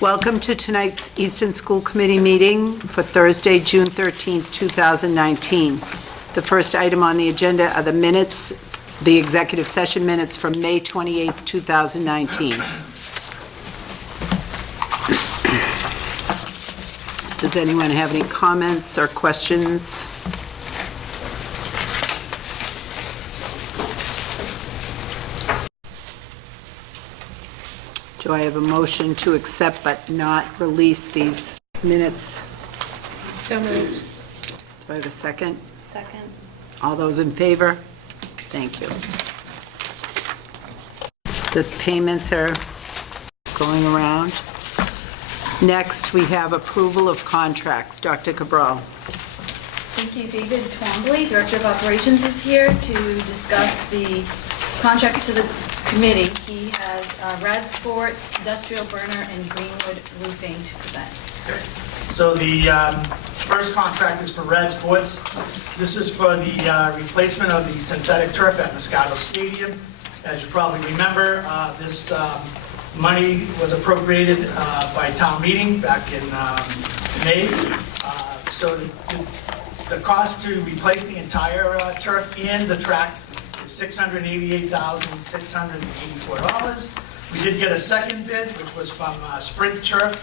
Welcome to tonight's Easton School Committee meeting for Thursday, June 13th, 2019. The first item on the agenda are the minutes, the executive session minutes from May 28th, 2019. Does anyone have any comments or questions? Do I have a motion to accept but not release these minutes? So moved. Do I have a second? Second. All those in favor? Thank you. The payments are going around. Next, we have approval of contracts. Dr. Cabral. Thank you. David Twombly, Director of Operations, is here to discuss the contracts to the committee. He has Rad Sports, Industrial Burner, and Greenwood Roofing to present. So the first contract is for Rad Sports. This is for the replacement of the synthetic turf at Moscato Stadium. As you probably remember, this money was appropriated by town meeting back in May. So the cost to replace the entire turf and the track is $688,684. We did get a second bid, which was from Sprint Turf,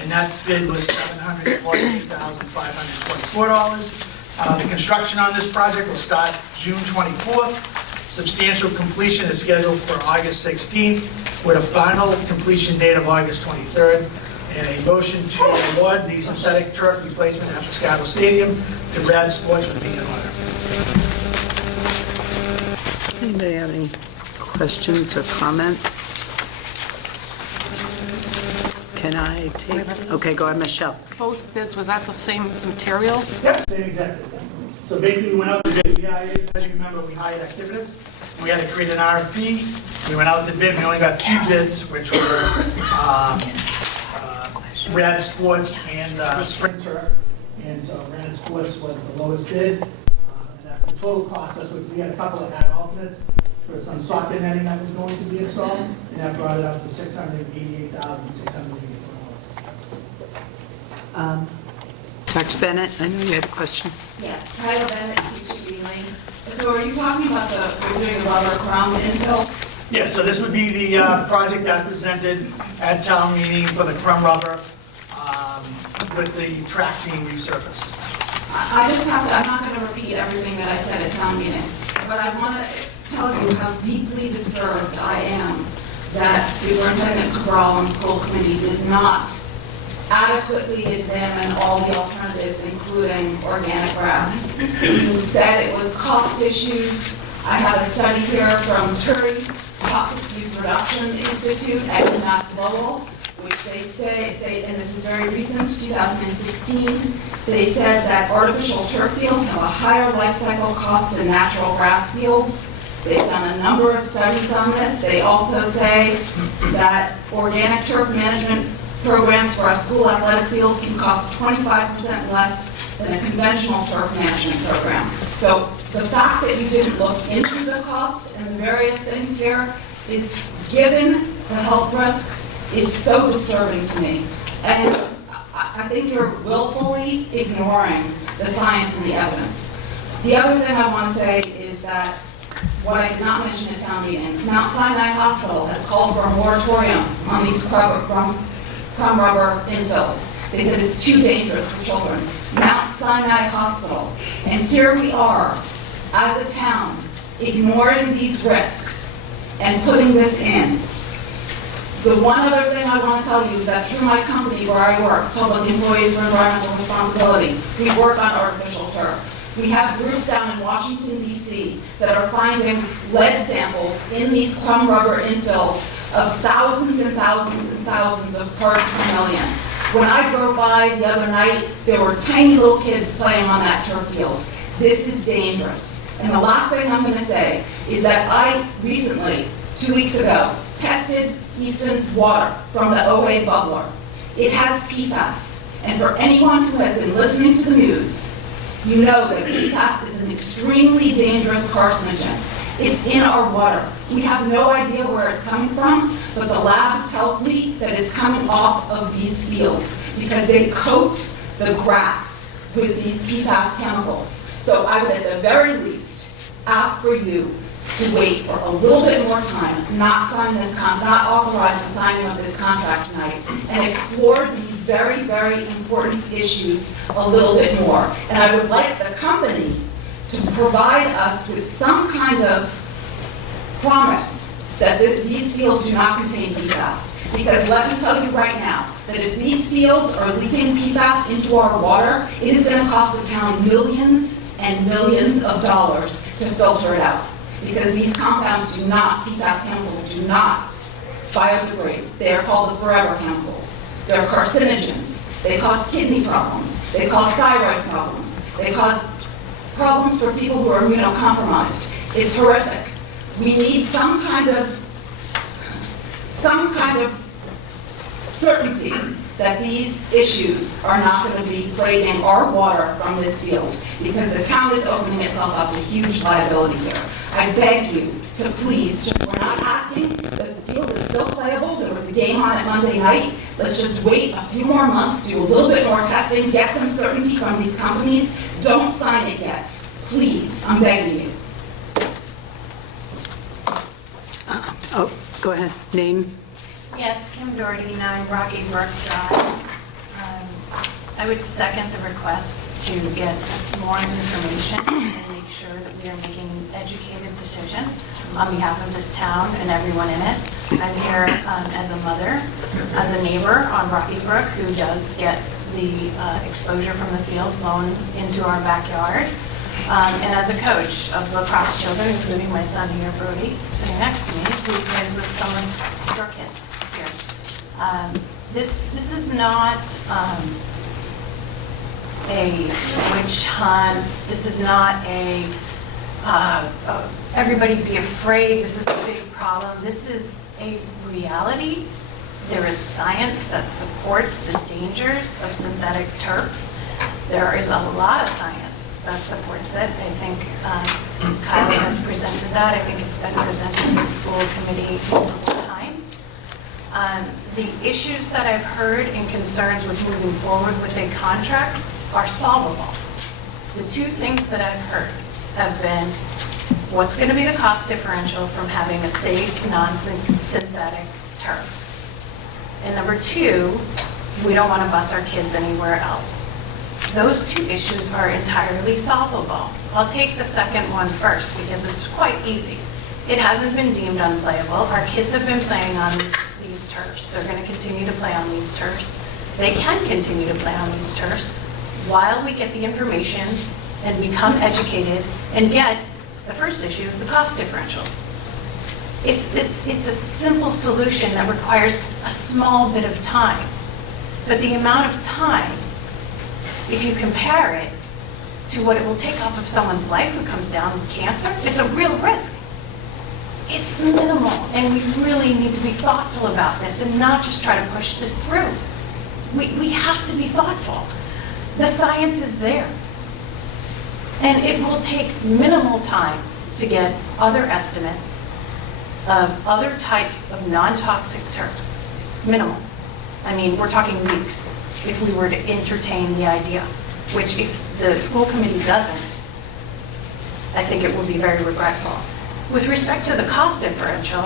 and that bid was $748,524. The construction on this project will start June 24th. Substantial completion is scheduled for August 16th, with a final completion date of August 23rd. And a motion to award the synthetic turf replacement at Moscato Stadium to Rad Sports would be in order. Anybody have any questions or comments? Can I take? Okay, go ahead, Michelle. Both bids, was that the same material? Yep, same exact thing. So basically, we went out to bid. We hired, as you remember, we hired Activitas. We had to create an RFP. We went out to bid. We only got 2 bids, which were Rad Sports and Sprint Turf. And so Rad Sports was the lowest bid. And that's the total cost. That's what we had a couple that had alternates for some socket netting that was going to be installed, and that brought it up to $688,684. Dr. Bennett, I know you had a question. Yes, Tyler Bennett, teacher Lane. So are you talking about we're doing a rubber crown infill? Yes, so this would be the project that presented at town meeting for the crumb rubber with the track being resurfaced. I just have to, I'm not going to repeat everything that I said at town meeting, but I want to tell you how deeply disturbed I am that Superintendent Cabral and school committee did not adequately examine all the alternatives, including organic grass. You said it was cost issues. I have a study here from TURI, Toxic Use Reduction Institute at UMass Lowell, which they say, and this is very recent, 2016, they said that artificial turf fields have a higher life cycle cost than natural grass fields. They've done a number of studies on this. They also say that organic turf management programs for our school athletic fields can cost 25% less than a conventional turf management program. So the fact that you didn't look into the cost and the various things here is, given the health risks, is so disturbing to me. And I think you're willfully ignoring the science and the evidence. The other thing I want to say is that what I did not mention at town meeting, Mount Sinai Hospital has called for a moratorium on these crumb rubber infills. They said it's too dangerous for children. Mount Sinai Hospital. And here we are, as a town, ignoring these risks and putting this in. The one other thing I want to tell you is that through my company where I work, Public Employees for Environmental Responsibility, we work on artificial turf. We have groups down in Washington, D.C. that are finding lead samples in these crumb rubber infills of thousands and thousands and thousands of parts per million. When I drove by the other night, there were tiny little kids playing on that turf field. This is dangerous. And the last thing I'm going to say is that I recently, 2 weeks ago, tested Easton's water from the OA bubbler. It has PFAS. And for anyone who has been listening to the news, you know that PFAS is an extremely dangerous carcinogen. It's in our water. We have no idea where it's coming from, but the lab tells me that it's coming off of these fields because they coat the grass with these PFAS chemicals. So I would at the very least ask for you to wait for a little bit more time, not authorize the signing of this contract tonight, and explore these very, very important issues a little bit more. And I would like the company to provide us with some kind of promise that these fields do not contain PFAS. Because let me tell you right now, that if these fields are leaking PFAS into our water, it is going to cost the town millions and millions of dollars to filter it out. Because these compounds do not, PFAS chemicals do not biodegrade. They are called the forever chemicals. They're carcinogens. They cause kidney problems. They cause thyroid problems. They cause problems for people who are immunocompromised. It's horrific. We need some kind of certainty that these issues are not going to be plaguing our water from this field, because the town is opening itself up to huge liability here. I beg you to please, we're not asking, the field is still playable, there was a game on it Monday night, let's just wait a few more months, do a little bit more testing, get some certainty from these companies, don't sign it yet, please, I'm begging you. Oh, go ahead. Name? Yes, Kim Doherty, 9 Rocky Brook Drive. I would second the request to get more information and make sure that we are making an educated decision on behalf of this town and everyone in it. I'm here as a mother, as a neighbor on Rocky Brook who does get the exposure from the field blown into our backyard. And as a coach of lacrosse children, including my son here, Brody, sitting next to me, who plays with some of your kids here. This is not a witch hunt. This is not a everybody be afraid. This is a big problem. This is a reality. There is science that supports the dangers of synthetic turf. There is a lot of science that supports it. I think Kylie has presented that. I think it's been presented to the school committee multiple times. The issues that I've heard and concerns with moving forward with a contract are solvable. The two things that I've heard have been what's going to be the cost differential from having a safe, non-synthetic turf. And number two, we don't want to bus our kids anywhere else. Those two issues are entirely solvable. I'll take the second one first because it's quite easy. It hasn't been deemed unplayable. Our kids have been playing on these turfs. They're going to continue to play on these turfs. They can continue to play on these turfs while we get the information and become educated and get the first issue, the cost differentials. It's a simple solution that requires a small bit of time. But the amount of time, if you compare it to what it will take off of someone's life who comes down with cancer, it's a real risk. It's minimal, and we really need to be thoughtful about this and not just try to push this through. We have to be thoughtful. The science is there. And it will take minimal time to get other estimates of other types of non-toxic turf. Minimal. I mean, we're talking weeks if we were to entertain the idea, which if the school committee doesn't, I think it will be very regretful. With respect to the cost differential,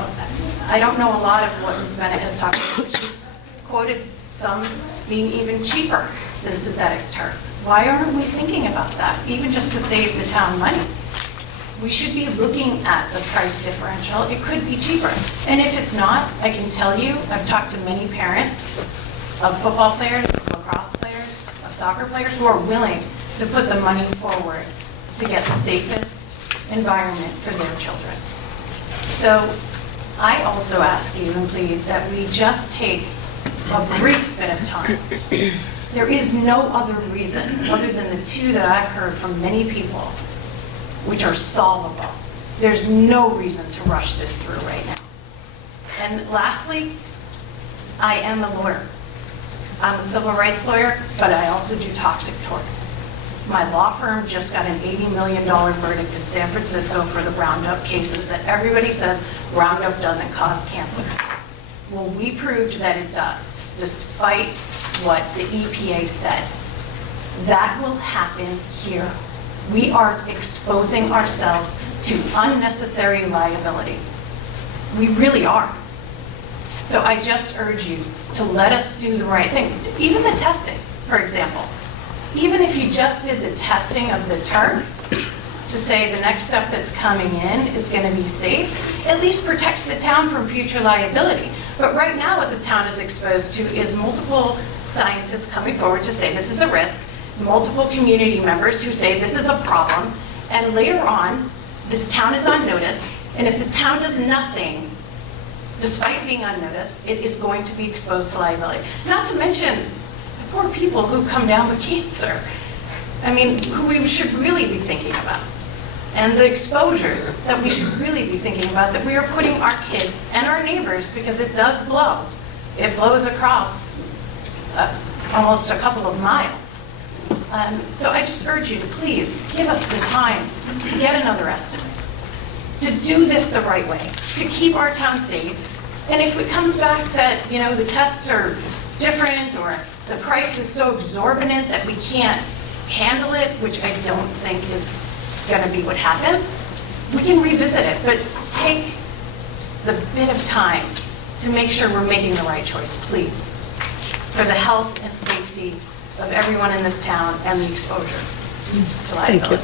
I don't know a lot of what Ms. Bennett has talked about. She's quoted some being even cheaper than synthetic turf. Why aren't we thinking about that, even just to save the town money? We should be looking at the price differential. It could be cheaper. And if it's not, I can tell you, I've talked to many parents of football players, of lacrosse players, of soccer players who are willing to put the money forward to get the safest environment for their children. So I also ask you and plead that we just take a brief bit of time. There is no other reason other than the two that I've heard from many people, which are solvable. There's no reason to rush this through right now. And lastly, I am a lawyer. I'm a civil rights lawyer, but I also do toxic torts. My law firm just got an $80 million verdict in San Francisco for the Roundup cases that everybody says Roundup doesn't cause cancer. Well, we proved that it does, despite what the EPA said. That will happen here. We are exposing ourselves to unnecessary liability. We really are. So I just urge you to let us do the right thing. Even the testing, for example. Even if you just did the testing of the turf to say the next stuff that's coming in is going to be safe, at least protects the town from future liability. But right now what the town is exposed to is multiple scientists coming forward to say this is a risk, multiple community members who say this is a problem, and later on, this town is on notice, and if the town does nothing, despite being on notice, it is going to be exposed to liability. Not to mention the poor people who come down with cancer. I mean, who we should really be thinking about. And the exposure that we should really be thinking about, that we are putting our kids and our neighbors, because it does blow. It blows across almost a couple of miles. So I just urge you to please give us the time to get another estimate, to do this the right way, to keep our town safe. And if it comes back that, the tests are different or the price is so exorbitant that we can't handle it, which I don't think is going to be what happens, we can revisit it. But take the bit of time to make sure we're making the right choice, please, for the health and safety of everyone in this town and the exposure to liability.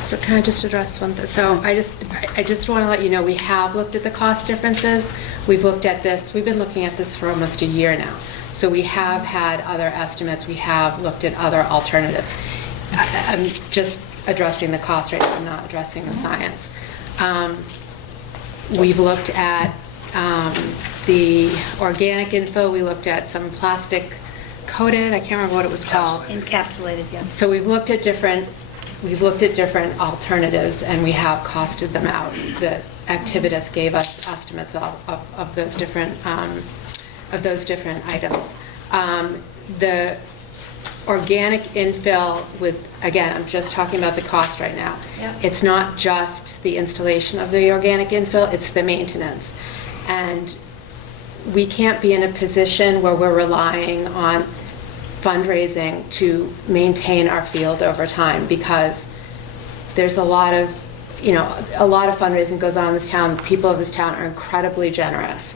So can I just address one thing? So I just want to let you know, we have looked at the cost differences. We've looked at this, we've been looking at this for almost a year now. So we have had other estimates, we have looked at other alternatives. I'm just addressing the cost right now, I'm not addressing the science. We've looked at the organic info, we looked at some plastic coated, I can't remember what it was called. Encapsulated, yeah. So we've looked at different alternatives, and we have costed them out. The Activitas gave us estimates of those different items. The organic infill again, I'm just talking about the cost right now. Yep. It's not just the installation of the organic infill, it's the maintenance. And we can't be in a position where we're relying on fundraising to maintain our field over time, because there's a lot of fundraising goes on in this town. People of this town are incredibly generous,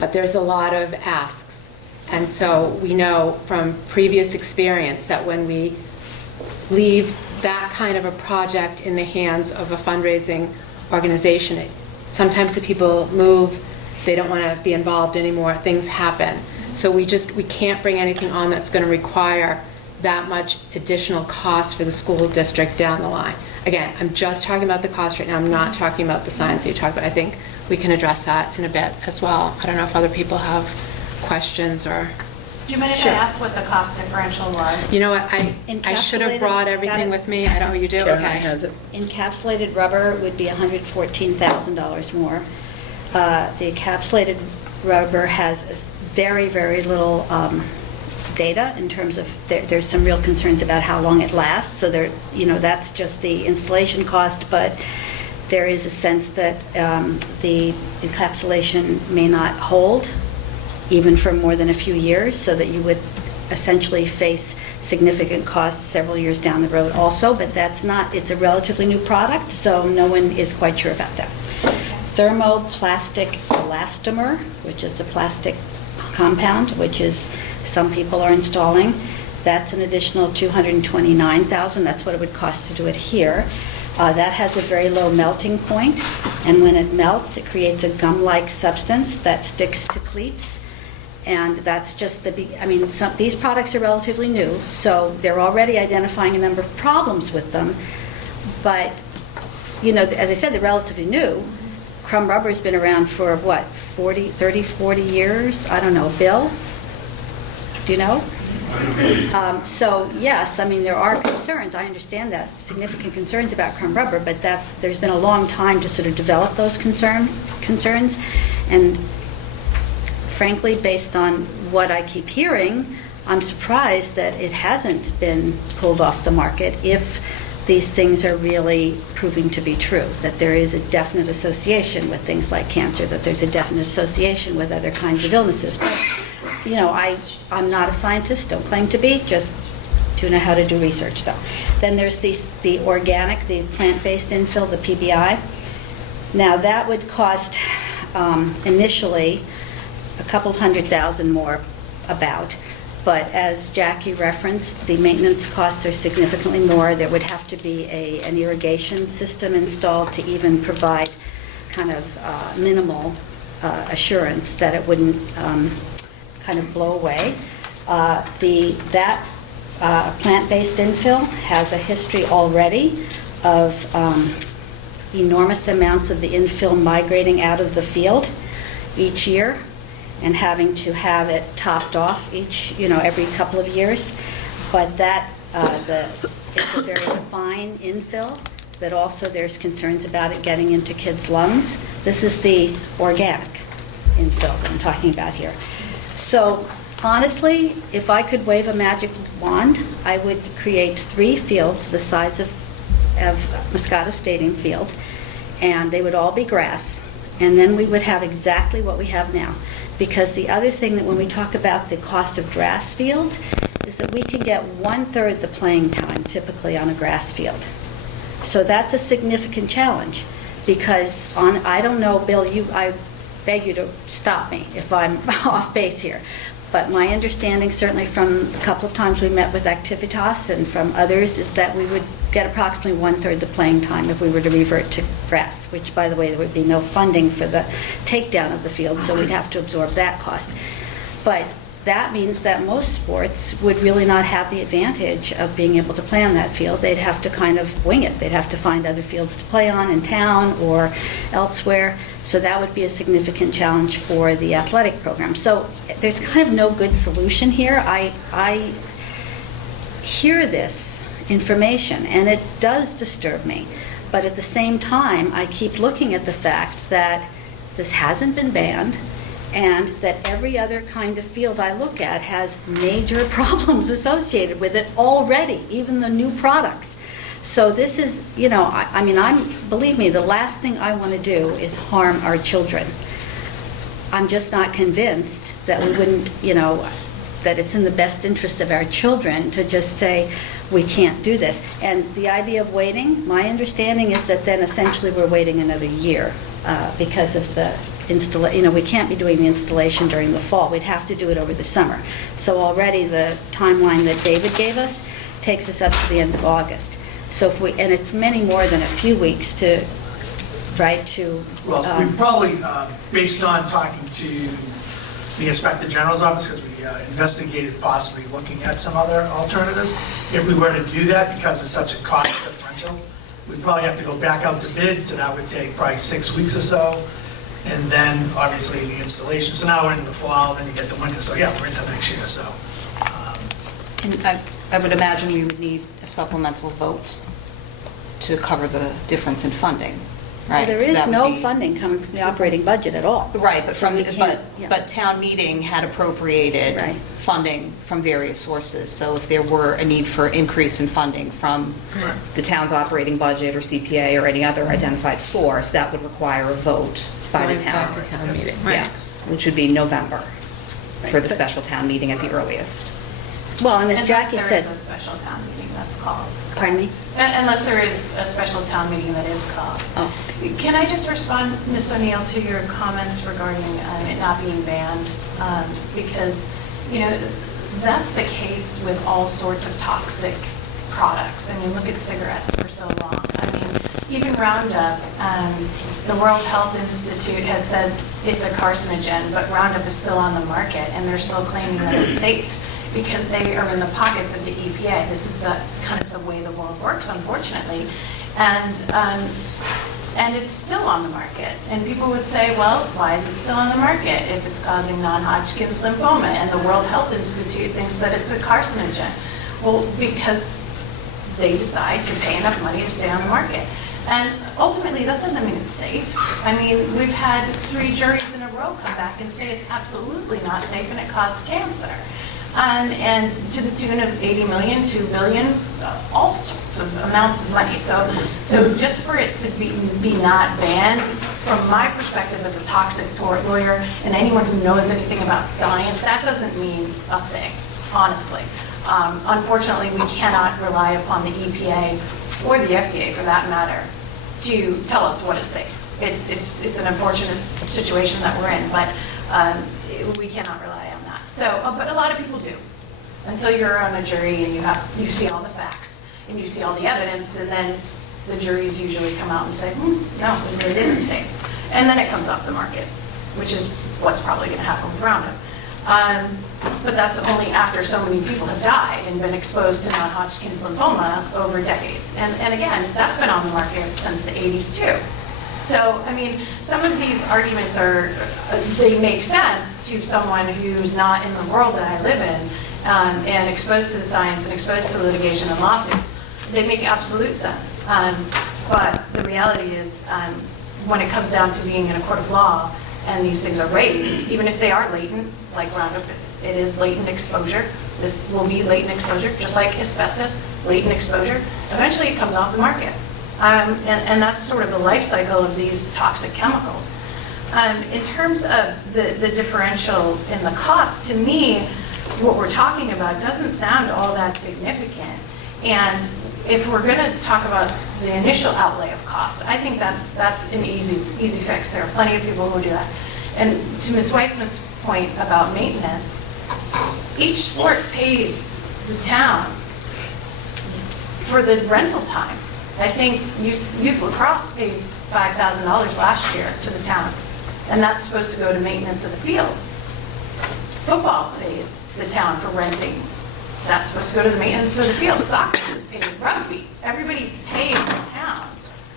but there's a lot of asks. And so we know from previous experience that when we leave that kind of a project in the hands of a fundraising organization, sometimes the people move, they don't want to be involved anymore, things happen. So we can't bring anything on that's going to require that much additional cost for the school district down the line. Again, I'm just talking about the cost right now. I'm not talking about the science that you talked about. I think we can address that in a bit as well. I don't know if other people have questions or... Do you mind if I ask what the cost differential was? You know what, I should have brought everything with me. I know you do? Caroline Okay. has it. Encapsulated rubber would be $114,000 more. The encapsulated rubber has very, very little data in terms of, there's some real concerns about how long it lasts. So that's just the installation cost, but there is a sense that the encapsulation may not hold even for more than a few years, so that you would essentially face significant costs several years down the road also, but it's a relatively new product, so no one is quite sure about that. Thermoplastic elastomer, which is a plastic compound, which is some people are installing. That's an additional $229,000. That's what it would cost to do it here. That has a very low melting point, and when it melts, it creates a gum-like substance that sticks to cleats. And that's just these products are relatively new, so they're already identifying a number of problems with them. But, as I said, they're relatively new. Crumb rubber's been around for, 30, 40 years? I don't know. Bill? Do you know? So, yes, there are concerns. I understand that. Significant concerns about crumb rubber, but there's been a long time to sort of develop those concerns. And frankly, based on what I keep hearing, I'm surprised that it hasn't been pulled off the market if these things are really proving to be true, that there is a definite association with things like cancer, that there's a definite association with other kinds of illnesses. But, you know, I'm not a scientist, don't claim to be, just do know how to do research, though. Then there's the organic, the plant-based infill, the PBI. Now, that would cost initially a couple $100,000 more, about. But as Jackie referenced, the maintenance costs are significantly more. There would have to be an irrigation system installed to even provide kind of minimal assurance that it wouldn't kind of blow away. That plant-based infill has a history already of enormous amounts of the infill migrating out of the field each year, and having to have it topped off every couple of years. But that, it's a very fine infill, that also there's concerns about it getting into kids' lungs. This is the organic infill that I'm talking about here. So honestly, if I could wave a magic wand, I would create 3 fields the size of Moscato Stadium Field, and they would all be grass, and then we would have exactly what we have now. Because the other thing that when we talk about the cost of grass fields is that we can get 1/3 the playing time typically on a grass field. So that's a significant challenge, because I don't know, Bill, I beg you to stop me if I'm off base here. But my understanding, certainly from a couple of times we met with Activitas and from others, is that we would get approximately 1/3 the playing time if we were to revert to grass, which, by the way, there would be no funding for the takedown of the field, so we'd have to absorb that cost. But that means that most sports would really not have the advantage of being able to play on that field. They'd have to kind of wing it. They'd have to find other fields to play on in town or elsewhere. So that would be a significant challenge for the athletic program. So there's kind of no good solution here. I hear this information, and it does disturb me. But at the same time, I keep looking at the fact that this hasn't been banned, and that every other kind of field I look at has major problems associated with it already, even the new products. So this is, believe me, the last thing I want to do is harm our children. I'm just not convinced that we wouldn't, that it's in the best interest of our children to just say, we can't do this. And the idea of waiting, my understanding is that then essentially we're waiting another year because of the installation. We can't be doing the installation during the fall. We'd have to do it over the summer. So already the timeline that David gave us takes us up to the end of August. So and it's many more than a few weeks to. Well, we probably, based on talking to the Inspector General's office, because we investigated possibly looking at some other alternatives, if we were to do that, because it's such a cost differential, we'd probably have to go back out to bid, so that would take probably 6 weeks or so, and then obviously the installation. So now we're into the fall, then you get the winter, so yeah, we're into next year, so. And I would imagine we would need a supplemental vote to cover the difference in funding, right? Well, there is no funding coming from the operating budget at all. Right, but So we can't- but town meeting had appropriated Right. funding from various sources. So if there were a need for increase in funding from the town's operating budget or CPA or any other identified source, that would require a vote by the Going town. back to town meeting. Yeah, which would be November for the special town meeting at the earliest. Well, and as Jackie Unless said, there is a special town meeting that's called. Pardon me? Unless there is a special town meeting that is called. Oh. Can I just respond, Ms. O'Neill, to your comments regarding it not being banned? Because, that's the case with all sorts of toxic products. I mean, look at cigarettes for so long. I mean, even Roundup, the World Health Institute has said it's a carcinogen, but Roundup is still on the market, and they're still claiming that it's safe, because they are in the pockets of the EPA. This is the kind of the way the world works, unfortunately. And it's still on the market. And people would say, well, why is it still on the market if it's causing non-Hodgkin's lymphoma? And the World Health Institute thinks that it's a carcinogen. Well, because they decide to pay enough money to stay on the market. And ultimately, that doesn't mean it's safe. I mean, we've had 3 juries in a row come back and say it's absolutely not safe and it causes cancer. And to the tune of 80 million, 2 billion, all sorts of amounts of money. So just for it to be not banned, from my perspective as a toxic tort lawyer and anyone who knows anything about science, that doesn't mean a thing, honestly. Unfortunately, we cannot rely upon the EPA or the FDA, for that matter, to tell us what is safe. It's an unfortunate situation that we're in, but we cannot rely on that. So, but a lot of people do. Until you're on a jury and you see all the facts and you see all the evidence, and then the juries usually come out and say, no, it isn't safe. And then it comes off the market, which is what's probably going to happen with Roundup. But that's only after so many people have died and been exposed to non-Hodgkin's lymphoma over decades. And again, that's been on the market since the 80s too. So, I mean, some of these arguments they make sense to someone who's not in the world that I live in and exposed to the science and exposed to litigation and lawsuits. They make absolute sense. But the reality is, when it comes down to being in a court of law and these things are raised, even if they are latent, like Roundup, it is latent exposure. This will be latent exposure, just like asbestos, latent exposure. Eventually it comes off the market. And that's sort of the life cycle of these toxic chemicals. In terms of the differential in the cost, to me, what we're talking about doesn't sound all that significant. And if we're going to talk about the initial outlay of cost, I think that's an easy fix. There are plenty of people who do that. And to Ms. Weissman's point about maintenance, each sport pays the town for the rental time. I think youth lacrosse paid $5,000 last year to the town, and that's supposed to go to maintenance of the fields. Football pays the town for renting. That's supposed to go to the maintenance of the fields. Soccer pays, rugby. Everybody pays the town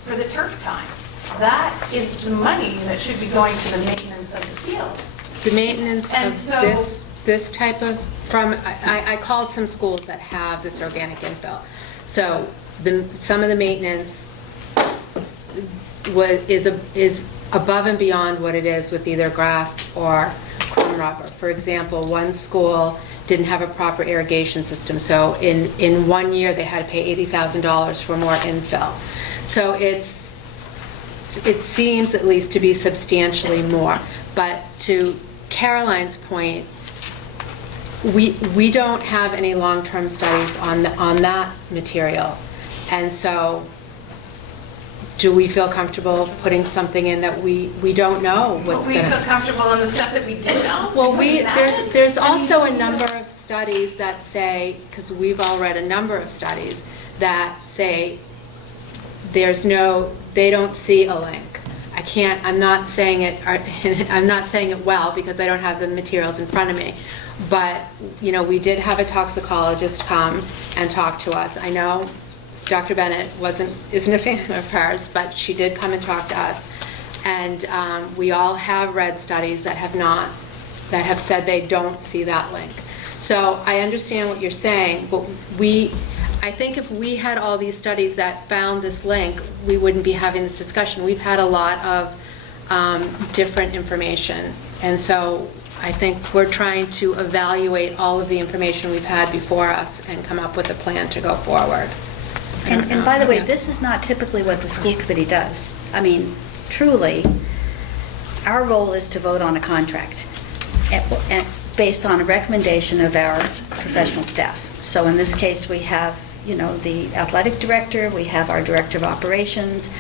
for the turf time. That is the money that should be going to the maintenance of the fields. The maintenance And of so- this type of, I called some schools that have this organic infill. So some of the maintenance is above and beyond what it is with either grass or chrome rubber. For example, one school didn't have a proper irrigation system, so in 1 year they had to pay $80,000 for more infill. So it seems at least to be substantially more. But to Caroline's point, we don't have any long-term studies on that material. And so do we feel comfortable putting something in that we don't know what's We going feel to... comfortable in the stuff that we do know. Well, there's I mean, also a number of studies that say, because we've all read a number of studies that say they don't see a link. I'm not saying it well because I don't have the materials in front of me. But, we did have a toxicologist come and talk to us. I know Dr. Bennett isn't a fan of hers, but she did come and talk to us. And we all have read studies that have said they don't see that link. So I understand what you're saying, but I think if we had all these studies that found this link, we wouldn't be having this discussion. We've had a lot of different information. And so I think we're trying to evaluate all of the information we've had before us and come up with a plan to go forward. And by the way, this is not typically what the school committee does. I mean, truly, our role is to vote on a contract and based on a recommendation of our professional staff. So in this case, we have, the athletic director, we have our director of operations,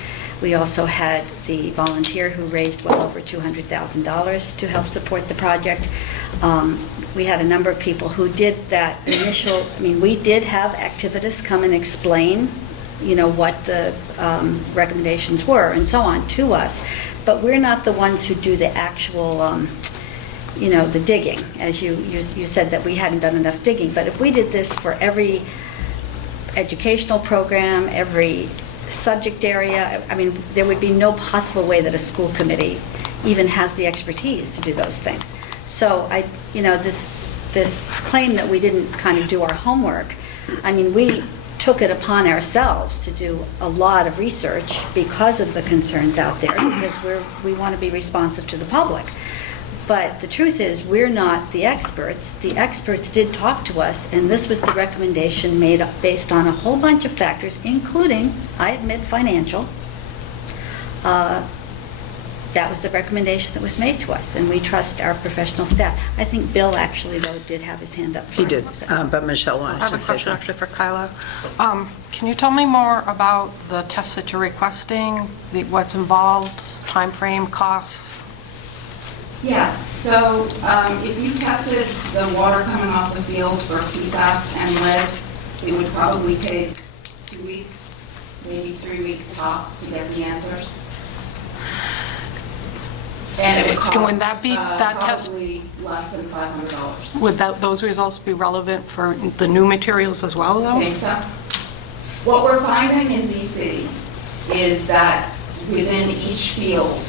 we also had the volunteer who raised well over $200,000 to help support the project. We had a number of people who did that initial, we did have activists come and explain, what the recommendations were and so on to us, but we're not the ones who do the actual, the digging. As you said that we hadn't done enough digging, but if we did this for every educational program, every subject area, there would be no possible way that a school committee even has the expertise to do those things. So this claim that we didn't kind of do our homework, we took it upon ourselves to do a lot of research because of the concerns out there, because we want to be responsive to the public. But the truth is, we're not the experts. The experts did talk to us, and this was the recommendation made based on a whole bunch of factors, including, I admit, financial. That was the recommendation that was made to us, and we trust our professional staff. I think Bill actually, though, did have his hand up first. He did, but Michelle I wanted have to a say question something. actually for Kyla. Can you tell me more about the tests that you're requesting, what's involved, timeframe, costs? Yes, so if you tested the water coming off the field for PFAS and lead, it would probably take 2 weeks, maybe 3 weeks tops to get the answers. And it would cost And would that be, that test, probably less than $500. would those results be relevant for the new materials as well, though? Same stuff. What we're finding in DC is that within each field,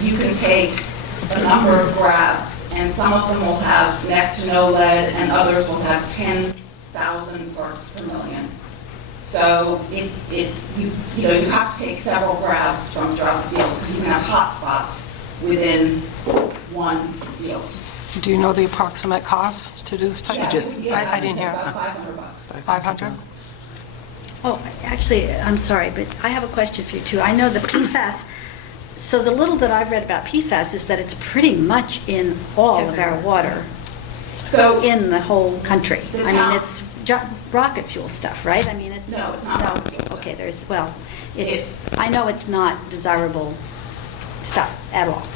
you can take a number of grabs, and some of them will have next to no lead, and others will have 10,000 parts per million. So you have to take several grabs from throughout the field, because you can have hot spots within one field. Do you know the approximate cost to do this type of? I didn't hear. About $500. 500? Oh, actually, I'm sorry, but I have a question for you, too. I know the PFAS, so the little that I've read about PFAS is that it's pretty much in all of our water So in the whole country. The I town- mean, it's rocket fuel stuff, right? I mean, it's... No, it's not rocket fuel stuff. Okay, I know it's not desirable stuff at all,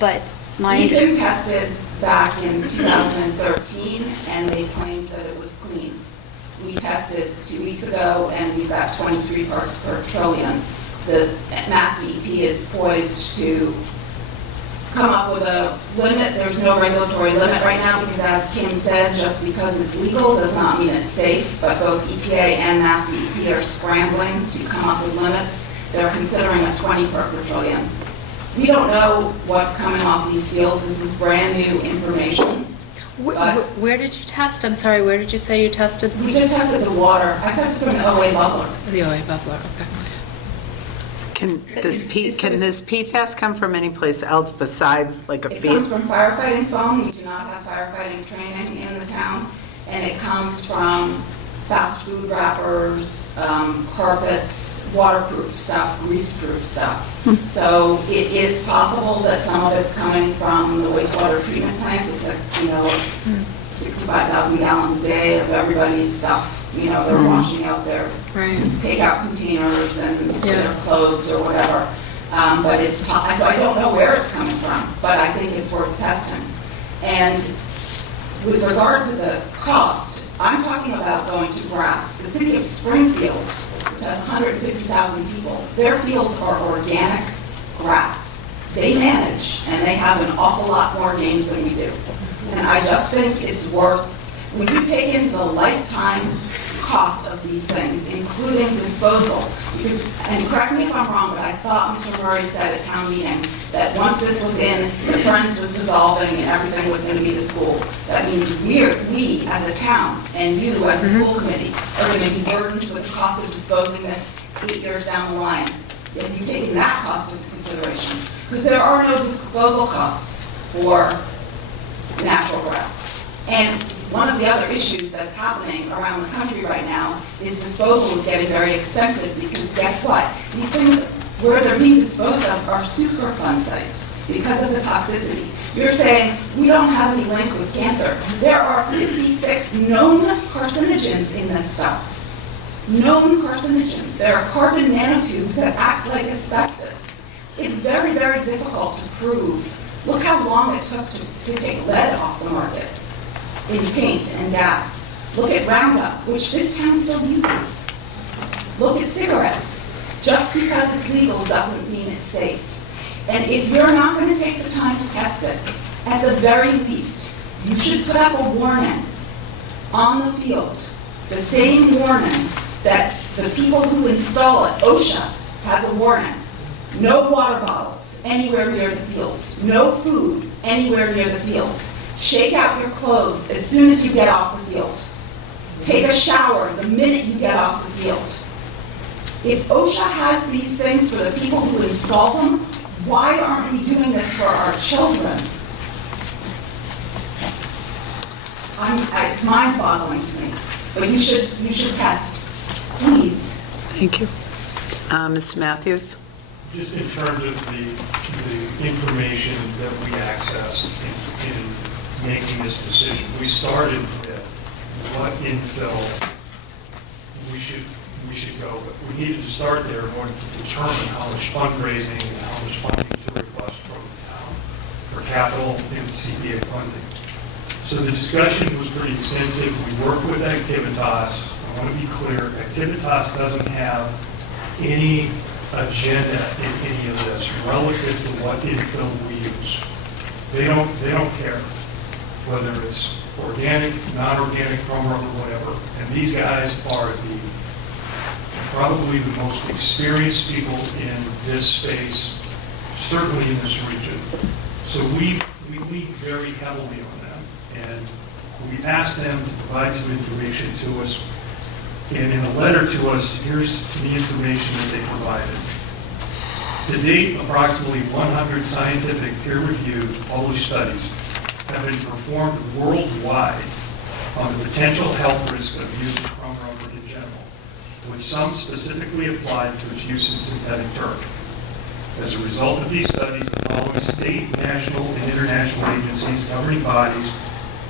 but my... Easton tested back in 2013, and they claimed that it was clean. We tested 2 weeks ago, and we've got 23 parts per trillion. The Mass DEP is poised to come up with a limit. There's no regulatory limit right now, because as Kim said, just because it's legal does not mean it's safe, but both EPA and Mass DEP are scrambling to come up with limits. They're considering a 20 part per trillion. We don't know what's coming off these fields. This is brand new information. Where did you test? I'm sorry, where did you say you tested? We just tested the water. I tested from the OA bubbler. The OA bubbler, okay. Can this PFAS come from any place else besides like a It comes field? from firefighting foam. We do not have firefighting training in the town. And it comes from fast food wrappers, carpets, waterproof stuff, greaseproof stuff. So it is possible that some of it's coming from the wastewater treatment plant. It's 65,000 gallons a day of everybody's stuff. They're washing out their takeout containers and their clothes or whatever. But so I don't know where it's coming from, but I think it's worth testing. And with regard to the cost, I'm talking about going to grass. The city of Springfield, which has 150,000 people, their fields are organic grass. They manage, and they have an awful lot more games than we do. And I just think it's worth, when you take into the lifetime cost of these things, including disposal, because, and correct me if I'm wrong, but I thought Mr. Murray said at town meeting that once this was in, the Friends was dissolving and everything was going to be the school. That means we as a town and you as a school committee are going to be burdened with the cost of disposing this 8 years down the line. If you've taken that cost into consideration, because there are no disposal costs for natural grass. And one of the other issues that's happening around the country right now is disposal is getting very expensive, because guess what? These things, where they're being disposed of, are Superfund sites because of the toxicity. You're saying, we don't have any link with cancer. There are 56 known carcinogens in this stuff. Known carcinogens. There are carbon nanotubes that act like asbestos. It's very, very difficult to prove. Look how long it took to take lead off the market in paint and gas. Look at Roundup, which this town still uses. Look at cigarettes. Just because it's legal doesn't mean it's safe. And if you're not going to take the time to test it, at the very least, you should put up a warning on the field, the same warning that the people who install it, OSHA, has a warning. No water bottles anywhere near the fields. No food anywhere near the fields. Shake out your clothes as soon as you get off the field. Take a shower the minute you get off the field. If OSHA has these things for the people who install them, why aren't we doing this for our children? it's mind-boggling to me. But you should test, please. Thank you. Mr. Matthews? Just in terms of the information that we accessed in making this decision, we started with what infill we should go with. We needed to start there in order to determine how much fundraising and how much funding to request from the town for capital and CPA funding. So the discussion was pretty extensive. We worked with Activitas. I want to be clear, Activitas doesn't have any agenda in any of this relative to what infill we use. They don't care whether it's organic, non-organic, chrome rubber, whatever. And these guys are probably the most experienced people in this space, certainly in this region. So we lean very heavily on them, and we asked them to provide some information to us. And in a letter to us, here's the information that they provided. To date, approximately 100 scientific peer-reviewed published studies have been performed worldwide on the potential health risk of using chrome rubber in general, with some specifically applied to its use in synthetic turf. As a result of these studies, the following state, national, and international agencies, governing bodies,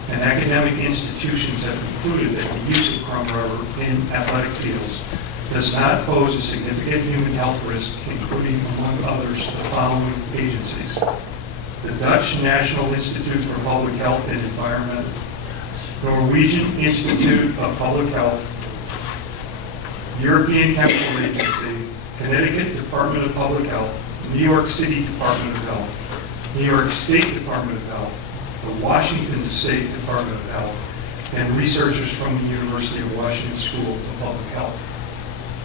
and academic institutions have concluded that the use of chrome rubber in athletic fields does not pose a significant human health risk, including, among others, the following agencies: the Dutch National Institute for Public Health and Environment, Norwegian Institute of Public Health, European Chemical Agency, Connecticut Department of Public Health, New York City Department of Health, New York State Department of Health, the Washington State Department of Health, and researchers from the University of Washington School of Public Health.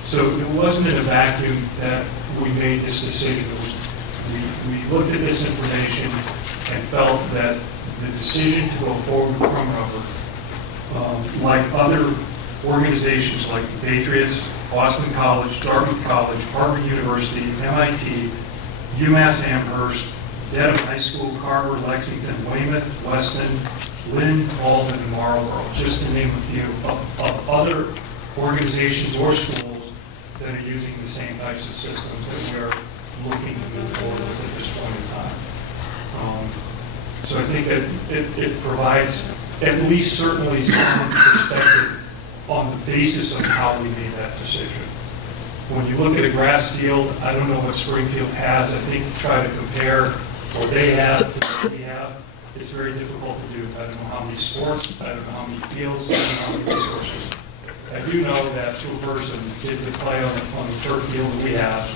So it wasn't in a vacuum that we made this decision. We looked at this information and felt that the decision to go forward with chrome rubber, like other organizations like the Patriots, Boston College, Dartmouth College, Harvard University, MIT, UMass Amherst, Dedham High School, Carver, Lexington, Weymouth, Weston, Lynn, Alden, and Marlborough, just to name a few of other organizations or schools that are using the same types of systems that we're looking to move forward with at this point in time. So I think that it provides at least certainly some perspective on the basis of how we made that decision. When you look at a grass field, I don't know what Springfield has. I think to try to compare what they have to what we have, it's very difficult to do. I don't know how many sports, I don't know how many fields, I don't know how many resources. I do know that to a person, kids that play on the turf field that we have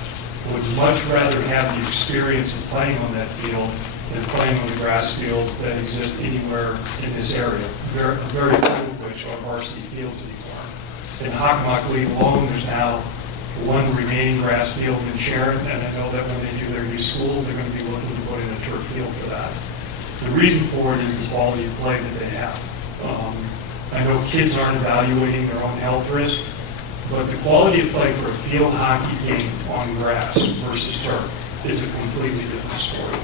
would much rather have the experience of playing on that field than playing on the grass fields that exist anywhere in this area. Very few of which are varsity fields anymore. In Hockomock alone, there's now one remaining grass field in Sharon, and I know that when they do their new school, they're going to be looking to put in a turf field for that. The reason for it is the quality of play that they have. I know kids aren't evaluating their own health risk, but the quality of play for a field hockey game on grass versus turf is a completely different story.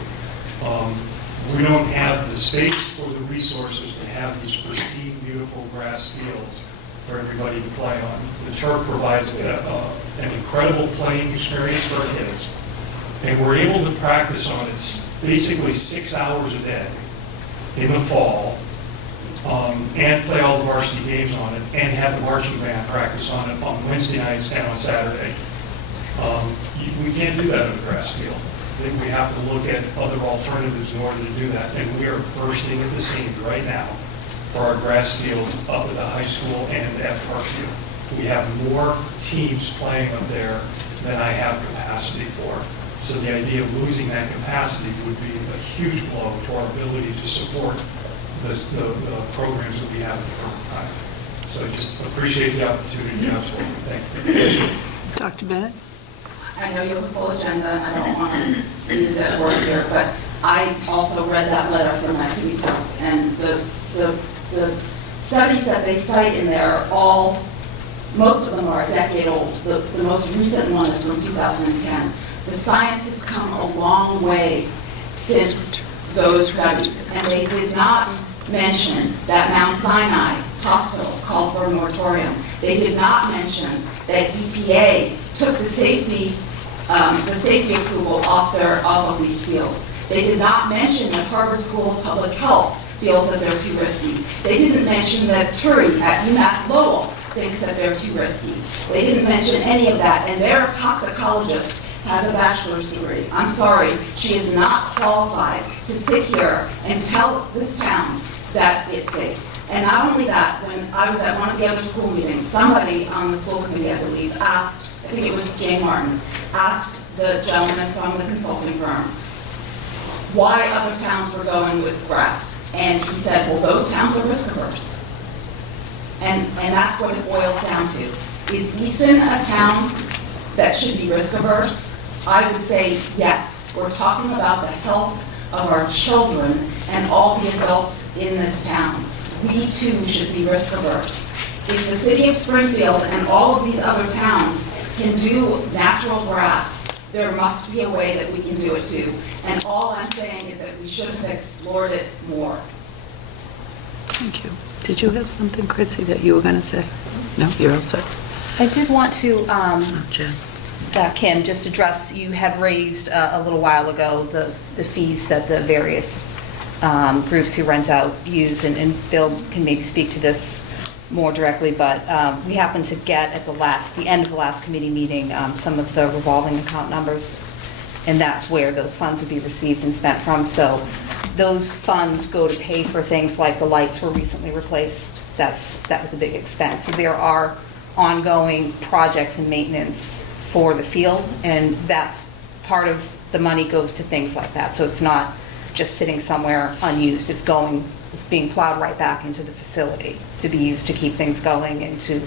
We don't have the space or the resources to have these pristine, beautiful grass fields for everybody to play on. The turf provides an incredible playing experience for our kids, and we're able to practice on it basically 6 hours a day in the fall, and play all the varsity games on it, and have the marching band practice on it on Wednesday nights and on Saturday. We can't do that on a grass field. I think we have to look at other alternatives in order to do that, and we are bursting at the seams right now for our grass fields up at the high school and at Parkview. We have more teams playing up there than I have capacity for. So the idea of losing that capacity would be a huge blow to our ability to support the programs that we have at the current time. So I just appreciate the opportunity, Council. Thank you. Dr. Bennett? I know you have a full agenda, I don't want to beat a dead horse here, but I also read that letter from Activitas, and the studies that they cite in there are all, most of them are a decade old. The most recent one is from 2010. The science has come a long way since those studies, and they did not mention that Mount Sinai Hospital called for a moratorium. They did not mention that EPA took the safety approval off of these fields. They did not mention that Harvard School of Public Health feels that they're too risky. They didn't mention that Turi at UMass Lowell thinks that they're too risky. They didn't mention any of that, and their toxicologist has a bachelor's degree. I'm sorry, she is not qualified to sit here and tell this town that it's safe. And not only that, when I was at one of the other school meetings, somebody on the school committee, I believe, asked, I think it was Jay Martin, asked the gentleman from the consulting firm why other towns were going with grass. And he said, well, those towns are risk averse. And that's what it boils down to. Is Easton a town that should be risk averse? I would say yes. We're talking about the health of our children and all the adults in this town. We too should be risk averse. If the city of Springfield and all of these other towns can do natural grass, there must be a way that we can do it too. And all I'm saying is that we should have explored it more. Thank you. Did you have something, Chrissy, that you were going to say? No, you're all set. I did want to, Jen. Kim, just address, you had raised a little while ago the fees that the various groups who rent out use, and Bill can maybe speak to this more directly, but we happened to get at the end of the last committee meeting some of the revolving account numbers, and that's where those funds would be received and spent from. So those funds go to pay for things like the lights were recently replaced. That was a big expense. So there are ongoing projects and maintenance for the field, and that's part of the money goes to things like that. So it's not just sitting somewhere unused. It's being plowed right back into the facility to be used to keep things going and to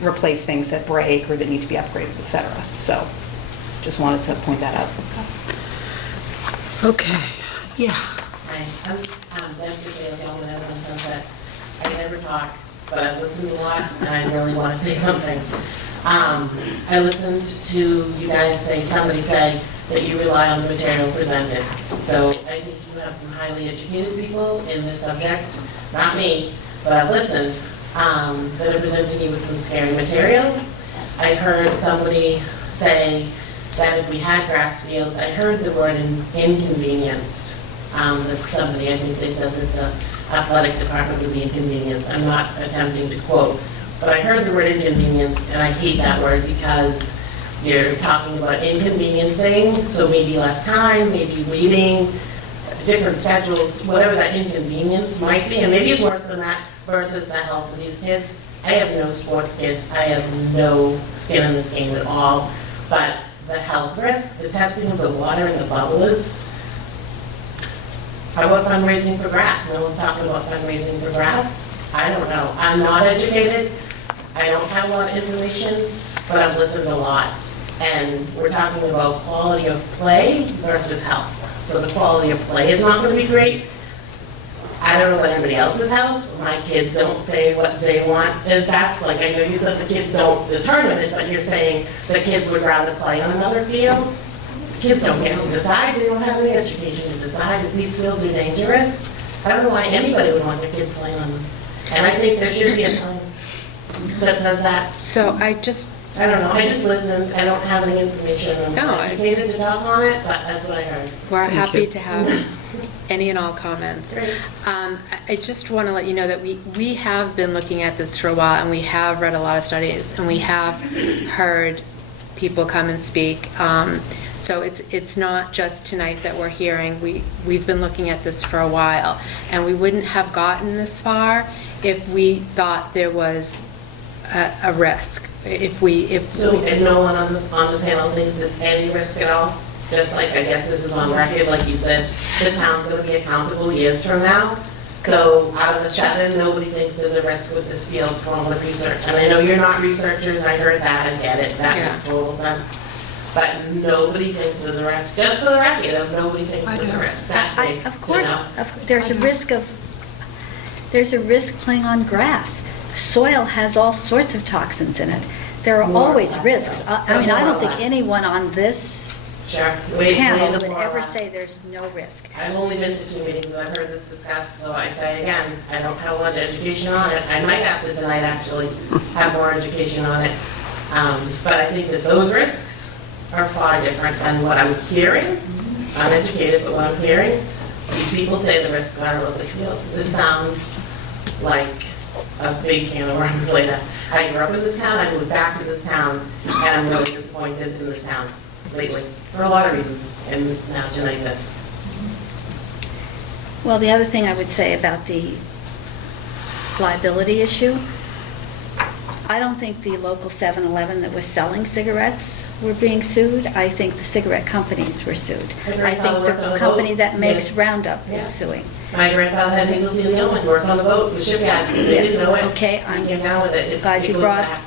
replace things that break or that need to be upgraded, et cetera. So just wanted to point that out. Okay. Yeah. Hi, I'm Deputy Mayor Gelman, on Sunset. I never talk, but I've listened a lot, and I really want to say something. I listened to you guys somebody say that you rely on the material presented. So I think you have some highly educated people in this subject, not me, but I've listened, that are presenting you with some scary material. I heard somebody say that if we had grass fields, I heard the word inconvenienced. Somebody, I think they said that the athletic department would be inconvenienced. I'm not attempting to quote, but I heard the word inconvenienced, and I hate that word because you're talking about inconveniencing, so maybe less time, maybe reading, different schedules, whatever that inconvenience might be, and maybe it's worse than that versus the health of these kids. I have no sports kids. I have no skin in this game at all, but the health risk, the testing of the water and the bubblers. How about fundraising for grass? No one's talking about fundraising for grass. I don't know. I'm not educated. I don't have a lot of information, but I've listened a lot. And we're talking about quality of play versus health. So the quality of play is not going to be great. I don't know about anybody else's house. My kids don't say what they want as best. Like I know you said the kids don't determine it, but you're saying the kids would rather play on another field. Kids don't get to decide. They don't have any education to decide if these fields are dangerous. I don't know why anybody would want their kids playing on them. And I think there should be a sign that says that. So I don't know. I just listened. I don't have any information. I'm not educated to talk on it, but that's what I heard. We're happy to have any and all comments. I just want to let you know that we have been looking at this for a while, and we have read a lot of studies, and we have heard people come and speak. So it's not just tonight that we're hearing. We've been looking at this for a while, and we wouldn't have gotten this far if we thought there was a risk. And no one on the panel thinks there's any risk at all? Just like, I guess this is on record, like you said, the town's going to be accountable years from now. So out of the 7, nobody thinks there's a risk with this field from all the research. And I know you're not researchers, I heard that, I get it, that makes total sense. But nobody thinks there's a risk, just for the record, nobody thinks there's a risk. That's big, Of course, there's a risk playing on grass. Soil has all sorts of toxins in it. There are always risks. I don't think anyone on this Sure. No Wait, panel wait, would more or ever less. say there's no risk. I've only been to 2 meetings, and I've heard this discussed, so I say again, I don't have a lot of education on it. I might have to tonight actually have more education on it. But I think that those risks are far different than what I'm hearing. Uneducated, but what I'm hearing, people say the risks are about this field. This sounds like a big can of worms later. I grew up in this town, I moved back to this town, and I'm really disappointed in this town lately, for a lot of reasons, and now tonight this. Well, the other thing I would say about the liability issue, I don't think the local 7-Eleven that was selling cigarettes were being sued. I think the cigarette companies were sued. I think the company that makes Roundup is suing. My grandfather had mesothelioma and worked on the boat, the shipyard. They didn't know it. Okay, He came down with it.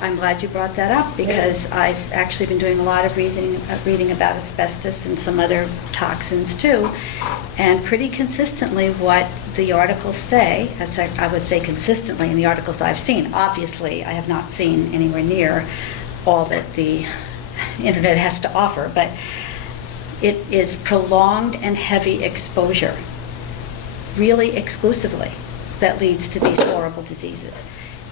I'm glad you brought that up, because I've actually been doing a lot of reading about asbestos and some other toxins too, and pretty consistently what the articles say, as I would say consistently in the articles I've seen. Obviously, I have not seen anywhere near all that the internet has to offer, but it is prolonged and heavy exposure, really exclusively, that leads to these horrible diseases.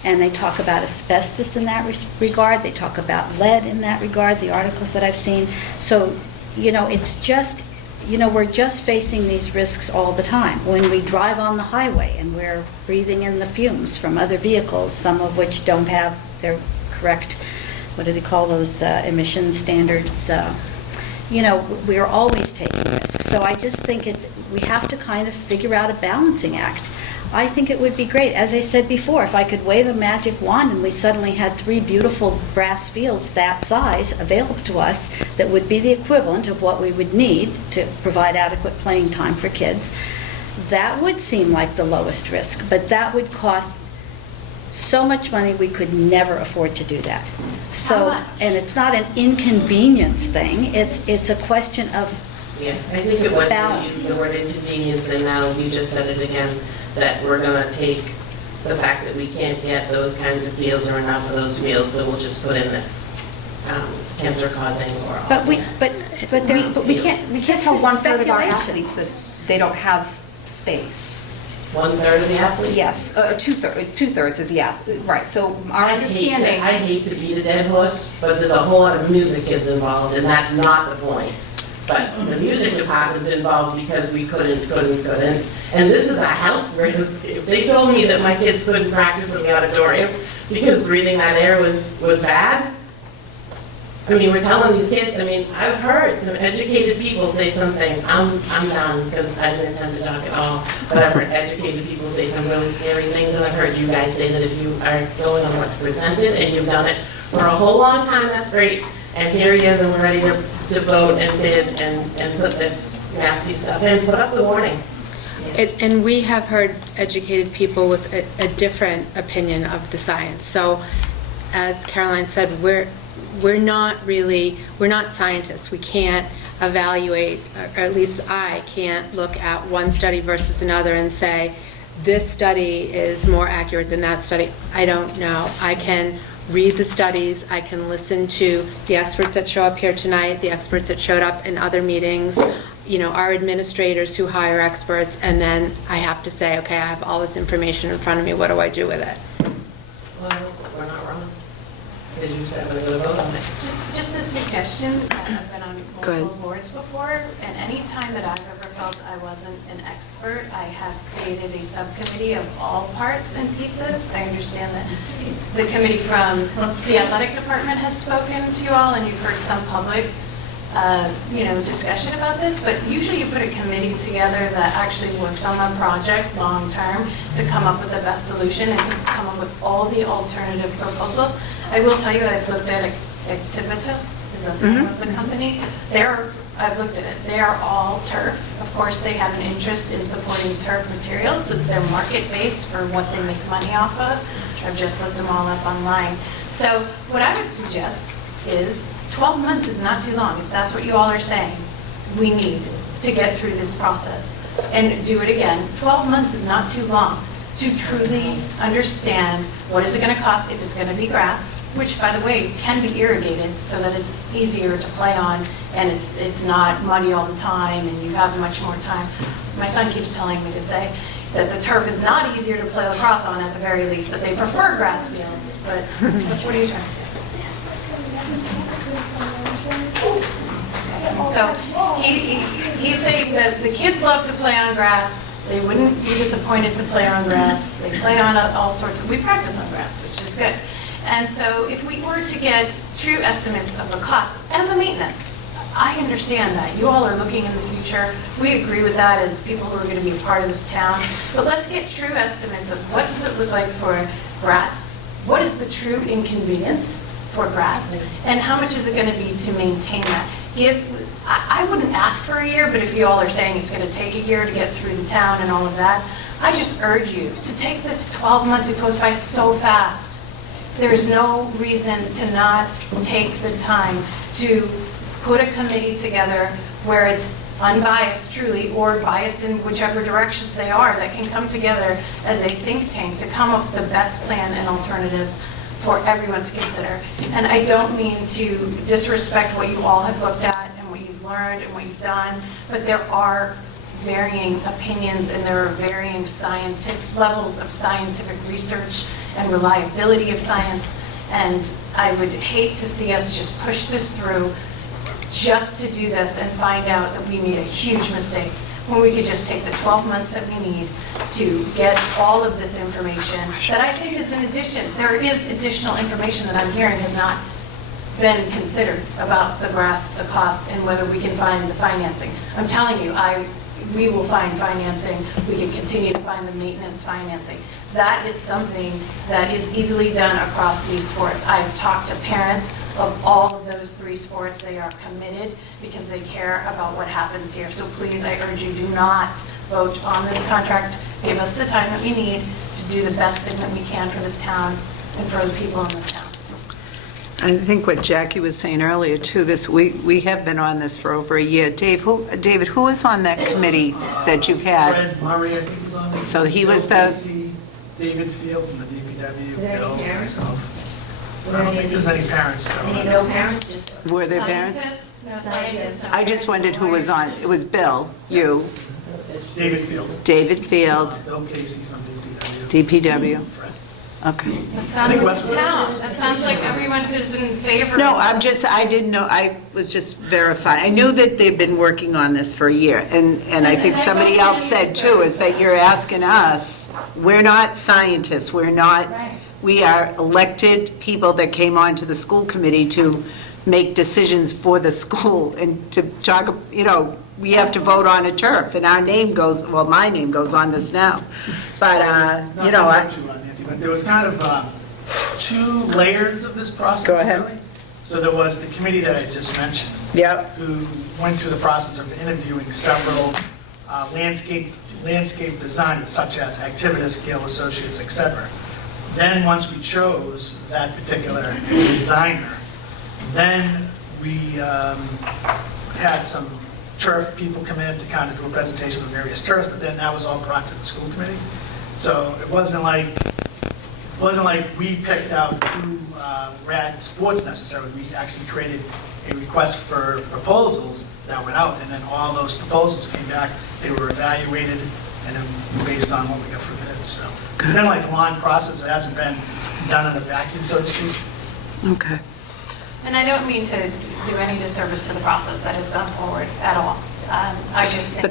And they talk about asbestos in that regard, they talk about lead in that regard, the articles that I've seen. So, it's just, we're just facing these risks all the time. When we drive on the highway and we're breathing in the fumes from other vehicles, some of which don't have their correct, what do they call those, emission standards, we're always taking risks. So I just think we have to kind of figure out a balancing act. I think it would be great, as I said before, if I could wave a magic wand and we suddenly had 3 beautiful brass fields that size available to us that would be the equivalent of what we would need to provide adequate playing time for kids, that would seem like the lowest risk, but that would cost so much money we could never afford to do that. So, and it's not an inconvenience thing, it's a question of Yeah, I think it was, you balance. used the word inconvenience, and now you just said it again, that we're gonna take the fact that we can't get those kinds of fields or enough of those fields, so we'll just put in this cancer-causing or. But we can't tell one-third of our speculation. athletes that they don't have space. 1/3 of the athletes? Yes, two-thirds of the athletes, right, so our understanding. I hate to beat a dead horse, but there's a whole lot of music kids involved, and that's not the point. But the music department's involved because we couldn't. And this is a health risk. If they told me that my kids couldn't practice in the auditorium because breathing that air was bad, I mean, we're telling these kids, I've heard some educated people say something, I'm done because I didn't attend the talk at all, but I've heard educated people say some really scary things, and I've heard you guys say that if you are going on what's presented and you've done it for a whole long time, that's great, and here he is, and we're ready to vote and bid and put this nasty stuff in, put up the warning. And we have heard educated people with a different opinion of the science. So, as Caroline said, we're not scientists. We can't evaluate, or at least I can't look at one study versus another and say, this study is more accurate than that study. I don't know. I can read the studies, I can listen to the experts that show up here tonight, the experts that showed up in other meetings, our administrators who hire experts, and then I have to say, okay, I have all this information in front of me, what do I do with it? Well, we're not wrong. As you said, we're going to vote on it. Just a suggestion, I've been on Go ahead. multiple boards before, and any time that I've ever felt I wasn't an expert, I have created a subcommittee of all parts and pieces. I understand that the committee from the athletic department has spoken to you all, and you've heard some public, discussion about this, but usually you put a committee together that actually works on the project long-term to come up with the best solution and to come up with all the alternative proposals. I will tell you, I've looked at Activitas, is that the name of the company? I've looked at it. They are all turf. Of course, they have an interest in supporting turf materials. It's their market base for what they make money off of. I've just looked them all up online. So what I would suggest is 12 months is not too long. If that's what you all are saying, we need to get through this process and do it again. 12 months is not too long to truly understand what is it going to cost if it's going to be grass, which, by the way, can be irrigated so that it's easier to play on and it's not muddy all the time and you have much more time. My son keeps telling me to say that the turf is not easier to play lacrosse on at the very least, that they prefer grass fields, but what are you trying to say? So he's saying that the kids love to play on grass. They wouldn't be disappointed to play on grass. They play on all sorts of, we practice on grass, which is good. And so if we were to get true estimates of the cost and the maintenance, I understand that. You all are looking in the future. We agree with that as people who are going to be a part of this town. But let's get true estimates of what does it look like for grass? What is the true inconvenience for grass? And how much is it going to be to maintain that? I wouldn't ask for a year, but if you all are saying it's going to take a year to get through the town and all of that, I just urge you to take this 12 months. It goes by so fast. There's no reason to not take the time to put a committee together where it's unbiased truly or biased in whichever directions they are that can come together as a think tank to come up with the best plan and alternatives for everyone to consider. And I don't mean to disrespect what you all have looked at and what you've learned and what you've done, but there are varying opinions and there are varying scientific levels of scientific research and reliability of science. And I would hate to see us just push this through just to do this and find out that we made a huge mistake when we could just take the 12 months that we need to get all of this information that I think is an addition. There is additional information that I'm hearing has not been considered about the grass, the cost, and whether we can find the financing. I'm telling you, we will find financing. We can continue to find the maintenance financing. That is something that is easily done across these sports. I've talked to parents of all of those 3 sports. They are committed because they care about what happens here. So please, I urge you, do not vote on this contract. Give us the time that we need to do the best thing that we can for this town and for the people in this town. I think what Jackie was saying earlier too, we have been on this for over a year. David, who was on that committee that you've had? Fred Murray, I think, was on it. So he was Bill the- Casey, David Field from the DPW, Were there any Bill, parents? myself. I don't think there's any parents though. Any no parents, just Were there parents? Scientists, no scientists, no I just parents, wondered who was lawyers. on. It was Bill, you, David Field. David Field, Bill Casey from DPW. DPW. Fred. Okay. That sounds like the town. That sounds like everyone who's in favor. No, I didn't know, I was just verifying. I knew that they've been working on this for a year, and I think somebody else said too, is that you're asking us, we're not scientists, we're not, Right. we are elected people that came onto the school committee to make decisions for the school and to talk, we have to vote on a turf, and our name goes, well, my name goes on this now. But, Nancy, but there was kind of 2 layers of this process. Go ahead. Really. So there was the committee that I just mentioned. Yep. Who went through the process of interviewing several landscape designers, such as Activitas, Gale Associates, etc. Then, once we chose that particular designer, then we had some turf people come in to kind of do a presentation of various turfs, but then that was all brought to the school committee. So it wasn't like we picked out who ran sports necessarily. We actually created a request for proposals that went out, and then all those proposals came back. They were evaluated, and then based on what we got for bids. So it's been like a long process. It hasn't been done in a vacuum, so to speak. Okay. And I don't mean to do any disservice to the process that has gone forward at all. I just think.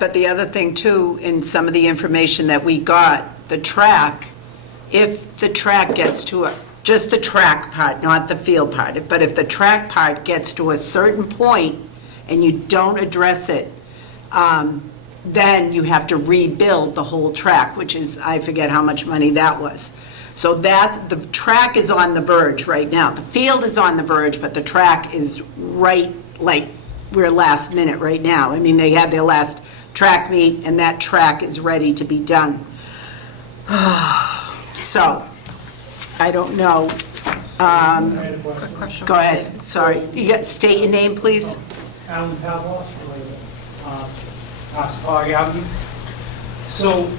But the other thing too, in some of the information that we got, the track, if the track gets to just the track part, not the field part, but if the track part gets to a certain point and you don't address it, then you have to rebuild the whole track, which is, I forget how much money that was. So that, the track is on the verge right now. The field is on the verge, but the track is right, like, we're last minute right now. I mean, they had their last track meet, and that track is ready to be done. So, I don't know. Go ahead, sorry. State your name, please. Alan Pavlos, Ossipog Avenue. So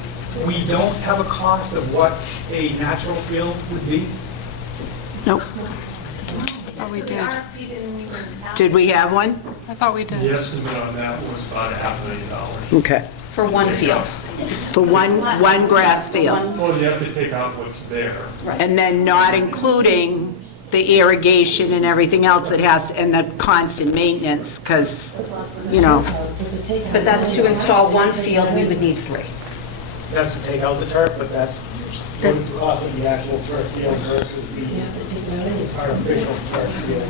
we don't have a cost of what a natural field would be? Nope. Oh, we The did. RFP didn't even ask. Did we have one? I thought we did. The estimate on that was about $500,000. Okay. For one field. For one grass field. Well, you have to take out what's there. And then not including the irrigation and everything else that has, and the constant maintenance, because, But that's to install one field, we would need 3. That's to take out the turf, but that's what the cost of the actual turf field versus the artificial turf field.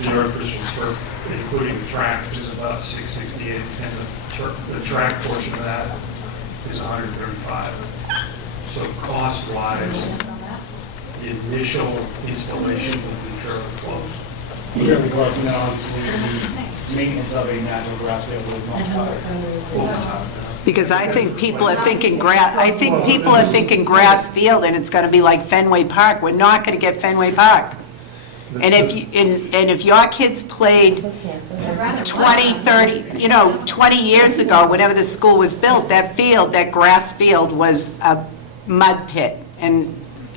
The artificial turf, including the track, is about $668, and the track portion of that is $135. So cost-wise, the initial installation would be fairly close. Really close now to the maintenance of a natural grass field with much higher. because I think people are thinking grass field, and it's going to be like Fenway Park. We're not going to get Fenway Park. And if your kids played 20, 30, 20 years ago, whenever the school was built, that grass field was a mud pit, and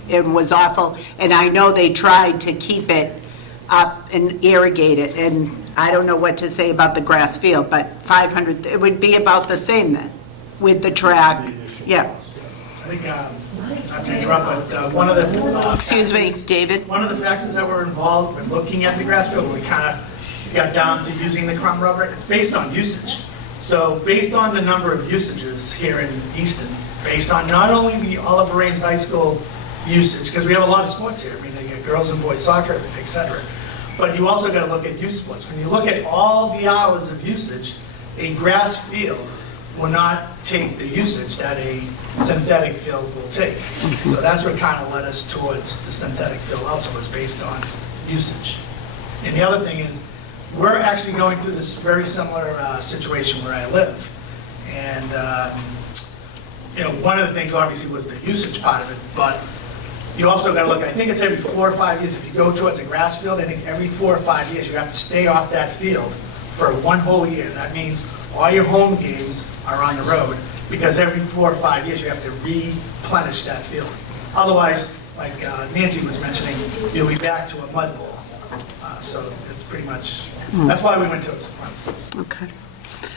it was awful. And I know they tried to keep it up and irrigate it, and I don't know what to say about the grass field, but 500, it would be about the same then, with the track. Yeah. I think, not to interrupt, but one of the... Excuse me, David? One of the factors that were involved when looking at the grass field, when we kind of got down to using the crumb rubber, it's based on usage. So based on the number of usages here in Easton, based on not only the Oliver Ames High School usage, because we have a lot of sports here, I mean, they get girls and boys soccer, et cetera, but you also got to look at youth sports. When you look at all the hours of usage, a grass field will not take the usage that a synthetic field will take. So that's what kind of led us towards the synthetic field also, was based on usage. And the other thing is, we're actually going through this very similar situation where I live. And, one of the things obviously was the usage part of it, but you also got to look, I think it's every 4 or 5 years, if you go towards a grass field, I think every 4 or 5 years you have to stay off that field for 1 whole year. That means all your home games are on the road, because every 4 or 5 years you have to replenish that field. Otherwise, like Nancy was mentioning, you'll be back to a mud hole. So it's pretty much, that's why we went to it. Okay.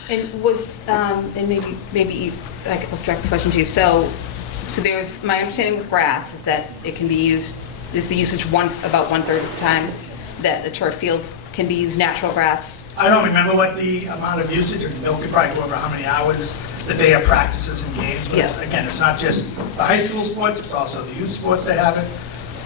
And was, and maybe I could direct the question to you. So there's, my understanding with grass is that it can be used, is the usage about 1/3 of the time that a turf field can be used natural grass? I don't remember what the amount of usage, or Bill could probably go over how many hours that they have practices and games. But again, it's not just the high school sports, it's also the youth sports that have it.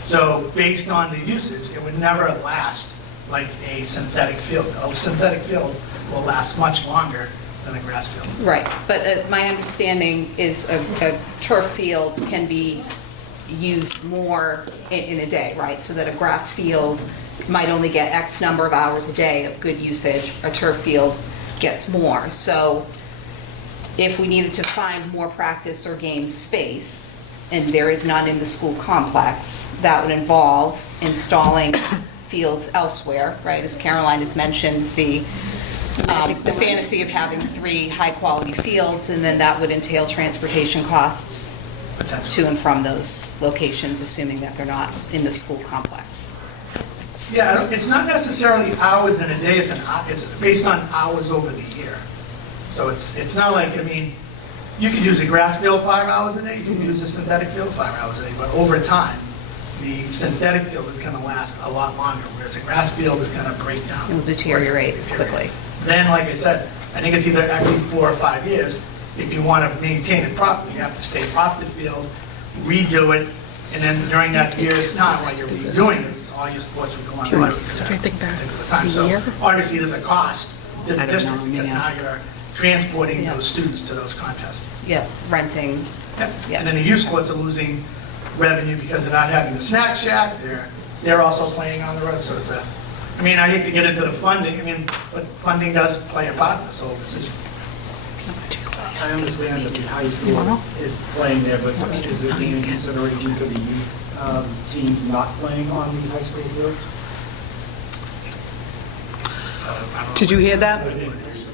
So based on the usage, it would never last like a synthetic field. A synthetic field will last much longer than a grass field. Right, but my understanding is a turf field can be used more in a day, right? So that a grass field might only get X number of hours a day of good usage, a turf field gets more. So if we needed to find more practice or game space, and there is none in the school complex, that would involve installing fields elsewhere, right? As Caroline has mentioned, the fantasy of having 3 high-quality fields, and then that would entail transportation costs to and from those locations, assuming that they're not in the school complex. Yeah, it's not necessarily hours in a day, it's based on hours over the year. So it's not like, I mean, you can use a grass field 5 hours a day, you can use a synthetic field 5 hours a day, but over time, the synthetic field is going to last a lot longer, whereas a grass field is going to break down. It will deteriorate quickly. Then, like I said, I think it's either every 4 or 5 years, if you want to maintain it properly, you have to stay off the field, redo it, and then during that year's time, while you're redoing it, all your sports would go on the road for that particular time. So obviously, there's a cost to the district, because now you're transporting those students to those contests. Yeah, renting. Yeah. And then the youth sports are losing revenue because they're not having the snack shack, they're also playing on the road, so it's I mean, I hate to get into the funding, but funding does play a part in this whole decision. I understand that the high school is playing there, but is there any consideration for the youth teams not playing on these high school fields? Did you hear that?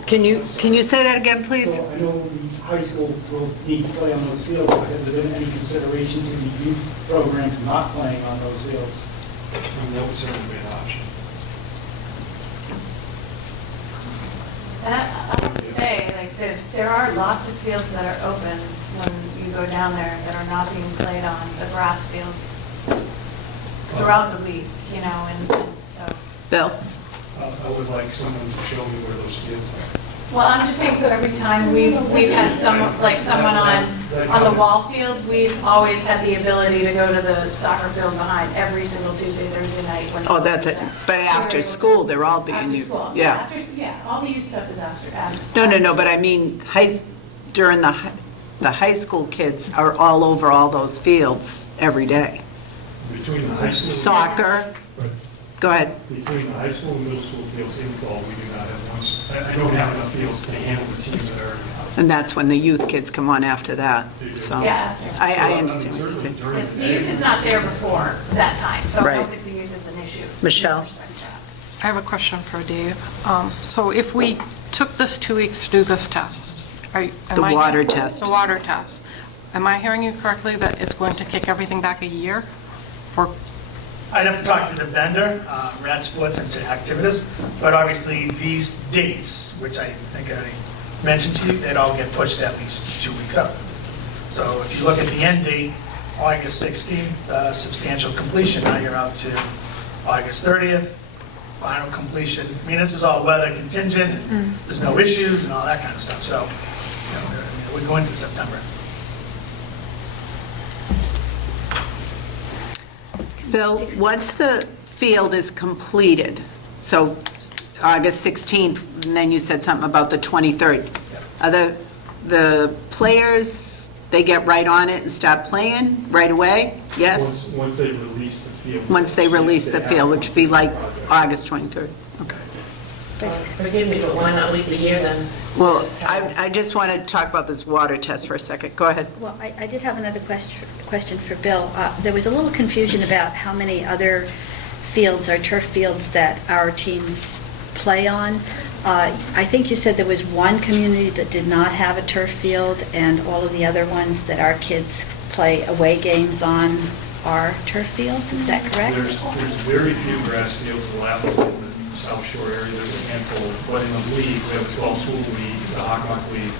Can you say that again, please? So I know the high school will need to play on those fields, but has there been any consideration to the youth programs not playing on those fields? And that would certainly be an option. And I have to say, like, there are lots of fields that are open when you go down there that are not being played on, the grass fields throughout the week, you know, and so. Bill? I would like someone to show me where those fields are. Well, I'm just saying, so every time we've had someone on the wall field, we've always had the ability to go to the soccer field behind every single Tuesday, Thursday night. When Oh, that's it. But after school, they're all being After used. school, Yeah. yeah, all the youth stuff is after school. No, but I mean, during the high school kids are all over all those fields every day. Between the high school. Soccer, Right. go ahead. Between the high school and middle school fields in fall, we do not have ones. I don't have enough fields to handle the teams that are already out. And that's when the youth kids come on after that, so. Yeah. I understand what you're saying. Yes, the youth is not there before that time, so I Right. don't think the youth is an issue. Michelle? I have a question for Dave. So if we took this 2 weeks to do this test, The water test. The water test, am I hearing you correctly that it's going to kick everything back a year? Or, I'd have to talk to the vendor, Rad Sports and to Activitas, but obviously these dates, which I think I mentioned to you, they'd all get pushed at least 2 weeks up. So if you look at the end date, August 16th, substantial completion, now you're out to August 30th, final completion. I mean, this is all weather contingent, and there's no issues and all that kind of stuff, so, you know, we go into September. Bill, once the field is completed, so August 16th, and then you said something about the 23rd. Are the players, they get right on it and start playing right away? Yes? Once they release the field. Once they release the field, which would be like August 23rd. Okay. Forgive me, but why not leave the year then? Well, I just want to talk about this water test for a second. Go ahead. Well, I did have another question for Bill. There was a little confusion about how many other fields or turf fields that our teams play on. I think you said there was one community that did not have a turf field, and all of the other ones that our kids play away games on are turf fields. Is that correct? There's very few grass fields left in the South Shore area. There's a handful, but in the league, we have a 12-school league, the Hockomock League.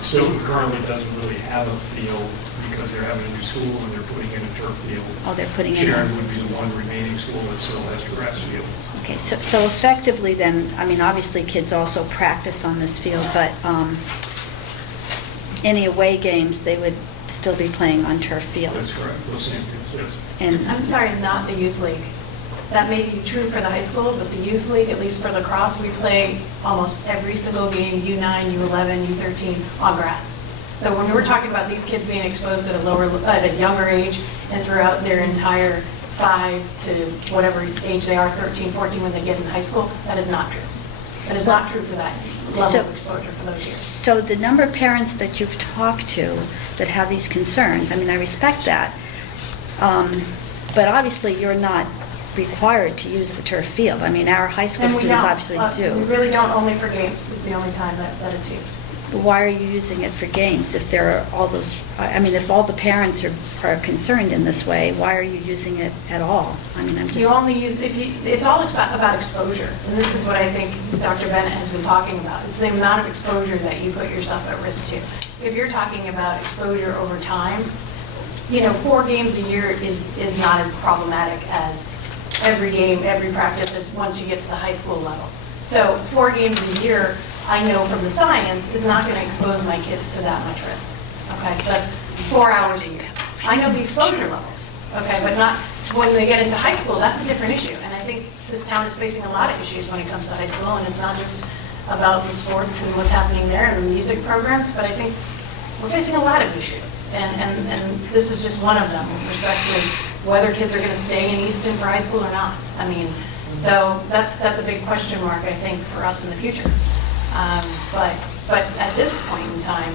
Stoughton currently doesn't really have a field because they're having a new school and they're putting in a turf field. Oh, they're putting in. Sharon would be the one remaining school that still has grass fields. Okay, so effectively then, I mean, obviously kids also practice on this field, but any away games, they would still be playing on turf fields. That's correct. Those same fields, yes. And I'm sorry, not the youth league. That may be true for the high school, but the youth league, at least for lacrosse, we play almost every single game, U9, U11, U13, on grass. So when we're talking about these kids being exposed at a younger age and throughout their entire 5 to whatever age they are, 13, 14, when they get in high school, that is not true. That is not true for that level of exposure for those years. so the number of parents that you've talked to that have these concerns, I mean, I respect that, but obviously you're not required to use the turf field. I mean, our high school And we students don't. obviously We do. really don't, only for games is the only time that it's used. But why are you using it for games if there are all those, I mean, if all the parents are concerned in this way, why are you using it at all? I mean, I'm just. You only use, it's all about exposure, and this is what I think Dr. Bennett has been talking about. It's the amount of exposure that you put yourself at risk to. If you're talking about exposure over time, 4 games a year is not as problematic as every game, every practice, as once you get to the high school level. So 4 games a year, I know from the science, is not going to expose my kids to that much risk. Okay, so that's 4 hours a year. I know the exposure levels, okay, but not, when they get into high school, that's a different issue. And I think this town is facing a lot of issues when it comes to high school, and it's not just about the sports and what's happening there and the music programs, but I think we're facing a lot of issues. And this is just one of them with respect to whether kids are going to stay in Easton for high school or not. I mean, so that's a big question mark, I think, for us in the future. But at this point in time,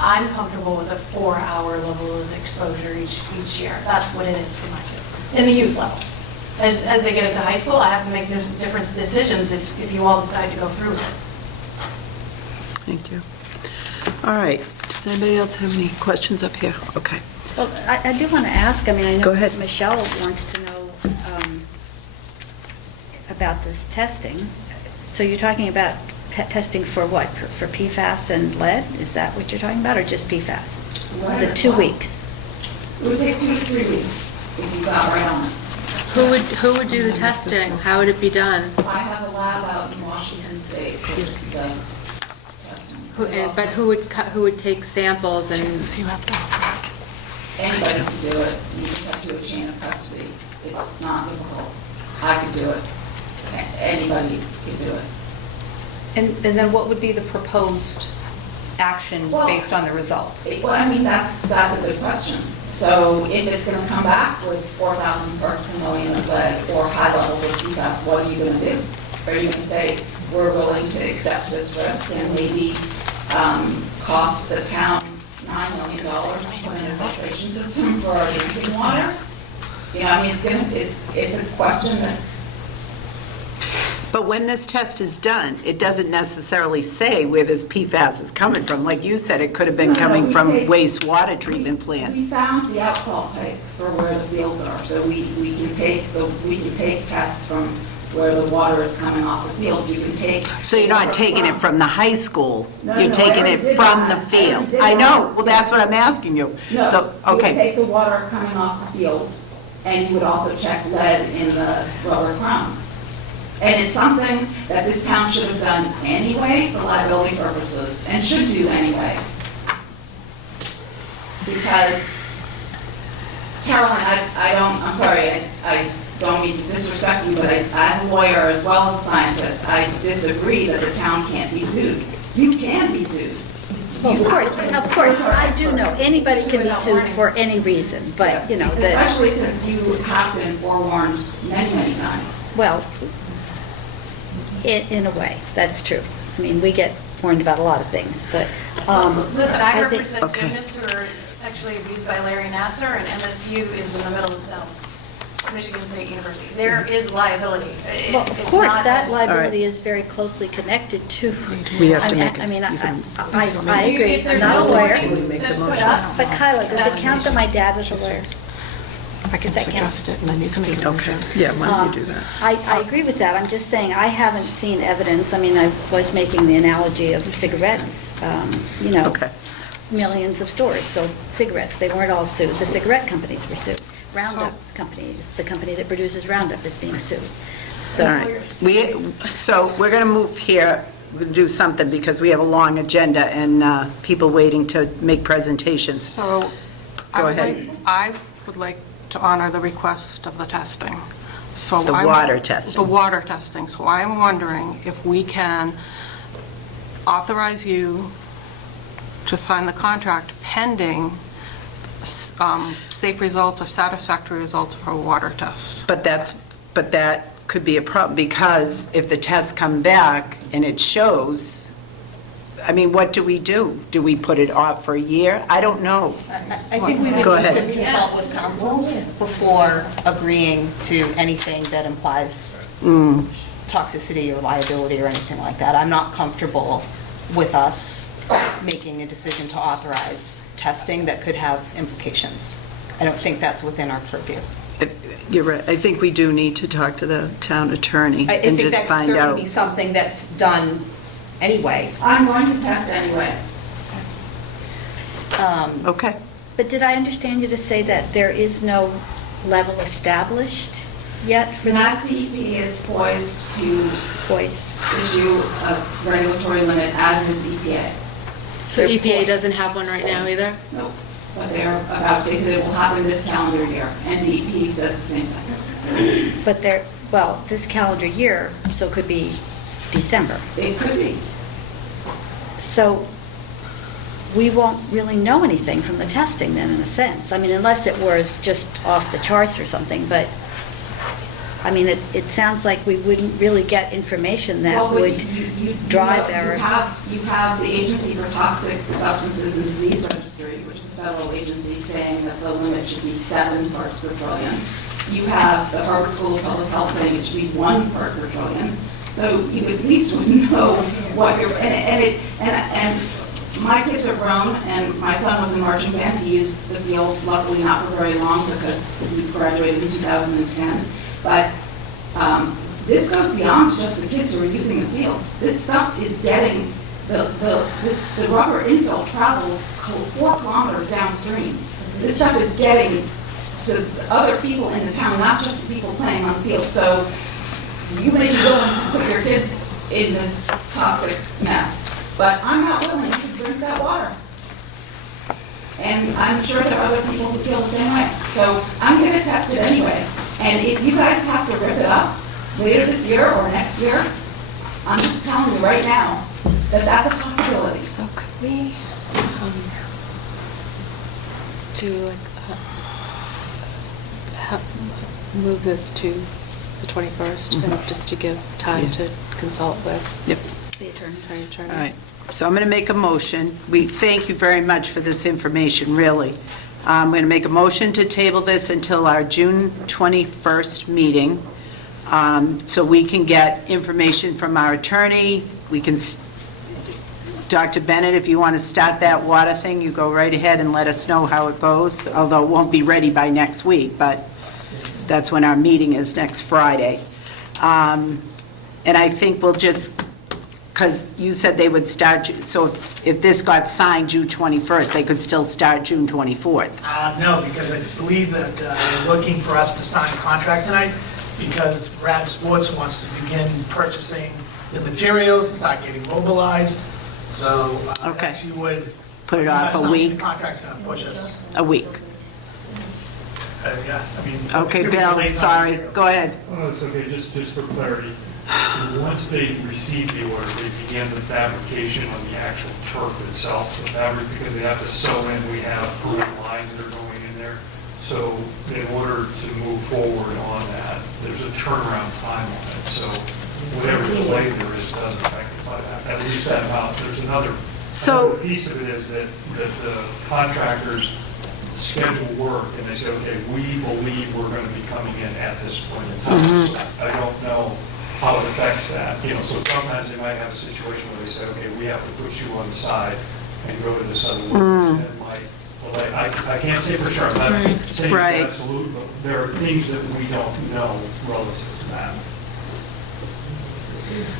I'm comfortable with a 4-hour level of exposure each year. That's what it is for my kids, in the youth level. As they get into high school, I have to make different decisions if you all decide to go through this. Thank you. All right. Does anybody else have any questions up here? Okay. Well, I do want to ask, I mean, I Go know ahead. Michelle wants to know, about this testing. So you're talking about testing for what? For PFAS and lead? Is that what you're talking about, or just PFAS? The 2 weeks? It would take 2 to 3 weeks if you got right on it. Who would do the testing? How would it be done? I have a lab out in Washington State that does testing. But who would take samples and? Anybody can do it. You just have to do a chain of custody. It's not difficult. I could do it. Anybody could do it. And then what would be the proposed action Well, based on the result? Well, I mean, that's a good question. So if it's going to come back with 4,000 parts per million of lead or high levels of PFAS, what are you going to do? Are you going to say, we're willing to accept this risk and maybe cost the town $9 million to put in a filtration system for our drinking water? You know, I mean, it's a question that. But when this test is done, it doesn't necessarily say where this PFAS is coming from. Like you said, it could have been coming from wastewater treatment plant. We found the outfall pipe for where the fields are, so we can take tests from where the water is coming off the fields. You can take. So you're not taking it from the high school, you're taking it did from that. the field. I did I know, that. well, that's what I'm asking you. No, So, you would okay, take the water coming off the field, and you would also check lead in the rubber crown. And it's something that this town should have done anyway for liability purposes, and should do anyway. Because, Carolyn, I'm sorry, I don't mean to disrespect you, but as a lawyer as well as a scientist, I disagree that the town can't be sued. You can be sued. Well, of course, I do know, anybody can be sued for any reason, but, you know, Especially since you have been forewarned many, many times. well, in a way, that's true. I mean, we get warned about a lot of things, but. Listen, I think- represent okay. gymnasts who are sexually abused by Larry Nasser, and MSU is in the middle of Selma, Michigan State University. There is liability. Well, of It's course, not- that liability is very closely connected to. We have to make it- I mean, I If agree, I'm there's not a no lawyer. warning that's put up, But Kyla, does it that's count that my dad was a lawyer? I can Does that count? suggest it, and then you can make a okay, motion. yeah, why don't you do that? I agree with that, I'm just saying, I haven't seen evidence, I mean, I was making the analogy of cigarettes, you know, Okay. millions of stores sold cigarettes, they weren't all sued, the cigarette companies were sued. Roundup companies, the company that produces Roundup is being sued. So, All right, so we're going to move here, we're gonna do something because we have a long agenda and people waiting to make presentations. So Go ahead. I would like to honor the request of the testing. So The water testing. The water testing. So I'm wondering if we can authorize you to sign the contract pending safe results or satisfactory results for a water test. But that could be a problem, because if the tests come back and it shows, I mean, what do we do? Do we put it off for a year? I don't know. I think we would Go need ahead. to consult with counsel before agreeing to anything that implies toxicity or liability or anything like that. I'm not comfortable with us making a decision to authorize testing that could have implications. I don't think that's within our purview. You're right, I think we do need to talk to the town attorney I and think just that could find certainly out. be something that's done anyway. I'm going to test anyway. Okay. but did I understand you to say that there is no level established yet for that? Mass DEP is poised to Poised. issue a regulatory limit, as is EPA. So EPA doesn't have one right now either? Nope. But they're about, they said it will happen this calendar year, and DEP says the same thing. But there, well, this calendar year, so it could be December. It could be. So we won't really know anything from the testing then, in a sense. I mean, unless it was just off the charts or something, but, I mean, it sounds like we wouldn't really get information that Well, but would you drive know, our... You have the Agency for Toxic Substances and Disease Registry, which is a federal agency, saying that the limit should be 7 parts per trillion. You have the Harvard School of Public Health saying it should be 1 part per trillion. So you at least would know what you're, and my kids are grown, and my son was in marching band. He used the field, luckily not for very long, because he graduated in 2010. But this goes beyond just the kids who are using the field. This stuff is getting, the rubber infill travels 4 kilometers downstream. This stuff is getting to other people in the town, not just the people playing on the field. So you may be willing to put your kids in this toxic mess, but I'm not willing to drink that water. And I'm sure there are other people who feel the same way. So I'm going to test it anyway. And if you guys have to rip it up later this year or next year, I'm just telling you right now that that's a possibility. So could we do like, move this to the 21st, and just to give time to consult with Yep. The attorney. All right, so I'm going to make a motion. We thank you very much for this information, really. I'm going to make a motion to table this until our June 21st meeting, so we can get information from our attorney. We can, Dr. Bennett, if you want to start that water thing, you go right ahead and let us know how it goes, although it won't be ready by next week, but that's when our meeting is, next Friday. And I think we'll just, because you said they would start, so if this got signed June 21st, they could still start June 24th. No, because I believe that they're looking for us to sign a contract tonight, because Rad Sports wants to begin purchasing the materials and start getting mobilized. So Okay. actually would... Put it off a The week? contract's going to push us. A week. Yeah, I mean... Okay, it could be Bill, delayed on sorry, materials. go ahead. Oh, it's okay, just for clarity. Once they receive the order, they begin the fabrication on the actual turf itself, the fabric, because they have to sew in, we have approved lines that are going in there. So in order to move forward on that, there's a turnaround time on it. So whatever delay there is doesn't affect it by that, at least that amount. There's another piece of it is that the contractors schedule work, and they say, okay, we believe we're going to be coming in at this point in time. So I don't know how it affects that. So sometimes they might have a situation where they say, okay, we have to put you on the side and go to this other work. And like, well, I can't say for sure, I'm not saying Right. it's absolute, but there are things that we don't know relative to that.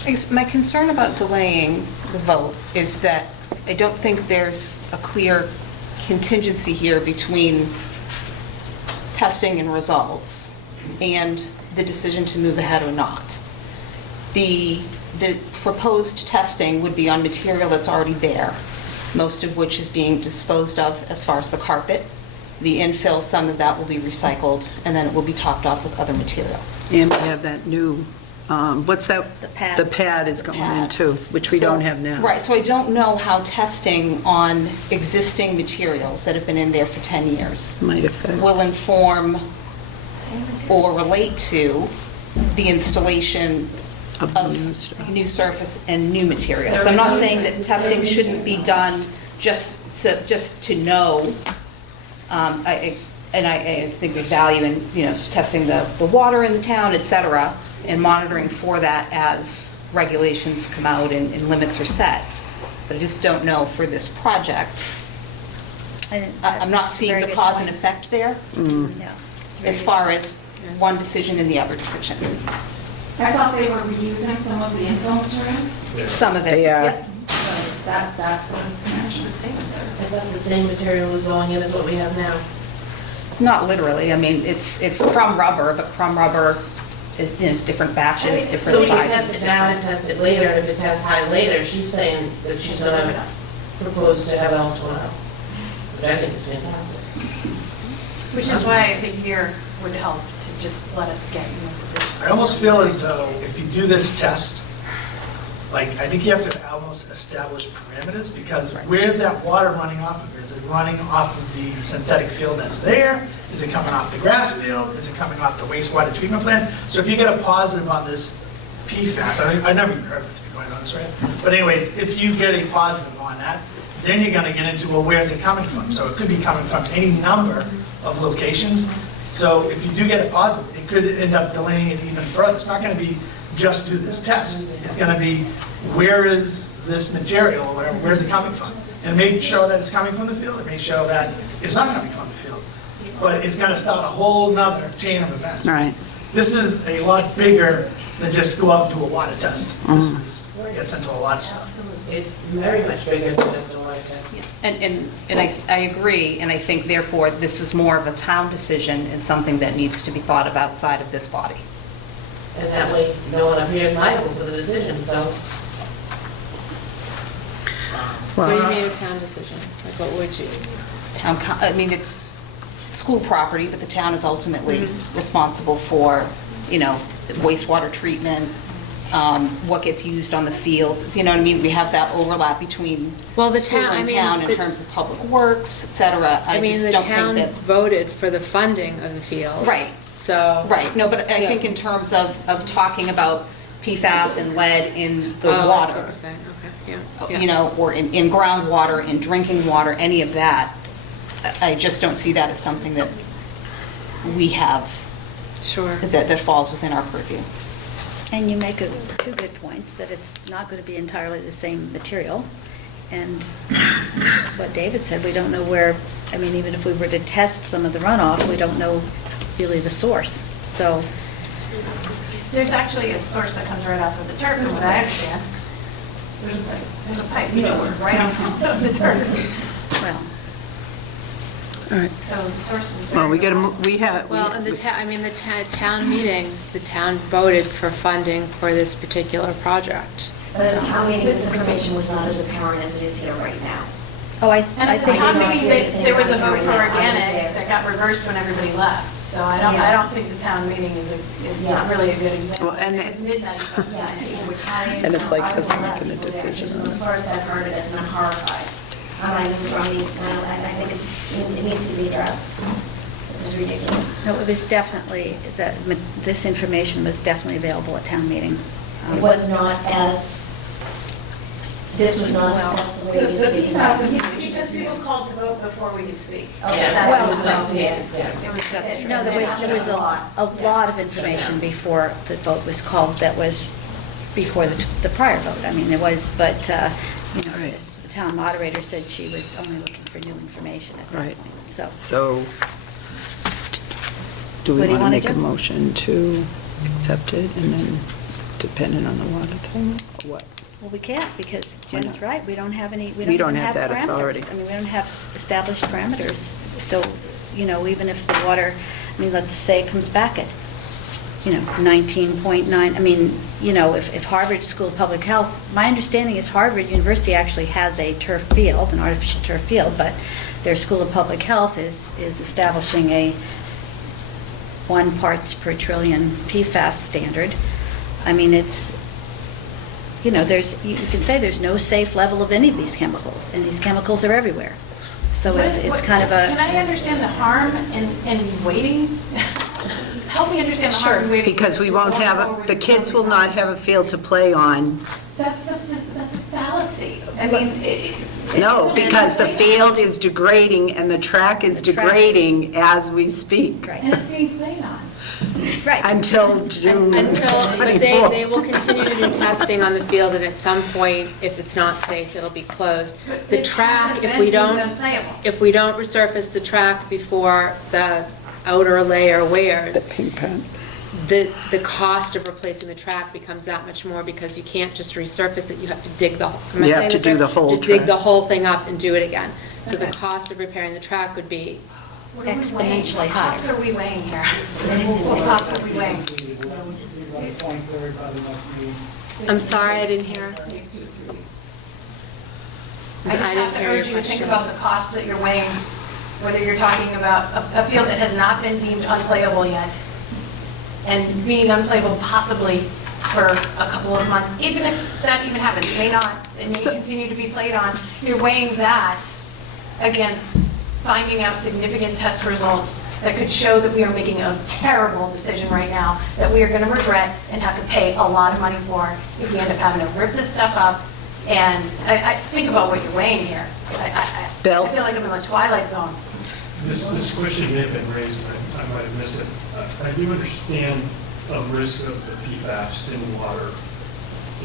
I guess my concern about delaying the vote is that I don't think there's a clear contingency here between testing and results and the decision to move ahead or not. The proposed testing would be on material that's already there, most of which is being disposed of as far as the carpet. The infill, some of that will be recycled, and then it will be topped off with other material. And we have that new, what's that? The pad. The pad is going in Pad. too, which we So- don't have now. Right, so I don't know how testing on existing materials that have been in there for 10 years Might affect. will inform or relate to the installation Of the new stuff. of new surface and new materials. I'm not saying that testing shouldn't be done just to know. I think there's value in, testing the water in the town, et cetera, and monitoring for that as regulations come out and limits are set. But I just don't know for this project. I'm not seeing the cause and effect there Yeah. it's a very as good far point. as one decision and the other decision. I thought they were reusing some of the infill material, Some of it. They are. Yep. so that's what matches the statement there. I thought the same material was going in as what we have now. Not literally, I mean, it's crumb rubber, but crumb rubber is, it's different batches, different So we can test sizes. it now and test it later, and if it tests high later, she's saying that she's gonna propose to have it all torn out, which I think is fantastic. Which is why I think here would help to just let us get in a position. I almost feel as though if you do this test, like, I think you have to almost establish parameters, because where's that water running off of? Is it running off of the synthetic field that's there? Is it coming off the grass field? Is it coming off the wastewater treatment plant? So if you get a positive on this PFAS, I never even heard of it, to be quite honest, right? But anyways, if you get a positive on that, then you're gonna get into, well, where's it coming from? So it could be coming from any number of locations. So if you do get a positive, it could end up delaying it even further. It's not gonna be just do this test. It's gonna be, where is this material, or whatever, where's it coming from? And it may show that it's coming from the field, it may show that it's not coming from the field. But it's gonna start a whole nother chain of events. All right. This is a lot bigger than just go out and do a water test. This is, gets into a lot of stuff. It's very much bigger than just a water test. And I agree, and I think therefore this is more of a town decision and something that needs to be thought of outside of this body. And that way, no one up here is liable for the decision, so. What do you mean a town decision? Like, what would you? I mean, it's school property, but the town is ultimately responsible for, wastewater treatment, what gets used on the fields. You know what I mean? We have that overlap between Well, the school town- and I mean, town in the- terms of public works, et cetera. I mean, just the don't think town that- voted for the funding of the field. Right. So. Right, no, but I Yeah. think in terms of talking about PFAS and lead in the Oh, I see water, what you're saying. Okay, yeah. or in groundwater, in drinking water, any of that, I just don't see that as something that we have, Sure. that falls within our purview. And you make two good points, that it's not going to be entirely the same material. And what David said, we don't know where, I mean, even if we were to test some of the runoff, we don't know really the source. So, There's actually a source that comes right off of the turf, from what I understand. There's a pipe, right off of the turf. well, All right. So the source is. Well, we very got to, we have. Well, and the town meeting, the town voted for funding for this particular project. But at the town meeting, this information was not as apparent as it is here right now. oh, I And at the think, town I meeting, did not there was a see vote anything for right now. I was organic there. that got reversed when everybody left. So I Yeah. don't think the town meeting is Yeah. really a good example. Well, and It was midnight. Yeah, and people were tired. And it's like I was us glad making a people there. decision This is on the this. first I've heard of this, and I'm horrified. I think it needs to be addressed. This is ridiculous. no, it was definitely, this information was definitely available at town meeting. It was not as, this was not assessed the way it needs to be. Because people called to vote before we could speak. Okay. Well, It was No, there was a lot of information before the vote was called that was before the prior vote. I mean, there was, but, the town moderator said she was only looking for new information at that Right. point, so. So, do we What do you want to wanna make a do? motion to accept it, and then depending on the water thing, or what? Well, we can't, because Why Jen's not? right, we don't have any, we We don't don't even have have that authority. parameters. I mean, we don't have established parameters, so, even if the water, I mean, let's say it comes back at, 19.9, I mean, if Harvard School of Public Health, my understanding is Harvard University actually has a turf field, an artificial turf field, but their School of Public Health is establishing a 1 parts per trillion PFAS standard. I mean, it's, you can say there's no safe level of any of these chemicals, and these chemicals are everywhere. So it's kind of Can a, I understand the harm in waiting? Help me understand the harm in waiting. Because we won't have, the kids will not have a field to play on. That's a fallacy. I mean, No, because the field is degrading and the track is The track is- degrading as we speak. right, and it's being played on. right. Until June But they 24th. will continue to do testing on the field, and at some point, if it's not safe, it'll be closed. The It track, hasn't if been we deemed don't, unplayable. if we don't resurface the track before the outer layer wears, Pink pen. the cost of replacing the track becomes that much more, because you can't just resurface it, you have to dig the, am I You have saying to this do right? the whole You dig track. the whole thing up and do it again. So the cost of repairing the track would be, What are we weighing? Exponentially What costs higher. are we weighing here? What costs are we weighing? We want to point to everybody next meeting. I'm sorry, I didn't hear. I just have to urge you to think about the costs that you're weighing, whether you're talking about a field that has not been deemed unplayable yet, and being unplayable possibly for a couple of months, even if that even happens, it may not, it may continue to be played on. You're weighing that against finding out significant test results that could show that we are making a terrible decision right now, that we are going to regret and have to pay a lot of money for if we end up having to rip this stuff up. And I think about what you're weighing here. Bill? I feel like I'm in the twilight zone. This question may have been raised, but I might have missed it. I do understand the risk of the PFAS in water,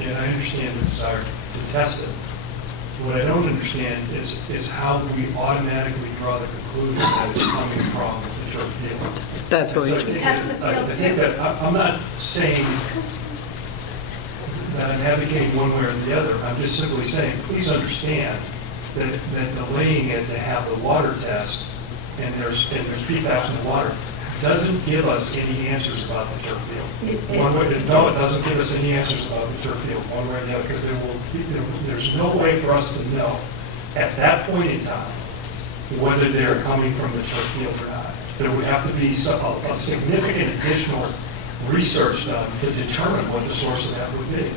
and I understand the desire to test it. What I don't understand is how we automatically draw the conclusion that it's coming from the turf field. That's what we, We test the I field think too. that, I'm not saying that I'm advocating one way or the other. I'm just simply saying, please understand that delaying it to have the water test, and there's PFAS in the water, doesn't give us any answers about the turf field. One way, no, it doesn't give us any answers about the turf field, one way or the other, because there's no way for us to know at that point in time whether they're coming from the turf field or not. There would have to be a significant additional research done to determine what the source of that would be.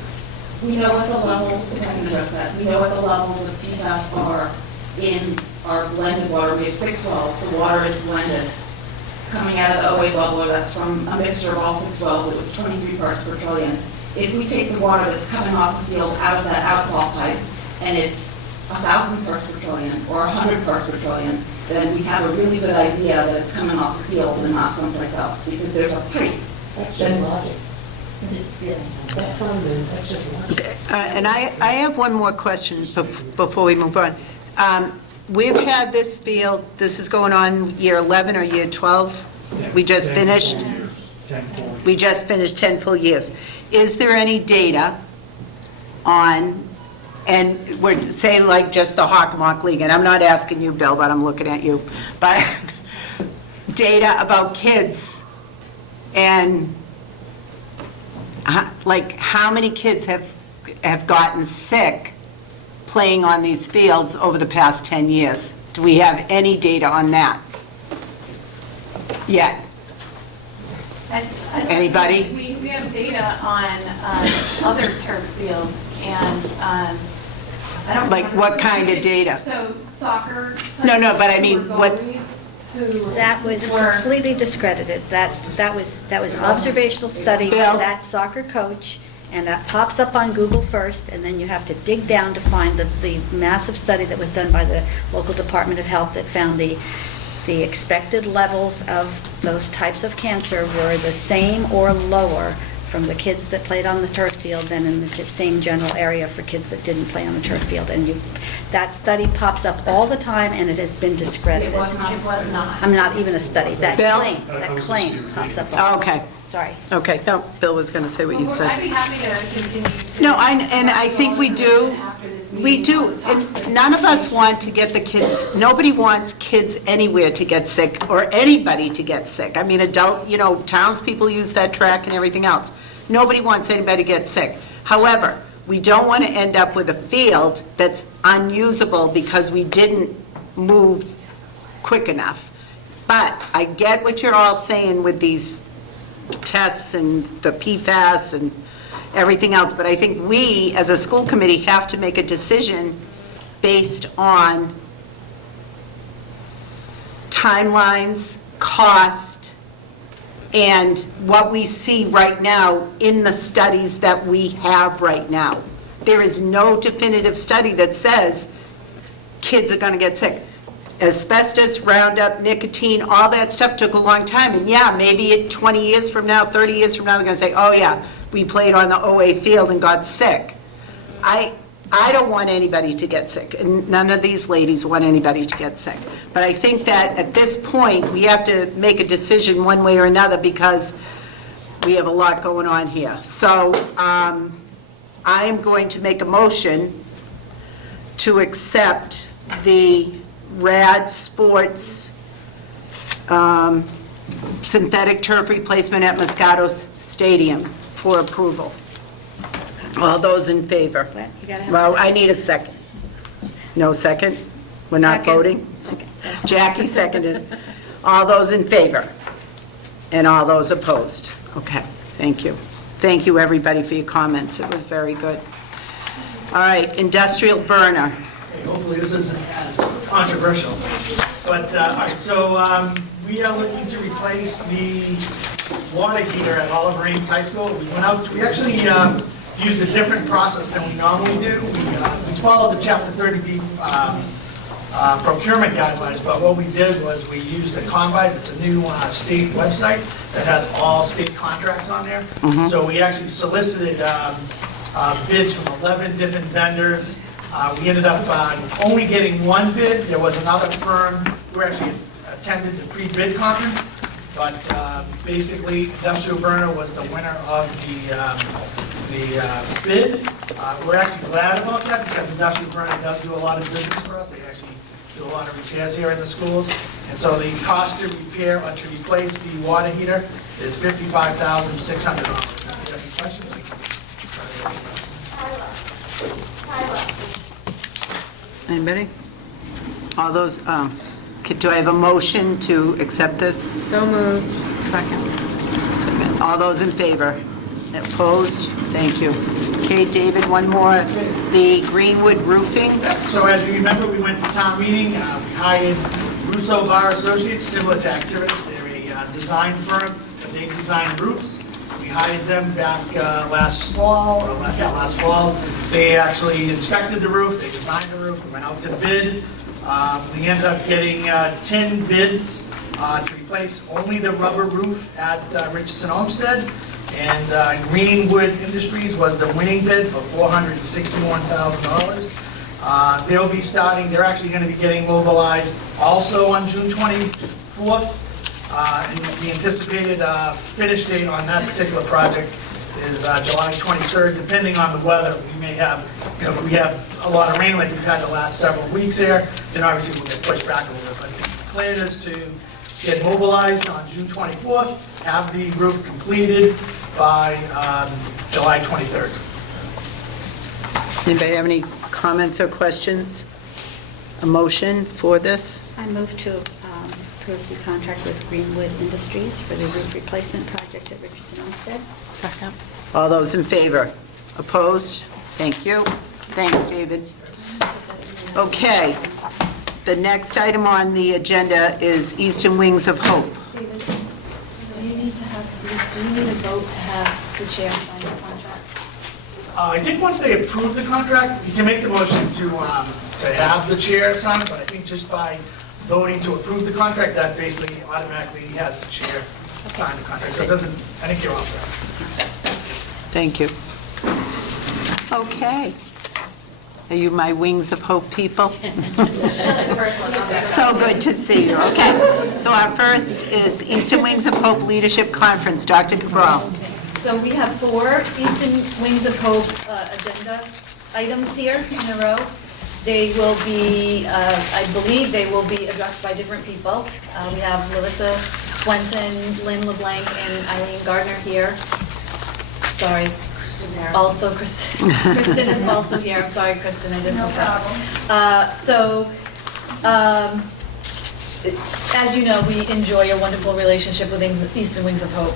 We know what the levels, if I can address that, we know what the levels of PFAS are in our blended water. We have 6 wells, the water is blended. Coming out of the OA bubbler, that's from a mixture of all 6 wells, it was 23 parts per trillion. If we take the water that's coming off the field out of that outfall pipe, and it's 1,000 parts per trillion, or 100 parts per trillion, then we have a really good idea that it's coming off the field and not someplace else, because there's a pipe. That's just logic. That's not even, that's just logic. And I have one more question before we move on. We've had this field, this is going on year 11 or year 12? We just finished? 10 full years. We just finished 10 full years. Is there any data on, and we're, say like just the Hockomock League, and I'm not asking you, Bill, but I'm looking at you, but data about kids and like how many kids have gotten sick playing on these fields over the past 10 years? Do we have any data on that yet? Anybody? We have data on other turf fields, and I don't Like remember what kind of specific- data? So soccer. No, but I mean, who were what- goalies who That was were- completely discredited. That was observational study by Bill? that soccer coach, and that pops up on Google first, and then you have to dig down to find the massive study that was done by the local Department of Health that found the expected levels of those types of cancer were the same or lower from the kids that played on the turf field than in the same general area for kids that didn't play on the turf field. And that study pops up all the time, and it has been discredited. It was not. It was not. I'm not even a study, that Bill? claim pops up. Oh, okay, Sorry. okay. No, Bill was going to say what you I'd said. be happy to continue to. No, and I think we do. After this We meeting do. on toxic And none of us want to get the kids, nobody wants kids anywhere to get sick or anybody to get sick. I mean, townspeople use that track and everything else. Nobody wants anybody to get sick. However, we don't want to end up with a field that's unusable because we didn't move quick enough. But I get what you're all saying with these tests and the PFAS and everything else, but I think we, as a school committee, have to make a decision based on timelines, cost, and what we see right now in the studies that we have right now. There is no definitive study that says kids are going to get sick. Asbestos, Roundup, nicotine, all that stuff took a long time. And yeah, maybe 20 years from now, 30 years from now, they're going to say, oh yeah, we played on the OA field and got sick. I don't want anybody to get sick, and none of these ladies want anybody to get sick. But I think that at this point, we have to make a decision one way or another because we have a lot going on here. So I am going to make a motion to accept the RAD Sports synthetic turf replacement at Moscato Stadium for approval. All those in favor? What? You gotta have a Well, I second. need a second. No second? We're not Second. voting? Second. Jackie seconded. All those in favor? And all those opposed? Okay, thank you. Thank you, everybody, for your comments. It was very good. All right, industrial burner. Okay, hopefully this isn't as controversial. But, all right, so we are looking to replace the water heater at Oliver Ames High School. We went out, we actually used a different process than we normally do. We followed the Chapter 30B procurement guidelines, but what we did was we used the Convise. It's a new state website that has all state contracts on there. So we actually solicited bids from 11 different vendors. We ended up only getting one bid. There was another firm who actually attended the pre-bid conference, but basically Industrial Burner was the winner of the the bid. We're actually glad about that because Industrial Burner does do a lot of business for us. They actually do a lot of repairs here in the schools. And so the cost to repair or to replace the water heater is $55,600. If you have any questions, I can try to answer those. Anybody? All those, do I have a motion to accept this? So moved. Second. Second. All those in favor? Opposed? Thank you. Okay, David, one more. The Greenwood Roofing. So as you remember, we went to town meeting, we hired Russo Bar Associates, similar to Activities. They're a design firm, but they design roofs. We hired them back last fall. They actually inspected the roof, they designed the roof, we went out to bid. We ended up getting 10 bids to replace only the rubber roof at Richardson Olmsted. And Greenwood Industries was the winning bid for $461,000. They'll be starting, they're actually going to be getting mobilized also on June 24th. And the anticipated finish date on that particular project is July 23rd, depending on the weather. We may have, if we have a lot of rain like we've had the last several weeks here, then obviously we'll get pushed back a little bit. But the plan is to get mobilized on June 24th, have the roof completed by July 23rd. Anybody have any comments or questions? A motion for this? I move to approve the contract with Greenwood Industries for the roof replacement project at Richardson Olmsted. Second. All those in favor? Opposed? Thank you. Thanks, David. Okay. The next item on the agenda is Easton Wings of Hope. David, do you need a vote to have the chair sign the contract? I think once they approve the contract, you can make the motion to have the chair sign it, but I think just by voting to approve the contract, that basically automatically has the chair sign the contract. So it doesn't, I think you're all set. Thank you. Okay. Are you my Wings of Hope people? So good to see you. Okay. So our first is Easton Wings of Hope Leadership Conference. Dr. Cabral. So we have 4 Easton Wings of Hope agenda items here in a row. They will be, I believe they will be addressed by different people. We have Melissa Swenson, Lynn LeBlanc, and Eileen Gardner here. Sorry. Also, Kristen. Kristen is also here. I'm sorry, Kristen, I didn't know that. As you know, we enjoy a wonderful relationship with Easton Wings of Hope.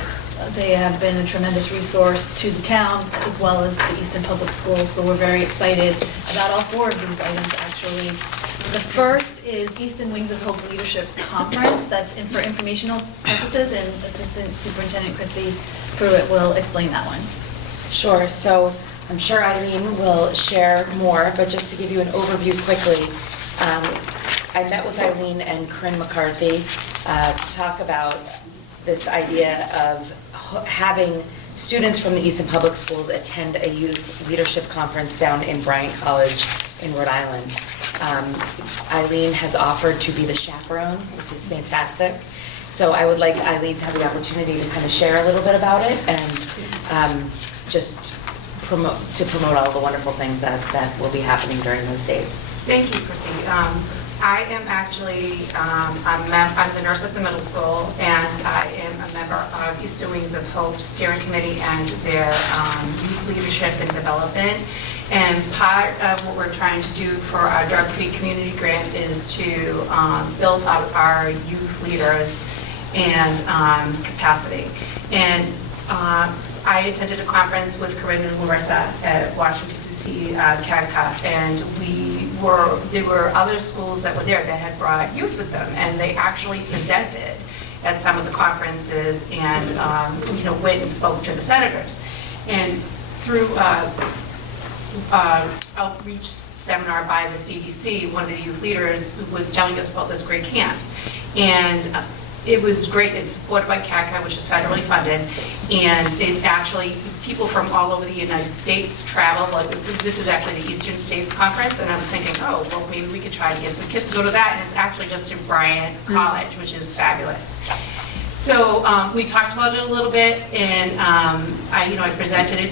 They have been a tremendous resource to the town as well as the Easton Public Schools, so we're very excited about all 4 of these items, actually. The first is Easton Wings of Hope Leadership Conference. That's for informational purposes, and Assistant Superintendent Christy Pruitt will explain that one. Sure. So I'm sure Eileen will share more, but just to give you an overview quickly, I met with Eileen and Corinne McCarthy to talk about this idea of having students from the Easton Public Schools attend a youth leadership conference down in Bryant College in Rhode Island. Eileen has offered to be the chaperone, which is fantastic. So I would like Eileen to have the opportunity to kind of share a little bit about it and just promote all the wonderful things that will be happening during those days. Thank you, Chrissy. I am actually, I'm the nurse at the middle school, and I am a member of Easton Wings of Hope Steering Committee and their youth leadership and development. And part of what we're trying to do for our drug-free community grant is to build up our youth leaders and capacity. And I attended a conference with Corinne and Larissa at Washington, D.C. CADCA, and there were other schools that were there that had brought youth with them, and they actually presented at some of the conferences and went and spoke to the senators. And through outreach seminar by the CDC, one of the youth leaders was telling us about this great camp. And it was great. It's supported by CADCA, which is federally funded, and it actually, people from all over the United States travel. Like, this is actually the Eastern States Conference, and I was thinking, oh, well, maybe we could try to get some kids to go to that, and it's actually just in Bryant College, which is fabulous. So we talked about it a little bit, and I presented it.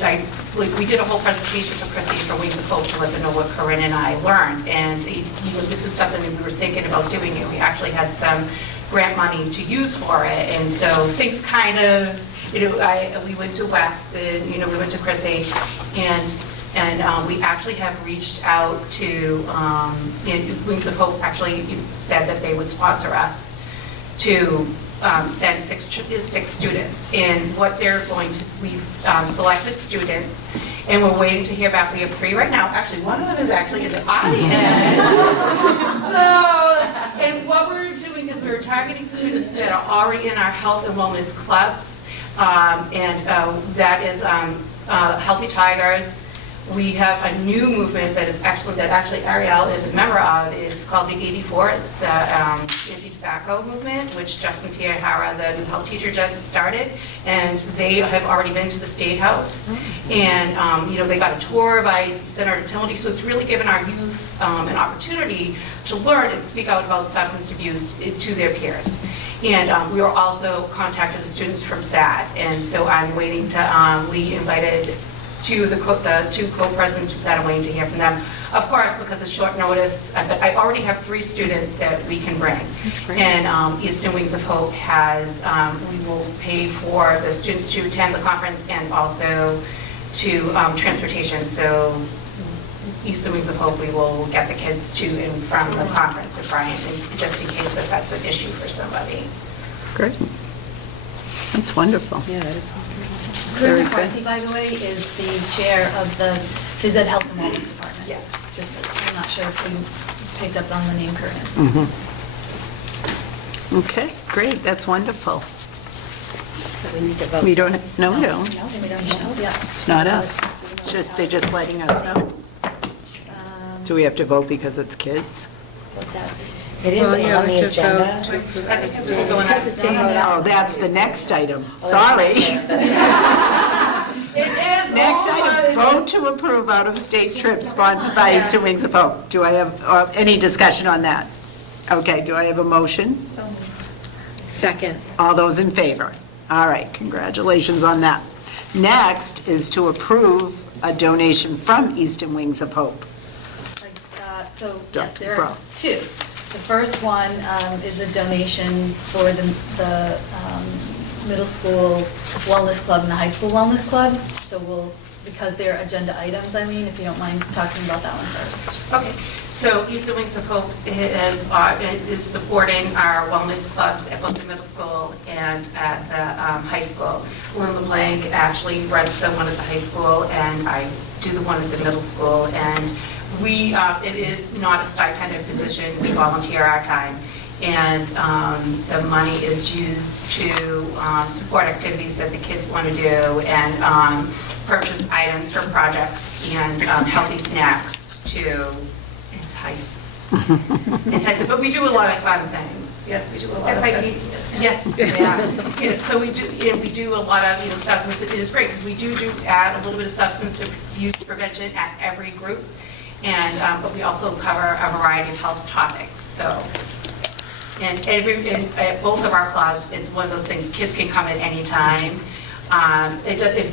We did a whole presentation for Christy from Wings of Hope to let them know what Corinne and I learned. And this is something that we were thinking about doing, and we actually had some grant money to use for it. And so things kind of, we went to West, and we went to Chrissy, and we actually have reached out to, Wings of Hope actually said that they would sponsor us to send six students. And what they're going to, we've selected students, and we're waiting to hear back. We have 3 right now. Actually, one of them is actually in the audience. And what we're doing is we're targeting students that are already in our health and wellness clubs, and that is Healthy Tigers. We have a new movement that actually Ariel is a member of. It's called the 84. It's anti-tobacco movement, which Justin Tiahara, the new health teacher, just started. And they have already been to the State House. And, they got a tour by Senator Tilley. So it's really given our youth an opportunity to learn and speak out about substance abuse to their peers. And we were also contacted the students from SAD. And so I'm waiting to, we invited the 2 co-presidents from SAD. I'm waiting to hear from them. Of course, because of short notice, but I already have 3 students that we can bring. That's great. And Easton Wings of Hope has, we will pay for the students to attend the conference and also to transportation. So Easton Wings of Hope, we will get the kids to and from the conference at Bryant, just in case that that's an issue for somebody. Great. That's wonderful. Yeah, that is wonderful. Very Corinne good. McCarthy, by the way, is the chair of the Phys Ed Health and Wellness Department. Yes. Just, I'm not sure if you picked up on the name Corinne. Okay, great, that's wonderful. So we need to vote. We don't, no, No, we don't know, yeah. it's not us. It's just, they're just letting us know. Do we have to vote because it's kids? What's that? It is Well, yeah, on we the have to agenda. vote. That's what's going on. Oh, that's the next item, sorry. It is. Next item, vote to approve out-of-state trip sponsored by Easton Wings of Hope. Do I have any discussion on that? Okay, do I have a motion? Second. All those in favor? All right, congratulations on that. Next is to approve a donation from Easton Wings of Hope. So, Go, yes, there bro. are 2. The first one is a donation for the middle school wellness club and the high school wellness club. So we'll, because they're agenda items, Eileen, if you don't mind talking about that one first. Okay, so Easton Wings of Hope is supporting our wellness clubs at both the middle school and at the high school. Lynn LeBlanc actually runs the one at the high school, and I do the one at the middle school. And we, it is not a stipended position, we volunteer our time. And the money is used to support activities that the kids want to do, and purchase items for projects and healthy snacks to entice them. But we do a lot of fun things. Yeah, we do a lot of Quite fun. tasty. Yes, yeah. So we do a lot of, substance. It is great because we do add a little bit of substance abuse prevention at every group, and but we also cover a variety of health topics. So. And at both of our clubs, it's one of those things, kids can come at any time. If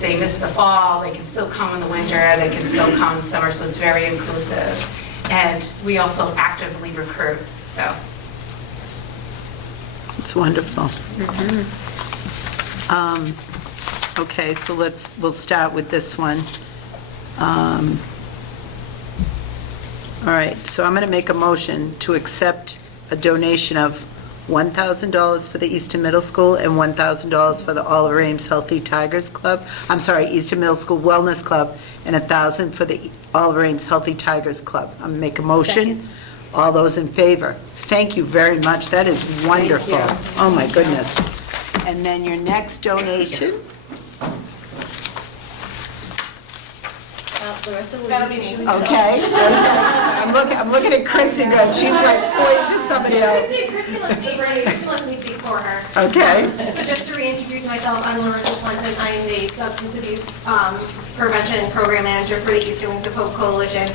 they miss the fall, they can still come in the winter, they can still come in the summer, so it's very inclusive. And we also actively recruit, so. It's wonderful. Okay, so we'll start with this one. All right, so I'm going to make a motion to accept a donation of $1,000 for the Easton Middle School and $1,000 for the Oliver Ames Healthy Tigers Club. I'm sorry, Easton Middle School Wellness Club, and $1,000 for the Oliver Ames Healthy Tigers Club. I'm going to make a motion. Second. All those in favor? Thank you very much. That is wonderful. Oh, my goodness. And then your next donation? Larissa, will That'll you be me. doing Okay. I'm looking at Kristen, and she's like pointing to somebody else. Chrissy lets me speak for her. Okay. So just to reintroduce myself, I'm Larissa Swenson. I am the Substance Abuse Prevention Program Manager for the Easton Wings of Hope Coalition.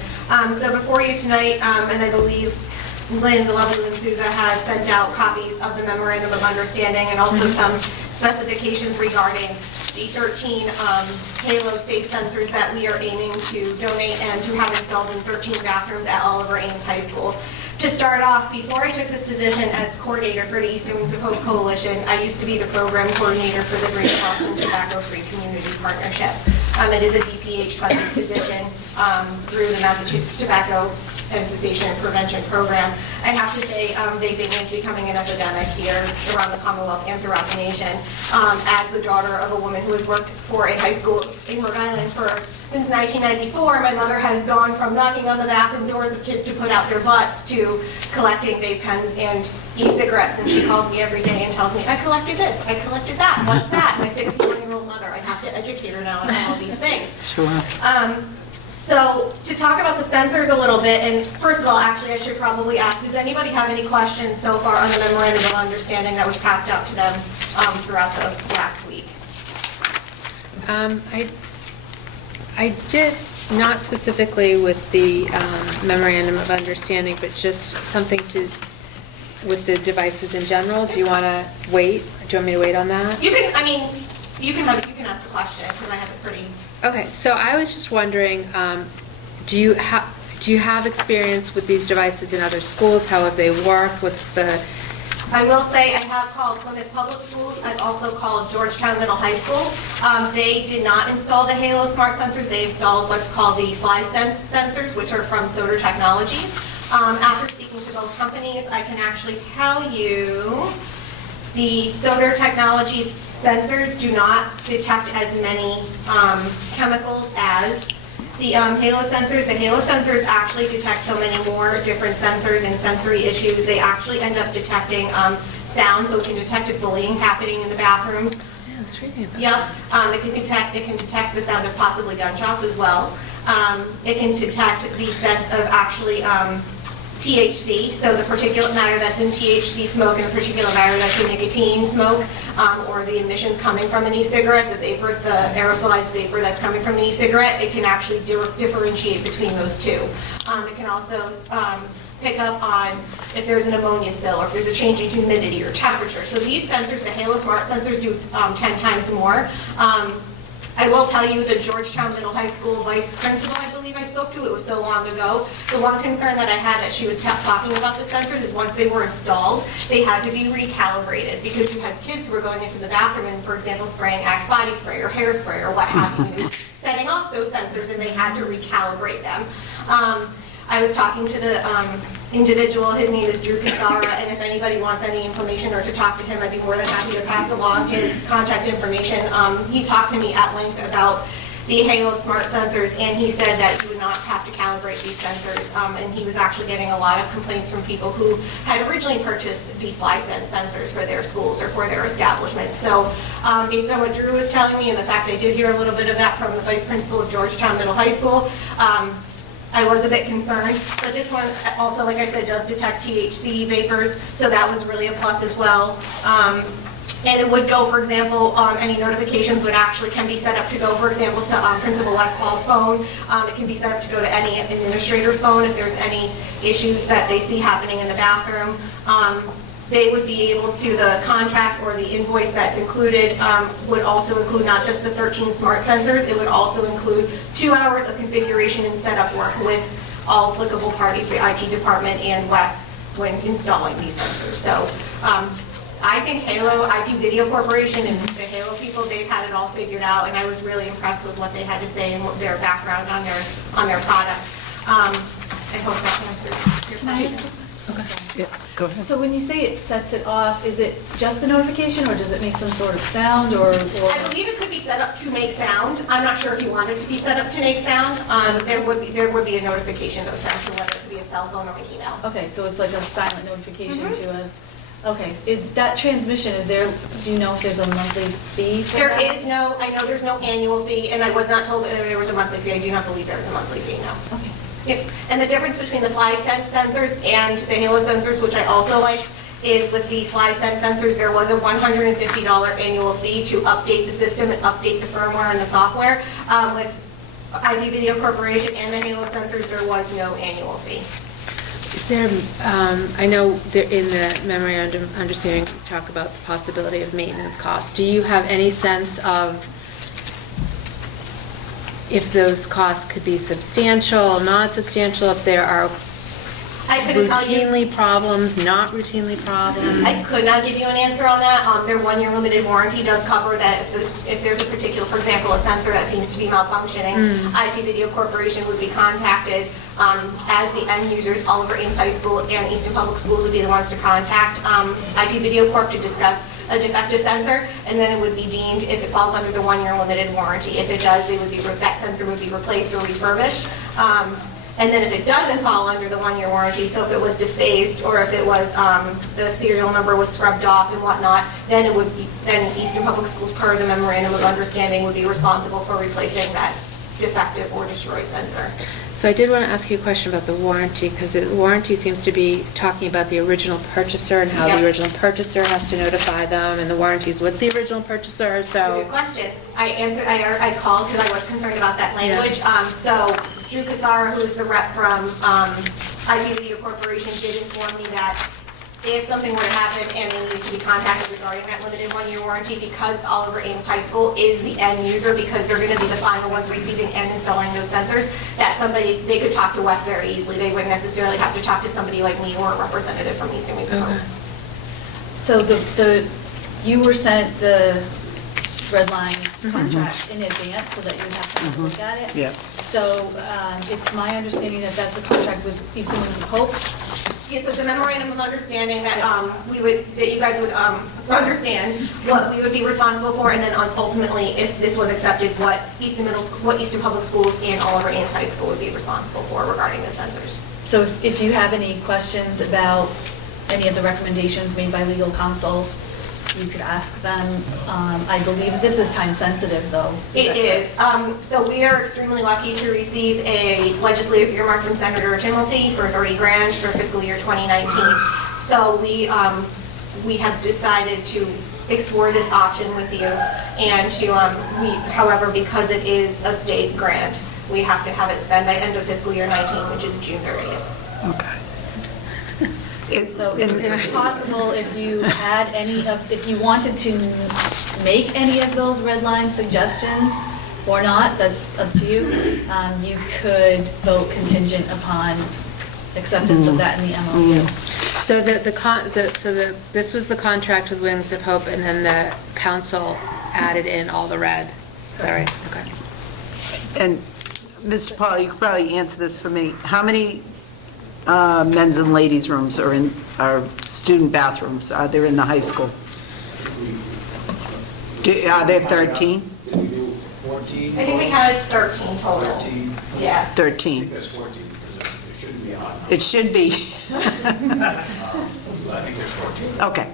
So before you tonight, and I believe Lynn, the lovely Lynn Souza, has sent out copies of the memorandum of understanding and also some specifications regarding the 13 Halo safe sensors that we are aiming to donate and to have installed in 13 bathrooms at Oliver Ames High School. To start off, before I took this position as coordinator for the Easton Wings of Hope Coalition, I used to be the program coordinator for the Greater Boston Tobacco-Free Community Partnership. It is a DPH-funded position through the Massachusetts Tobacco Association and Prevention Program. I have to say, vaping is becoming an epidemic here around the Commonwealth and throughout the nation. As the daughter of a woman who has worked for a high school in Rhode Island since 1994, my mother has gone from knocking on the bathroom doors of kids to put out their butts to collecting vape pens and e-cigarettes, and she calls me every day and tells me, I collected this, I collected that, what's that? My 61-year-old mother, I have to educate her now on all these things. Sure. So to talk about the sensors a little bit, and first of all, actually, I should probably ask, does anybody have any questions so far on the memorandum of understanding that was passed out to them throughout the last week? I did, not specifically with the memorandum of understanding, but just something with the devices in general. Do you want to wait? Do you want me to wait on that? You can, you can ask the question, because I have it pretty... Okay, so I was just wondering, do you have experience with these devices in other schools? How have they worked? What's the... I will say I have called Plymouth Public Schools. I've also called Georgetown Middle High School. They did not install the Halo smart sensors. They installed what's called the FlySense sensors, which are from Soder Technologies. After speaking to both companies, I can actually tell you the Soder Technologies sensors do not detect as many chemicals as the Halo sensors. The Halo sensors actually detect so many more different sensors and sensory issues. They actually end up detecting sound, so it can detect if bullying's happening in the bathrooms. Yeah, I was reading about that. It can detect the sound of possibly gunshots as well. It can detect the sense of actually THC, so the particulate matter that's in THC smoke and the particulate matter that's in nicotine smoke, or the emissions coming from an e-cigarette, the vapor, the aerosolized vapor that's coming from an e-cigarette, it can actually differentiate between those two. It can also pick up on if there's an ammonia spill or if there's a change in humidity or temperature. So these sensors, the Halo Smart sensors, do 10 times more. I will tell you, the Georgetown Middle High School vice principal, I believe I spoke to, it was so long ago, the one concern that I had that she was talking about the sensors is once they were installed, they had to be recalibrated because you had kids who were going into the bathroom and, for example, spraying Axe body spray or hairspray or what have you, and setting off those sensors, and they had to recalibrate them. I was talking to the individual, his name is Drew Casara, and if anybody wants any information or to talk to him, I'd be more than happy to pass along his contact information. He talked to me at length about the Halo Smart sensors, and he said that you would not have to calibrate these sensors, and he was actually getting a lot of complaints from people who had originally purchased the FlySense sensors for their schools or for their establishments. So based on what Drew was telling me and the fact I did hear a little bit of that from the vice principal of Georgetown Middle High School, I was a bit concerned, but this one also, like I said, does detect THC vapors, so that was really a plus as well. And it would go, for example, any notifications can be set up to go, for example, to Principal Westfall's phone. It can be set up to go to any administrator's phone if there's any issues that they see happening in the bathroom. They would be able to, the contract or the invoice that's included would also include not just the 13 smart sensors, it would also include 2 hours of configuration and setup work with all applicable parties, the IT department and Wes, when installing these sensors. So I think Halo, IP Video Corporation and the Halo people, they've had it all figured out, and I was really impressed with what they had to say and what their background on their product. I hope that answers your question. Okay. Yeah, go ahead. So when you say it sets it off, is it just the notification, or does it make some sort of sound, or? I believe it could be set up to make sound. I'm not sure if you want it to be set up to make sound. There would be a notification though sent to whether it could be a cell phone or an email. Okay, so it's like a silent notification to a. Okay, that transmission, do you know if there's a monthly fee for that? There is no, I know there's no annual fee, and I was not told that there was a monthly fee. I do not believe there is a monthly fee, no. Okay. Yep. And the difference between the FlySense sensors and the Halo sensors, which I also liked, is with the FlySense sensors, there was a $150 annual fee to update the system and update the firmware and the software. With IP Video Corporation and the Halo sensors, there was no annual fee. Is there, I know there in the memorandum of understanding, we talk about the possibility of maintenance costs. Do you have any sense of if those costs could be substantial, not substantial, if there are I couldn't tell you. routinely problems, not routinely problems? I could not give you an answer on that. Their one-year limited warranty does cover that if there's a particular, for example, a sensor that seems to be malfunctioning, IP Video Corporation would be contacted. As the end users, Oliver Ames High School and Easton Public Schools would be the ones to contact IP Video Corp to discuss a defective sensor, and then it would be deemed, if it falls under the one-year limited warranty. If it does, that sensor would be replaced or refurbished. And then if it doesn't fall under the one-year warranty, so if it was defaced or if it was, the serial number was scrubbed off and whatnot, then Easton Public Schools, per the memorandum of understanding, would be responsible for replacing that defective or destroyed sensor. So I did want to ask you a question about the warranty, because the warranty seems to be talking about the original purchaser and how the original purchaser has to notify them, and the warranty's with the original purchaser, so... Good question. I called because I was concerned about that language. So Drew Casara, who is the rep from IP Video Corporation, did inform me that if something were to happen and they needed to be contacted regarding that limited one-year warranty, because Oliver Ames High School is the end user, because they're going to be the final ones receiving and installing those sensors, that they could talk to Wes very easily. They wouldn't necessarily have to talk to somebody like me or a representative from Easton Wings of Hope. So you were sent the red line contract in advance so that you would have time to look at it? Yeah. So it's my understanding that that's a contract with Easton Wings of Hope? Yes, so it's a memorandum of understanding that that you guys would understand what we would be responsible for, and then ultimately, if this was accepted, what Easton Public Schools and Oliver Ames High School would be responsible for regarding the sensors. So if you have any questions about any of the recommendations made by legal counsel, you could ask them. I believe this is time sensitive, though. It is. So we are extremely lucky to receive a legislative earmark from Senator Timmelty for $30,000 for fiscal year 2019. So we have decided to explore this option with you, and however, because it is a state grant, we have to have it spent by end of fiscal year 19, which is June 30th. Okay. So it's possible if you had if you wanted to make any of those red line suggestions or not, that's up to you. You could vote contingent upon acceptance of that in the MOU. So this was the contract with Wings of Hope, and then the council added in all the red. Is that right? Okay. And Mr. Paul, you could probably answer this for me. How many men's and ladies' rooms are student bathrooms are there in the high school? Are there 13? 14? I think we had 13 total. 13? Yeah. 13. I think that's 14, because it shouldn't be on. It should be. I think there's 14. Okay.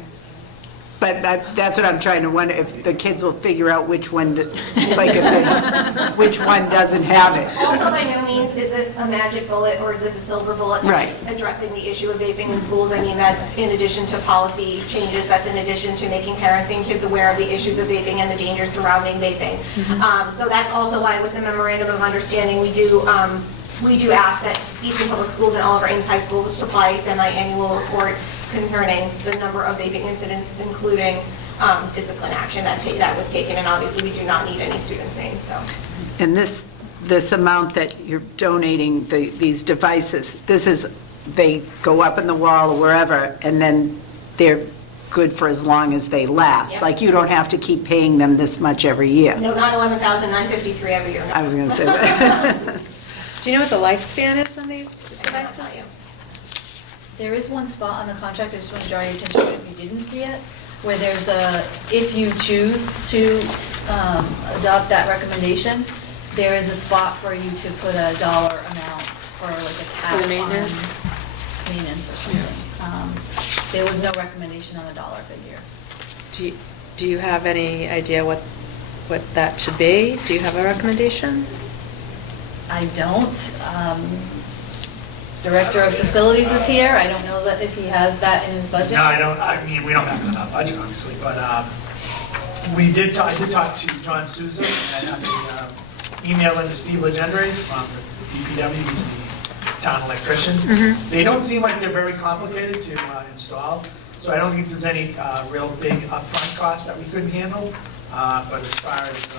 But that's what I'm trying to wonder, if the kids will figure out which one, which one doesn't have it. Also, by no means is this a magic bullet or is this a silver bullet to Right. addressing the issue of vaping in schools. I mean, that's in addition to policy changes, that's in addition to making parents and kids aware of the issues of vaping and the dangers surrounding vaping. So that's also why with the memorandum of understanding, we do ask that Easton Public Schools and Oliver Ames High School supply a semi-annual report concerning the number of vaping incidents, including discipline action that was taken, and obviously we do not need any students' names, so. And this amount that you're donating, these devices, they go up in the wall or wherever, and then they're good for as long as they last. Yep. Like, you don't have to keep paying them this much every year. No, not $11,953 every year. No. I was going to say that. Do you know what the lifespan is on these devices? There is one spot on the contract, I just want to draw your attention to it if you didn't see it, where there's if you choose to adopt that recommendation, there is a spot for you to put a dollar amount for like a cap For the on maintenance or something. There was no recommendation on a dollar figure. Do you have any idea what that should be? Do you have a recommendation? I don't. Director of Facilities is here. I don't know that if he has that in his budget. No, I don't. I mean, we don't have that in our budget, obviously, but I did talk to John Souza, and I emailed in to Steve Legendre from the DPW, who's the town electrician. They don't seem like they're very complicated to install, so I don't think there's any real big upfront costs that we couldn't handle. But as far as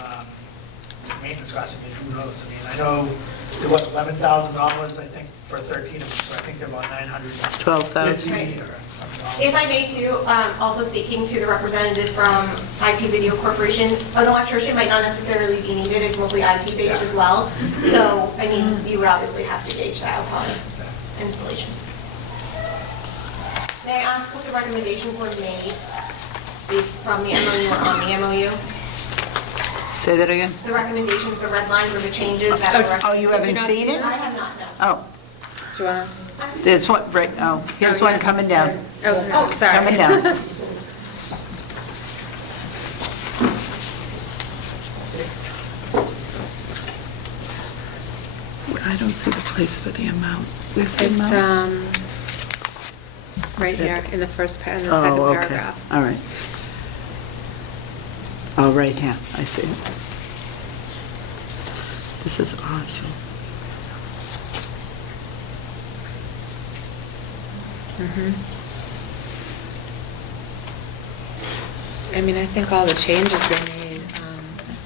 maintenance costs, I mean, who knows? I mean, I know it was $11,000, I think, for 13 of them, so I think they're about 900. 12,000. or something. If I may too, also speaking to the representative from IP Video Corporation, an electrician might not necessarily be needed, it's mostly IT based as well. So, I mean, you would obviously have to gauge that upon installation. May I ask what the recommendations were made based from the MOU or on the MOU? Say that again? The recommendations, the red lines, or the changes that were recommended? Oh, you haven't seen it? I have not, no. Oh, Do you want there's one, right, oh, here's one coming down. Oh, sorry. Coming down. I don't see the place for the amount. Where's the It's, amount? right Is it- here, in the first, in the second Oh, okay, paragraph. all right. Oh, right here, I see it. This is awesome. I mean, I think all the changes they made.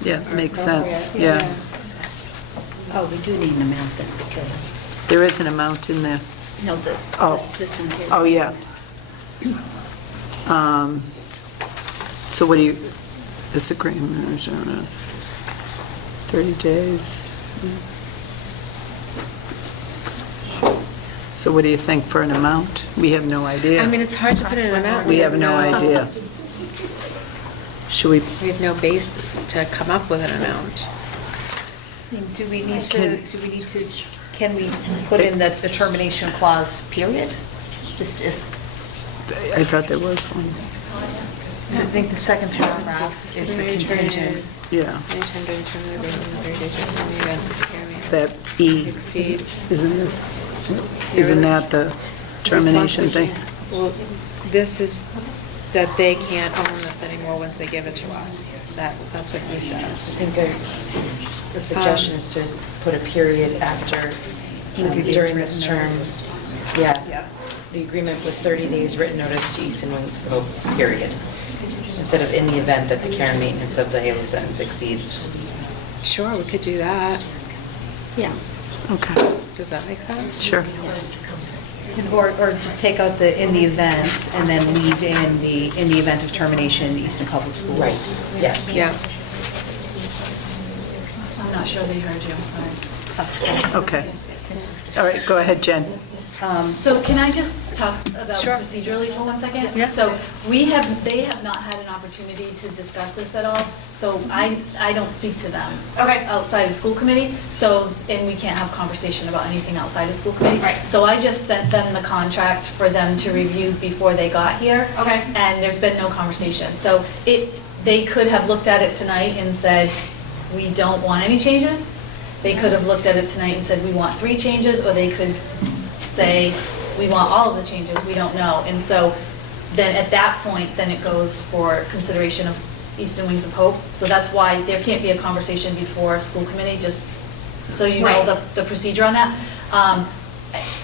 Yeah, are makes appropriate. sense, yeah. Oh, we do need an amount then, because, There is an amount in there. no, Oh. this one here. Oh, yeah. So what do you, this agreement, 30 days. So what do you think for an amount? We have no idea. I mean, it's hard to put in an amount. We have no idea. Should we, We have no basis to come up with an amount. Do we need to, can we put in the termination clause, period? Just if, I thought there was one. so I think the second paragraph is the contingent. Yeah. Anytime during the term of the agreement, the 30 days written in the event that the carrier That E, exceeds. isn't that the termination thing? Well, this is that they can't own this anymore once they give it to us. That's what he says. I think the suggestion is to put a period after, during this term, yeah, the agreement with 30 days written notice to Easton Wings of Hope, period. Instead of in the event that the care and maintenance of the HALO sentence exceeds. Sure, we could do that. Yeah. Okay, Does that make sense? sure. Or just take out the in the event and then leave in the event of termination, Easton Public Schools. Right, yes. Yeah. I'm not sure they heard you, I'm sorry. Okay. All right, go ahead, Jen. So can I just talk about procedurally for 1 second? Yeah. So they have not had an opportunity to discuss this at all, so I don't speak to them. Okay. Outside of school committee, so, and we can't have conversation about anything outside of school committee. Right. So I just sent them the contract for them to review before they got here. Okay. And there's been no conversation. So they could have looked at it tonight and said, we don't want any changes. They could have looked at it tonight and said, we want 3 changes, or they could say, we want all of the changes, we don't know. And so then at that point, then it goes for consideration of Easton Wings of Hope. So that's why there can't be a conversation before school committee, just so you know Right. the procedure on that.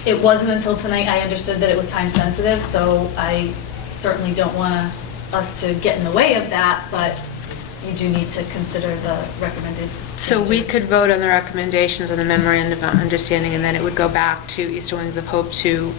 It wasn't until tonight I understood that it was time sensitive, so I certainly don't want us to get in the way of that, but you do need to consider the recommended So we changes. could vote on the recommendations on the memorandum of understanding, and then it would go back to Eastern Wings of Hope to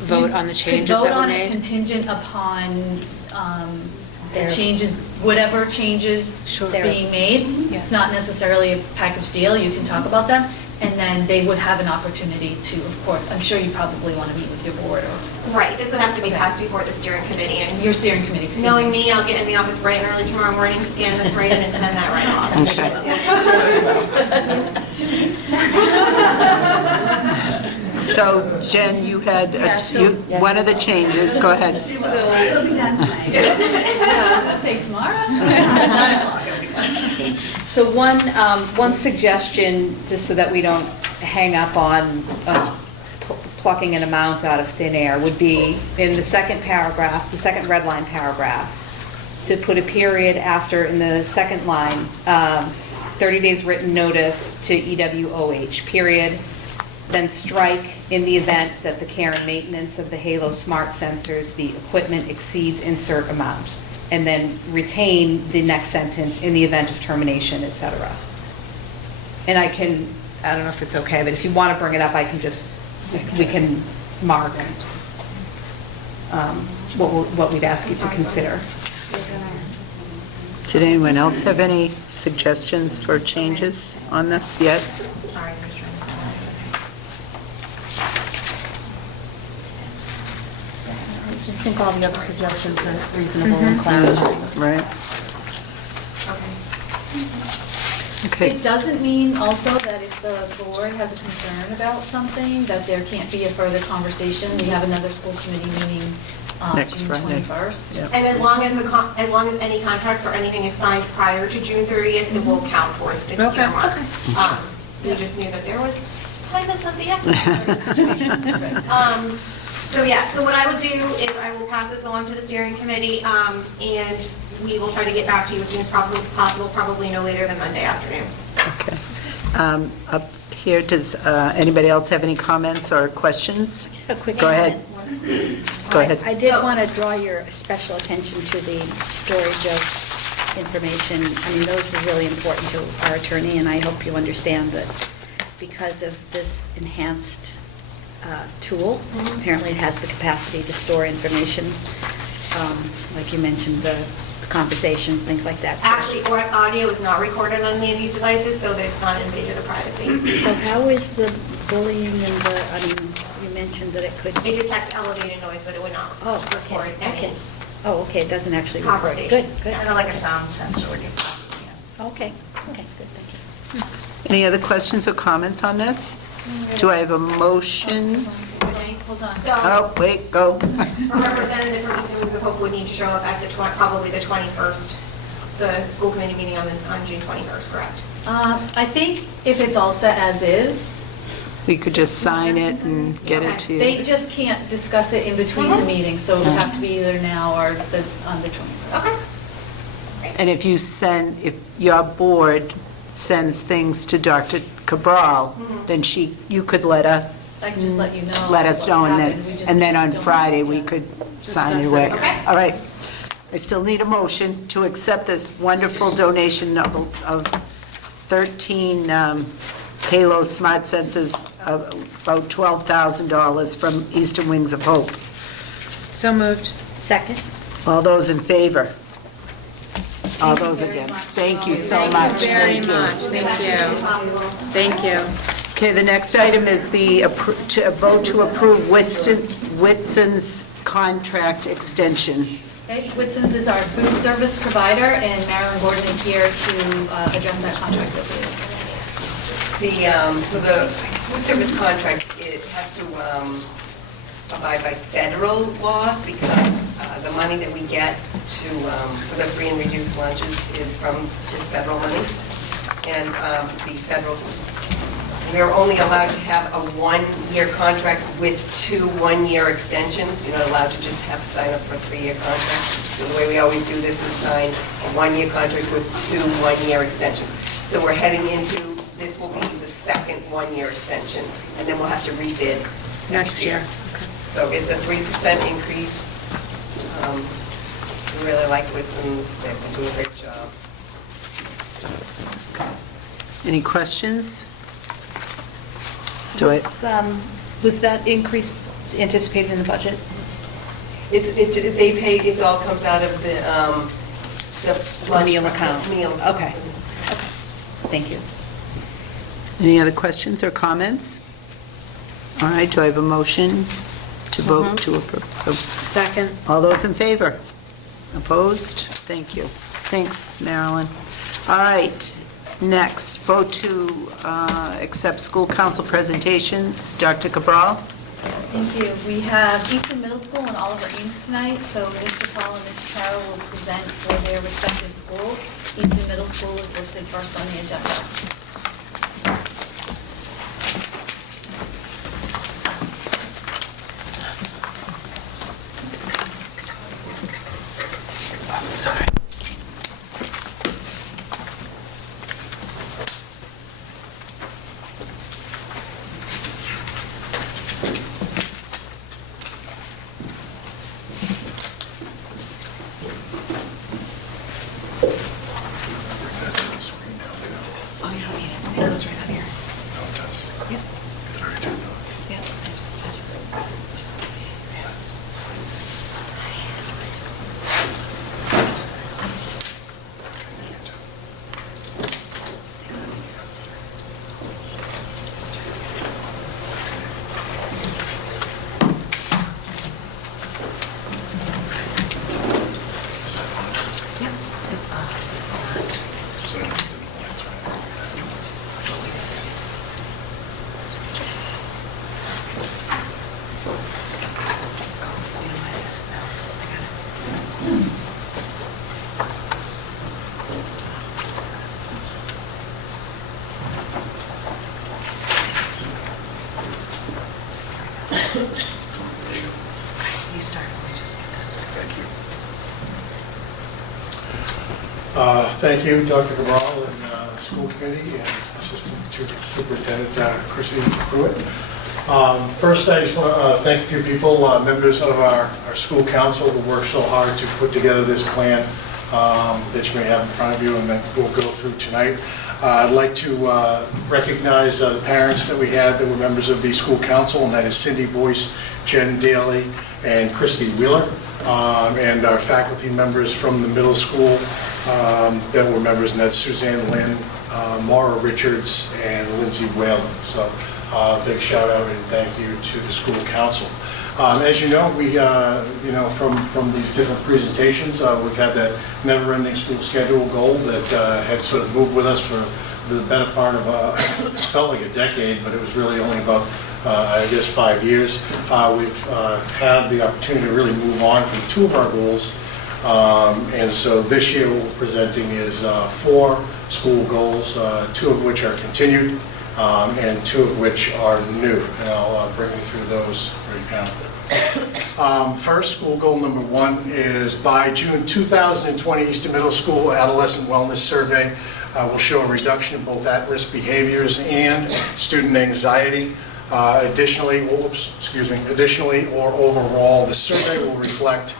vote on the changes Could that vote were on it made? contingent upon the Their- changes, whatever changes Sure. being made. It's not necessarily a package deal, you can talk about them, and then they would have an opportunity to, of course, I'm sure you probably want to meet with your board or Right, this would have to be passed before the steering committee, and your steering committee, excuse me. knowing me, I'll get in the office bright and early tomorrow morning, scan this right in and send that right off. So Jen, you had, one of the changes, go ahead. It'll be done tonight. I was going to say tomorrow. So one suggestion, just so that we don't hang up on plucking an amount out of thin air, would be in the second paragraph, the second red line paragraph, to put a period after, in the second line, 30 days written notice to EWOH, period. then strike in the event that the care and maintenance of the Halo smart sensors, the equipment exceeds insert amount, and then retain the next sentence in the event of termination, et cetera. And I don't know if it's okay, but if you want to bring it up, we can mark what we'd ask you to consider. Did anyone else have any suggestions for changes on this yet? Sorry, I think all the other suggestions are reasonable and clarifying. Right. Okay. It doesn't mean also that if the board has a concern about something, that there can't be a further conversation. We have another school committee meeting Next June Friday. 21st. And as long as as long as any contracts or anything is signed prior to June 30th, it will count towards the year mark. We just knew that there was time is of the essence. So yeah, so what I will do is I will pass this along to the steering committee, and we will try to get back to you as soon as possible, probably no later than Monday afternoon. Okay. Up here, does anybody else have any comments or questions? Just a quick Go ahead. Go ahead. I did want to draw your special attention to the storage of information. I mean, those were really important to our attorney, and I hope you understand that because of this enhanced tool, apparently it has the capacity to store information, like you mentioned, the conversations, things like that. So- Actually, audio is not recorded on any of these devices, so that it's not an invasion of privacy. So how is the bullying and the, I mean, you mentioned that it could... It detects elevated noise, but it would not record any okay, it doesn't actually record. conversation. Good, good. Kind of like a sound sensor when you're talking. Okay, good, thank you. Any other questions or comments on this? Do I have a motion? Hold on. So, Oh, wait, go. a representative from Easton Wings of Hope would need to show up at probably the 21st, the school committee meeting on June 21st, correct? I think if it's all set as is, We could just sign it and get it to they you. just can't discuss it in between the meetings, so it'll have to be either now or on the 21st. Okay. And if if your board sends things to Dr. Cabral, then you could let us... I can just let you know. Let us what's know, happened. We just and then on don't- Friday, we could sign it away. Okay. All right. I still need a motion to accept this wonderful donation of 13 Halo smart sensors, of about $12,000 from Easton Wings of Hope. So moved. Second? All those in favor? All Thank you those very against? much. Thank you so Thank much. you very Thank you. much. Thank you. Thank you. Okay, the next item is the vote to approve Whitson's contract extension. Okay, Whitson's is our food service provider, and Marilyn Gordon is here to address that contract with you. So the food service contract, it has to abide by federal laws because the money that we get for the free and reduced lunches is federal money. And we're only allowed to have a one-year contract with 2 one-year extensions. You're not allowed to just sign up for a 3-year contract. So the way we always do this is sign a 1-year contract with 2 one-year extensions. So we're heading into, this will be the second 1-year extension, and then we'll have to rebid next year. So it's a 3% increase. We really like Whitson's, they've been doing a great job. Any questions? Was that increase anticipated in the budget? It all comes out of the Meal account? Meal. Okay. Thank you. Any other questions or comments? All right, do I have a motion to vote to approve? So, Second. all those in favor? Opposed? Thank you. Thanks, Marilyn. All right, next, vote to accept school council presentations. Dr. Cabral? Thank you. We have Easton Middle School and Oliver Ames tonight, so Mr. Paul and Ms. Carroll will present for their respective schools. Easton Middle School is listed first on the agenda. Sorry. It goes right on here. No, it does. Yep. It already did. Yep, I just touched this. Yep. So it did the lines, right? You start, we just get this. Thank you. Thank you, Dr. Cabral and school committee and Assistant Superintendent Chrissy Pruitt. First, I just want to thank a few people, members of our school council who worked so hard to put together this plan that you may have in front of you and that we'll go through tonight. I'd like to recognize the parents that we had that were members of the school council, and that is Cindy Boyce, Jen Daly, and Christy Wheeler, and our faculty members from the middle school that were members, and that's Suzanne Lynn, Maura Richards, and Lindsay Whalen. So big shout out and thank you to the school council. As you know, we, from these different presentations, we've had that never-ending school schedule goal that had sort of moved with us for the better part of, felt like a decade, but it was really only about, I guess, 5 years. We've had the opportunity to really move on from two of our goals, and so this year what we're presenting is 4 school goals, 2 of which are continued, and 2 of which are new, and I'll bring you through those right now. First, school goal number 1 is by June 2020, Easton Middle School Adolescent Wellness Survey will show a reduction in both at-risk behaviors and student anxiety. Additionally, or overall, the survey will reflect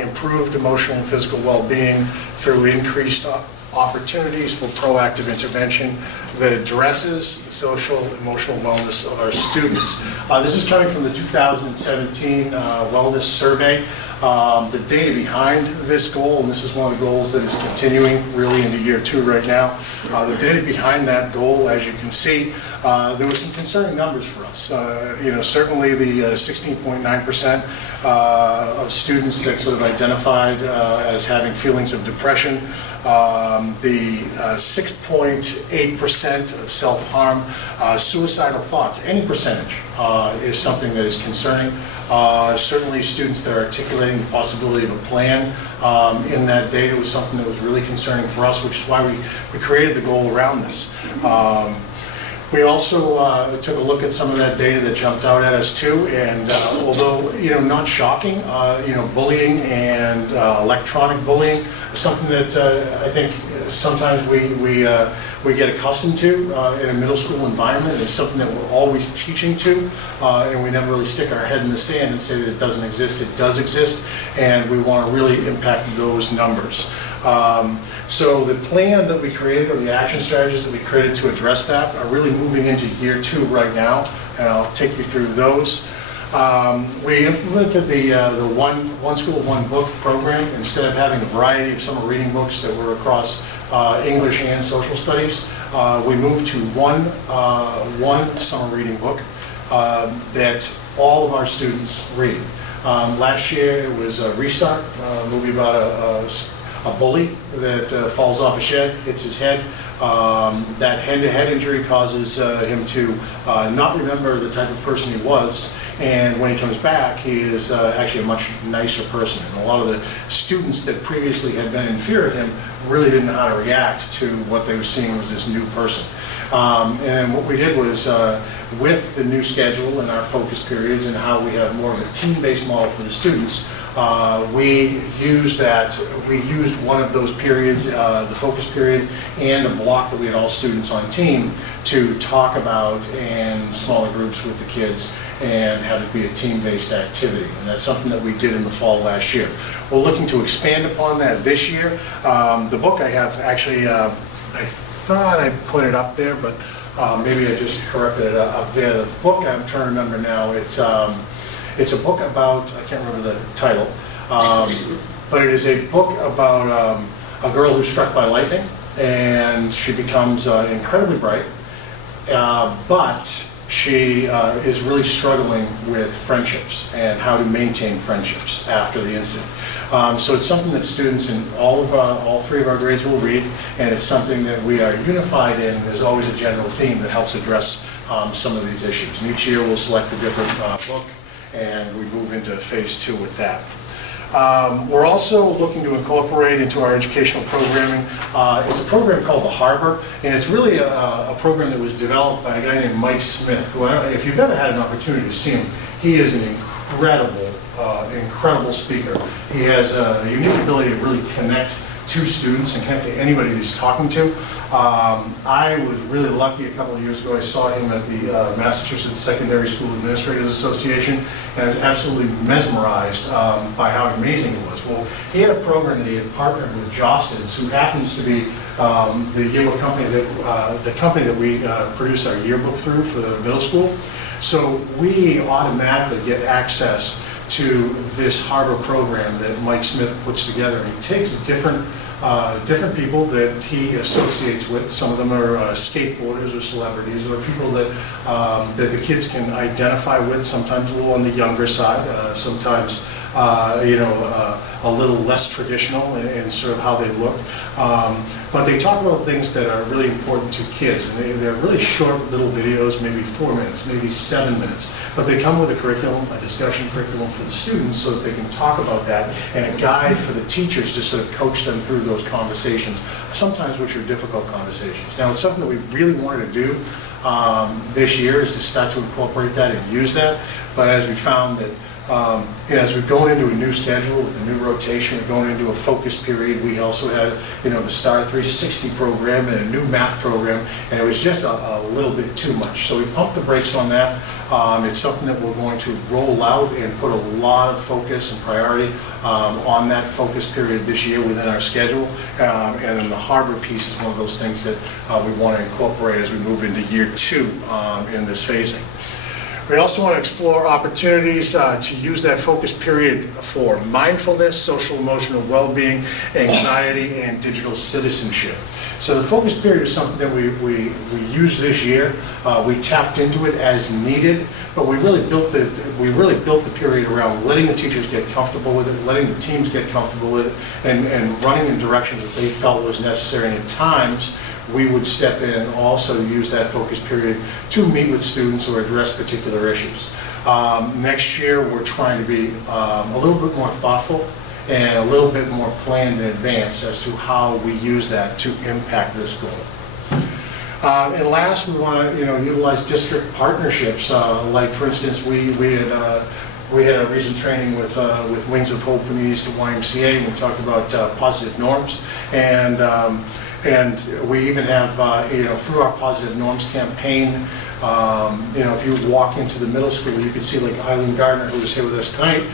improved emotional and physical well-being through increased opportunities for proactive intervention that addresses the social emotional wellness of our students. This is coming from the 2017 Wellness Survey. The data behind this goal, and this is one of the goals that is continuing really into year 2 right now, the data behind that goal, as you can see, there were some concerning numbers for us. Certainly the 16.9% of students that sort of identified as having feelings of depression, the 6.8% of self-harm, suicidal thoughts, any percentage is something that is concerning. Certainly students that are articulating the possibility of a plan in that data was something that was really concerning for us, which is why we created the goal around this. We also took a look at some of that data that jumped out at us too, and although not shocking, bullying and electronic bullying is something that I think sometimes we get accustomed to in a middle school environment. It's something that we're always teaching to, and we never really stick our head in the sand and say that it doesn't exist. It does exist, and we want to really impact those numbers. So the plan that we created, or the action strategies that we created to address that, are really moving into year 2 right now, and I'll take you through those. We implemented the one school, one book program. Instead of having a variety of summer reading books that were across English and social studies, we moved to one summer reading book that all of our students read. Last year it was Restart, a movie about a bully that falls off a shed, hits his head. That head-to-head injury causes him to not remember the type of person he was, and when he comes back, he is actually a much nicer person. And a lot of the students that previously had been in fear of him really didn't know how to react to what they were seeing was this new person. And what we did was, with the new schedule and our focus periods and how we have more of a team-based model for the students, we used one of those periods, the focus period, and a block that we had all students on team to talk about in smaller groups with the kids and have it be a team-based activity. And that's something that we did in the fall last year. We're looking to expand upon that this year. The book I have actually I thought I put it up there, but maybe I just corrected it up there. The book I'm trying to remember now, it's a book about, I can't remember the title, but it is a book about a girl who's struck by lightning, and she becomes incredibly bright, but she is really struggling with friendships and how to maintain friendships after the incident. So it's something that students in all three of our grades will read, and it's something that we are unified in. There's always a general theme that helps address some of these issues. And each year we'll select a different book, and we move into phase 2 with that. We're also looking to incorporate into our educational programming, it's a program called The Harbor, and it's really a program that was developed by a guy named Mike Smith, who, if you've ever had an opportunity to see him, he is an incredible speaker. He has a unique ability to really connect to students and connect to anybody that he's talking to. I was really lucky a couple of years ago. I saw him at the Massachusetts Secondary School Administrators Association, and I was absolutely mesmerized by how amazing it was. Well, he had a program that he had partnered with Jostens, who happens to be the yearbook company that we produce our yearbook through for the middle school. So we automatically get access to this Harbor program that Mike Smith puts together. He takes different people that he associates with. Some of them are skateboarders or celebrities, or people that the kids can identify with, sometimes a little on the younger side, sometimes a little less traditional in sort of how they look. But they talk about things that are really important to kids, and they're really short little videos, maybe 4 minutes, maybe 7 minutes. But they come with a curriculum, a discussion curriculum for the students, so that they can talk about that, and a guide for the teachers to sort of coach them through those conversations, sometimes which are difficult conversations. Now, it's something that we really wanted to do this year, is to start to incorporate that and use that. But as we found that as we're going into a new schedule with a new rotation, we're going into a focus period. We also had, the STAR 360 program and a new math program, and it was just a little bit too much. So we pumped the brakes on that. It's something that we're going to roll out and put a lot of focus and priority on that focus period this year within our schedule. And then the Harbor piece is one of those things that we want to incorporate as we move into year 2 in this phasing. We also want to explore opportunities to use that focus period for mindfulness, social emotional well-being, anxiety, and digital citizenship. So the focus period is something that we used this year. We tapped into it as needed, but we really built the period around letting the teachers get comfortable with it, letting the teams get comfortable with it, and running in directions that they felt was necessary. And at times, we would step in and also use that focus period to meet with students or address particular issues. Next year, we're trying to be a little bit more thoughtful and a little bit more planned in advance as to how we use that to impact this goal. And last, we want to utilize district partnerships. Like, for instance, we had a recent training with Wings of Hope and the Easton YMCA, and we talked about positive norms. And we even have, through our Positive Norms campaign, if you walk into the middle school, you can see like Eileen Gardner, who is here with us tonight,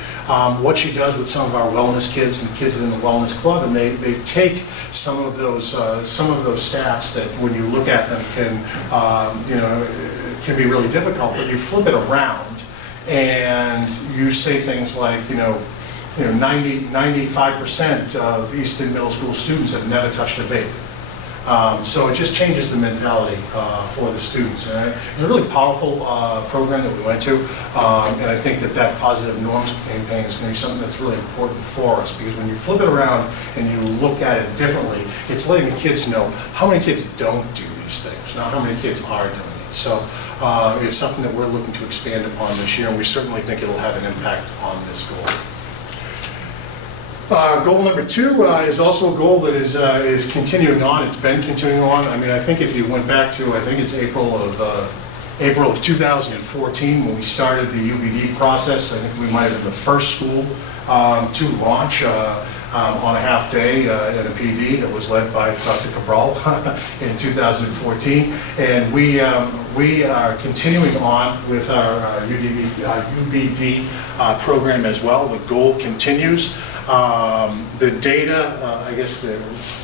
what she does with some of our wellness kids and kids in the wellness club, and they take some of those stats that, when you look at them, can be really difficult. But you flip it around, and you say things like, 95% of Easton Middle School students have never touched a vape. So it just changes the mentality for the students. And it's a really powerful program that we went to, and I think that Positive Norms campaign is going to be something that's really important for us, because when you flip it around and you look at it differently, it's letting the kids know how many kids don't do these things, not how many kids are doing it. So it's something that we're looking to expand upon this year, and we certainly think it'll have an impact on this goal. Goal number 2 is also a goal that is continuing on. It's been continuing on. I mean, I think if you went back to, I think it's April of 2014 when we started the UBD process. I think we might have been the first school to launch on a half day at a PD that was led by Dr. Cabral in 2014. And we are continuing on with our UBD program as well. The goal continues. The data, I guess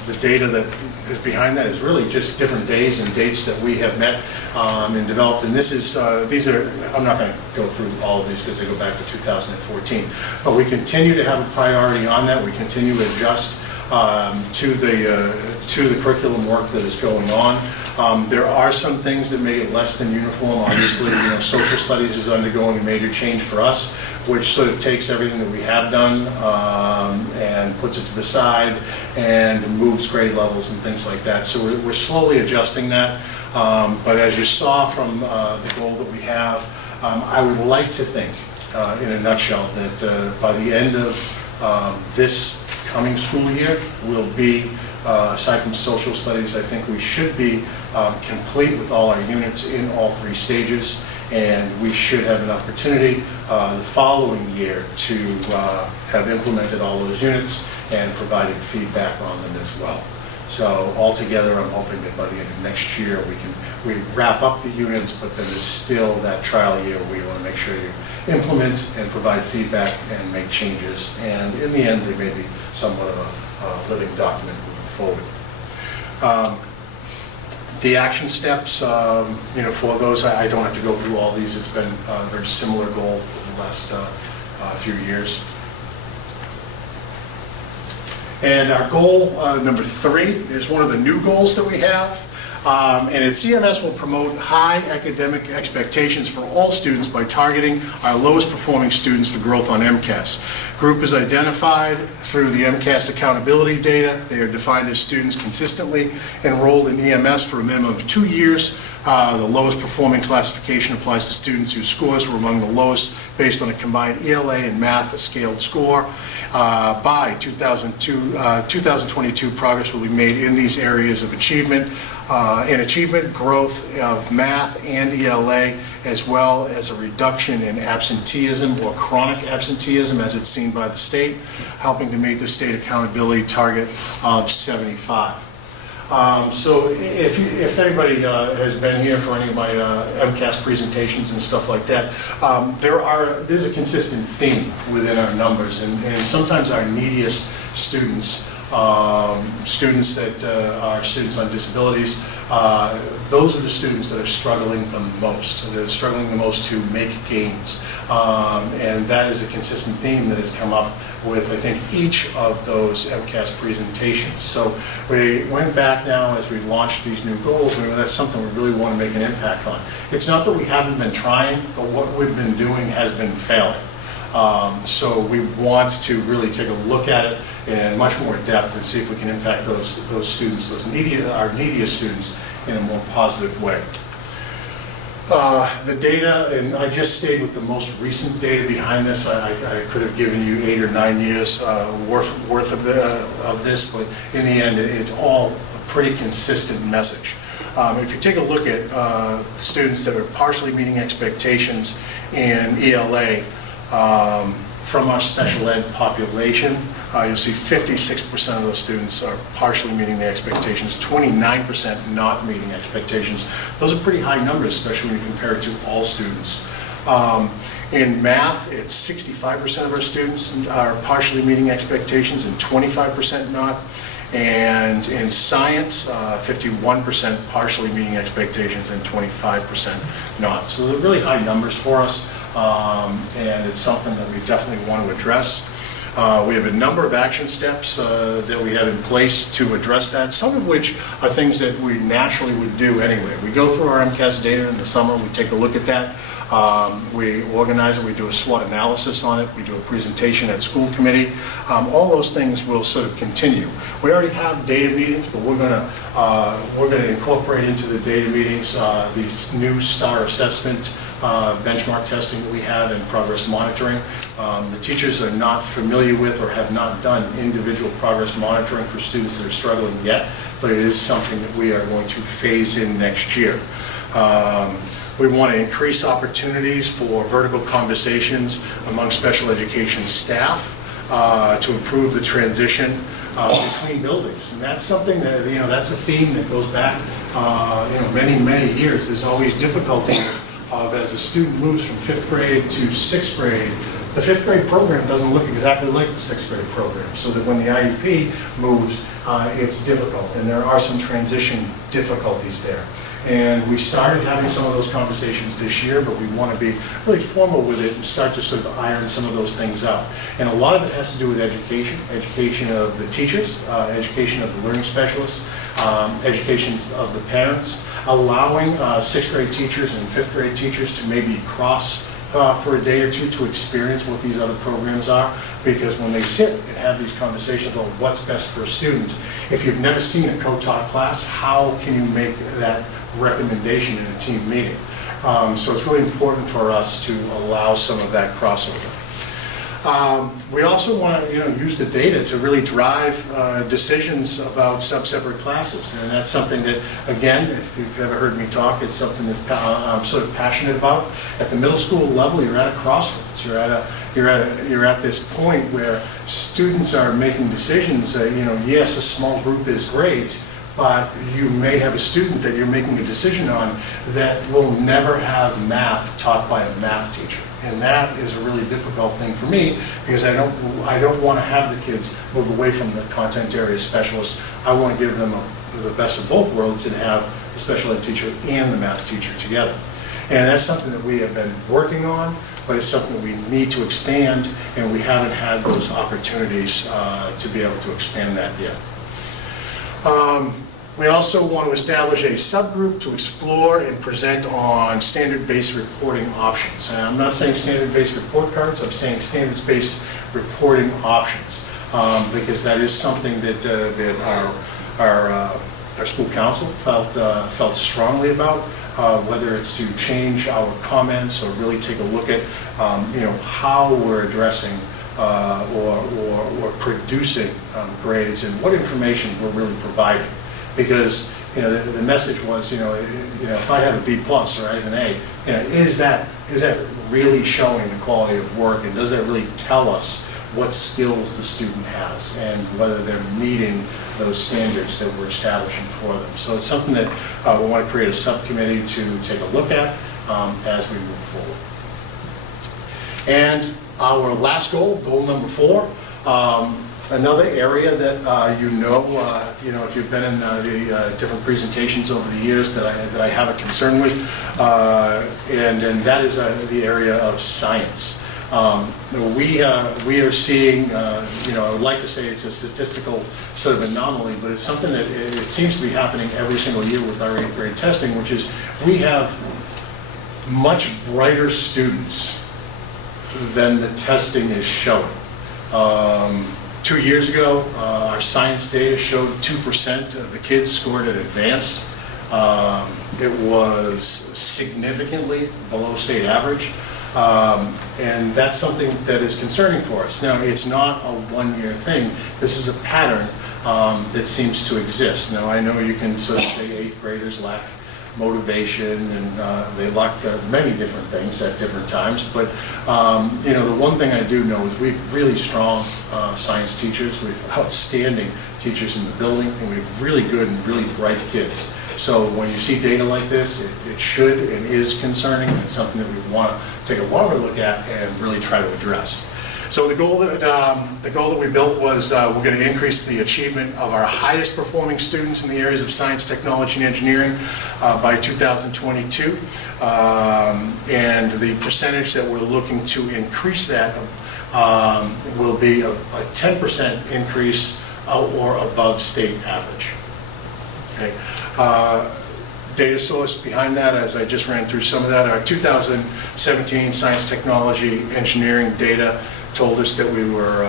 the data that is behind that is really just different days and dates that we have met and developed. And this is, these are, I'm not going to go through all of these because they go back to 2014. But we continue to have a priority on that. We continue to adjust to the curriculum work that is going on. There are some things that make it less than uniform. Obviously, social studies is undergoing a major change for us, which sort of takes everything that we have done and puts it to the side and moves grade levels and things like that. So we're slowly adjusting that. But as you saw from the goal that we have, I would like to think, in a nutshell, that by the end of this coming school year, we'll be, aside from social studies, I think we should be complete with all our units in all 3 stages, and we should have an opportunity the following year to have implemented all those units and provided feedback on them as well. So altogether, I'm hoping that by the end of next year, we wrap up the units, but then there's still that trial year where you want to make sure you implement and provide feedback and make changes. And in the end, they may be somewhat of a living document moving forward. The action steps, for those, I don't have to go through all these. It's been a very similar goal for the last few years. And our goal number 3 is one of the new goals that we have. And it's EMS will promote high academic expectations for all students by targeting our lowest performing students for growth on MCAS. Group is identified through the MCAS accountability data. They are defined as students consistently enrolled in EMS for a minimum of 2 years. The lowest performing classification applies to students whose scores were among the lowest based on a combined ELA and math scaled score. By 2022, progress will be made in these areas of achievement. In achievement, growth of math and ELA, as well as a reduction in absenteeism or chronic absenteeism as it's seen by the state, helping to meet the state accountability target of 75. So if anybody has been here for any of my MCAS presentations and stuff like that, there's a consistent theme within our numbers, and sometimes our neediest students, students that are students on disabilities, those are the students that are struggling the most. They're struggling the most to make gains, and that is a consistent theme that has come up with, I think, each of those MCAS presentations. So we went back now as we launched these new goals, and that's something we really want to make an impact on. It's not that we haven't been trying, but what we've been doing has been failing. So we want to really take a look at it in much more depth and see if we can impact those students, our neediest students, in a more positive way. The data, and I just stayed with the most recent data behind this. I could have given you 8 or 9 years worth of this, but in the end, it's all a pretty consistent message. If you take a look at the students that are partially meeting expectations in ELA from our special ed population, you'll see 56% of those students are partially meeting the expectations, 29% not meeting expectations. Those are pretty high numbers, especially when you compare it to all students. In math, it's 65% of our students are partially meeting expectations and 25% not. And in science, 51% partially meeting expectations and 25% not. So they're really high numbers for us, and it's something that we definitely want to address. We have a number of action steps that we have in place to address that, some of which are things that we naturally would do anyway. We go through our MCAS data in the summer, we take a look at that, we organize it, we do a SWOT analysis on it, we do a presentation at school committee. All those things will sort of continue. We already have data meetings, but we're going to incorporate into the data meetings these new STAR assessment benchmark testing that we have and progress monitoring. The teachers are not familiar with or have not done individual progress monitoring for students that are struggling yet, but it is something that we are going to phase in next year. We want to increase opportunities for vertical conversations among special education staff to improve the transition between buildings. And that's something that, that's a theme that goes back, many, many years. There's always difficulty as a student moves from 5th grade to 6th grade, the 5th grade program doesn't look exactly like the 6th grade program, so that when the IEP moves, it's difficult, and there are some transition difficulties there. And we started having some of those conversations this year, but we want to be really formal with it and start to sort of iron some of those things out. And a lot of it has to do with education of the teachers, education of the learning specialists, education of the parents, allowing 6th grade teachers and 5th grade teachers to maybe cross for a day or two to experience what these other programs are, because when they sit and have these conversations about what's best for a student, if you've never seen a co-taught class, how can you make that recommendation in a team meeting? So it's really important for us to allow some of that crossover. We also want to use the data to really drive decisions about sub-separate classes, and that's something that, again, if you've ever heard me talk, it's something that I'm sort of passionate about. At the middle school level, you're at a crossroads. You're at this point where students are making decisions. Yes, a small group is great, but you may have a student that you're making a decision on that will never have math taught by a math teacher. And that is a really difficult thing for me, because I don't want to have the kids move away from the content area specialist. I want to give them the best of both worlds and have the special ed teacher and the math teacher together. And that's something that we have been working on, but it's something that we need to expand, and we haven't had those opportunities to be able to expand that yet. We also want to establish a subgroup to explore and present on standard-based reporting options. And I'm not saying standard-based report cards, I'm saying standards-based reporting options, because that is something that our school council felt strongly about, whether it's to change our comments or really take a look at how we're addressing or producing grades and what information we're really providing. Because the message was, if I have a B+ or I have an A, is that really showing the quality of work, and does that really tell us what skills the student has and whether they're meeting those standards that we're establishing for them? So it's something that we want to create a subcommittee to take a look at as we move forward. And our last goal number 4. Another area that if you've been in the different presentations over the years that I have a concern with, and that is the area of science. We are seeing, I would like to say it's a statistical sort of anomaly, but it's something that it seems to be happening every single year with our 8th grade testing, which is we have much brighter students than the testing is showing. 2 years ago, our science data showed 2% of the kids scored at advanced. It was significantly below state average, and that's something that is concerning for us. Now, it's not a one-year thing. This is a pattern that seems to exist. Now, I know you can sort of say 8th graders lack motivation, and they lack many different things at different times. But the one thing I do know is we have really strong science teachers. We have outstanding teachers in the building, and we have really good and really bright kids. So when you see data like this, it should and is concerning, and it's something that we want to take a longer look at and really try to address. So the goal that we built was we're going to increase the achievement of our highest performing students in the areas of science, technology, and engineering by 2022. And the percentage that we're looking to increase that will be a 10% increase or above state average. Okay. Data source behind that, as I just ran through some of that, our 2017 science, technology, engineering data told us that we were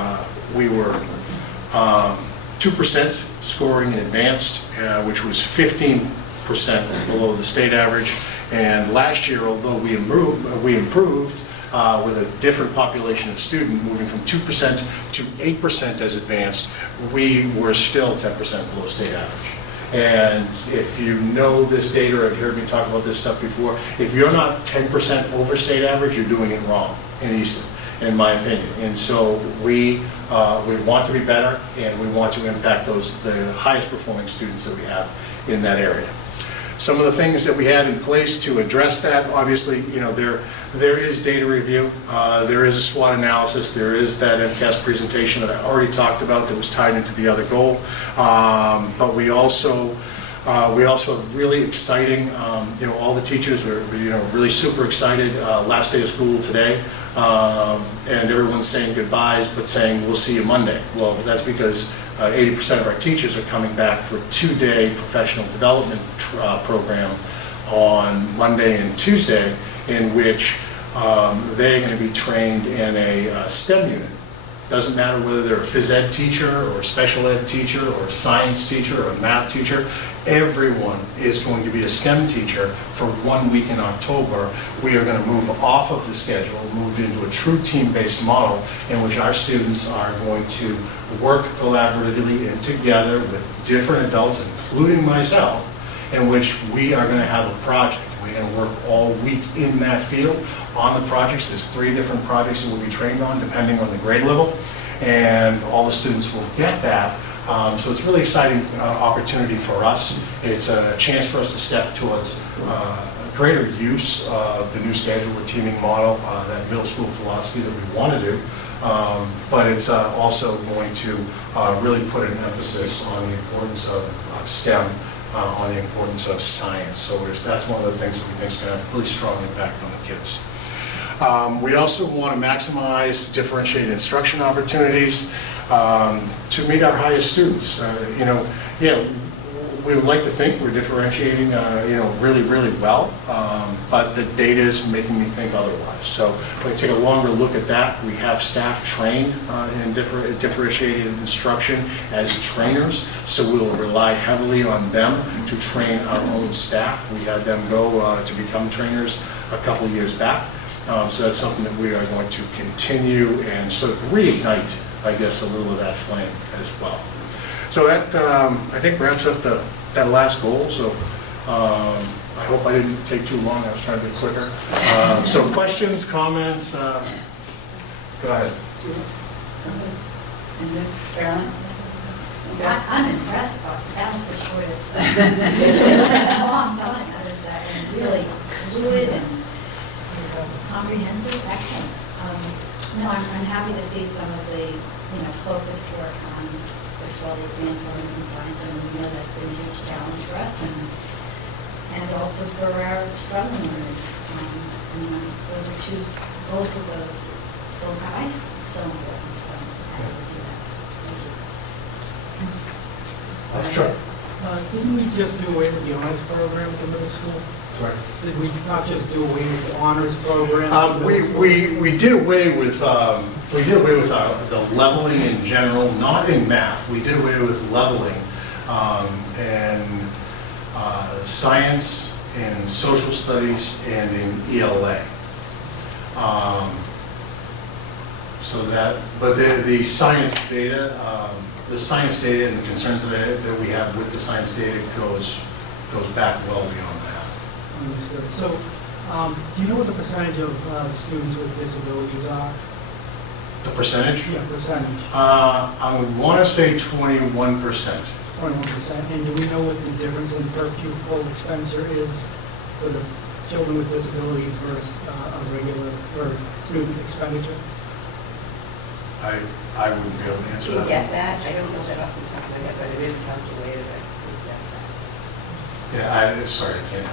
2% scoring in advanced, which was 15% below the state average. And last year, although we improved with a different population of student, moving from 2% to 8% as advanced, we were still 10% below state average. And if you know this data, or have heard me talk about this stuff before, if you're not 10% over state average, you're doing it wrong in Easton, in my opinion. And so we want to be better, and we want to impact the highest performing students that we have in that area. Some of the things that we had in place to address that, obviously, there is data review, there is a SWOT analysis, there is that MCAS presentation that I already talked about that was tied into the other goal. But we also have really exciting, all the teachers are, really super excited. Last day of school today, and everyone's saying goodbyes, but saying we'll see you Monday. Well, that's because 80% of our teachers are coming back for a 2-day professional development program on Monday and Tuesday, in which they're going to be trained in a STEM unit. Doesn't matter whether they're a phys ed teacher or a special ed teacher or a science teacher or a math teacher. Everyone is going to be a STEM teacher for 1 week in October. We are going to move off of the schedule, move into a true team-based model in which our students are going to work collaboratively and together with different adults, including myself, in which we are going to have a project. We're going to work all week in that field on the projects. There's 3 different projects that we'll be trained on depending on the grade level, and all the students will get that. So it's a really exciting opportunity for us. It's a chance for us to step towards greater use of the new schedule, the teaming model, that middle school philosophy that we want to do. But it's also going to really put an emphasis on the importance of STEM, on the importance of science. So that's one of the things that we think is going to have a really strong impact on the kids. We also want to maximize differentiated instruction opportunities to meet our highest students. We would like to think we're differentiating, really, really well, but the data is making me think otherwise. So we take a longer look at that. We have staff trained in differentiated instruction as trainers, so we'll rely heavily on them to train our own staff. We had them go to become trainers a couple of years back. So that's something that we are going to continue and sort of reignite, I guess, a little of that flame as well. So that, I think, wraps up that last goal. So I hope I didn't take too long. I was trying to be quicker. So questions, comments? Go ahead. Carolyn? I'm impressed. That was the shortest. Long time. I was really fluid and comprehensive. Excellent. No, I'm happy to see some of the focused work on, first of all, the advanced learners in science. And we know that's been a huge challenge for us, and also for our struggling learners. Those are 2 both of those foci so important. So happy to see that. Thank you. Sure. Didn't we just do away with the honors program for middle school? Sorry? Did we not just do away with the honors program? We did away with the leveling in general, not in math. We did away with leveling in science, in social studies, and in ELA. But the science data. The science data and the concerns that we have with the science data goes back well beyond that. Understood. So, do you know what the percentage of students with disabilities are? The percentage? Yeah, percentage. I would want to say 21%. 21%. And do we know what the difference in per pupil expenditure is for the children with disabilities versus a regular or student expenditure? I wouldn't be able to answer that. Do you get that? I don't know that off the top of my head, but it is calculated. I would get that. Yeah, sorry, I can't.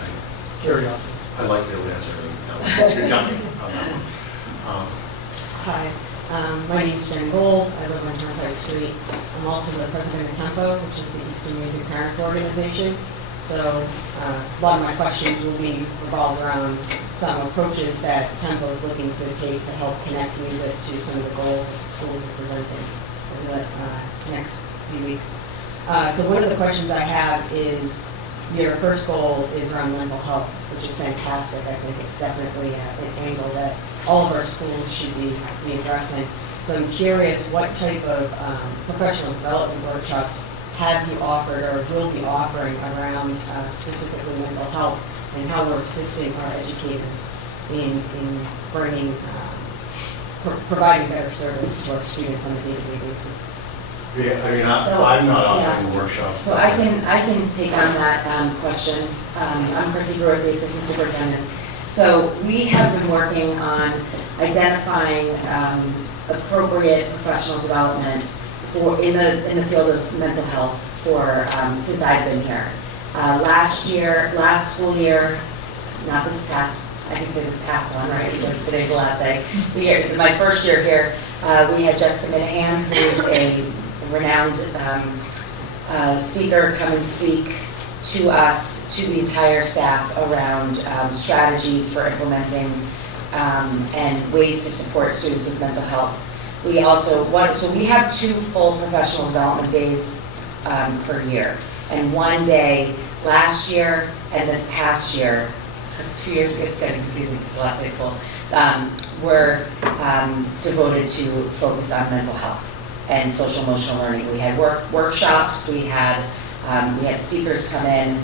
Curiosity. I'd like to be able to answer that one. You're dummy on that one. Hi, my name's Jen Gold. I live on Turnpike Street. I'm also the president of Tempo, which is the Easton Music Parents Organization. So a lot of my questions will be revolved around some approaches that Tempo is looking to take to help connect music to some of the goals that the schools are presenting over the next few weeks. So one of the questions I have is, your first goal is around mental health, which is fantastic. I think it's definitely an angle that all of our schools should be addressing. So I'm curious what type of professional development workshops have you offered or will be offering around specifically mental health, and how we're assisting our educators in bringing, providing better service to our students on a day-to-day basis. Yeah, I mean, I'm not offering a workshop. So I can take on that question. I'm Chrissy Brewer, the assistant superintendent. So we have been working on identifying appropriate professional development in the field of mental health since I've been here. Last school year, not this past, I can say this past one, right, because today's the last day. My first year here, we had Jessica Minahan, who's a renowned speaker, come and speak to us, to the entire staff, around strategies for implementing and ways to support students with mental health. We also, so we have 2 full professional development days per year. And one day last year and this past year, 2 years ago, it's kind of confusing because the last day of school, were devoted to focus on mental health and social emotional learning. We had workshops, we had speakers come in.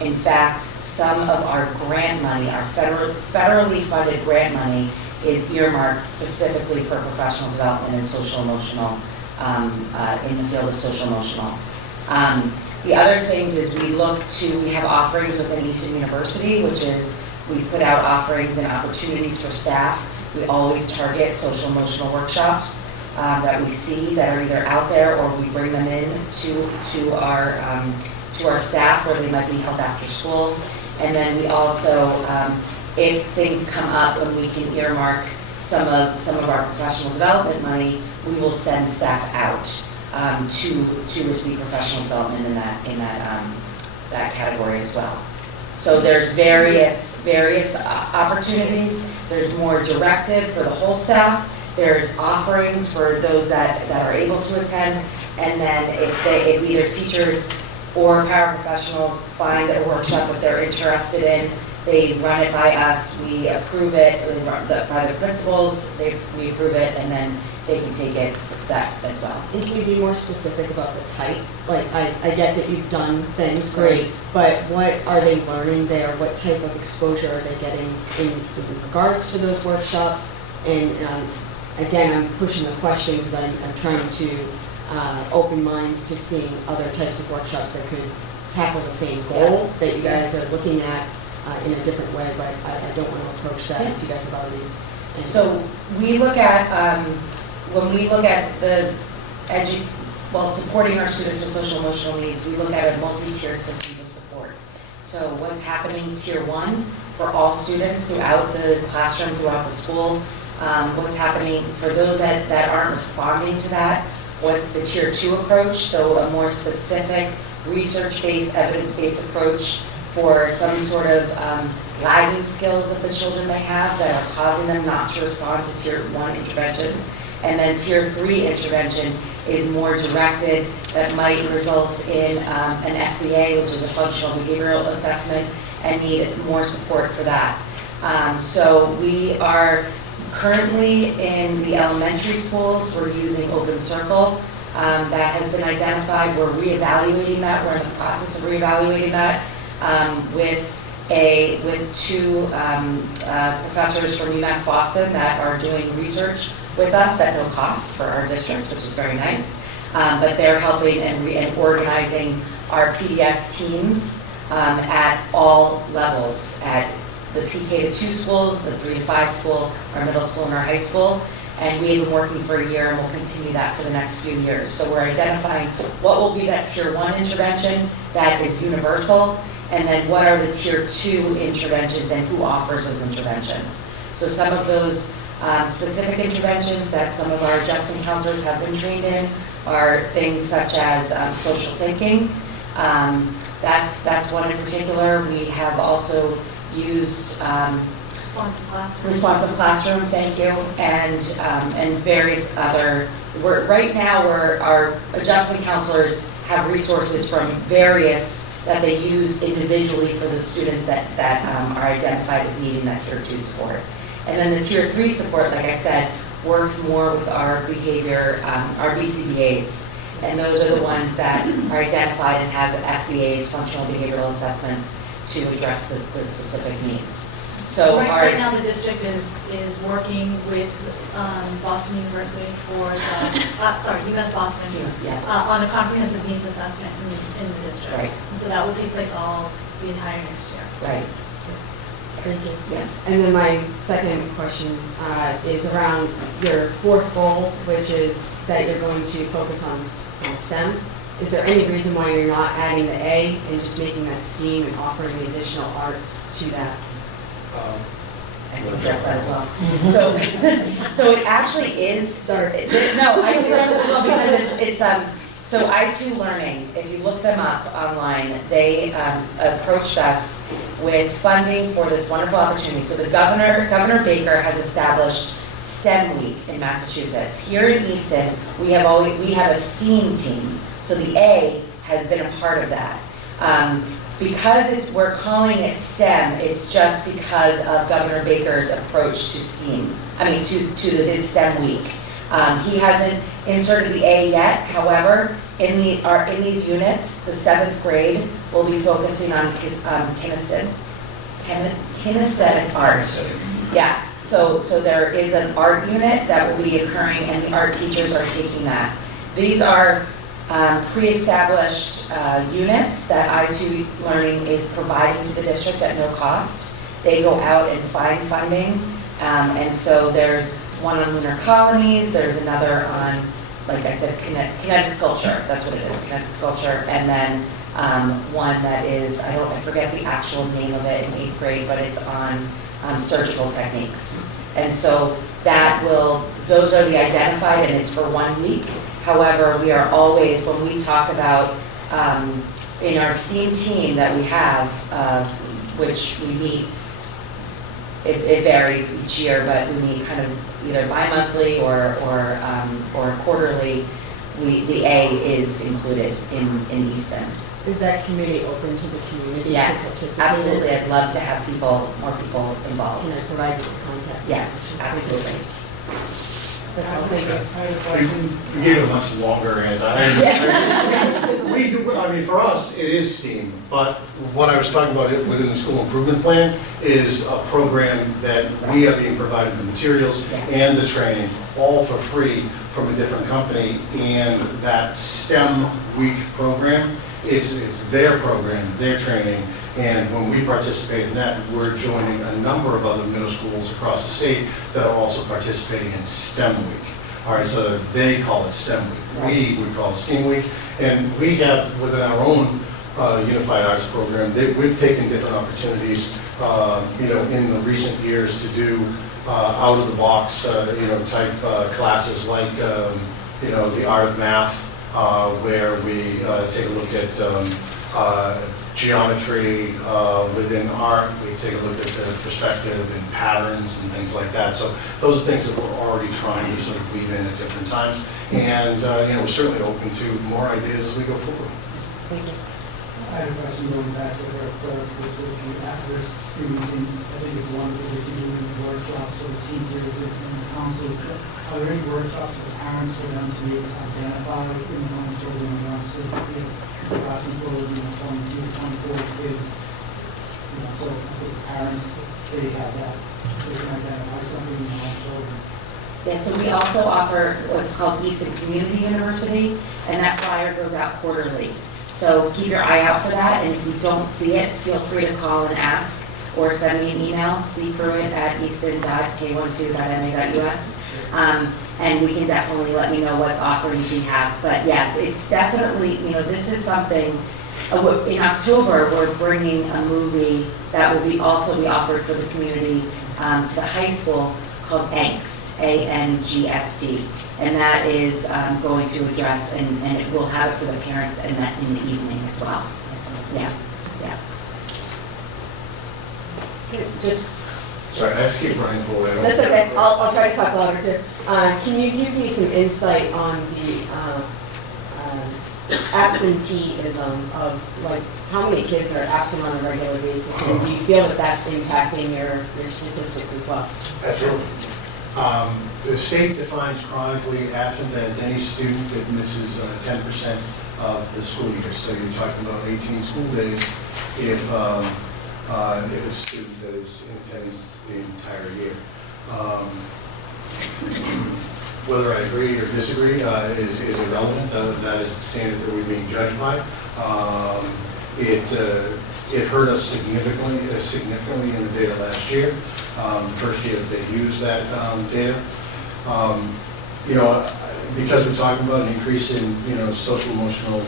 In fact, some of our grant money, our federally funded grant money, is earmarked specifically for professional development and social emotional, in the field of social emotional. The other things is we have offerings within Easton University, which is we put out offerings and opportunities for staff. We always target social emotional workshops that we see that are either out there, or we bring them in to our staff where they might be held after school. And then we also, if things come up and we can earmark some of our professional development money, we will send staff out to receive professional development in that category as well. So there's various opportunities. There's more directed for the whole staff. There's offerings for those that are able to attend. And then if either teachers or paraprofessionals find a workshop that they're interested in, they run it by us, we approve it, by the principals, we approve it, and then they can take it that as well. And can you be more specific about the type? Like, I get that you've done things, great, but what are they learning there? What type of exposure are they getting in regards to those workshops? And again, I'm pushing the question because I'm trying to open minds to seeing other types of workshops that could tackle the same goal that you guys are looking at in a different way, but I don't want to approach that if you guys have already. So we look at, when we look at supporting our students with social emotional needs, we look at a multi-tiered systems of support. So what's happening tier 1 for all students throughout the classroom, throughout the school, what's happening for those that aren't responding to that, what's the tier 2 approach, so a more specific research-based, evidence-based approach for some sort of lagging skills that the children may have that are causing them not to respond to tier 1 intervention. And then tier 3 intervention is more directed, that might result in an FBA, which is a functional behavioral assessment, and need more support for that. So we are currently in the elementary schools, we're using Open Circle. That has been identified. We're reevaluating that. We're in the process of reevaluating that with 2 professors from UMass Boston that are doing research with us at no cost for our district, which is very nice. But they're helping and organizing our PDS teams at all levels, at the PK to 2 schools, the 3 to 5 school, our middle school, and our high school. And we've been working for a year, and we'll continue that for the next few years. So we're identifying what will be that tier 1 intervention that is universal, and then what are the tier 2 interventions and who offers those interventions. So some of those specific interventions that some of our adjustment counselors have been trained in are things such as social thinking. That's one in particular. We have also used Responsive Classroom, thank you, and various other. Right now, our adjustment counselors have resources from various that they use individually for the students that are identified as needing that tier 2 support. And then the tier 3 support, like I said, works more with our behavior, our BCBAs. And those are the ones that are identified and have FBAs, functional behavioral assessments, to address the specific needs. So right now the district is working with Boston University for UMass Boston on a comprehensive needs assessment in the district. Right. And so that will take place the entire next year. Right. Thank you. Yeah. And then my second question is around your fourth goal, which is that you're going to focus on STEM. Is there any reason why you're not adding the A and just making that STEAM and offering the additional arts to that? I can address that as well. So it actually is, no, I can address it as well because it's so I2 Learning, if you look them up online, they approached us with funding for this wonderful opportunity. So the Governor Baker has established STEM Week in Massachusetts. Here in Easton, we have a STEAM team. So the A has been a part of that. Because we're calling it STEM, it's just because of Governor Baker's approach to STEAM. To his STEM week. He hasn't inserted the A yet. However, in these units, the 7th grade will be focusing on kinesthetic art. Yeah. So there is an art unit that will be occurring, and the art teachers are taking that. These are pre-established units that I2 Learning is providing to the district at no cost. They go out and find funding, and so there's one on lunar colonies, there's another on, like I said, kinetic sculpture, that's what it is, kinetic sculpture, and then one that is, I forget the actual name of it in 8th grade, but it's on surgical techniques. And so those are the identified, and it's for 1 week. However, we are always, when we talk about, in our STEAM team that we have, which we meet, it varies each year, but we meet kind of either bi-monthly or quarterly, the A is included in Easton. Is that committee open to the community? Yes, absolutely. I'd love to have more people involved. Can I provide you with contact? Yes, absolutely. That's all, thank you. We gave a much longer answer. We do, for us, it is STEAM, but what I was talking about within the school improvement plan is a program that we are being provided the materials and the training, all for free from a different company, and that STEM week program, it's their program, their training, and when we participate in that, we're joining a number of other middle schools across the state that are also participating in STEM week. All right, so they call it STEM week. We would call it STEAM week, and we have within our own Unified Arts program, we've taken different opportunities, in the recent years to do out of the box, type classes like, the art of math, where we take a look at geometry within art. We take a look at the perspective and patterns and things like that. So those are things that we're already trying to sort of weave in at different times. And, we're certainly open to more ideas as we go forward. Thank you. I have a question going back to her first, which was the at-risk students, and I think it's one that they can do in workshops for the teachers and the council. Are there any workshops for the parents for them to be able to identify when children are around 6, crossing forward, 22, 24 kids? So I think parents, they have that, they can identify something in their own children. Yeah, so we also offer what's called Easton Community University, and that flyer goes out quarterly. So keep your eye out for that, and if you don't see it, feel free to call and ask, or send me an email, cpruitt@easton.k12.ma.us, and we can definitely let you know what offerings we have. But yes, it's definitely, this is something, in October, we're bringing a movie that will also be offered for the community to the high school called Angst, A-N-G-S-T. And that is going to address, and it will have it for the parents in the evening as well. Yeah. Sorry, I have to keep running forward. That's okay. I'll try to talk louder too. Can you give me some insight on the absenteeism of, like, how many kids are absent on a regular basis? And do you feel that that's impacting your statistics as well? Absolutely. The state defines chronically absent as any student that misses 10% of the school year. So you're talking about 18 school days if a student that is in attendance the entire year. Whether I agree or disagree is irrelevant. That is the standard that we're being judged by. It hurt us significantly in the data last year, the first year that they used that data. You know, because we're talking about an increase in, you know, social emotional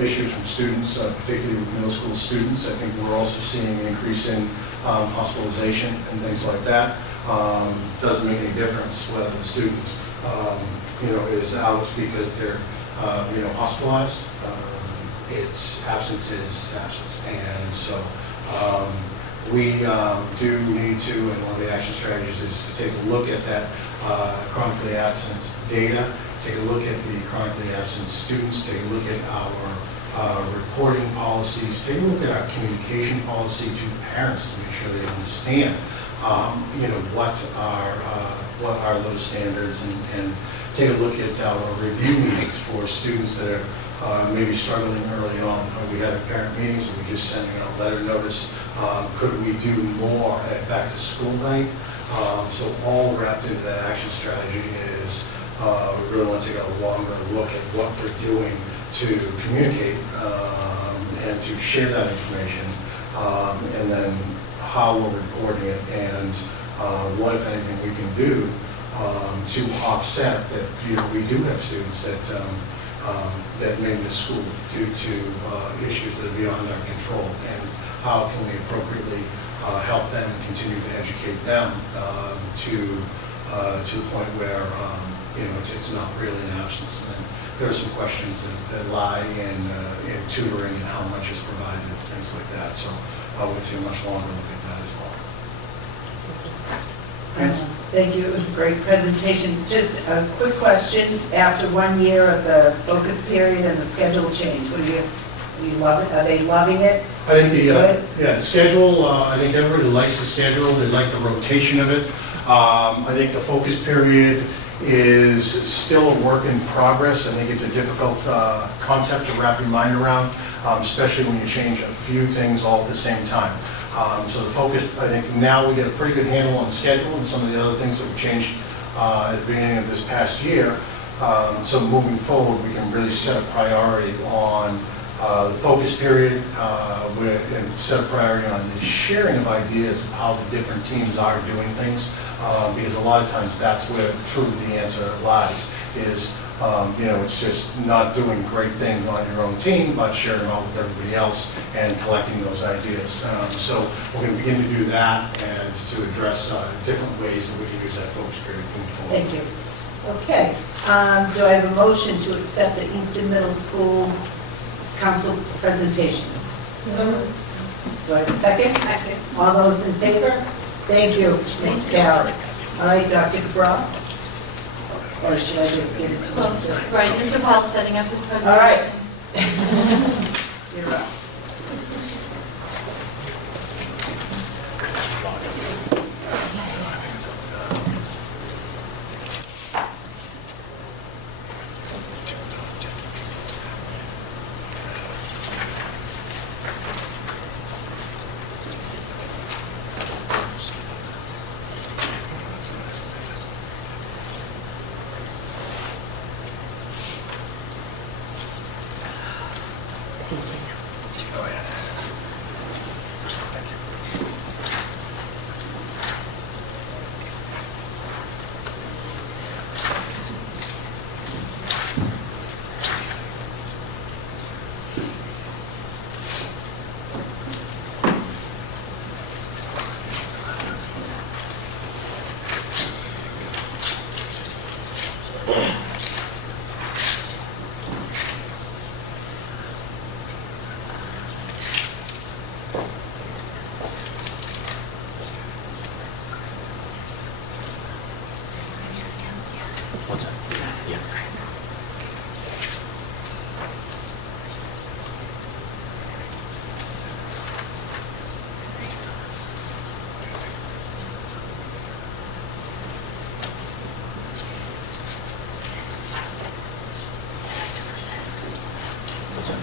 issues from students, particularly middle school students, I think we're also seeing an increase in hospitalization and things like that. Doesn't make any difference whether the student, you know, is out because they're, you know, hospitalized. It's absent is absent. And so we do need to, and one of the action strategies is to take a look at that chronically absent data, take a look at the chronically absent students, take a look at our reporting policies, take a look at our communication policy to parents to make sure they understand, you know, what are those standards, and take a look at our review meetings for students that are maybe struggling early on. We had parent meetings and we just sending out letter notice. Could we do more at back to school night? So all wrapped into that action strategy is we really want to take a longer look at what we're doing to communicate and to share that information, and then how we're reporting it, and what, if anything, we can do to offset that. You know, we do have students that may miss school due to issues that are beyond our control, and how can we appropriately help them, continue to educate them to the point where you know, it's not really an absence. And then there are some questions that lie in tutoring and how much is provided and things like that. So we'll take a much longer look at that as well. Yes? Thank you. It was a great presentation. Just a quick question. After 1 year of the focus period and the schedule change, will you love it? Are they loving it? I think the schedule, I think everybody likes the schedule. They like the rotation of it. I think the focus period is still a work in progress. I think it's a difficult concept to wrap your mind around, especially when you change a few things all at the same time. So the focus, I think now we get a pretty good handle on the schedule and some of the other things that we changed at the beginning of this past year. So moving forward, we can really set a priority on the focus period, and set a priority on the sharing of ideas of how the different teams are doing things, because a lot of times that's where truly the answer lies, is you know, it's just not doing great things on your own team, but sharing them out with everybody else and collecting those ideas. So we're going to begin to do that and to address different ways that we can use that focus period moving forward. Thank you. Okay. Do I have a motion to accept the Easton Middle School Council presentation? Do I have a second? Second. All those in favor? Thank you, Ms. Carroll. All right, Dr. Cabral? Or should I just give it to Mr.? Right, Mr. Paul's setting up his presentation. All right. You're up. What's that? Yeah. What's that?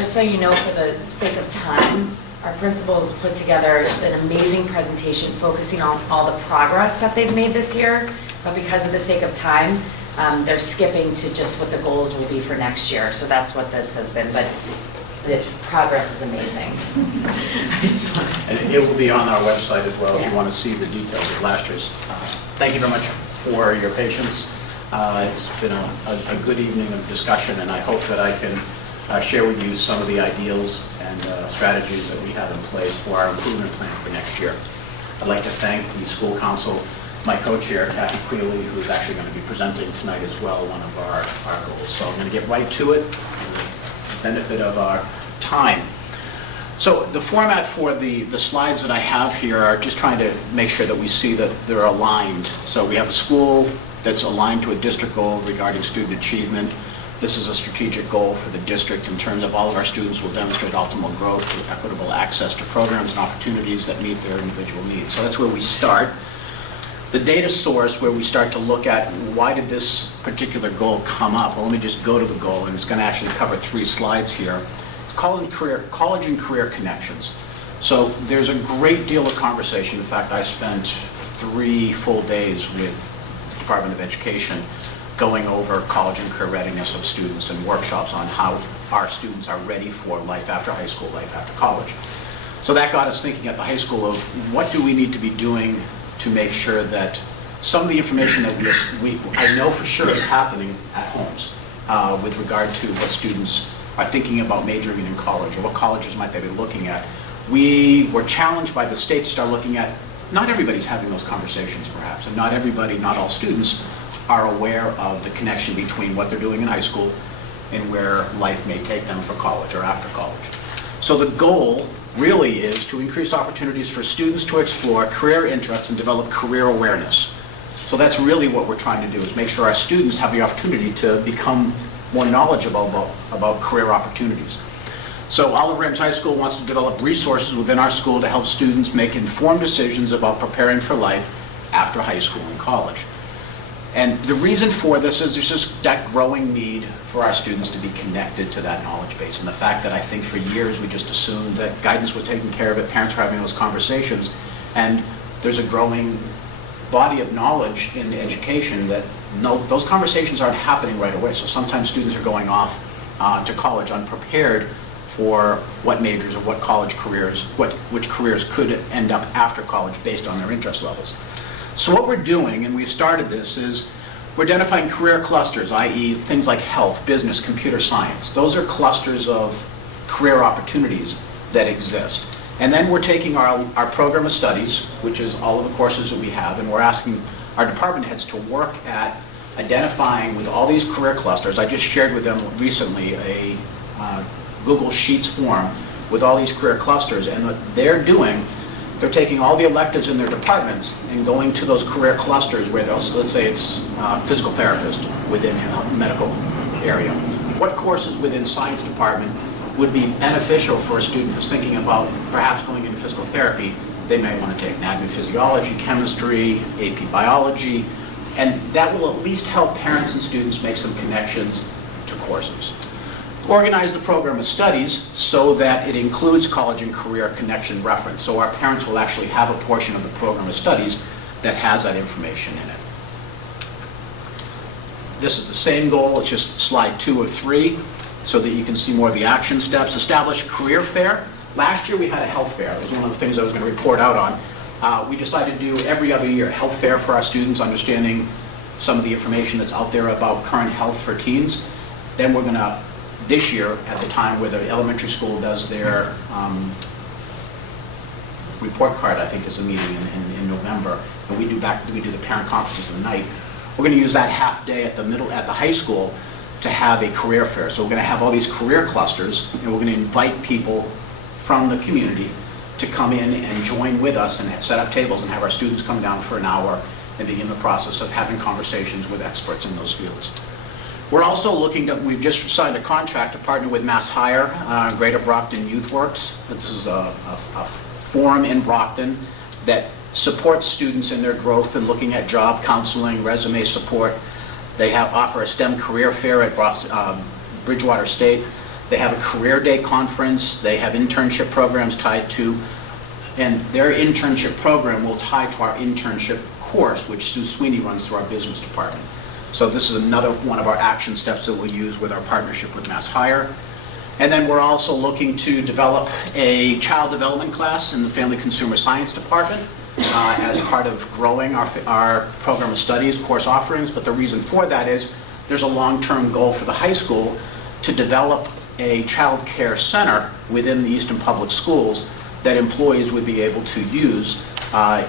Just so you know, for the sake of time, our principals put together an amazing presentation focusing on all the progress that they've made this year, but because of the sake of time, they're skipping to just what the goals will be for next year. So that's what this has been, but the progress is amazing. And it will be on our website as well if Yes. you want to see the details of last year's. Thank you very much for your patience. It's been a good evening of discussion, and I hope that I can share with you some of the ideals and strategies that we have in place for our improvement plan for next year. I'd like to thank the school council, my co-chair, Kathy Quealy, who's actually going to be presenting tonight as well, one of our goals. So I'm going to get right to it, for the benefit of our time. So the format for the slides that I have here are just trying to make sure that we see that they're aligned. So we have a school that's aligned to a district goal regarding student achievement. This is a strategic goal for the district in terms of all of our students will demonstrate optimal growth through equitable access to programs and opportunities that meet their individual needs. So that's where we start. The data source where we start to look at why did this particular goal come up. Well, let me just go to the goal, and it's going to actually cover 3 slides here. It's college and career connections. So there's a great deal of conversation. In fact, I spent 3 full days with the Department of Education going over college and career readiness of students and workshops on how our students are ready for life after high school, life after college. So that got us thinking at the high school of what do we need to be doing to make sure that some of the information that I know for sure is happening at homes with regard to what students are thinking about majoring in college or what colleges might they be looking at. We were challenged by the state to start looking at, not everybody's having those conversations perhaps, and not everybody, not all students are aware of the connection between what they're doing in high school and where life may take them for college or after college. So the goal really is to increase opportunities for students to explore career interests and develop career awareness. So that's really what we're trying to do, is make sure our students have the opportunity to become more knowledgeable about career opportunities. So Olive Ramsey High School wants to develop resources within our school to help students make informed decisions about preparing for life after high school and college. And the reason for this is there's just that growing need for our students to be connected to that knowledge base. And the fact that I think for years we just assumed that guidance was taking care of it, parents were having those conversations, and there's a growing body of knowledge in education that those conversations aren't happening right away. So sometimes students are going off to college unprepared for what majors or what college careers, which careers could end up after college based on their interest levels. So what we're doing, and we've started this, is we're identifying career clusters, i.e. things like health, business, computer science. Those are clusters of career opportunities that exist. And then we're taking our program of studies, which is all of the courses that we have, and we're asking our department heads to work at identifying with all these career clusters. I just shared with them recently a Google Sheets form with all these career clusters, and what they're doing, they're taking all the electives in their departments and going to those career clusters where let's say it's physical therapist within a medical area. What courses within science department would be beneficial for a student who's thinking about perhaps going into physical therapy? They may want to take anatomy, physiology, chemistry, AP biology, and that will at least help parents and students make some connections to courses. Organize the program of studies so that it includes college and career connection reference. So our parents will actually have a portion of the program of studies that has that information in it. This is the same goal, it's just slide 2 of 3, so that you can see more of the action steps. Establish a career fair. Last year we had a health fair. It was one of the things I was going to report out on. We decided to do every other year a health fair for our students, understanding some of the information that's out there about current health for teens. Then we're going to, this year, at the time where the elementary school does their report card, I think is a meeting in November, and we do the parent conferences in the night. We're going to use that half day at the high school to have a career fair. So we're going to have all these career clusters, and we're going to invite people from the community to come in and join with us and set up tables and have our students come down for an hour and begin the process of having conversations with experts in those fields. We're also we've just signed a contract to partner with Mass Hire, Greater Brockton Youth Works. This is a forum in Brockton that supports students in their growth and looking at job counseling, resume support. They offer a STEM career fair at Bridgewater State. They have a career day conference. They have internship programs tied to, and their internship program will tie to our internship course, which Sue Sweeney runs through our business department. So this is another one of our action steps that we'll use with our partnership with Mass Hire. And then we're also looking to develop a child development class in the Family Consumer Science Department as part of growing our program of studies, course offerings. But the reason for that is there's a long-term goal for the high school to develop a child care center within the Easton Public Schools that employees would be able to use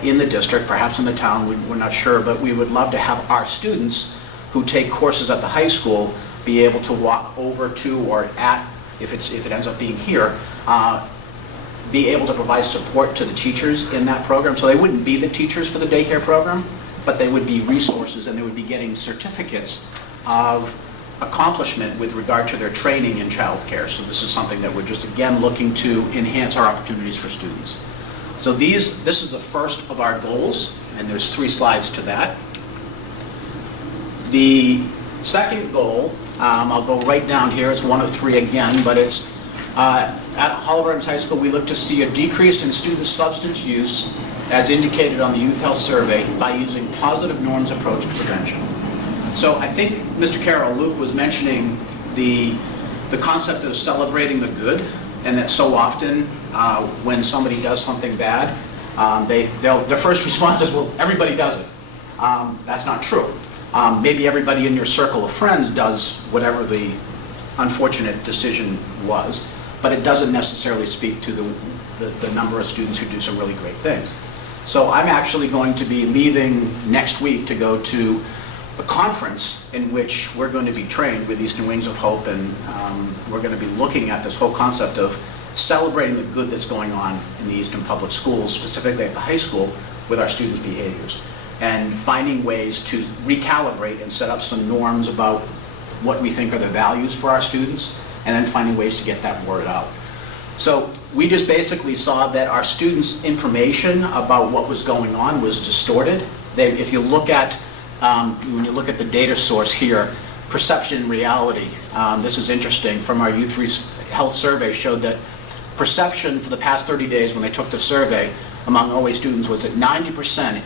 in the district, perhaps in the town, we're not sure, but we would love to have our students who take courses at the high school be able to walk over to or at, if it ends up being here, be able to provide support to the teachers in that program. So they wouldn't be the teachers for the daycare program, but they would be resources and they would be getting certificates of accomplishment with regard to their training in child care. So this is something that we're just, again, looking to enhance our opportunities for students. So this is the first of our goals, and there's 3 slides to that. The second goal, I'll go right down here, it's 1 of 3 again, but it's at Oliver Adams High School, we look to see a decrease in student substance use as indicated on the Youth Health Survey by using positive norms approach to prevention. So I think Mr. Carroll, Luke was mentioning the concept of celebrating the good, and that so often when somebody does something bad, their first response is, well, everybody does it. That's not true. Maybe everybody in your circle of friends does whatever the unfortunate decision was, but it doesn't necessarily speak to the number of students who do some really great things. So I'm actually going to be leaving next week to go to a conference in which we're going to be trained with Easton Wings of Hope, and we're going to be looking at this whole concept of celebrating the good that's going on in the Easton Public Schools, specifically at the high school, with our students' behaviors, and finding ways to recalibrate and set up some norms about what we think are the values for our students, and then finding ways to get that word out. So we just basically saw that our students' information about what was going on was distorted. If you look at when you look at the data source here, perception and reality, this is interesting, from our Youth Health Survey showed that perception for the past 30 days when they took the survey among OA students was that 90%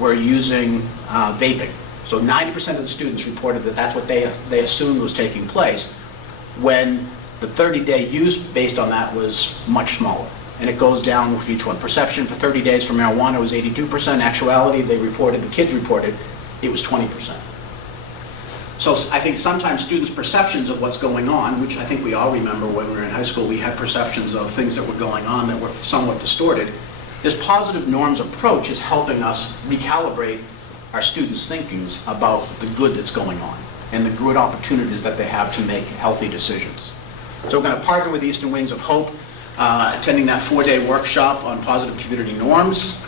were using vaping. So 90% of the students reported that that's what they assumed was taking place, when the 30-day use based on that was much smaller. And it goes down with each one. Perception for 30 days for marijuana was 82%. Actuality, the kids reported, it was 20%. So I think sometimes students' perceptions of what's going on, which I think we all remember when we were in high school, we had perceptions of things that were going on that were somewhat distorted. This positive norms approach is helping us recalibrate our students' thinkings about the good that's going on and the good opportunities that they have to make healthy decisions. So we're going to partner with Easton Wings of Hope, attending that 4-day workshop on positive community norms.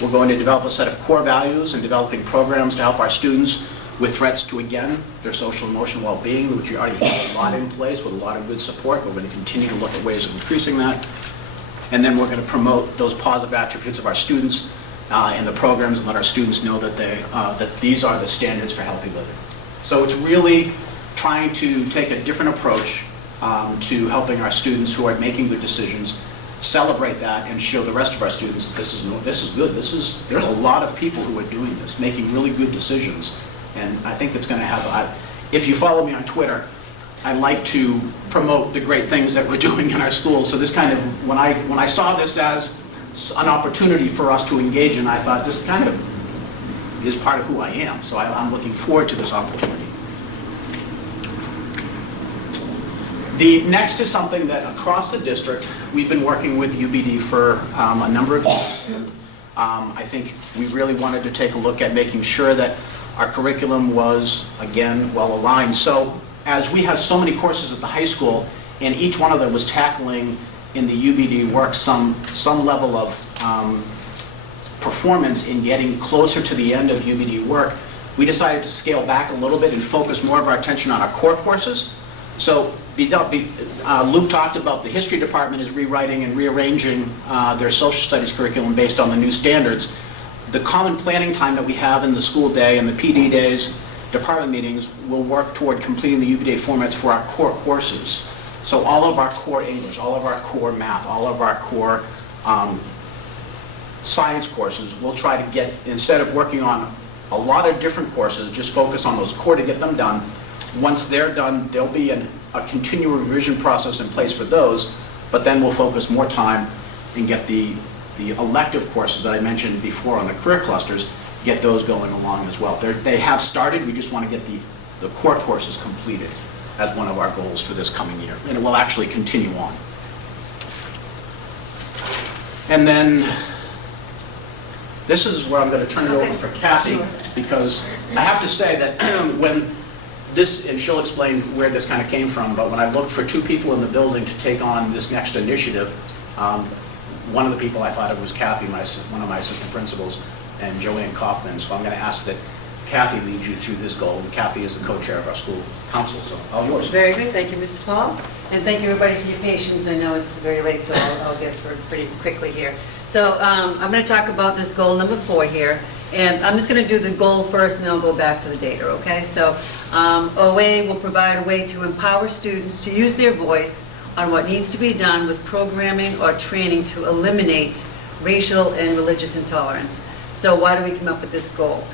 We're going to develop a set of core values and developing programs to help our students with threats to, again, their social and emotional well-being, which we already have a lot in place with a lot of good support. We're going to continue to look at ways of increasing that. And then we're going to promote those positive attributes of our students in the programs and let our students know that that these are the standards for healthy living. So it's really trying to take a different approach to helping our students who are making good decisions celebrate that and show the rest of our students that this is good. There's a lot of people who are doing this, making really good decisions, and I think it's going to have. If you follow me on Twitter, I like to promote the great things that we're doing in our schools. So this kind of, when I saw this as an opportunity for us to engage in, I thought this kind of is part of who I am. So I'm looking forward to this opportunity. The next is something that across the district, we've been working with UBD for a number of years. I think we really wanted to take a look at making sure that our curriculum was, again, well aligned. So as we have so many courses at the high school, and each one of them was tackling in the UBD work some level of performance in getting closer to the end of UBD work, we decided to scale back a little bit and focus more of our attention on our core courses. So Luke talked about the history department is rewriting and rearranging their social studies curriculum based on the new standards. The common planning time that we have in the school day and the PD days department meetings, we'll work toward completing the UB Day formats for our core courses. So all of our core English, all of our core math, all of our core science courses, we'll try to get, instead of working on a lot of different courses, just focus on those core to get them done. Once they're done, there'll be a continual revision process in place for those, but then we'll focus more time and get the elective courses that I mentioned before on the career clusters, get those going along as well. They have started, we just want to get the core courses completed as one of our goals for this coming year, and it will actually continue on. And then, this is where I'm going to turn it over for Kathy, because I have to say that when this, and she'll explain where this kind of came from, but when I looked for 2 people in the building to take on this next initiative, one of the people I thought it was Kathy, one of my assistant principals, and Joanne Kaufman. So I'm going to ask that Kathy lead you through this goal. And Kathy is the co-chair of our school council, so all yours. Very good. Thank you, Mr. Paul. And thank you, everybody, for your patience. I know it's very late, so I'll get through pretty quickly here. So I'm going to talk about this goal number 4 here. And I'm just going to do the goal first, and then I'll go back to the data, okay? So OA will provide a way to empower students to use their voice on what needs to be done with programming or training to eliminate racial and religious intolerance. So why do we come up with this goal?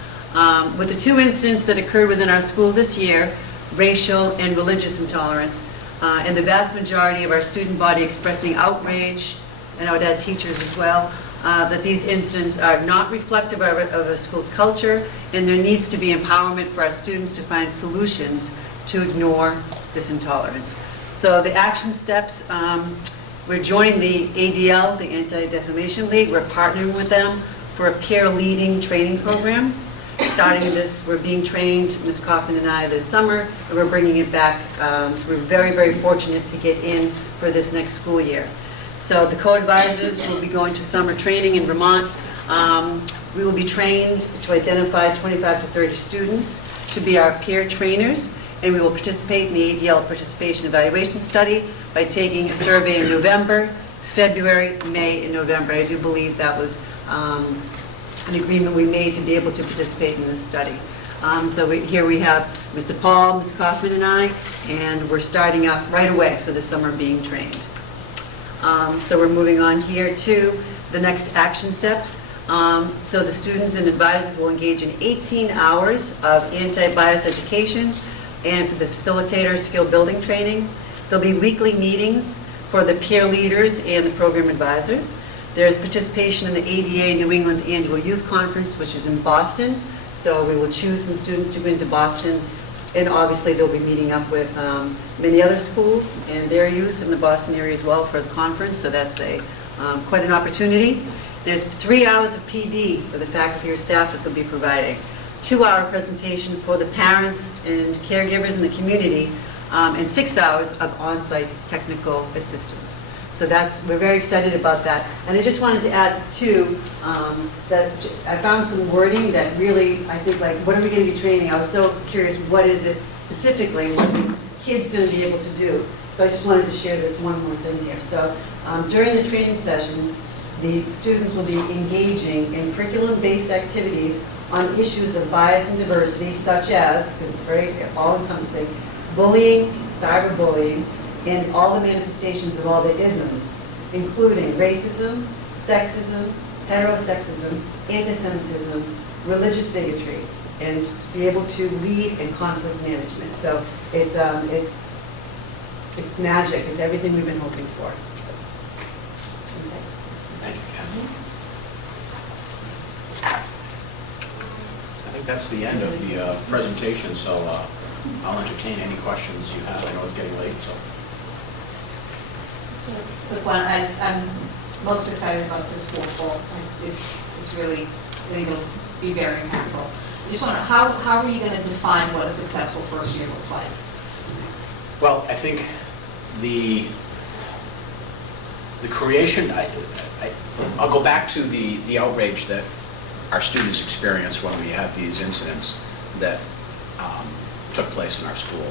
With the 2 incidents that occurred within our school this year, racial and religious intolerance, and the vast majority of our student body expressing outrage, and I would add teachers as well, that these incidents are not reflective of a school's culture, and there needs to be empowerment for our students to find solutions to ignore this intolerance. So the action steps, we're joining the ADL, the Anti-Defamation League. We're partnering with them for a peer leading training program. Starting this, we're being trained, Ms. Kaufman and I, this summer, and we're bringing it back. So we're very, very fortunate to get in for this next school year. So the co-advisors will be going to summer training in Vermont. We will be trained to identify 25 to 30 students to be our peer trainers, and we will participate in the ADL Participation Evaluation Study by taking a survey in November, February, May, and November. I do believe that was an agreement we made to be able to participate in this study. So here we have Mr. Paul, Ms. Kaufman, and I, and we're starting out right away, so this summer being trained. So we're moving on here to the next action steps. So the students and advisors will engage in 18 hours of anti-bias education and for the facilitator skill building training. There'll be weekly meetings for the peer leaders and the program advisors. There's participation in the ADA New England Annual Youth Conference, which is in Boston. So we will choose some students to go into Boston, and obviously they'll be meeting up with many other schools and their youth in the Boston area as well for the conference. So that's quite an opportunity. There's 3 hours of PD for the faculty or staff that they'll be providing. 2-hour presentation for the parents and caregivers in the community, and 6 hours of on-site technical assistance. So we're very excited about that. And I just wanted to add too, that I found some wording that really, I think, like, what are we going to be training? I was so curious, what is it specifically, what these kids going to be able to do? So I just wanted to share this one more thing here. So during the training sessions, the students will be engaging in curriculum-based activities on issues of bias and diversity, such as, because it's very all-encompassing, bullying, cyberbullying, and all the manifestations of all the isms, including racism, sexism, heterosexism, anti-Semitism, religious bigotry, and to be able to lead in conflict management. So it's magic. It's everything we've been hoping for. So, okay. Thank you, Kathy. I think that's the end of the presentation, so I'll entertain any questions you have. I know it's getting late, so. Quick one, I'm most excited about this school goal. It's really going to be very impactful. I just wonder, how are you going to define what a successful first year looks like? Well, I think the creation, I'll go back to the outrage that our students experienced when we had these incidents that took place in our school.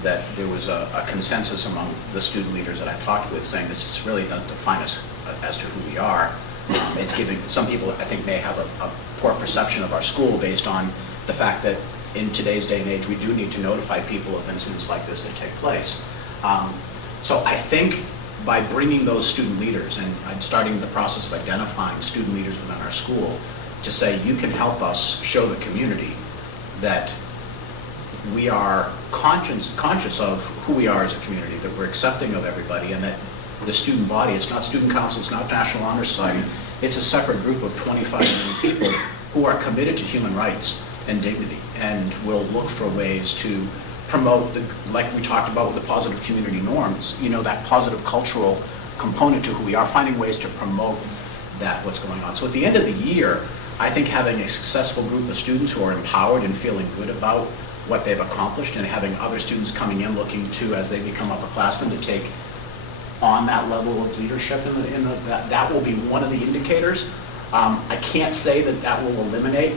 That there was a consensus among the student leaders that I talked with saying this is really doesn't define us as to who we are. It's giving, some people I think may have a poor perception of our school based on the fact that in today's day and age, we do need to notify people of incidents like this that take place. So I think by bringing those student leaders and starting the process of identifying student leaders within our school to say, you can help us show the community that we are conscious of who we are as a community, that we're accepting of everybody, and that the student body, it's not student council, it's not National Honor Society, it's a separate group of 25 million people who are committed to human rights and dignity, and will look for ways to promote, like we talked about with the positive community norms, that positive cultural component to who we are, finding ways to promote that, what's going on. So at the end of the year, I think having a successful group of students who are empowered and feeling good about what they've accomplished, and having other students coming in looking to, as they become upperclassmen, to take on that level of leadership, that will be one of the indicators. I can't say that will eliminate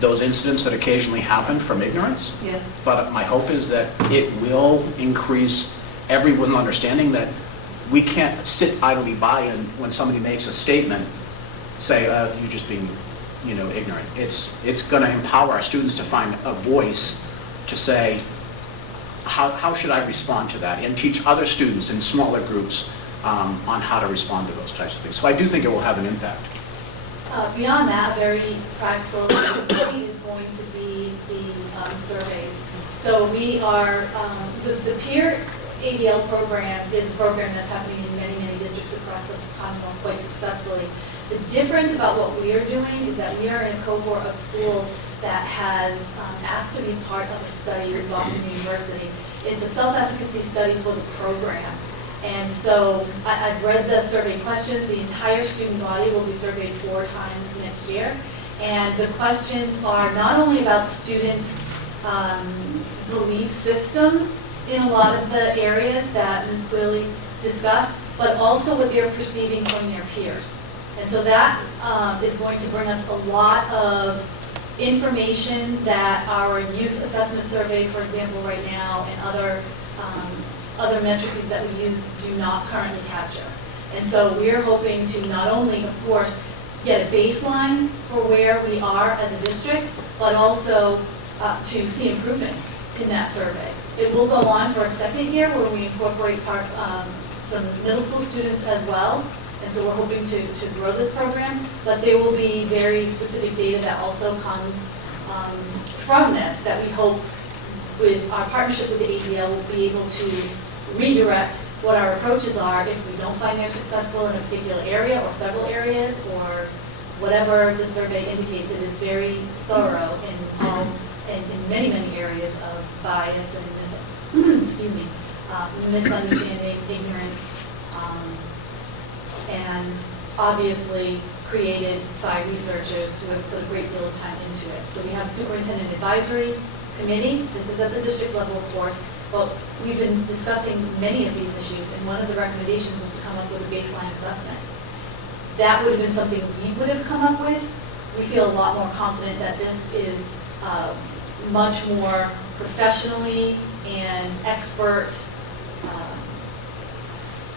those incidents that occasionally happen from ignorance, Yeah. but my hope is that it will increase everyone's understanding that we can't sit idly by and when somebody makes a statement, say, you're just being ignorant. It's going to empower our students to find a voice to say, how should I respond to that? And teach other students in smaller groups on how to respond to those types of things. So I do think it will have an impact. Beyond that, very practical is going to be the surveys. So we are, the peer ADL program is a program that's happening in many, many districts across the Commonwealth quite successfully. The difference about what we are doing is that we are in a cohort of schools that has asked to be part of a study with Boston University. It's a self-efficacy study for the program. And so I've read the survey questions. The entire student body will be surveyed 4 times next year. And the questions are not only about students' belief systems in a lot of the areas that Ms. Quilly discussed, but also what they're perceiving from their peers. And so that is going to bring us a lot of information that our youth assessment survey, for example, right now, and other matrices that we use do not currently capture. And so we're hoping to not only, of course, get a baseline for where we are as a district, but also to see improvement in that survey. It will go on for a second year where we incorporate some middle school students as well. And so we're hoping to grow this program, but there will be very specific data that also comes from this that we hope with our partnership with the ADL will be able to redirect what our approaches are if we don't find they're successful in a particular area or several areas or whatever the survey indicates. It is very thorough in many, many areas of bias and misunderstanding, ignorance, and obviously created by researchers who have put a great deal of time into it. So we have Superintendent Advisory Committee. This is at the district level, of course, but we've been discussing many of these issues, and one of the recommendations was to come up with a baseline assessment. That would have been something we would have come up with. We feel a lot more confident that this is much more professionally and expert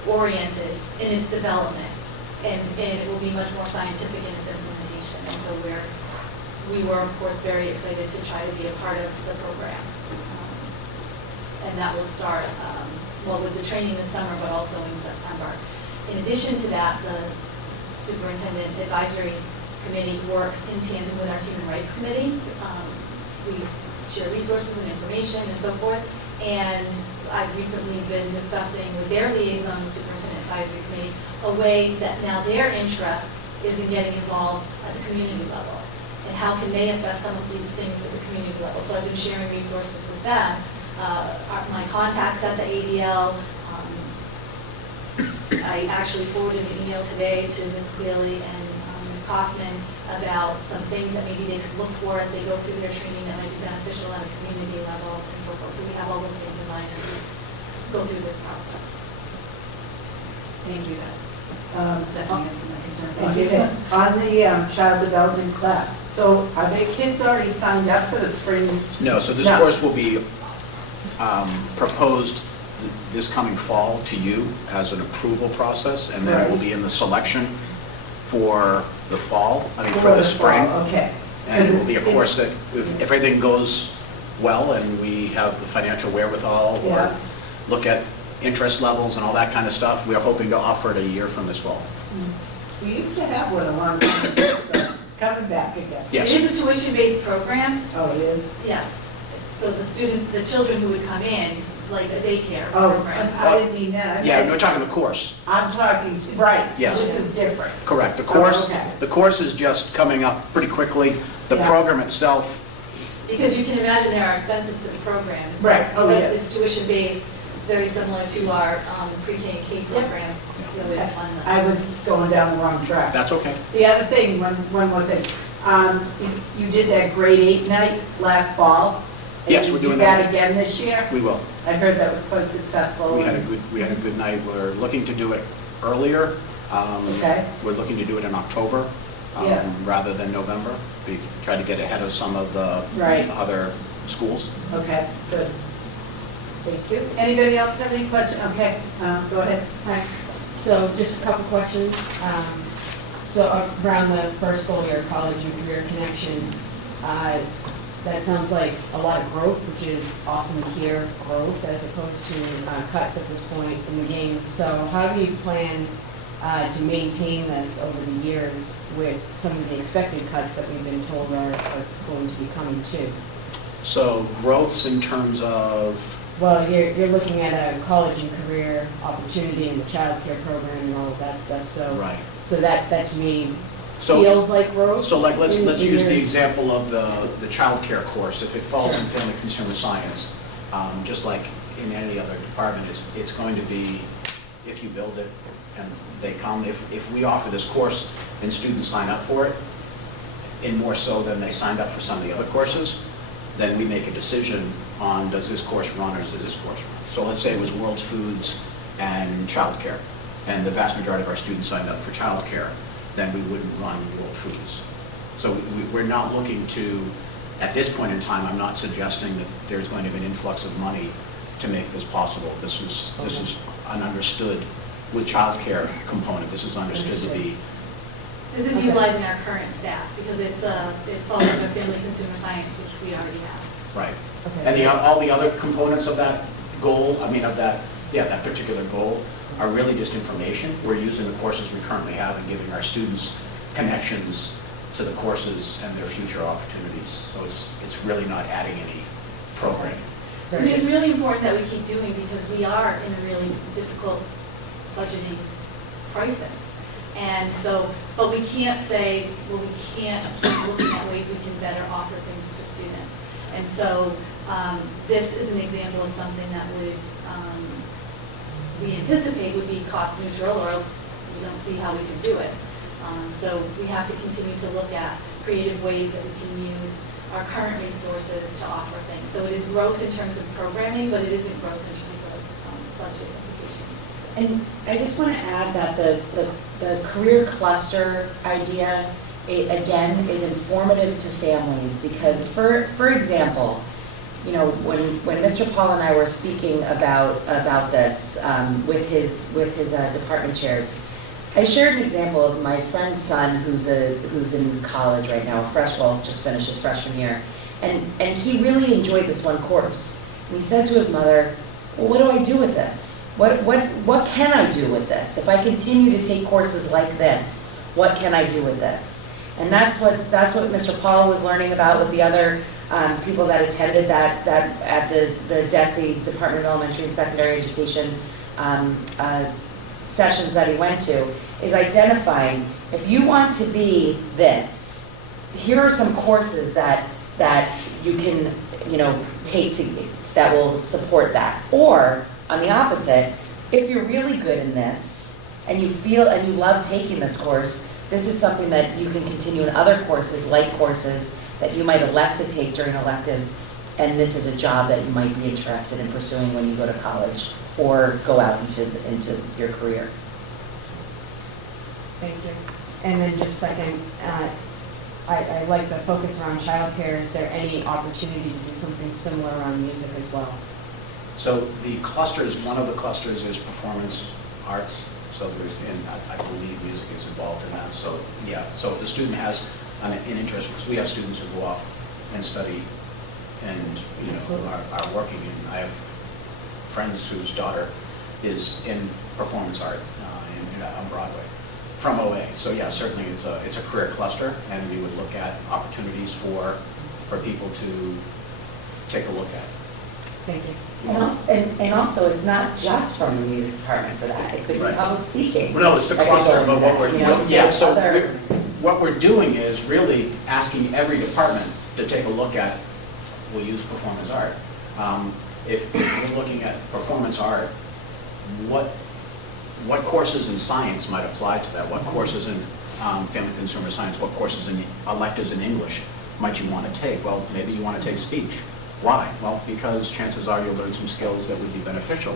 oriented in its development, and it will be much more scientific in its implementation. And so we were, of course, very excited to try to be a part of the program. And that will start, with the training this summer, but also in September. In addition to that, the Superintendent Advisory Committee works in tandem with our Human Rights Committee. We share resources and information and so forth. And I've recently been discussing with their liaison, the Superintendent Advisory Committee, a way that now their interest is in getting involved at the community level. And how can they assess some of these things at the community level? So I've been sharing resources with them. My contacts at the ADL, I actually forwarded an email today to Ms. Quilly and Ms. Kaufman about some things that maybe they could look for as they go through their training that might be beneficial at a community level and so forth. So we have all those things in mind as we go through this process. Thank you. Definitely answers my concern. On the child development class, so are the kids already signed up for the spring? No, so this course will be proposed this coming fall to you as an approval process, and then it will be in the selection for the fall, for the spring. Okay. And it will be a course that, if everything goes well and we have the financial wherewithal or Yeah. look at interest levels and all that kind of stuff, we are hoping to offer it a year from this fall. We used to have one a long time ago, so coming back again. Yes. It is a tuition-based program. Oh, it is? Yes. So the students, the children who would come in, like a daycare Oh, program. I didn't mean that. Yeah, we're talking the course. I'm talking, right, so Yes. this is different. Correct. The Oh, course, okay. the course is just coming up pretty quickly. The Yeah. program itself, Because you can imagine there are expenses to the program. It's Right. like- Oh, because yes. it's tuition-based, very similar to our pre-K and K programs. that we fund them. I was going down the wrong track. that's okay. The other thing, one more thing. You did that grade 8 night last fall. and Yes, we're you doing do that. that again this year? We will. I heard that was quite successful. We had a good night. We're looking to do it earlier. Okay. We're looking to do it in October Yeah. rather than November. We try to get ahead of some of the Right. other schools. Okay, good. Thank you. Anybody else have any questions? Okay, go ahead. Hi. So just a couple questions. So around the first goal year, college and career connections, that sounds like a lot of growth, which is awesome to hear, growth as opposed to cuts at this point in the game. So how do you plan to maintain this over the years with some of the expected cuts that we've been told are going to be coming too? So growths in terms of, Well, you're looking at a college and career opportunity in the child care program and all of that stuff, so. Right. So that to me So- feels like growth. so like, let's in use the your- example of the child care course. If it falls in family consumer science, just like in any other department, it's going to be, if you build it and they come, if we offer this course and students sign up for it, and more so than they signed up for some of the other courses, then we make a decision on, does this course run or does this course run? So let's say it was World Foods and childcare, and the vast majority of our students signed up for childcare, then we wouldn't run World Foods. So we're not looking to, at this point in time, I'm not suggesting that there's going to be an influx of money to make this possible. This is an understood, with childcare component, this is understood to be. This is utilizing our current staff because it falls under family consumer science, which we already have. Right. Okay. And all the other components of that goal, that particular goal, are really just information. We're using the courses we currently have and giving our students connections to the courses and their future opportunities. So it's really not adding any programming. Which is really important that we keep doing because we are in a really difficult budgeting crisis. And so, but we can't say, well, we can't keep looking at ways we can better offer things to students. And so this is an example of something that would, we anticipate would be cost neutral, or else we don't see how we can do it. So we have to continue to look at creative ways that we can use our current resources to offer things. So it is growth in terms of programming, but it isn't growth in terms of budget implications. And I just want to add that the career cluster idea, again, is informative to families because, for example, you know, when Mr. Paul and I were speaking about this with his department chairs, I shared an example of my friend's son who's in college right now, just finished his freshman year, and he really enjoyed this one course. And he said to his mother, well, what do I do with this? What can I do with this? If I continue to take courses like this, what can I do with this? And that's what Mr. Paul was learning about with the other people that attended that at the DESE, Department of Elementary and Secondary Education sessions that he went to, is identifying, if you want to be this, here are some courses that you can, take that will support that. Or, on the opposite, if you're really good in this, and you feel and you love taking this course, this is something that you can continue in other courses, light courses, that you might elect to take during electives, and this is a job that you might be interested in pursuing when you go to college or go out into your career. Thank you. And then just second, I like the focus around childcare. Is there any opportunity to do something similar around music as well? So the clusters, one of the clusters is performance arts. So and I believe music is involved in that. So yeah, so if the student has an interest, because we have students who go off and study and, are working. And I have friends whose daughter is in performance art on Broadway from OA. So yeah, certainly it's a career cluster, and we would look at opportunities for people to take a look at. Thank you. And also, it's not just from the music department for that. It could be public speaking. Well, no, it's the cluster, but what we're, so other- what we're doing is really asking every department to take a look at, we'll use performance art. If we're looking at performance art, what courses in science might apply to that? What courses in family consumer science, what courses in electives in English might you want to take? Well, maybe you want to take speech. Why? Well, because chances are you'll learn some skills that would be beneficial.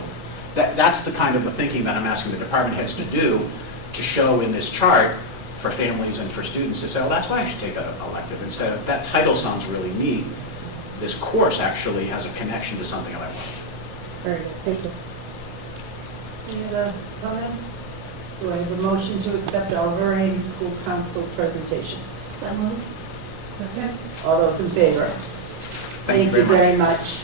That's the kind of the thinking that I'm asking the department heads to do, to show in this chart for families and for students to say, well, that's why I should take an elective. Instead of, that title sounds really neat, this course actually has a connection to something I like. Very good, thank you. Any other comments? Do I have a motion to accept Oliver Ames School Council presentation? So moved. Second. All those in favor? Thank you very much.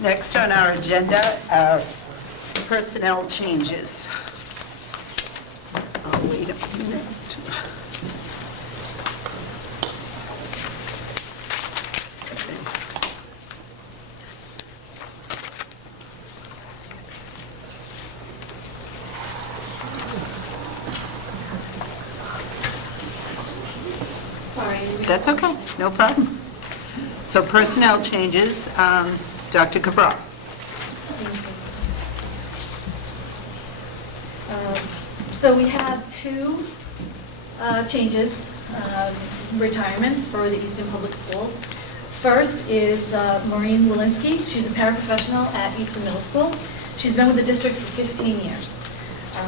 Next on our agenda are personnel changes. Oh, wait a minute. Sorry. That's okay, no problem. So personnel changes, Dr. Cabral. So we have two changes, retirements for the Easton Public Schools. First is Maureen Walensky. She's a paraprofessional at Easton Middle School. She's been with the district for 15 years.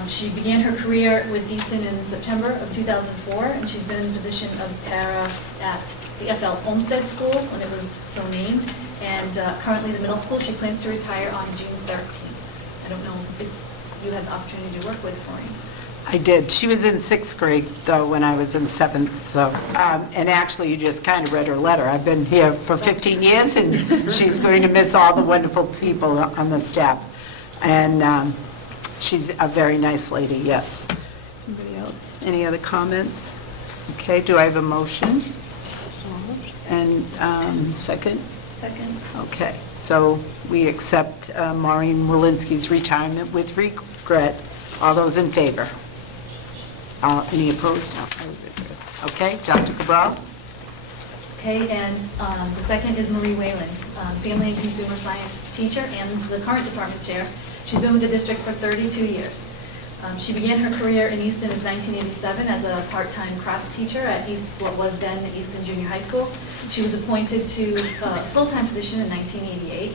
She began her career with Easton in September of 2004, and she's been in the position of para at the FL Olmsted School when it was so named, and currently the middle school. She plans to retire on June 13th. I don't know if you had the opportunity to work with Maureen. I did. She was in 6th grade, though, when I was in 7th, so, and actually, you just kind of read her letter. I've been here for 15 years, and she's going to miss all the wonderful people on the staff. And she's a very nice lady, yes. Anybody else? Any other comments? Okay, do I have a motion? And second? Second. Okay, so we accept Maureen Walensky's retirement with regret. All those in favor? Any opposed? No. Okay, Dr. Cabral? Okay, and the second is Marie Whalen, Family and Consumer Science teacher and the current department chair. She's been with the district for 32 years. She began her career in Easton in 1987 as a part-time crafts teacher at what was then Easton Junior High School. She was appointed to a full-time position in 1988.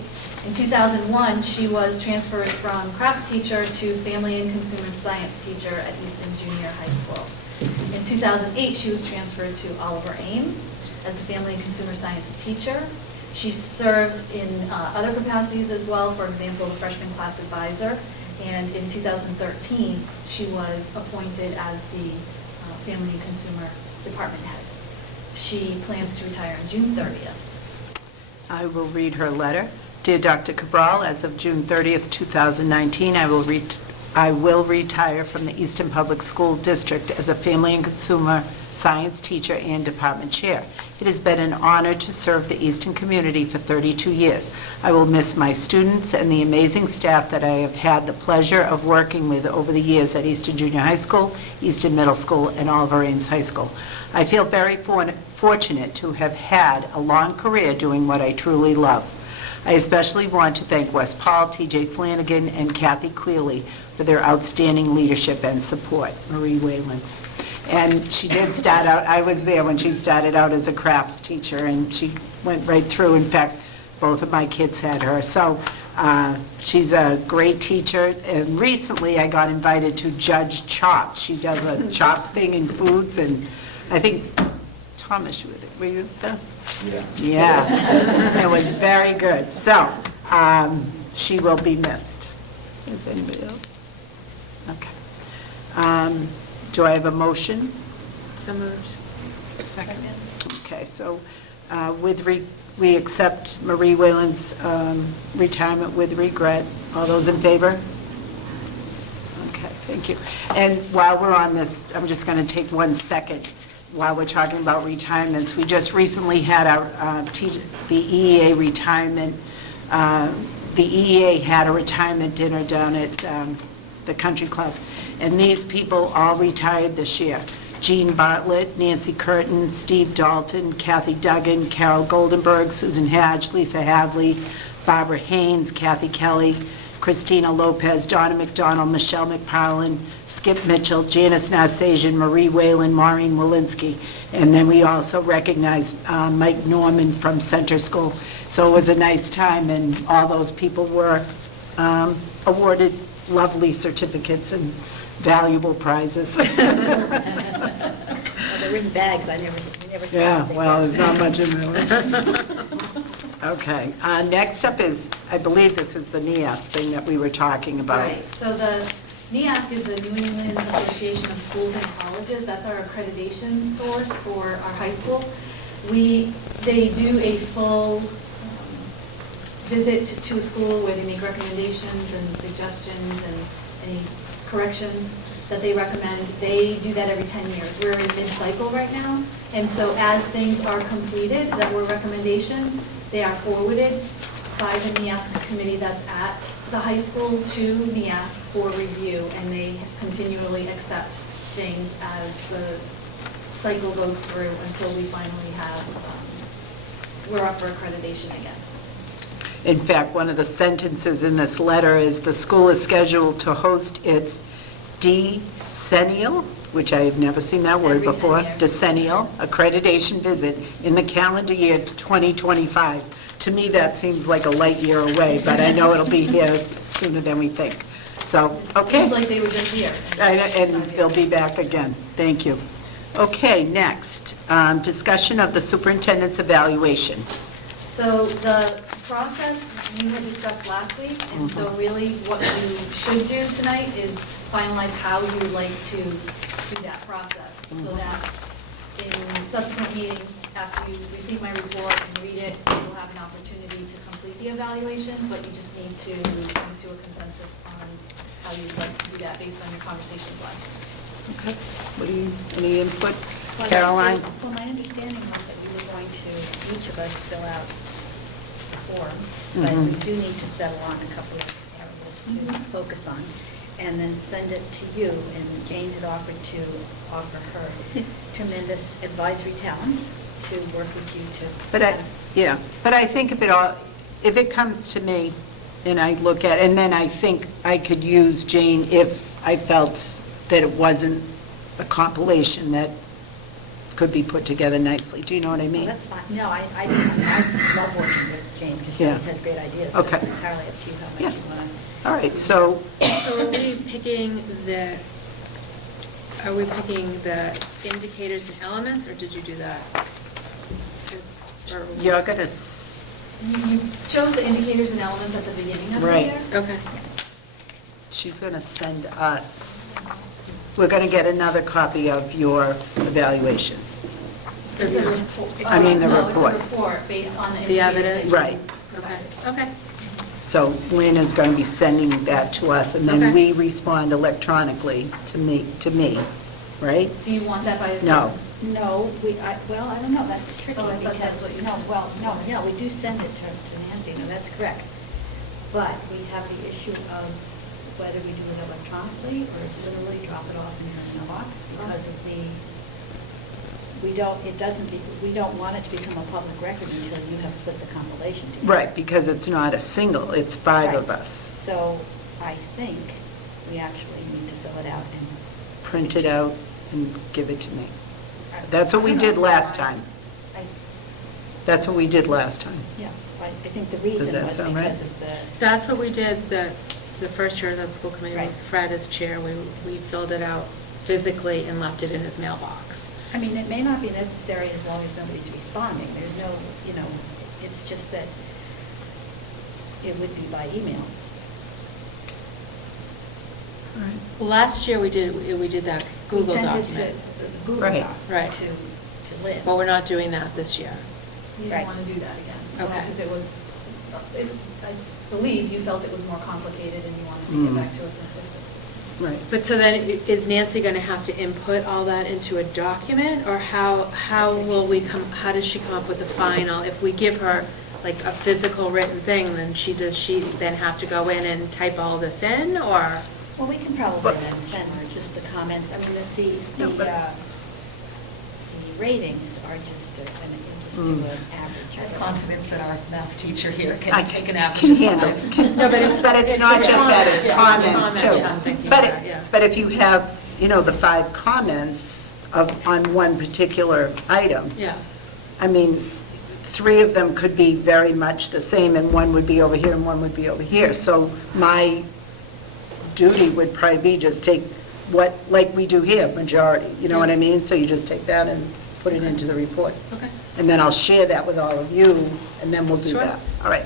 In 2001, she was transferred from crafts teacher to family and consumer science teacher at Easton Junior High School. In 2008, she was transferred to Oliver Ames as the family and consumer science teacher. She served in other capacities as well, for example, freshman class advisor. And in 2013, she was appointed as the family and consumer department head. She plans to retire on June 30th. I will read her letter. Dear Dr. Cabral, as of June 30th, 2019, I will I will retire from the Easton Public School District as a family and consumer science teacher and department chair. It has been an honor to serve the Easton community for 32 years. I will miss my students and the amazing staff that I have had the pleasure of working with over the years at Easton Junior High School, Easton Middle School, and Oliver Ames High School. I feel very fortunate to have had a long career doing what I truly love. I especially want to thank Wes Paul, TJ Flanagan, and Kathy Quealy for their outstanding leadership and support. Marie Whalen. And she did start out, I was there when she started out as a crafts teacher, and she went right through. In fact, both of my kids had her. So she's a great teacher, and recently I got invited to judge Chopped. She does a Chopped thing in foods, and I think, Thomas, were you there? Yeah. Yeah, it was very good. So she will be missed. Is anybody else? Okay. Do I have a motion? So moved. Second. Okay, so we accept Marie Whalen's retirement with regret. All those in favor? Okay, thank you. And while we're on this, I'm just going to take 1 second while we're talking about retirements. We just recently had the EEA retirement. The EEA had a retirement dinner down at the country club. And these people all retired this year. Jean Bartlett, Nancy Curtin, Steve Dalton, Kathy Duggan, Carol Goldenberg, Susan Hatch, Lisa Hadley, Barbara Haynes, Kathy Kelly, Christina Lopez, Donna McDonald, Michelle McParlin, Skip Mitchell, Janice Nasajan, Marie Whalen, Maureen Walensky. And then we also recognized Mike Norman from Center School. So it was a nice time, and all those people were awarded lovely certificates and valuable prizes. Well, they're in bags, I never saw. Yeah, well, there's not much in there. Okay, next up is, I believe this is the NEAS thing that we were talking about. Right, so the NEASC is the New England Association of Schools and Colleges. That's our accreditation source for our high school. They do a full visit to a school where they make recommendations and suggestions and any corrections that they recommend. They do that every 10 years. We're in mid-cycle right now, and so as things are completed that were recommendations, they are forwarded by the NEASC committee that's at the high school to NEASC for review, and they continually accept things as the cycle goes through until we finally we're up for accreditation again. In fact, one of the sentences in this letter is, the school is scheduled to host its decennial, which I have never seen that word before, decennial accreditation visit in the calendar year 2025. To me, that seems like a light year away, but I know it'll be here sooner than we think. So, okay. Seems like they were just here. And they'll be back again. Thank you. Okay, next, discussion of the superintendent's evaluation. So the process you had discussed last week, and so really what you should do tonight is finalize how you would like to do that process, so that in subsequent meetings, after you receive my report and read it, you'll have an opportunity to complete the evaluation, but you just need to come to a consensus on how you'd like to do that based on your conversations last week. Okay. What do you, any input? Well, Caroline? Well, my understanding was that we were going to, each of us fill out the form, but we do need to settle on a couple of areas to focus on, and then send it to you. And Jane had offered to offer her tremendous advisory talents to work with you to. But I think if it comes to me and I look at, and then I think I could use Jane if I felt that it wasn't a compilation that could be put together nicely. Do you know what I mean? Well, that's fine. No, I love working with Jane because she always has great ideas. Okay. So it's entirely up to you how much you want to. All right, so. So are we picking the indicators and elements, or did you do that? You're going to. You chose the indicators and elements at the beginning of the year. Okay. She's going to send us. We're going to get another copy of your evaluation. It's a report. I mean the No, report. it's a report based on the The indicators. evidence? Right. Okay. Okay. So Lynn is going to be sending that to us, and then Okay. we respond electronically to me, right? Do you want that by a No. No, well, I don't know, that's tricky Oh, I thought because, that's what you no, said. well, no, yeah, we do send it to Nancy, no, that's correct. But we have the issue of whether we do it electronically or literally drop it off in your mailbox because of we don't want it to become a public record until you have put the compilation together. Right, because it's not a single, it's 5 of Right. us. So I think we actually need to fill it out and. Print it out and give it to me. That's what we did last time. That's what we did last time. Yeah, I think the Does reason that was sound right? because of the. That's what we did the first year of that school committee, Right. with Fred as chair. We filled it out physically and left it in his mailbox. I mean, it may not be necessary as long as nobody's responding. There's no, it's just that it would be by email. Well, last year we did that Google We document. sent it to Google Right. Doc Right. to Lynn. But we're not doing that this year. You don't Right. want to do that again. Okay. Because it was, I believe you felt it was more complicated and you wanted to get back to a simplistic system. Right. But so then, is Nancy going to have to input all that into a document, or how does she come up with the final? If we give her like a physical written thing, then does she then have to go in and type all this in, or? Well, we can probably then send her just the comments. I mean, the ratings are just, just do an average. I have confidence that our math teacher here I can take an average can of handle 5. No, But it's not just that, it's comments I'm too. thinking But about, yeah. but if you have, the 5 comments on one particular item, Yeah. I mean, 3 of them could be very much the same, and one would be over here and one would be over here. So my duty would probably be just take what, like we do here, majority, you know what I mean? So you just take that and put it into the report. Okay. And then I'll share that with all of you, and then we'll do Sure. that. All right.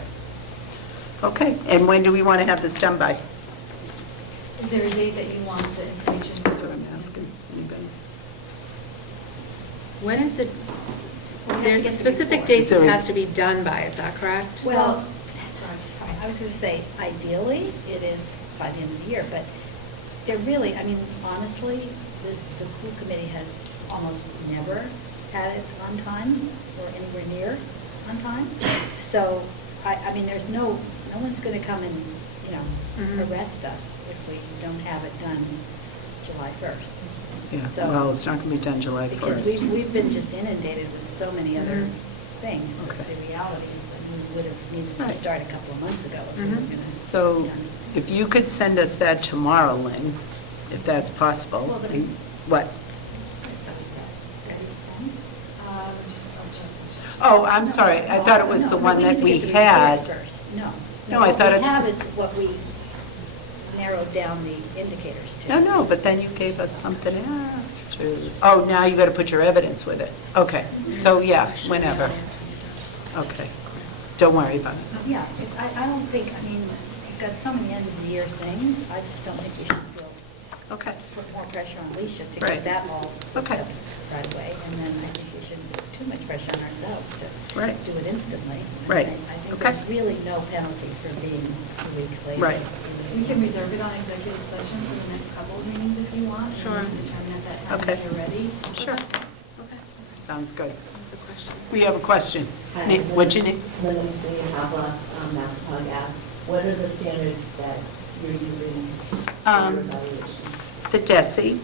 Okay, and when do we want to have this done by? Is there a date that you want the information? That's what I'm asking. Anybody? When is it, Well, we have to there's a get the specific report. date this So- has to be done by, is that correct? Well, sorry, I was going to say, ideally, it is by the end of the year, but they're really, I mean, honestly, the school committee has almost never had it on time or anywhere near on time. So, I mean, there's no one's going to come and, Mhm. arrest us if we don't have it done July 1st. Yeah, So- well, it's not going to be done July 1st. Because we've been just inundated with so many other Mhm. things. Okay. The reality is that we would have needed to Right. start a couple of months ago if we were Mhm. going to. So if you could send us that tomorrow, Lynn, if that's possible. Well, but- What? Just- Oh, I'm sorry, I thought it was the one that we had. No. No, I thought What we it's- have is what we narrowed down the indicators to. No, but then you gave us something else to, oh, now you got to put your evidence with it. Okay, so yeah, whenever. Okay, don't worry about it. Yeah, I don't think, I mean, you've got so many end of the year things, I just don't think we should feel, Okay, put more pressure on Alicia to Right. get that all Okay. done right away. And then I think we shouldn't put too much pressure on ourselves to Right. do it instantly. Right. I think Okay. there's really no penalty for being 2 weeks late. Right. We can reserve it on executive session for the next couple of meetings if you want. Sure. And we can determine at that time Okay. if you're ready. Sure. Okay. Sounds good. That's a question. We have a question. Hi, What's your name? Linda Lee Havla, Massapog Ave. What are the standards that you're using for your evaluation? The DESI.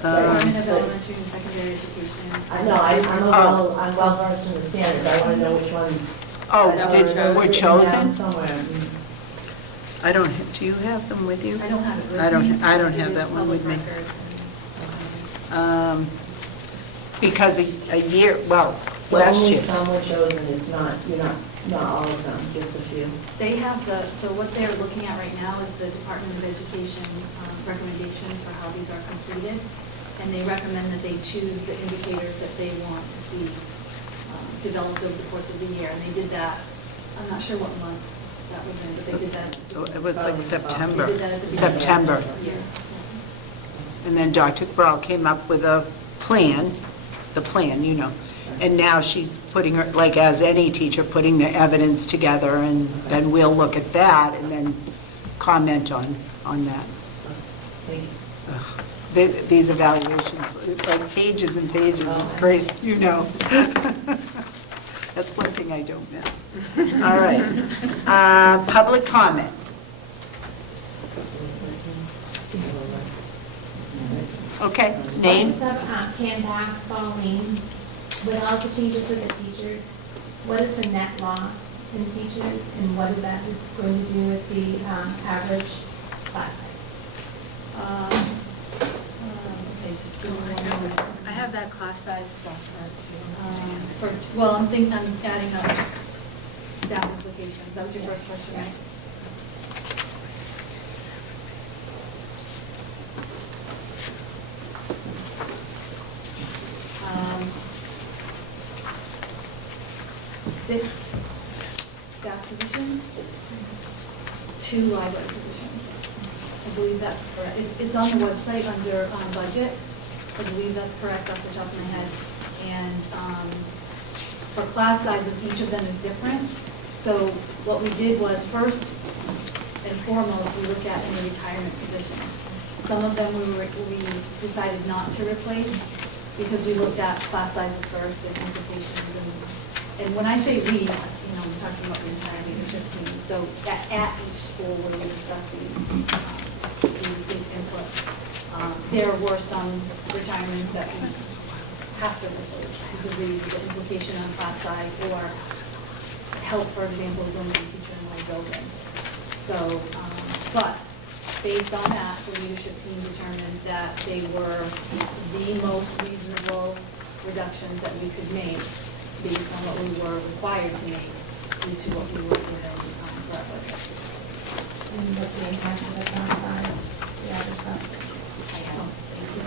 Department of Elementary and Secondary Education. I know, I'm well versed in the standards. I want to know which ones. Oh, I know did- they're were sitting down chosen? Somewhere. I don't, do you have them with you? I don't have it with me. I don't It have is that one with me. public record. Because a year, well, So last only year. some were chosen, it's not, not all of them, just a few. They have so what they're looking at right now is the Department of Education recommendations for how these are completed. And they recommend that they choose the indicators that they want to see developed over the course of the year. And they did that, I'm not sure what month that was in, but they did that. It was like September. They did that at the beginning of September. the year. And then Dr. Brawl came up with a plan, the plan, And now she's putting her, like as any teacher, putting the evidence together, and then we'll look at that and then comment on that. Thank you. These evaluations, it's like pages and pages, it's great, you know. That's one thing I don't miss. All right. Public comment. Okay, name? I just have Candace following, with all the changes with the teachers, what is the net loss in teachers, and what is that is going to do with the average class size? Okay, just give me 1 moment. I have that class size stuff. Well, I'm adding up staff implications. That was your first question, right? Six staff positions, 2 library positions. I believe that's correct. It's on the website under budget. I believe that's correct off the top of my head. And for class sizes, each of them is different. So what we did was, first and foremost, we look at in the retirement positions. Some of them we decided not to replace because we looked at class sizes first and implications. And when I say we, I'm talking about the entire leadership team. So at each school where we discuss these, we received input. There were some retirements that we have to replace because the implication on class size or health, for example, is only a teacher in one building. So, but based on that, the leadership team determined that they were the most reasonable reductions that we could make based on what we were required to make due to what we were given for our budget. And what's the impact of the class size, the average class size? Thank you.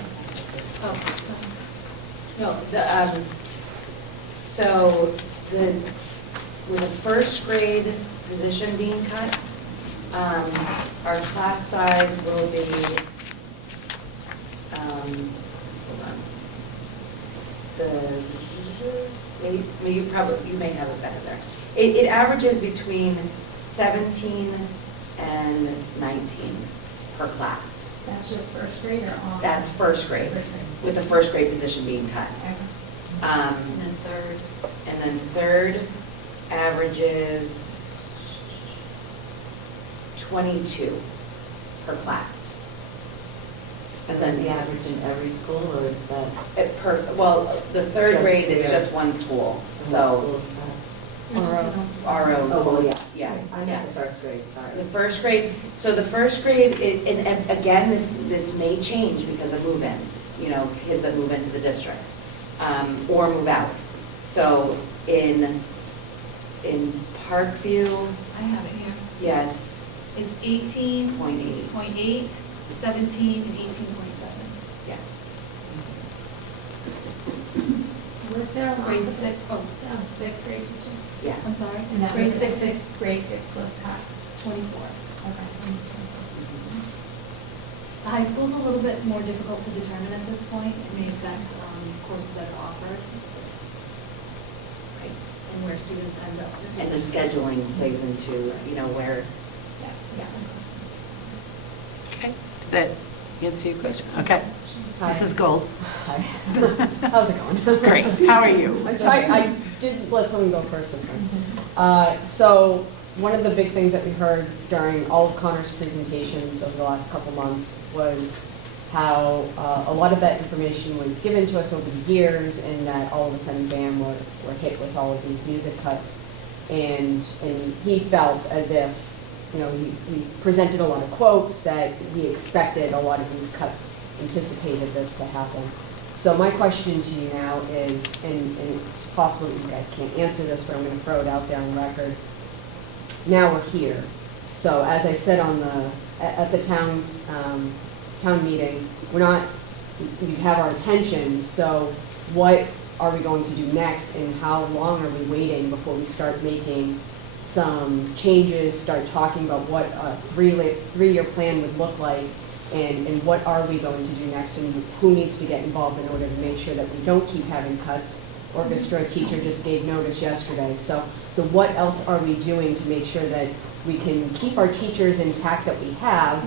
No, so with the first grade position being cut, our class size will be, hold on, you may have it better there. It averages between 17 and 19 per class. That's just first grade or all? That's first grade, with the first grade position being cut. Okay. And then third. And then third averages 22 per class. Is that the average in every school, or is that? Well, the third Just grade is there. just one school, What so. school is that? Our own. Oh, well, yeah. Yeah. I meant the first grade, sorry. The first grade, so the first grade, and again, this may change because of move-ins, kids that move into the district, or move out. So in Parkview. I have it here. Yeah, it's 18.8, 17, and 18.7. Yeah. Was there a Grade loss six. of sixth grade teacher? Yes. I'm sorry? And that Grade was six. grade 6 was cut. 24. Okay. The high school's a little bit more difficult to determine at this point. It may affect courses that are offered and where students end up. And the scheduling plays into, where. Yeah. Okay, that answer your question? Okay. Hi. Mrs. Gold. Hi. How's it going? Great. How are you? I did let someone go first this time. So one of the big things that we heard during all of Connor's presentations over the last couple months was how a lot of that information was given to us over the years, and that all of a sudden, bam, we're hit with all of these music cuts. And he felt as if, he presented a lot of quotes that he expected a lot of these cuts, anticipated this to happen. So my question to you now is, and it's possible that you guys can't answer this, but I'm going to throw it out there on record. Now we're here. So as I said at the town meeting, we have our attention. So what are we going to do next, and how long are we waiting before we start making some changes, start talking about what a three-year plan would look like, and what are we going to do next, and who needs to get involved in order to make sure that we don't keep having cuts, orchestra teacher just gave notice yesterday. So what else are we doing to make sure that we can keep our teachers intact that we have,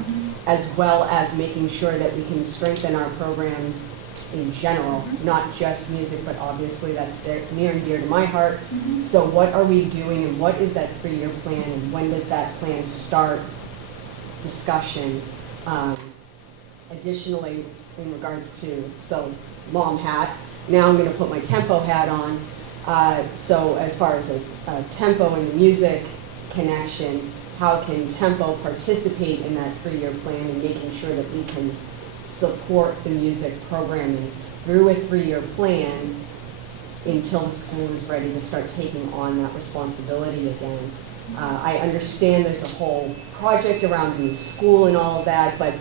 as well as making sure that we can strengthen our programs in general, not just music, but obviously that's near and dear to my heart. So what are we doing, and what is that 3-year plan, and when does that plan start discussion? Additionally, in regards to, so mom hat, now I'm going to put my tempo hat on. So as far as a tempo and the music connection, how can tempo participate in that 3-year plan and making sure that we can support the music programming through a 3-year plan until the school is ready to start taking on that responsibility again. I understand there's a whole project around new school and all of that, but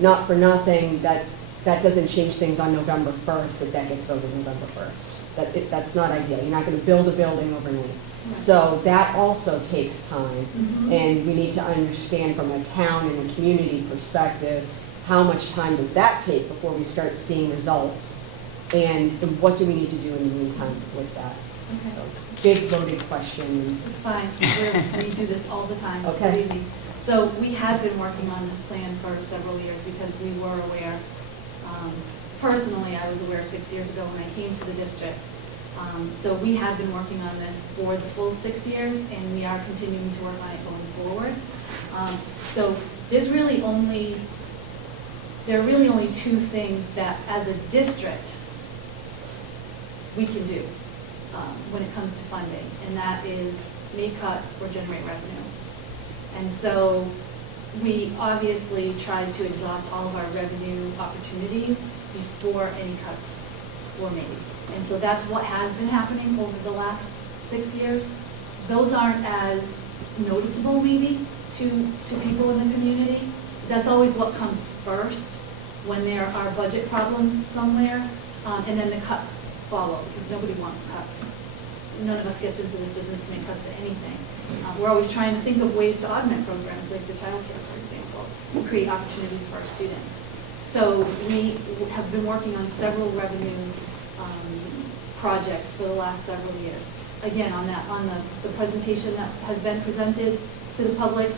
not for nothing, that doesn't change things on November 1st if that gets voted November 1st. That's not ideal. You're not going to build a building overnight. So that also takes time, and we need to understand from a town and a community perspective, how much time does that take before we start seeing results, and what do we need to do in the meantime with that? So, big loaded question. It's fine. We do this all the time. Okay. Believe me. So we have been working on this plan for several years because we were aware. Personally, I was aware 6 years ago when I came to the district. So we have been working on this for the full 6 years, and we are continuing to work on it going forward. So there are really only 2 things that, as a district, we can do when it comes to funding, and that is make cuts or generate revenue. And so we obviously tried to exhaust all of our revenue opportunities before any cuts were made. And so that's what has been happening over the last 6 years. Those aren't as noticeable maybe to people in the community. That's always what comes first when there are budget problems somewhere, and then the cuts follow, because nobody wants cuts. None of us gets into this business to make cuts to anything. We're always trying to think of ways to augment programs, like the childcare, for example, and create opportunities for our students. So we have been working on several revenue projects for the last several years. Again, on the presentation that has been presented to the public,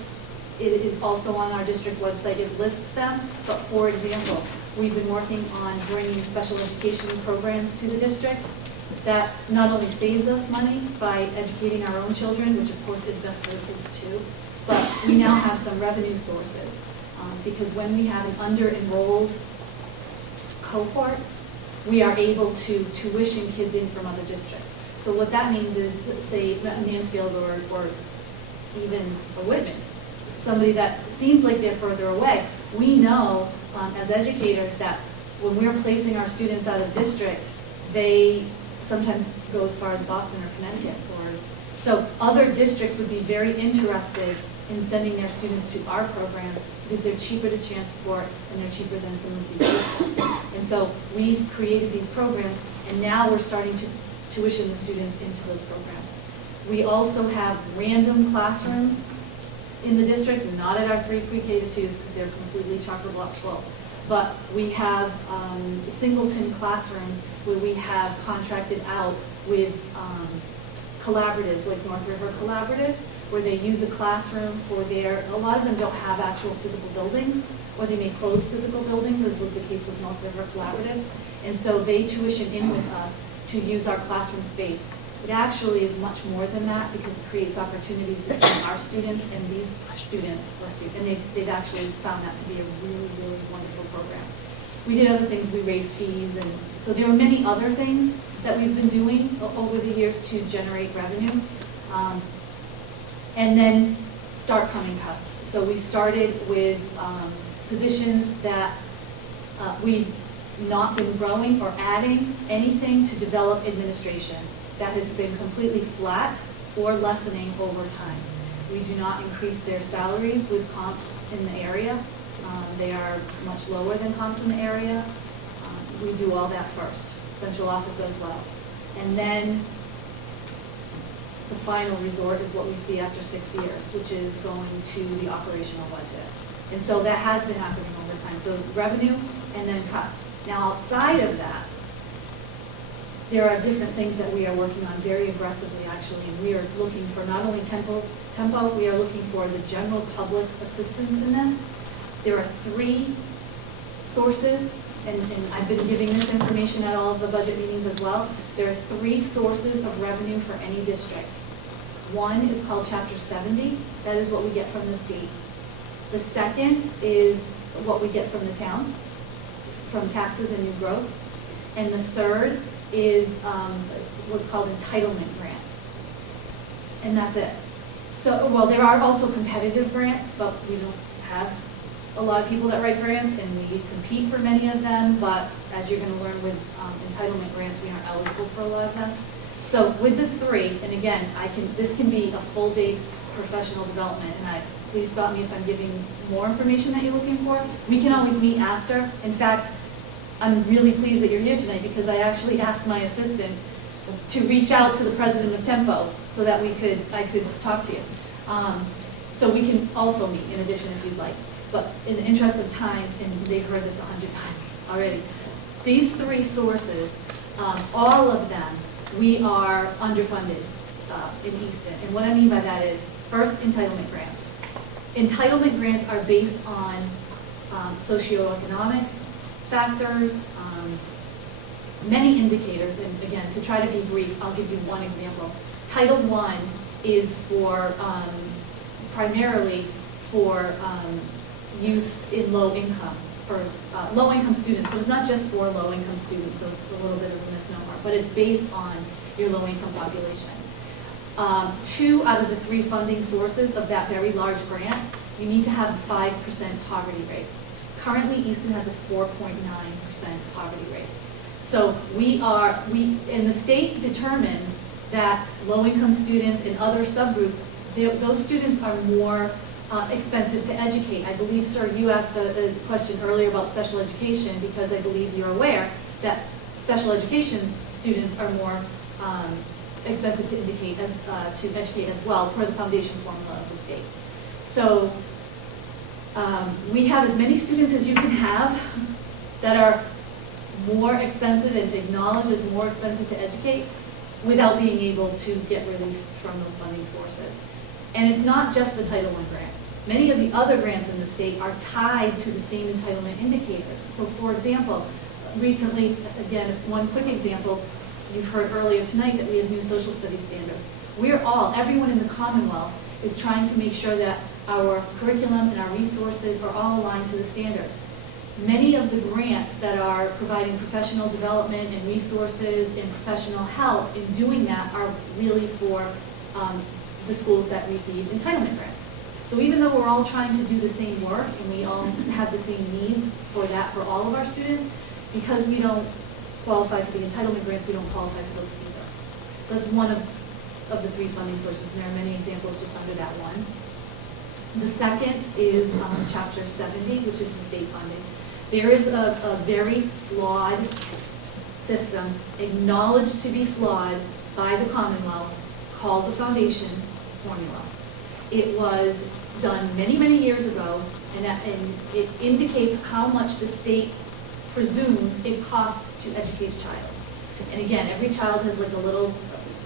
it is also on our district website. It lists them. But for example, we've been working on bringing special education programs to the district. That not only saves us money by educating our own children, which of course is best for the kids too, but we now have some revenue sources. Because when we have an under-enrolled cohort, we are able to tuition kids in from other districts. So what that means is, say, Mansfield or even a Whitman, somebody that seems like they're further away, we know as educators that when we're placing our students out of district, they sometimes go as far as Boston or Connecticut. So other districts would be very interested in sending their students to our programs because they're cheaper to transport and they're cheaper than some of these districts. And so we've created these programs, and now we're starting to tuition the students into those programs. We also have random classrooms in the district, not at our 3 pre-K to 2s because they're completely chock-a-block full. But we have singleton classrooms where we have contracted out with collaboratives like North River Collaborative, where they use a classroom for a lot of them don't have actual physical buildings, or they may close physical buildings, as was the case with North River Collaborative. And so they tuition in with us to use our classroom space. It actually is much more than that because it creates opportunities between our students and these students, and they've actually found that to be a really, really wonderful program. We did other things, we raised fees, and so there are many other things that we've been doing over the years to generate revenue. And then start coming cuts. So we started with positions that we've not been growing or adding anything to develop administration. That has been completely flat or lessening over time. We do not increase their salaries with comps in the area. They are much lower than comps in the area. We do all that first, central office as well. And then the final resort is what we see after 6 years, which is going to the operational budget. And so that has been happening over time. So revenue and then cuts. Now outside of that, there are different things that we are working on very aggressively, actually, and we are looking for not only tempo, we are looking for the general public's assistance in this. There are 3 sources, and I've been giving this information at all of the budget meetings as well. There are 3 sources of revenue for any district. One is called Chapter 70. That is what we get from the state. The second is what we get from the town, from taxes and new growth. And the third is what's called entitlement grants. And that's it. So, well, there are also competitive grants, but we don't have a lot of people that write grants, and we compete for many of them, but as you're going to learn with entitlement grants, we aren't eligible for a lot of them. So with the 3, and again, this can be a full day professional development, and please stop me if I'm giving more information that you're looking for. We can always meet after. In fact, I'm really pleased that you're here tonight because I actually asked my assistant to reach out to the president of Tempo so that I could talk to you. So we can also meet in addition if you'd like. But in the interest of time, and they've heard this 100 times already, these 3 sources, all of them, we are underfunded in Easton. And what I mean by that is, first, entitlement grants. Entitlement grants are based on socioeconomic factors, many indicators, and again, to try to be brief, I'll give you one example. Title I is for, primarily for use in low income, for low income students, but it's not just for low income students, so it's a little bit of a misnomer, but it's based on your low income population. 2 out of the 3 funding sources of that very large grant, you need to have a 5% poverty rate. Currently, Easton has a 4.9% poverty rate. So and the state determines that low-income students and other subgroups, those students are more expensive to educate. I believe, sir, you asked a question earlier about special education because I believe you're aware that special education students are more expensive to educate as well per the foundation formula of the state. So we have as many students as you can have that are more expensive and acknowledged as more expensive to educate without being able to get relief from those funding sources. And it's not just the Title I grant. Many of the other grants in the state are tied to the same entitlement indicators. So for example, recently, again, one quick example, you've heard earlier tonight that we have new social studies standards. Everyone in the Commonwealth is trying to make sure that our curriculum and our resources are all aligned to the standards. Many of the grants that are providing professional development and resources and professional help in doing that are really for the schools that receive entitlement grants. So even though we're all trying to do the same work and we all have the same needs for that for all of our students, because we don't qualify for the entitlement grants, we don't qualify for those either. So that's one of the 3 funding sources, and there are many examples just under that one. The second is Chapter 70, which is the state funding. There is a very flawed system, acknowledged to be flawed by the Commonwealth, called the foundation formula. It was done many, many years ago, and it indicates how much the state presumes it costs to educate a child. And again, every child has like a little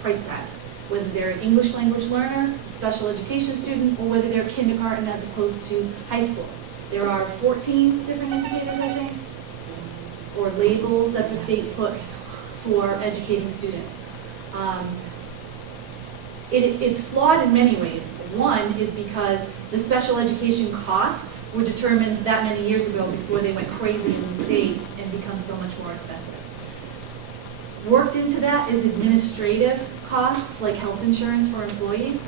price tag, whether they're an English language learner, a special education student, or whether they're kindergarten as opposed to high school. There are 14 different indicators, I think, or labels that the state puts for educating students. It's flawed in many ways. One is because the special education costs were determined that many years ago before they went crazy in the state and become so much more expensive. Worked into that is administrative costs, like health insurance for employees.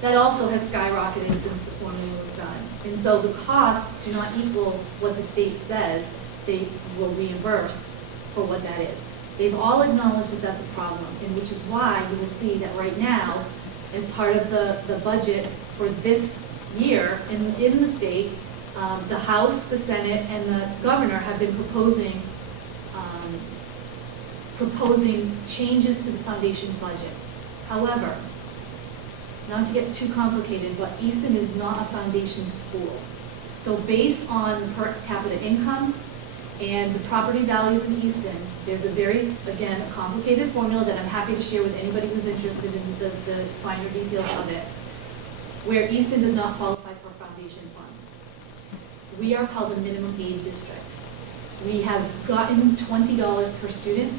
That also has skyrocketed since the formula was done. And so the costs do not equal what the state says they will reimburse for what that is. They've all acknowledged that that's a problem, and which is why you will see that right now, as part of the budget for this year in the state, the House, the Senate, and the governor have been proposing changes to the foundation budget. However, not to get too complicated, but Easton is not a foundation school. So based on per capita income And the property values in Easton, there's a very, again, a complicated formula that I'm happy to share with anybody who's interested in the finer details of it, where Easton does not qualify for foundation funds. We are called a minimum aid district. We have gotten $20 per student.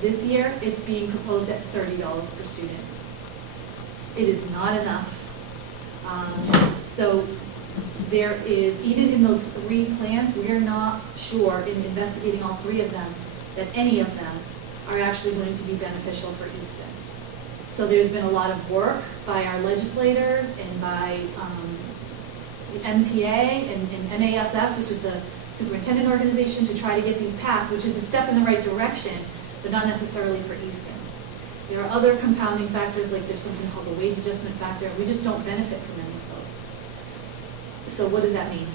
This year, it's being proposed at $30 per student. It is not enough. So there is, even in those 3 plans, we are not sure, in investigating all 3 of them, that any of them are actually going to be beneficial for Easton. So there's been a lot of work by our legislators and by the MTA and MASS, which is the superintendent organization, to try to get these passed, which is a step in the right direction, but not necessarily for Easton. There are other compounding factors, like there's something called the wage adjustment factor. We just don't benefit from any of those. So what does that mean?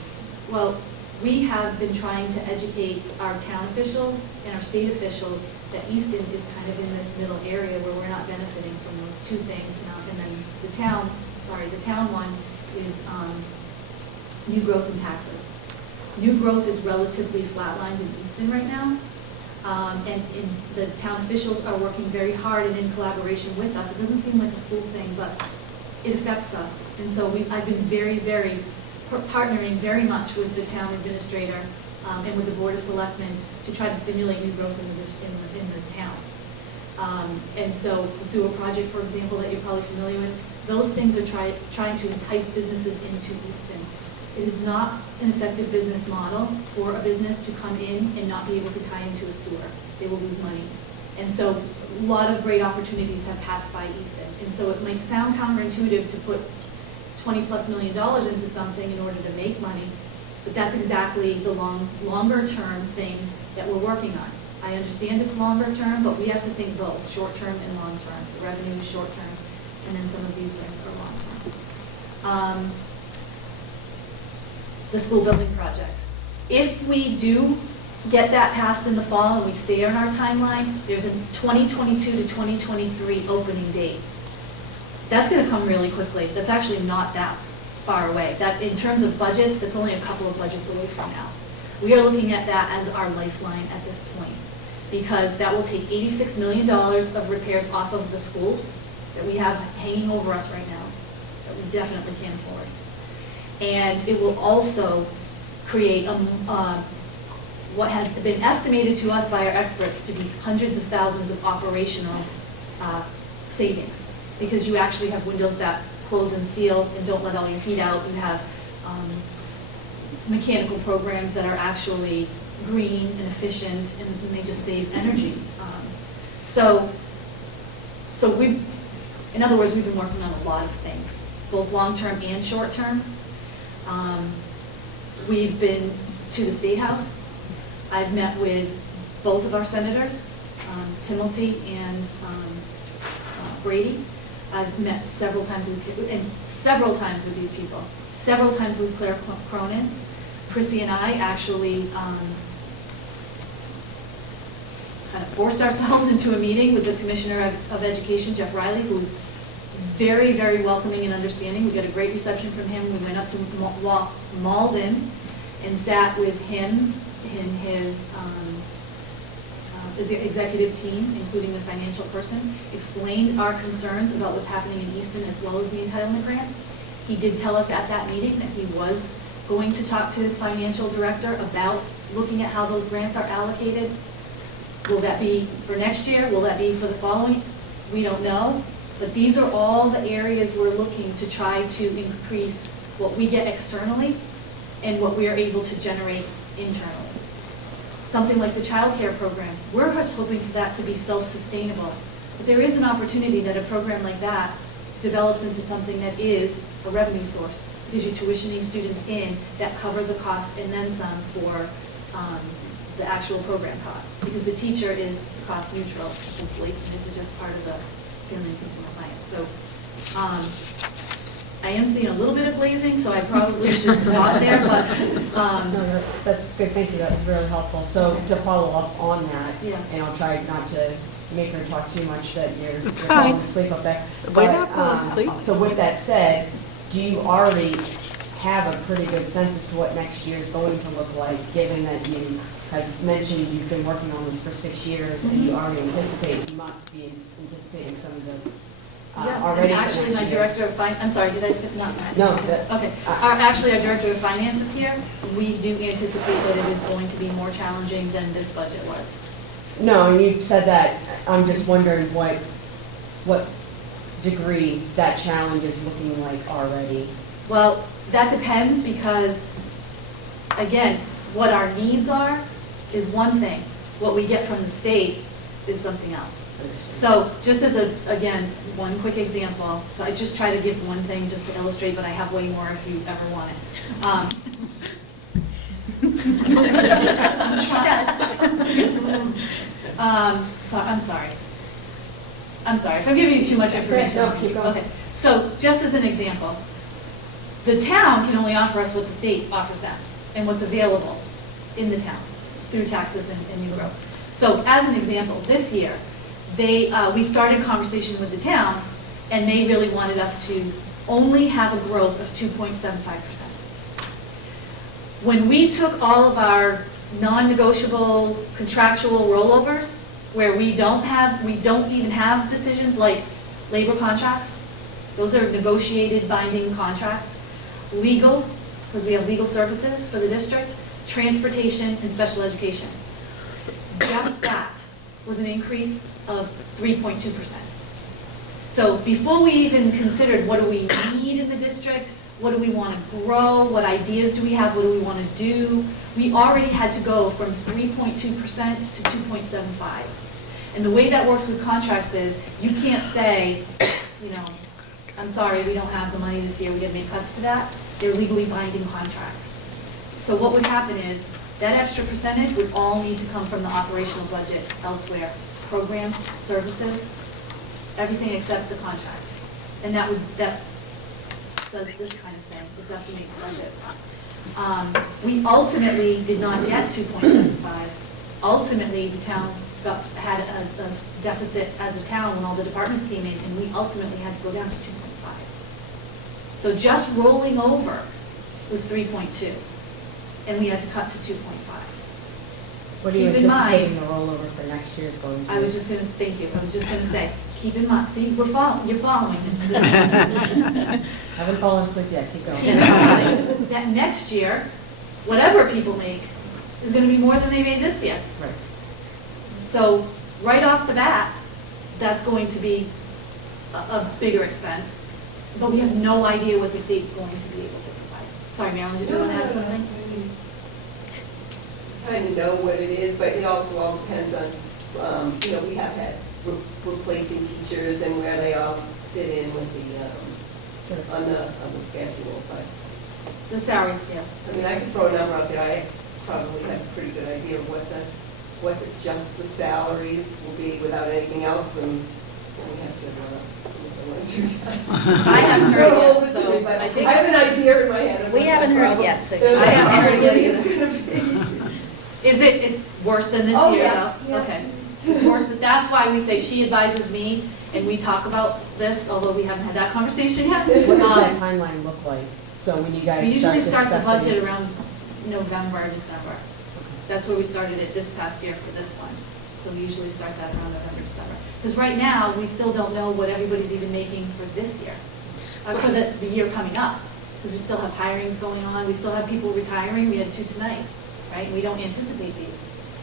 Well, we have been trying to educate our town officials and our state officials that Easton is kind of in this middle area where we're not benefiting from those 2 things. And then the town one is new growth in taxes. New growth is relatively flatlined in Easton right now. And the town officials are working very hard and in collaboration with us. It doesn't seem like a school thing, but it affects us. And so I've been partnering very much with the town administrator and with the Board of Selectmen to try to stimulate new growth in the town. And so the sewer project, for example, that you're probably familiar with, those things are trying to entice businesses into Easton. It is not an effective business model for a business to come in and not be able to tie into a sewer. They will lose money. And so a lot of great opportunities have passed by Easton. And so it might sound counterintuitive to put $20+ million into something in order to make money, but that's exactly the longer term things that we're working on. I understand it's longer term, but we have to think both, short term and long term. The revenue is short term, and then some of these things are long term. The school building project. If we do get that passed in the fall and we stay on our timeline, there's a 2022 to 2023 opening date. That's going to come really quickly. That's actually not that far away. That, in terms of budgets, that's only a couple of budgets away from now. We are looking at that as our lifeline at this point, because that will take $86 million of repairs off of the schools that we have hanging over us right now, that we definitely can't afford. And it will also create what has been estimated to us by our experts to be hundreds of thousands of operational savings, because you actually have windows that close and seal and don't let all your heat out. You have mechanical programs that are actually green and efficient, and they just save energy. So in other words, we've been working on a lot of things, both long-term and short-term. We've been to the State House. I've met with both of our senators, Timilty and Brady. I've met several times with these people, several times with Claire Cronin. Chrissy and I actually kind of forced ourselves into a meeting with the Commissioner of Education, Jeff Riley, who's very, very welcoming and understanding. We got a great reception from him. We went up to Malden and sat with him and his executive team, including the financial person, explained our concerns about what's happening in Easton as well as the entitlement grants. He did tell us at that meeting that he was going to talk to his financial director about looking at how those grants are allocated. Will that be for next year? Will that be for the following? We don't know. But these are all the areas we're looking to try to increase what we get externally and what we are able to generate internally. Something like the child care program, we're just hoping for that to be self-sustainable. But there is an opportunity that a program like that develops into something that is a revenue source, because you're tuitioning students in that cover the cost and then some for the actual program costs, because the teacher is cost neutral, hopefully, and it's just part of the family and consumer science. So I am seeing a little bit of glazing, so I probably should stop there, but. No, that's good, thank you, that was really helpful. So to follow up on that, yes. And I'll try not to make her talk too much that you're fine. falling asleep up there. We're not falling asleep. So with that said, do you already have a pretty good sense as to what next year is going to look like, given that you had mentioned you've been working on this for 6 years, and you already anticipate, you must be anticipating some of this Yes, already. and actually, my director of I'm sorry, did I, not that? No, Okay, actually, our director of finance is here. We do anticipate that it is going to be more challenging than this budget was. No, and you said that, I'm just wondering what degree that challenge is looking like already. Well, that depends because, again, what our needs are is one thing. What we get from the state is something else. So just as again, one quick example, so I just try to give one thing just to illustrate, but I have way more if you ever want it. She does. So I'm sorry. If I'm giving you too much information. No, keep going. Okay, so just as an example, the town can only offer us what the state offers them and what's available in the town through taxes and new growth. So as an example, this year, we started conversation with the town, and they really wanted us to only have a growth of 2.75%. When we took all of our non-negotiable contractual rollovers, where we don't even have decisions like labor contracts, those are negotiated binding contracts, legal, because we have legal services for the district, transportation, and special education. Just that was an increase of 3.2%. So before we even considered what do we need in the district, what do we want to grow, what ideas do we have, what do we want to do, we already had to go from 3.2% to 2.75. And the way that works with contracts is you can't say, I'm sorry, we don't have the money this year, we got to make cuts to that. They're legally binding contracts. So what would happen is that extra percentage would all need to come from the operational budget elsewhere. Programs, services, everything except the contracts. And that does this kind of thing. It decimates budgets. We ultimately did not get 2.75. Ultimately, the town had a deficit as a town when all the departments came in, and we ultimately had to go down to 2.5. So just rolling over was 3.2, and we had to cut to 2.5. What are you Keep in mind- anticipating the rollover for next year is going to be? I was just going to, thank you, I was just going to say, keep in mind, see, you're following. Haven't fallen asleep yet, keep going. Keep in mind that next year, whatever people make is going to be more than they made this year. Right. So right off the bat, that's going to be a bigger expense, but we have no idea what the state's going to be able to provide. Sorry, Marilyn, did you want to add something? Kind of know what it is, but it also all depends on, we have had replacing teachers and where they all fit in with on the schedule, but. The salary scale. I mean, I could throw a number out there, I probably have a pretty good idea of what just the salaries will be without anything else, and we have to, I haven't heard it yet, so but I think. I have an idea in my head. We haven't heard it yet, so. I haven't heard it yet either. It's worse than this Oh, year, yeah, though? yeah. Okay. It's worse, that's why we say she advises me, and we talk about this, although we haven't had that conversation yet. What does that timeline look like? So when you guys We usually start the discussing- budget around November, December. That's where we started it this past year for this one. So we usually start that around November, December. Because right now, we still don't know what everybody's even making for this year, for the year coming up. Because we still have hirings going on, we still have people retiring, we had 2 tonight, right? We don't anticipate these.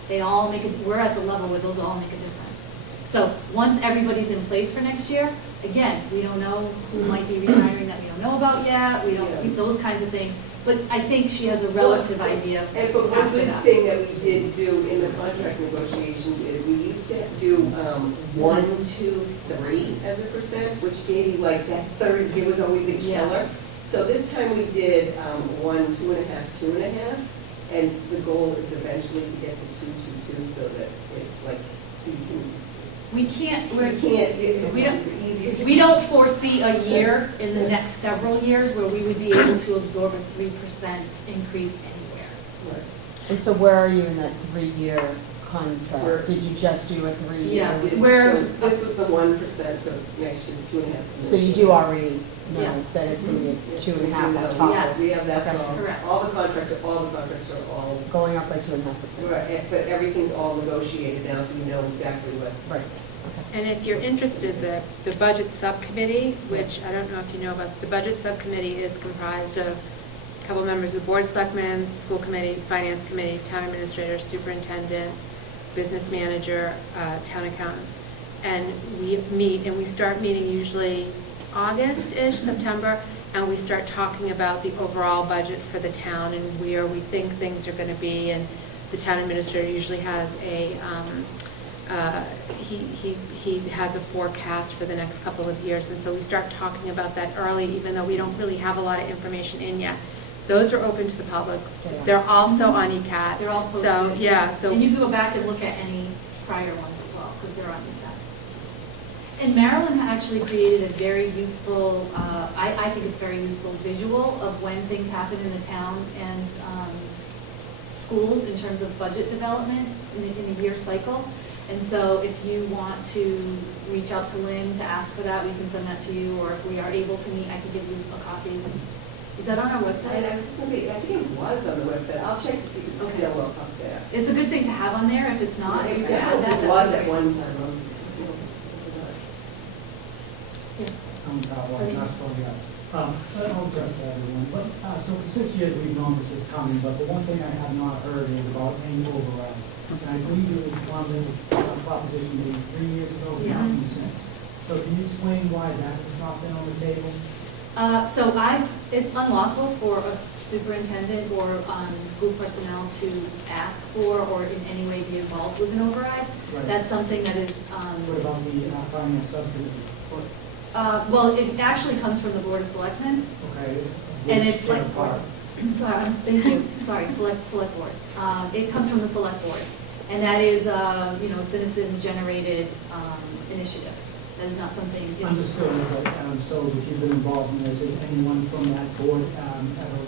They all we're at the level where those all make a difference. So once everybody's in place for next year, again, we don't know who might be retiring that we don't know about yet, we don't, those kinds of things. But I think she has a relative idea But one after good that. thing that we did do in the contract negotiations is we used to do 1, 2, 3 as a percent, which gave you like that third year was always a killer. Yes. So this time we did 1, 2.5, 2.5, and the goal is eventually to get to 2, 2, 2, so that it's like, so you can. We don't foresee a year in the next several years where we would be able to absorb a 3% increase anywhere. And so where are you in that 3-year contract? Did you just do a 3-year? Yeah, So this was the 1%, so next year's 2.5%. So you do already know Yeah. that it's going to be Yes, 2.5 we on do top? know. We have that, Okay. all. Correct. All the contracts are all, Going up by 2.5%? right, but everything's all negotiated now, so we know exactly what. Right. And if you're interested, the budget subcommittee, which I don't know if you know about, the budget subcommittee is comprised of a couple members of the board of selectmen, school committee, finance committee, town administrator, superintendent, business manager, town accountant. And we meet, and we start meeting usually August-ish, September, and we start talking about the overall budget for the town and where we think things are going to be. And the town administrator usually has he has a forecast for the next couple of years, and so we start talking about that early, even though we don't really have a lot of information in yet. Those are open to the public. They're also on ECAT. They're all posted. So, yeah, so. And you can go back and look at any prior ones as well, because they're on ECAT. And Marilyn actually created a very useful, I think it's very useful visual of when things happen in the town and schools in terms of budget development in a year cycle. And so if you want to reach out to Lynn to ask for that, we can send that to you, or if we are able to meet, I can give you a copy. Is that on our website? I was just going to say, I think it was on the website. I'll check to see if it's still up there. It's a good thing to have on there. If it's not, It you can add that. definitely was at one time. I don't address everyone, but, so for 6 years we've known this is coming, but the one thing I have not heard is about any override. And I believe it was one that was proposition maybe 3 years ago, Yes. nothing since. So can you explain why that has not been on the table? So it's unlawful for a superintendent or school personnel to ask for or in any way be involved with an override. Right. That's something that is. What about the finance subcommittee? Well, it actually comes from the Board of Selectmen. Okay. And which it's select board? Sorry, I'm thinking, sorry, select board. It comes from the select board. And that is, citizen-generated initiative. That is not something. Understood, but, so that you've been involved in this, has anyone from that board ever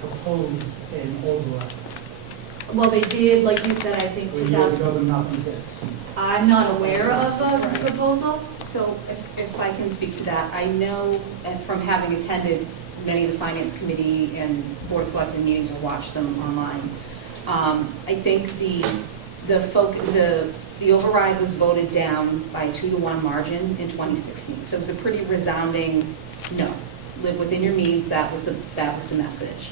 proposed an override? Well, they did, like you said, I think 3 years ago, 2000. nothing since. I'm not aware of a proposal. So if I can speak to that, I know from having attended many of the Finance Committee and Board of Selectmen meetings or watched them online, I think the override was voted down by a 2-to-1 margin in 2016. So it was a pretty resounding no. Live within your means, that was the message.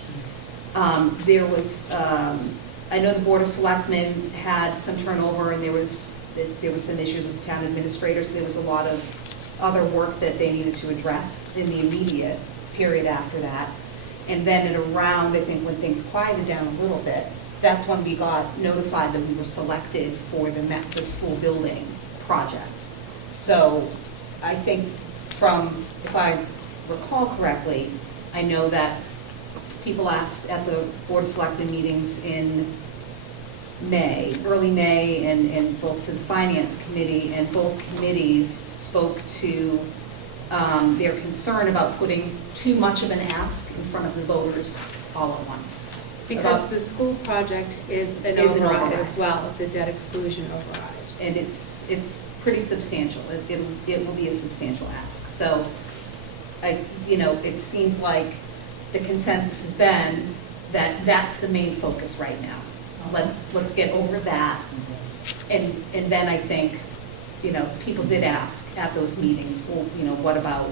There was, I know the Board of Selectmen had some turnover, and there was some issues with the town administrators. So there was a lot of other work that they needed to address in the immediate period after that. And then at around, I think, when things quieted down a little bit, that's when we got notified that we were selected for the school building project. So I think if I recall correctly, I know that people asked at the Board of Selectmen meetings in early May, and both to the Finance Committee, and both committees spoke to their concern about putting too much of an ask in front of the voters all at once. Because the school project is an override as well. It's a debt exclusion override. And it's pretty substantial. It will be a substantial ask. So, it seems like the consensus has been that that's the main focus right now. Let's get over that. And then I think, people did ask at those meetings, well, what about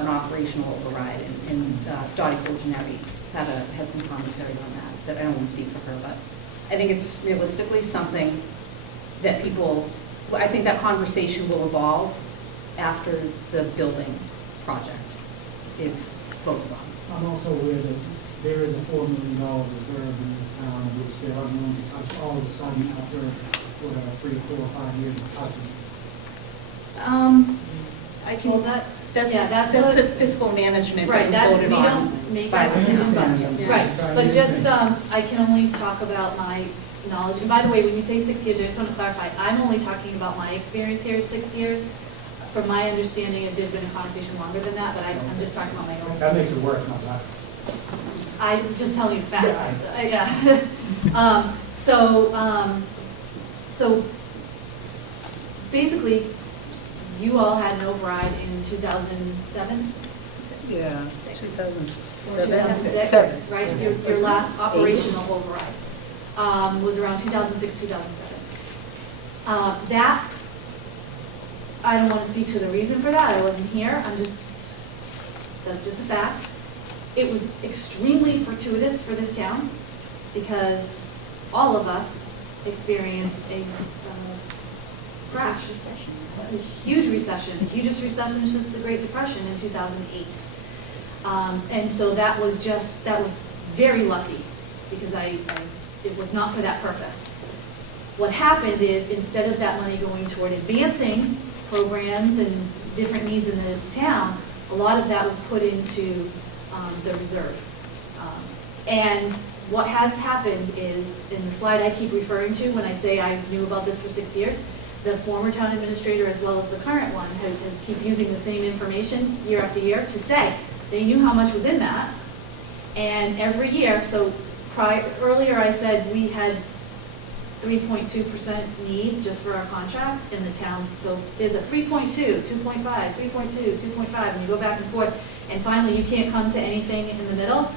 an operational override? And Dottie Fulgeneri had some commentary on that I don't want to speak for her, but I think it's realistically something that I think that conversation will evolve after the building project is voted on. I'm also aware that there is a $4 million reserve in this town, which they are going to touch all of a sudden after 3, 4, 5 years of touching. That's a fiscal management that was voted on. We don't make by that the decision, town. right. But just, I can only talk about my knowledge. And by the way, when you say 6 years, I just want to clarify, I'm only talking about my experience here, 6 years. From my understanding, there's been a conversation longer than that, but I'm just talking about my own. That makes it worse, not better. I'm just telling you facts. Yeah. So basically, you all had an override in 2007? Yeah, 2006, right? Your last operational override was around 2006, 2007. That, I don't want to speak to the reason for that. I wasn't here. That's just a fact. It was extremely fortuitous for this town because all of us experienced a crash, a huge recession, the hugest recession since the Great Depression in 2008. And so that was very lucky because it was not for that purpose. What happened is instead of that money going toward advancing programs and different needs in the town, a lot of that was put into the reserve. And what has happened is, in the slide I keep referring to when I say I knew about this for 6 years, the former town administrator as well as the current one has keep using the same information year after year to say they knew how much was in that. And every year, so earlier I said we had 3.2% need just for our contracts in the towns. So there's a 3.2, 2.5, 3.2, 2.5, and you go back and forth, and finally you can't come to anything in the middle.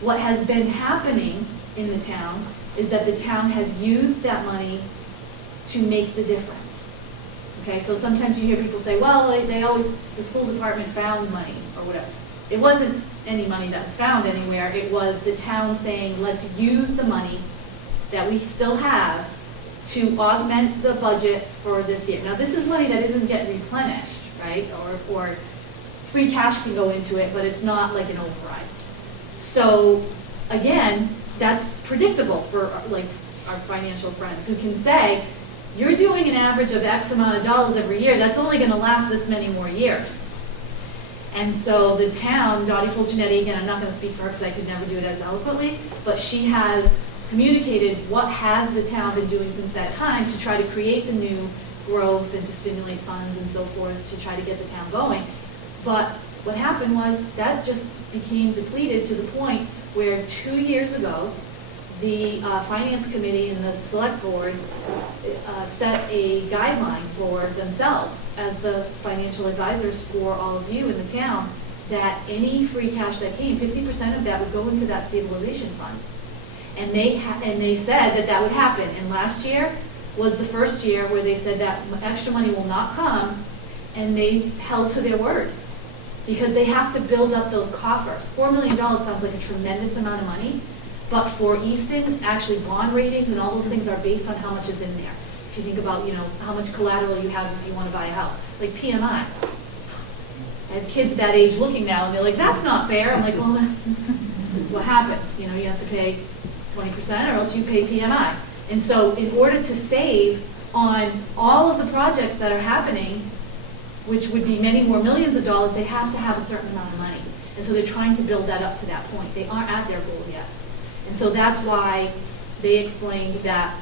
What has been happening in the town is that the town has used that money to make the difference. Okay, so sometimes you hear people say, well, the school department found money or whatever. It wasn't any money that was found anywhere. It was the town saying, let's use the money that we still have to augment the budget for this year. Now, this is money that isn't getting replenished, right? Or free cash can go into it, but it's not like an override. So, again, that's predictable for like our financial friends who can say, you're doing an average of X amount of dollars every year, that's only going to last this many more years. And so the town, Dottie Fulgenetti, again, I'm not going to speak for her because I could never do it as eloquently, but she has communicated what has the town been doing since that time to try to create the new growth and to stimulate funds and so forth to try to get the town going. But what happened was that just became depleted to the point where 2 years ago, the Finance Committee and the Select Board set a guideline for themselves as the financial advisors for all of you in the town that any free cash that came, 50% of that would go into that stabilization fund. And they said that would happen. And last year was the first year where they said that extra money will not come, and they held to their word. Because they have to build up those coffers. $4 million sounds like a tremendous amount of money, but for Easton, actually bond ratings and all those things are based on how much is in there. If you think about, how much collateral you have if you want to buy a house. Like PMI. I have kids that age looking now, and they're like, that's not fair. I'm like, well, this is what happens. You have to pay 20% or else you pay PMI. And so in order to save on all of the projects that are happening, which would be many more millions of dollars, they have to have a certain amount of money. And so they're trying to build that up to that point. They aren't at their goal yet. And so that's why they explained that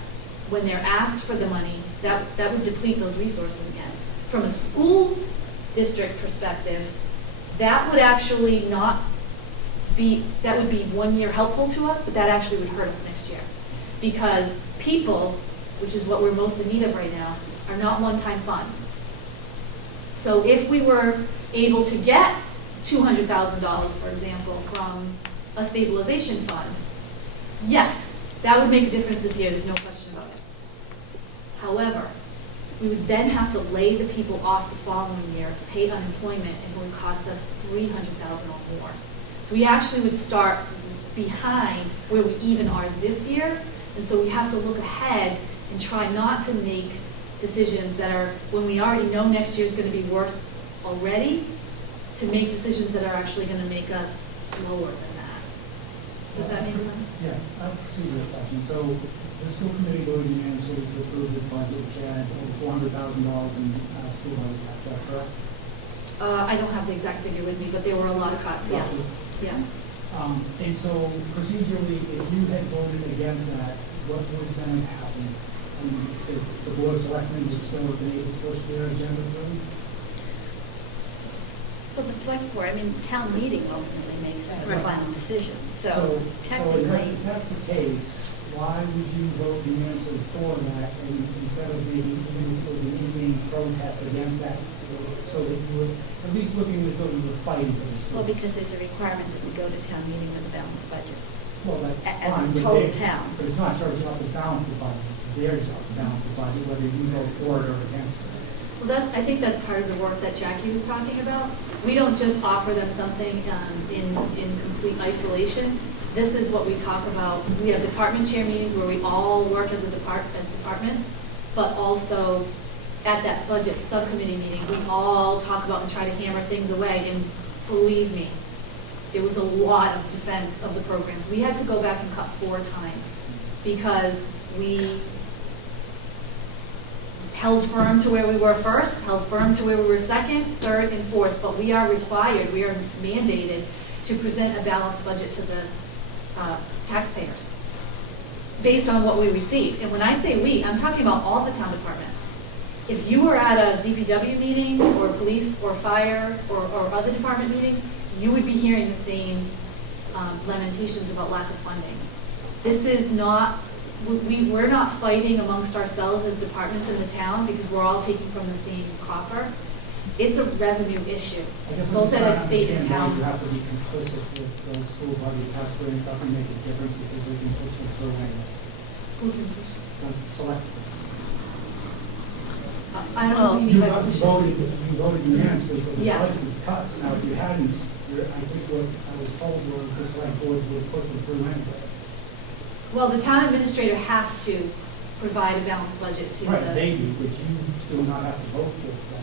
when they're asked for the money, that would deplete those resources again. From a school district perspective, that would actually that would be 1 year helpful to us, but that actually would hurt us next year. Because people, which is what we're most in need of right now, are not one-time funds. So if we were able to get $200,000, for example, from a stabilization fund, yes, that would make a difference this year, there's no question about it. However, we would then have to lay the people off the following year, pay unemployment, and it would cost us $300,000 or more. So we actually would start behind where we even are this year, and so we have to look ahead and try not to make decisions that are, when we already know next year is going to be worse already, to make decisions that are actually going to make us lower than that. Does that make sense? Yeah, I'll proceed with this question. So the school committee voted unanimously to approve this budget, which had over $400,000 in school budget cuts. Is that correct? I don't have the exact figure with me, but there were a lot of cuts, yes. Yes. And so procedurally, if you had voted against that, what would then happen? The board of selectmen would still have been able to push their agenda through? Well, the select board, town meeting ultimately makes the Right. final decision. So technically, if that's the case, why would you vote unanimously for that, and instead of being protest against that, so that you would at least looking at sort of the fighting for the students? Well, because there's a requirement that we go to town meeting with a balanced budget. Well, that's As fine, a but total they- town. But it's not your job to balance the budget, it's their job to balance the budget, whether you vote for it or against it. Well, I think that's part of the work that Jackie was talking about. We don't just offer them something in complete isolation. This is what we talk about. We have department chair meetings where we all work as departments, but also at that budget subcommittee meeting, we all talk about and try to hammer things away. And believe me, it was a lot of defense of the programs. We had to go back and cut 4 times because we held firm to where we were first, held firm to where we were second, third, and fourth, but we are required, we are mandated to present a balanced budget to the taxpayers based on what we receive. And when I say we, I'm talking about all the town departments. If you were at a DPW meeting or police or fire or other department meetings, you would be hearing the same lamentations about lack of funding. This is not, we're not fighting amongst ourselves as departments in the town because we're all taking from the same coffer. It's a revenue issue, both at state and town. You have to be complicit with the school budget, that's where it doesn't make a difference because they're complicit through anyway. Who can push it? Select. I don't know if you mean by push it. You voted unanimously for the Yes. budget cuts. Now, if you hadn't, I think what I was told was the select board would put them through anyway. Well, the town administrator has to provide a balanced budget to the. Right, they do, but you do not have to vote for that.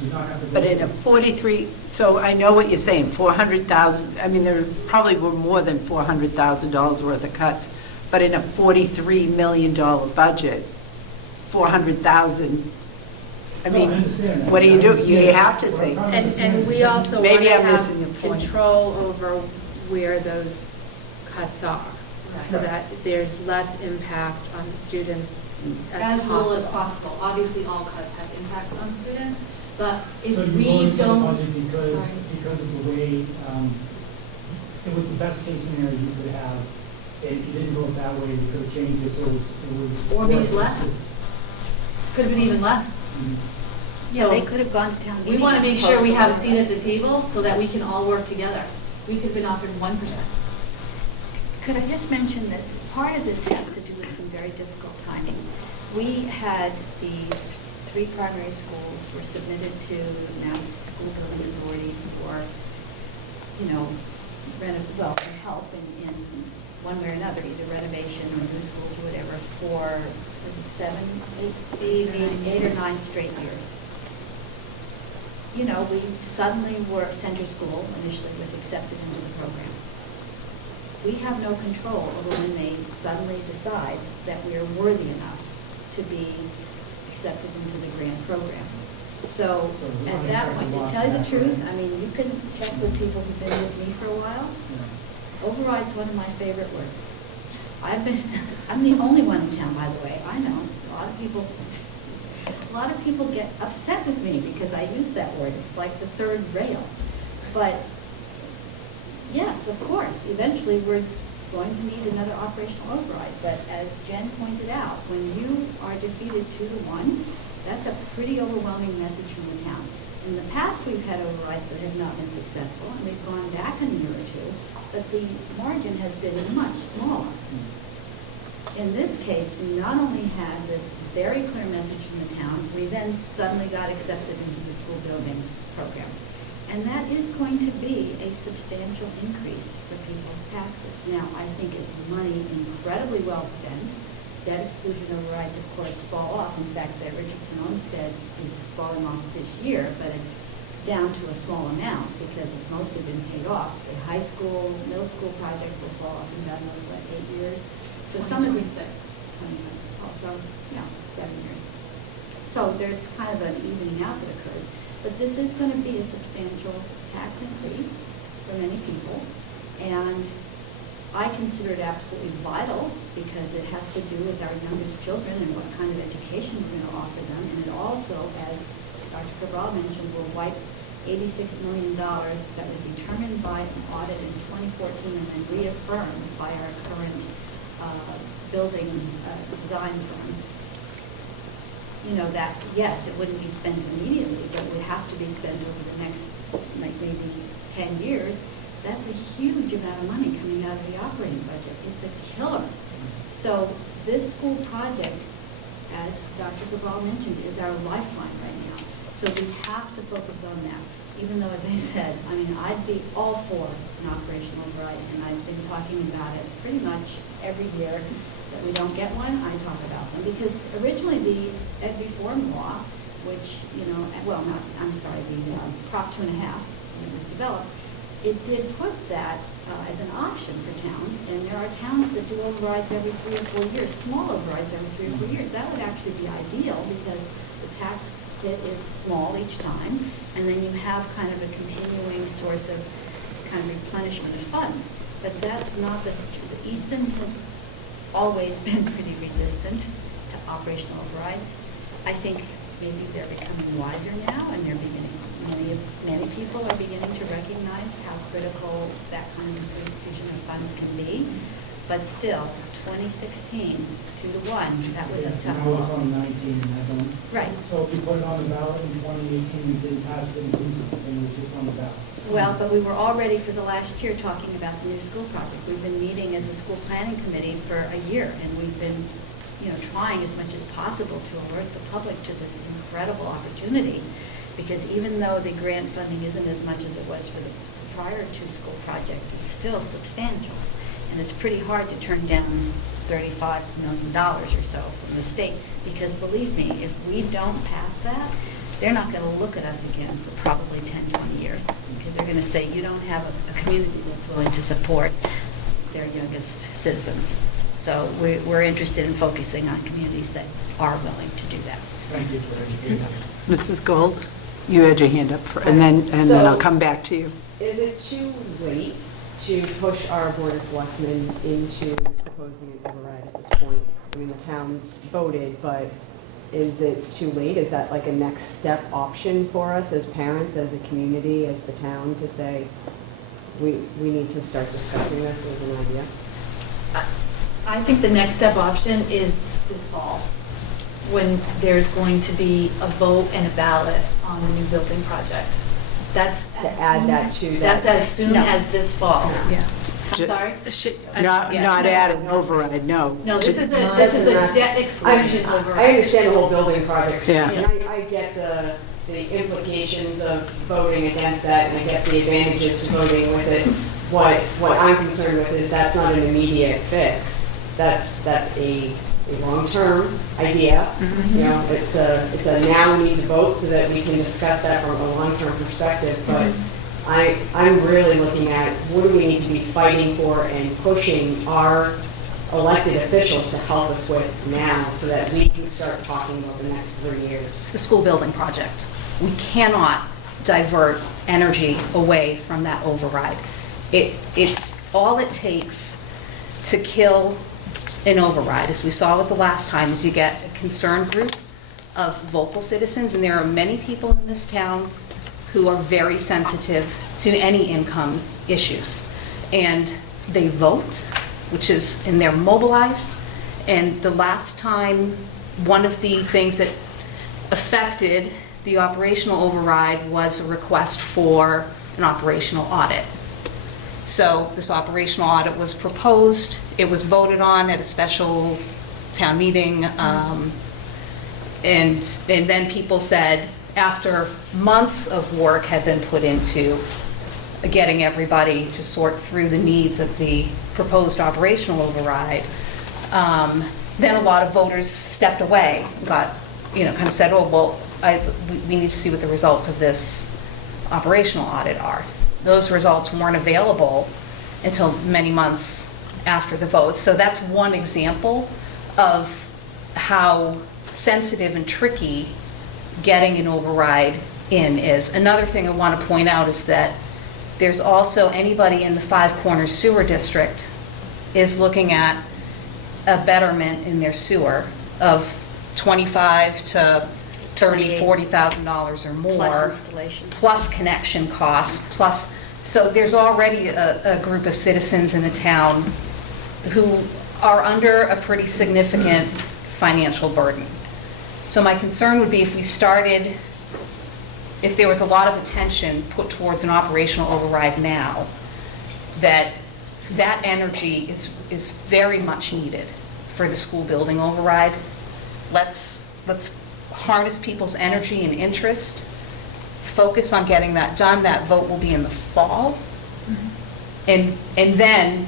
You do not have to vote But in for a it. 43, so I know what you're saying, 400,000, I mean, there probably were more than $400,000 worth of cuts, but in a $43 million budget, 400,000, I No, mean, I understand that. what do you do? I understand You have to that. say. What I'm trying to understand And is we that- also want Maybe to I'm have missing your point. control over where those cuts are, so Right. that there's less impact on the students As as little as possible. possible. Obviously, all cuts have impact on students, but if So you we voted for the don't. budget because Sorry. of the way, it was the best case scenario you could have. And if you didn't go that way, you could have changed it, so it was. Or maybe worse. less. Could have been even less. Mhm. Yeah, they could have gone to town meeting. We want to make and sure we have a posted seat it. at the table so that we can all work together. We could have been offered 1%. Could I just mention that part of this has to do with some very difficult timing. We had the 3 primary schools were submitted to Mass School Building Authority for, for help in one way or another, either renovation or new schools or whatever, for, was it 8 or 9 straight years. We suddenly were, Center School initially was accepted into the program. We have no control over when they suddenly decide that we are worthy enough to be accepted into the grant program. So at that point, to tell you the truth, I mean, you can check with people who've been with me for a while. Override's one of my favorite words. I'm the only one in town, by the way. I know, a lot of people get upset with me because I use that word. It's like the third rail. But yes, of course, eventually we're going to need another operational override. But as Jen pointed out, when you are defeated 2-1, that's a pretty overwhelming message from the town. In the past, we've had overrides that have not been successful, and we've gone back a year or two, but the margin has been much smaller. In this case, we not only had this very clear message from the town, we then suddenly got accepted into the school building program. And that is going to be a substantial increase for people's taxes. Now, I think it's money incredibly well spent. Debt exclusion overrides, of course, fall off. In fact, the Richardson Olmsted is falling off this year, but it's down to a small amount because it's mostly been paid off. The high school, middle school project will fall off in about another, 8 years? So some of these, 7 years. So there's kind of an evening out that occurs. But this is going to be a substantial tax increase for many people. And I consider it absolutely vital because it has to do with our youngest children and what kind of education we're going to offer them. And it also, as Dr. Cabral mentioned, will wipe $86 million that was determined by an audit in 2014 and then reaffirmed by our current building design firm, you know, that, yes, it wouldn't be spent immediately, but it would have to be spent over the next, like, maybe 10 years. That's a huge amount of money coming out of the operating budget. It's a killer. So this school project, as Dr. Cabral mentioned, is our lifeline right now. So we have to focus on that. Even though, as I said, I mean, I'd be all for an operational override, and I've been talking about it pretty much every year that we don't get one, I talk about them. Because originally the Ed Reform Law, which, you know, well, not, I'm sorry, the Prop 2.5, when it was developed, it did put that as an option for towns, and there are towns that do overrides every 3 or 4 years, small overrides every 3 or 4 years. That would actually be ideal because the tax hit is small each time, and then you have kind of a continuing source of kind of replenishment of funds. But that's not the situation. Easton has always been pretty resistant to operational overrides. I think maybe they're becoming wiser now, and they're beginning, many people are beginning to recognize how critical that kind of infusion of funds can be. But still, 2016, 2-1, that was a tough Now one. it's on 19, I don't. Right. So if you put it on the ballot in 2018, you didn't pass it inclusive, and it was just on the ballot. Well, but we were already for the last year talking about the new school project. We've been meeting as a school planning committee for a year, and we've been, you know, trying as much as possible to alert the public to this incredible opportunity. Because even though the grant funding isn't as much as it was for the prior 2 school projects, it's still substantial. And it's pretty hard to turn down $35 million or so from the state, because believe me, if we don't pass that, they're not going to look at us again for probably 10, 20 years, because they're going to say, you don't have a community that's willing to support their youngest citizens. So we're interested in focusing on communities that are willing to do that. Thank you for educating me. Mrs. Gold, you had your hand up, and then I'll come back to you. Is it too late to push our Board of Selectmen into proposing an override at this point? I mean, the town's voted, but is it too late? Is that like a next step option for us as parents, as a community, as the town, to say, we need to start discussing this as an idea? I think the next step option is this fall, when there's going to be a vote and a ballot on the new building project. That's To add that to that. That's as soon as this fall. Yeah. I'm sorry? Not add an override, no. No, this is a debt exclusion override. I understand the whole building project, Yeah. and I get the implications of voting against that, and I get the advantages of voting with it. What I'm concerned with is that's not an immediate fix. That's a long-term idea. Mm-hmm. You know, it's a now we need to vote so that we can discuss that from a long-term perspective. But I'm really looking at what do we need to be fighting for and pushing our elected officials to help us with now so that we can start talking about the next 3 years. It's the school building project. We cannot divert energy away from that override. It's all it takes to kill an override, as we saw with the last time, is you get a concerned group of vocal citizens, and there are many people in this town who are very sensitive to any income issues. And they vote, and they're mobilized. And the last time, one of the things that affected the operational override was a request for an operational audit. So this operational audit was proposed, it was voted on at a special town meeting, and then people said, after months of work had been put into getting everybody to sort through the needs of the proposed operational override, then a lot of voters stepped away, kind of said, oh, well, we need to see what the results of this operational audit are. Those results weren't available until many months after the vote. So that's one example of how sensitive and tricky getting an override in is. Another thing I want to point out is that there's also anybody in the Five Corners Sewer District is looking at a betterment in their sewer of $25,000 to $30,000, $40,000 or more. Plus installation. Plus connection costs, so there's already a group of citizens in the town who are under a pretty significant financial burden. So my concern would be if we started, if there was a lot of attention put towards an operational override now, that energy is very much needed for the school building override. Let's harness people's energy and interest, focus on getting that done. That vote will be in the fall. And then,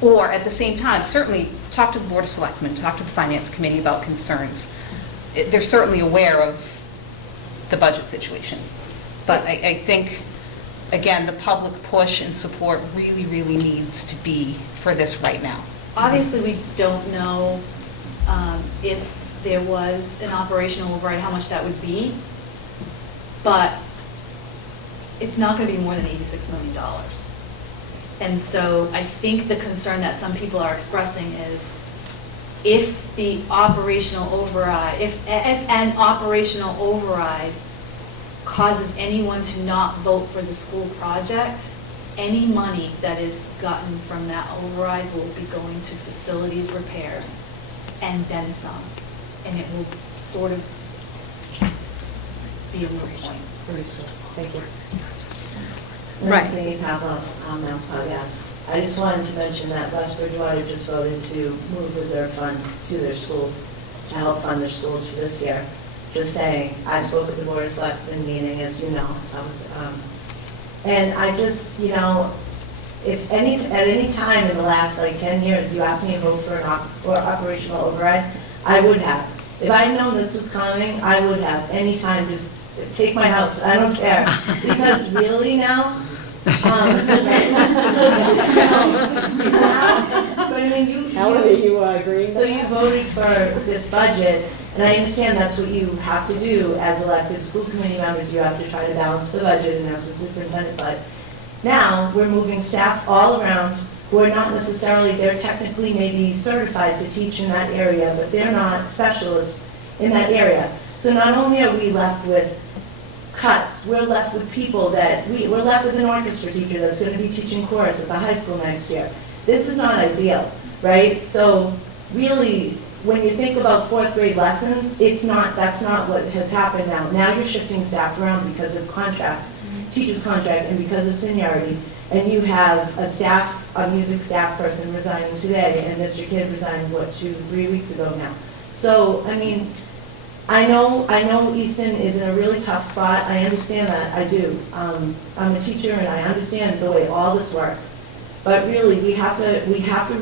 or at the same time, certainly talk to the Board of Selectmen, talk to the Finance Committee about concerns. They're certainly aware of the budget situation. But I think, again, the public push and support really, really needs to be for this right now. Obviously, we don't know if there was an operational override, how much that would be, but it's not going to be more than $86 million. And so I think the concern that some people are expressing is if the operational override, if an operational override causes anyone to not vote for the school project, any money that is gotten from that override will be going to facilities repairs and then some. And it will sort of be a moot point. Thank you. Right. Cindy Pavlov, Maspog Ave. I just wanted to mention that West Bridgewater just voted to move reserve funds to their schools to help fund their schools for this year. Just saying, I spoke at the Board of Selectmen meeting, as you know. And I just, you know, if at any time in the last like 10 years you asked me to vote for an operational override, I would have. If I had known this was coming, I would have. Any time, just take my house. I don't care. Because really now, but I mean, Ellen, are you agreeing? So you voted for this budget, and I understand that's what you have to do as elected school committee members. You have to try to balance the budget, and as the superintendent. But now we're moving staff all around who are not necessarily, they're technically maybe certified to teach in that area, but they're not specialists in that area. So not only are we left with cuts, we're left with people that, we're left with an orchestra teacher that's going to be teaching chorus at the high school next year. This is not ideal, right? So really, when you think about fourth grade lessons, that's not what has happened now. Now you're shifting staff around because of contract, teacher's contract, and because of seniority. And you have a music staff person resigning today, and Mr. Kidd resigned, 2-3 weeks ago now. So, I mean, I know Easton is in a really tough spot. I understand that, I do. I'm a teacher and I understand the way all this works. But really, we have to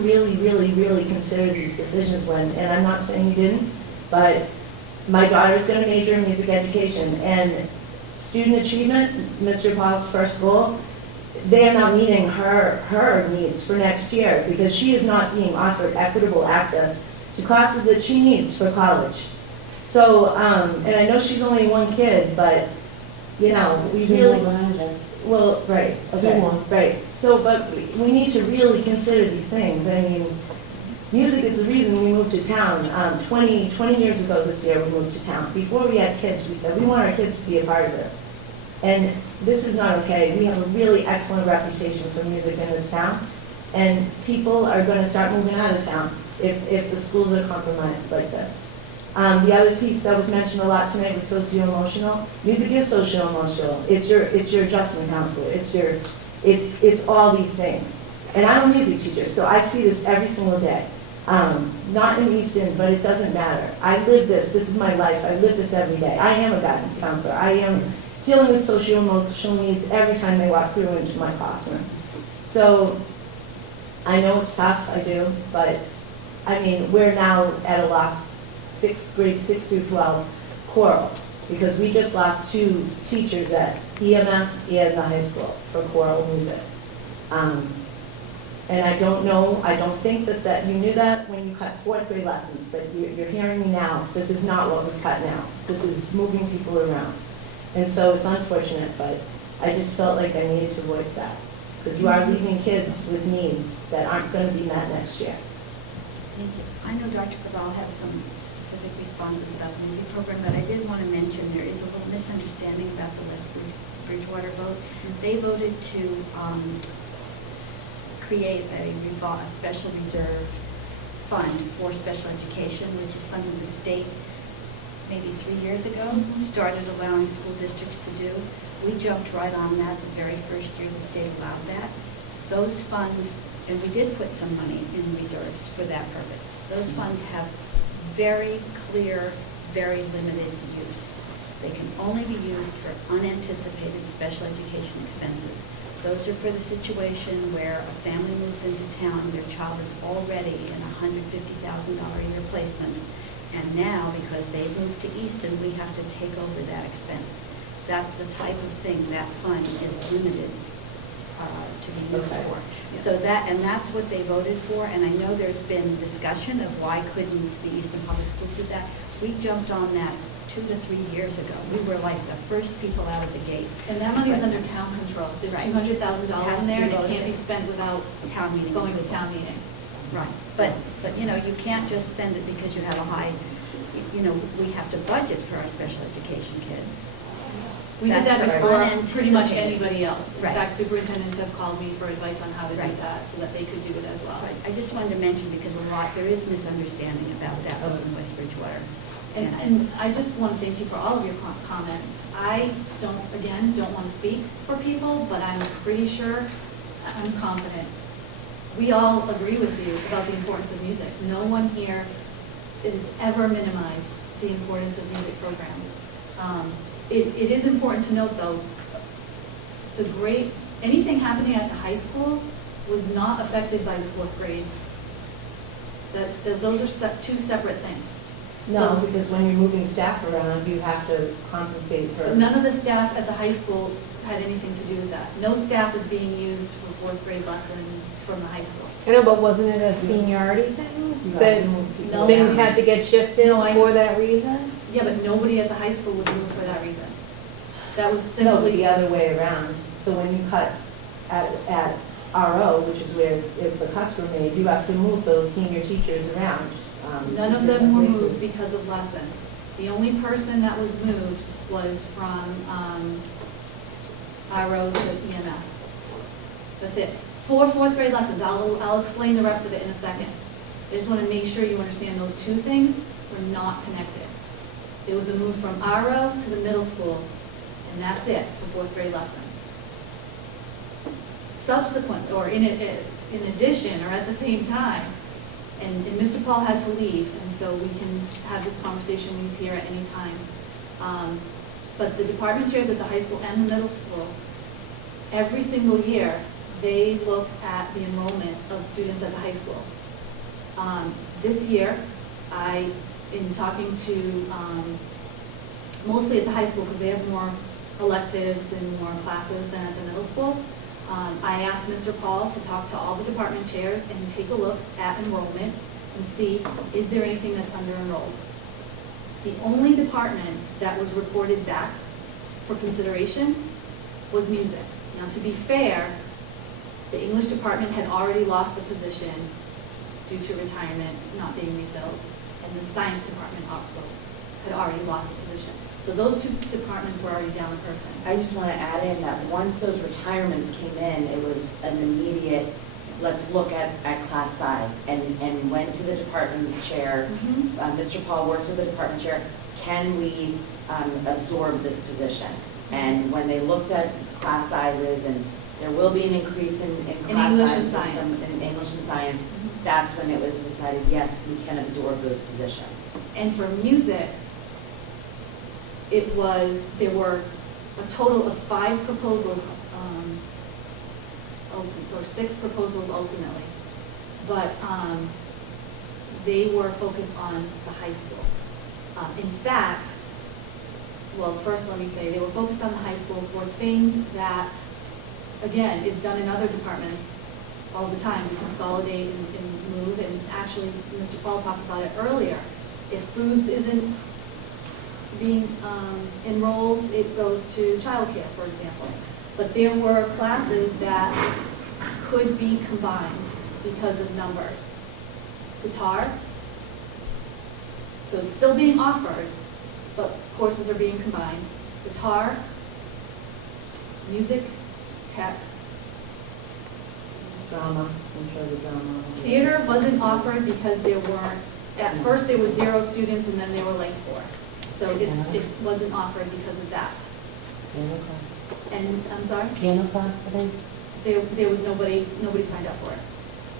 really consider these decisions and I'm not saying you didn't, but my daughter's going to major in music education, and student achievement, Mr. Paul's first goal, they are not meeting her needs for next year because she is not being offered equitable access to classes that she needs for college. So, and I know she's only one kid, but, you know, we really, well, right, okay, right. So, but we need to really consider these things. I mean, music is the reason we moved to town. 20 years ago this year we moved to town. Before we had kids, we said we want our kids to be a part of this. And this is not okay. We have a really excellent reputation for music in this town, and people are going to start moving out of town if the schools are compromised like this. The other piece that was mentioned a lot tonight was socio-emotional. Music is socio-emotional. It's your adjustment counselor. It's all these things. And I'm a music teacher, so I see this every single day. Not in Easton, but it doesn't matter. I live this. This is my life. I live this every day. I am a guidance counselor. I am dealing with socio-emotional needs every time they walk through into my classroom. So I know it's tough, I do, but I mean, we're now at a loss, grade 6 through 12, choral, because we just lost 2 teachers at EMS and the high school for choral music. And I don't think that you knew that when you cut 4th grade lessons, but you're hearing me now. This is not what was cut now. This is moving people around. And so it's unfortunate, but I just felt like I needed to voice that. Because you are leaving kids with needs that aren't going to be met next year. Thank you. I know Dr. Cabral has some specific responses about the music program, but I did want to mention there is a little misunderstanding about the West Bridgewater vote. They voted to create a special reserve fund for special education, which is something the state, maybe 3 years ago, started allowing school districts to do. We jumped right on that the very first year the state allowed that. Those funds, and we did put some money in reserves for that purpose. Those funds have very clear, very limited use. They can only be used for unanticipated special education expenses. Those are for the situation where a family moves into town, their child is already in a $150,000 a year placement, and now, because they've moved to Easton, we have to take over that expense. That's the type of thing that fund is limited to be used for. So that's what they voted for, and I know there's been discussion of why couldn't the Easton Public Schools do that. We jumped on that 2 to 3 years ago. We were like the first people out of the gate. And that money is under town control. There's Right. $200,000 in there, and it voted. can't be spent without Town meeting. going to town meeting. Right, but you know, you can't just spend it because you have a high, you know, we have to budget for our special education kids. We did that That's for before pretty much unanticipated. anybody else. In Right. fact, superintendents have called me for advice on how to do Right. that, so that they could do it as well. So I just wanted to mention, because there is misunderstanding about that over in West Bridgewater. And I just want to thank you for all of your comments. I don't want to speak for people, but I'm pretty sure, I'm confident, we all agree with you about the importance of music. No one here is ever minimized the importance of music programs. It is important to note, though, anything happening at the high school was not affected by the 4th grade. Those are two separate things. No, So- because when you're moving staff around, you have to compensate for. None of the staff at the high school had anything to do with that. No staff is being used for 4th grade lessons from the high school. I know, but wasn't it a seniority thing? That No. things had to get shifted No, I- for that reason? Yeah, but nobody at the high school was moved for that reason. That was No, but simply. the other way around. So when you cut at RO, which is where if the cuts were made, you have to move those senior teachers around. None to of them different were places. moved because of lessons. The only person that was moved was from IRO to EMS. That's it. 4 4th grade lessons. I'll explain the rest of it in a second. I just want to make sure you understand those two things were not connected. It was a move from IRO to the middle school, and that's it for 4th grade lessons. Subsequent, or in addition, or at the same time, and Mr. Paul had to leave, and so we can have this conversation when he's here at any time. But the department chairs at the high school and the middle school, every single year, they look at the enrollment of students at the high school. This year, in talking to, mostly at the high school, because they have more electives and more classes than at the middle school, I asked Mr. Paul to talk to all the department chairs and take a look at enrollment and see, is there anything that's under-enrolled? The only department that was reported back for consideration was music. Now, to be fair, the English department had already lost a position due to retirement not being refilled, and the science department also had already lost a position. So those two departments were already down a person. I just want to add in that once those retirements came in, it was an immediate, let's look at class size, and went to the department chair. Mr. Paul worked with the department chair, can we absorb this position? And when they looked at class sizes, and there will be an increase in class English sizes and science. in English and science, that's when it was decided, yes, we can absorb those positions. And for music, there were a total of 5 proposals, or 6 proposals ultimately. But they were focused on the high school. In fact, well, first let me say, they were focused on the high school for things that, again, is done in other departments all the time. We consolidate and move, and actually, Mr. Paul talked about it earlier. If foods isn't being enrolled, it goes to childcare, for example. But there were classes that could be combined because of numbers. Guitar, so it's still being offered, but courses are being combined. Guitar, music, tech, Drama, I'm sure the drama. Theater wasn't offered because there weren't, at first there were 0 students and then there were like 4. So it wasn't offered because of that. Piano class. And, I'm sorry? Piano class, I think. There was nobody signed up for it.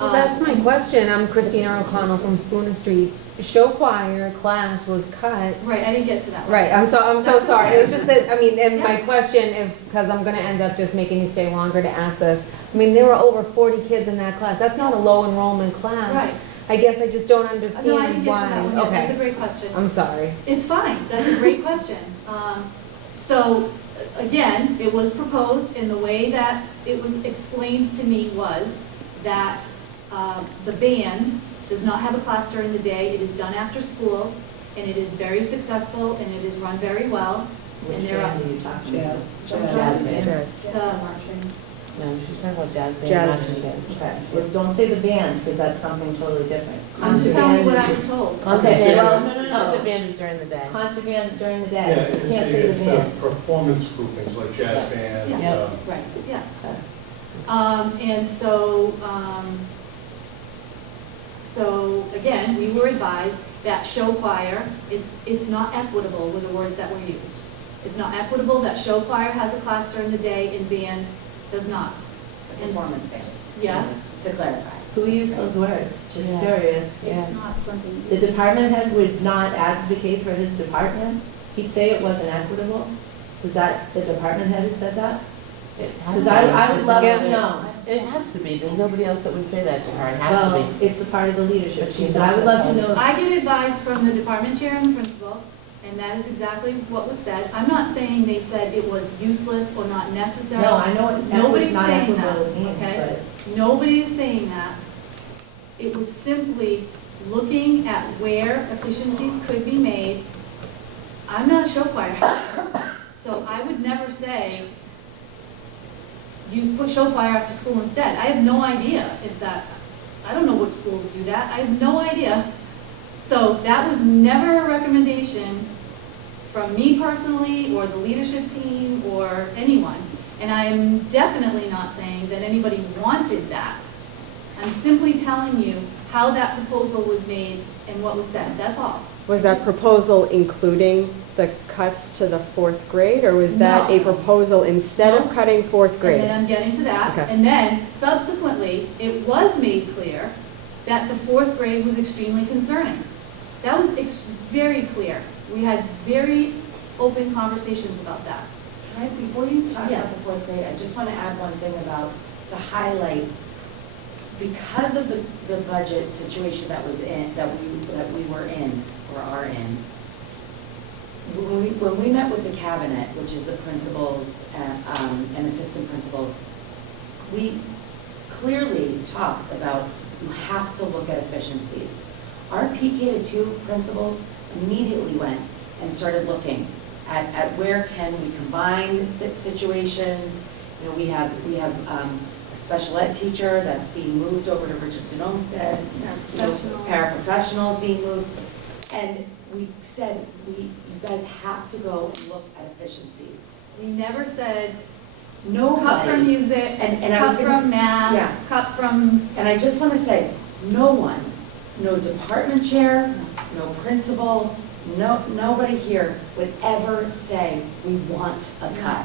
Well, that's my question. I'm Christina O'Connell from Spooner Street. Show choir class was cut. Right, I didn't get to that one. Right, I'm so That's sorry. okay. It was just that, I mean, and my Yeah. question, because I'm gonna end up just making you stay longer to ask this. I mean, there were over 40 kids in that class. That's not a low enrollment class. Right. I guess I just don't No, I didn't understand get why. to that one yet. That's a Okay. great question. I'm sorry. It's fine, that's a great question. So, again, it was proposed, and the way that it was explained to me was that the band does not have a class during the day, it is done after school, and it is very successful, and it is run very well. Which And there are- band are you talking about? Jazz band. The No, she's talking about jazz band. Jazz. marching band. Okay, well, don't say the band, because that's something totally different. I'm just telling you what I was told. Concert Okay, band, well, no. concert band is during the day. Concert band is during the Yeah, day, so you can't say it's the the band. performance groupings like jazz band. Yeah. Right, yeah. And so, so again, we were advised that show choir, it's not equitable with the words that were used. It's not equitable that show choir has a class during the day and band does not. And s- Performance bands. Yes. To clarify. Who used those words? Just Yeah. curious. It's not something. The department head would not advocate for his department? He'd say it wasn't equitable? Was that the department head who said that? It has Because to I be. would love Yeah. to know. It has to be. There's nobody else that would say that to her. It has to Well, be. it's a part of the leadership But team, she's but I not would love to the know. I get advice from the department chair and the principal, and that is exactly what was said. I'm not saying they said it was useless or not necessary. No, I know what Nobody's not saying that, equitable means, okay? Nobody's saying that. It was simply looking at where efficiencies could be made. I'm not a show choir, so I would never say, you put show choir after school instead. I have no idea if that, I don't know which schools do that. I have no idea. So that was never a recommendation from me personally, or the leadership team, or anyone. And I am definitely not saying that anybody wanted that. I'm simply telling you how that proposal was made and what was said, that's all. Was that proposal including the cuts to the 4th grade, or was that a No. proposal instead of cutting 4th grade? And then I'm getting to that. Okay. And then subsequently, it was made clear that the 4th grade was extremely concerning. That was very clear. We had very open conversations about that. Can I, before you talk about the Yes. 4th grade, I just want to add one thing about, to highlight, because of the budget situation that was in, that we were in, or are in, when we met with the cabinet, which is the principals and assistant principals, we clearly talked about, you have to look at efficiencies. Our PK to 2 principals immediately went and started looking at where can we combine the situations. You know, we have a special ed teacher that's being moved over to Richardson Olmsted, you know, paraprofessionals being moved. And we said, you guys have to go and look at efficiencies. We never said, Nobody. cut from music, And I was cut gonna from yeah. math, cut from, And I just want to say, no one, no department chair, no principal, nobody here would ever say, we want a cut,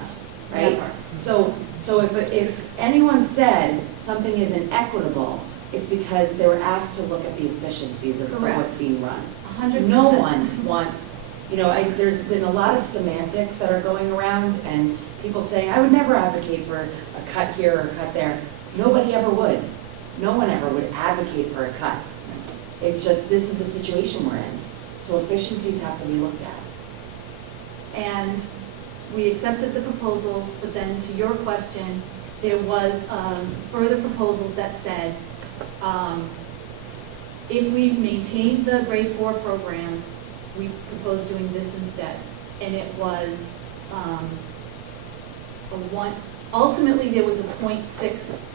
right? Never. So if anyone said something isn't equitable, it's because they were asked to look at the efficiencies of Correct. what's being run. 100%. No one wants, you know, there's been a lot of semantics that are going around, and people saying, I would never advocate for a cut here or a cut there. Nobody ever would. No one ever would advocate for a cut. It's just, this is the situation we're in. So efficiencies have to be looked at. And we accepted the proposals, but then to your question, there was further proposals that said, if we maintained the grade 4 programs, we proposed doing this instead. And it was ultimately there was a 0.6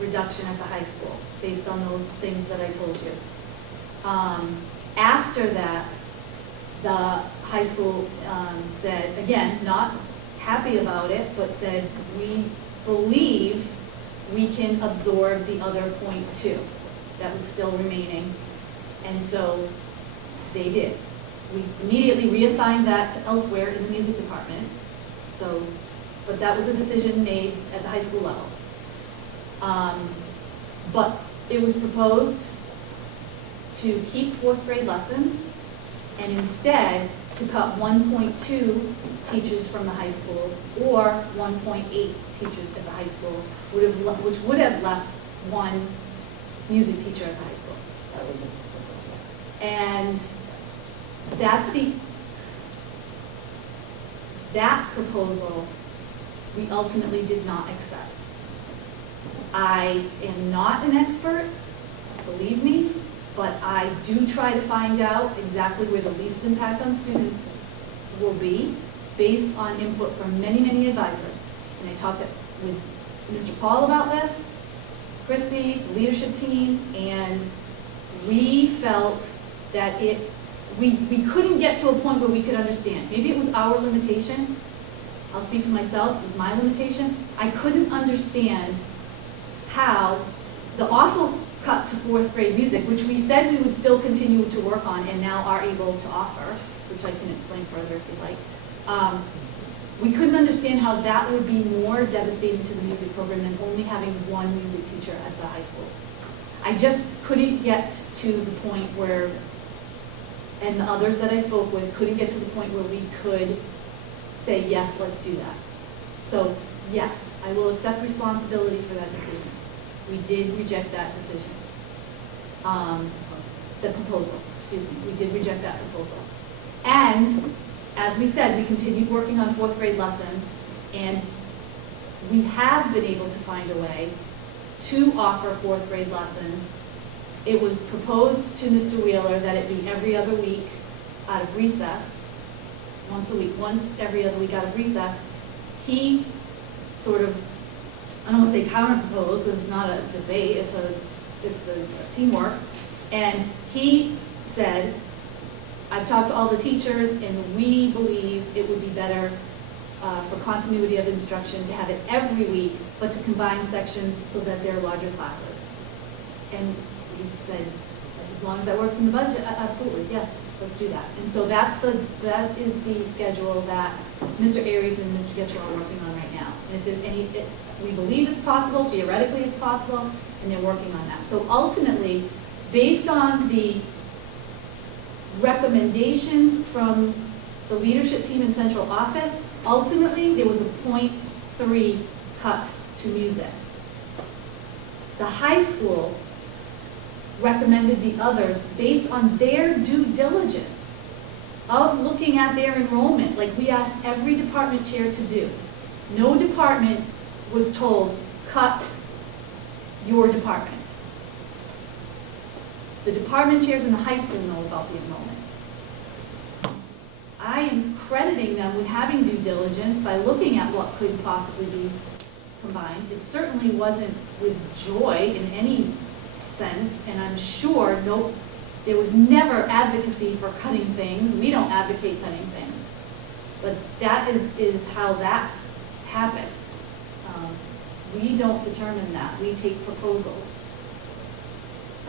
reduction at the high school, based on those things that I told you. After that, the high school said, again, not happy about it, but said, we believe we can absorb the other .2 that was still remaining. And so they did. We immediately reassigned that to elsewhere in the music department. So, but that was a decision made at the high school level. But it was proposed to keep fourth grade lessons and instead to cut 1.2 teachers from the high school or 1.8 teachers at the high school, which would have left one music teacher at the high school. That was a proposal. And that proposal we ultimately did not accept. I am not an expert, believe me, but I do try to find out exactly where the least impact on students will be based on input from many, many advisors. And I talked with Mr. Paul about this, Chrissy, the leadership team, and we felt that we couldn't get to a point where we could understand. Maybe it was our limitation. I'll speak for myself, it was my limitation. I couldn't understand how the awful cut to fourth grade music, which we said we would still continue to work on and now are able to offer, which I can explain further if you'd like. We couldn't understand how that would be more devastating to the music program than only having one music teacher at the high school. I just couldn't get to the point where, and the others that I spoke with couldn't get to the point where we could say, yes, let's do that. So yes, I will accept responsibility for that decision. We did reject that decision. The proposal, excuse me, we did reject that proposal. And as we said, we continued working on fourth grade lessons, and we have been able to find a way to offer fourth grade lessons. It was proposed to Mr. Wheeler that it be every other week out of recess, once a week, once every other week out of recess. He sort of, I don't want to say counter-proposed, because it's not a debate, it's a teamwork. And he said, I've talked to all the teachers, and we believe it would be better for continuity of instruction to have it every week, but to combine sections so that they're larger classes. And we said, as long as that works in the budget, absolutely, yes, let's do that. And so that is the schedule that Mr. Aries and Mr. Getchell are working on right now. And if there's any, we believe it's possible, theoretically it's possible, and they're working on that. So ultimately, based on the recommendations from the leadership team in central office, ultimately there was a 0.3 cut to music. The high school recommended the others based on their due diligence of looking at their enrollment, like we asked every department chair to do. No department was told, cut your department. The department chairs in the high school know about the enrollment. I am crediting them with having due diligence by looking at what could possibly be combined. It certainly wasn't with joy in any sense, and I'm sure there was never advocacy for cutting things. We don't advocate cutting things. But that is how that happened. We don't determine that. We take proposals.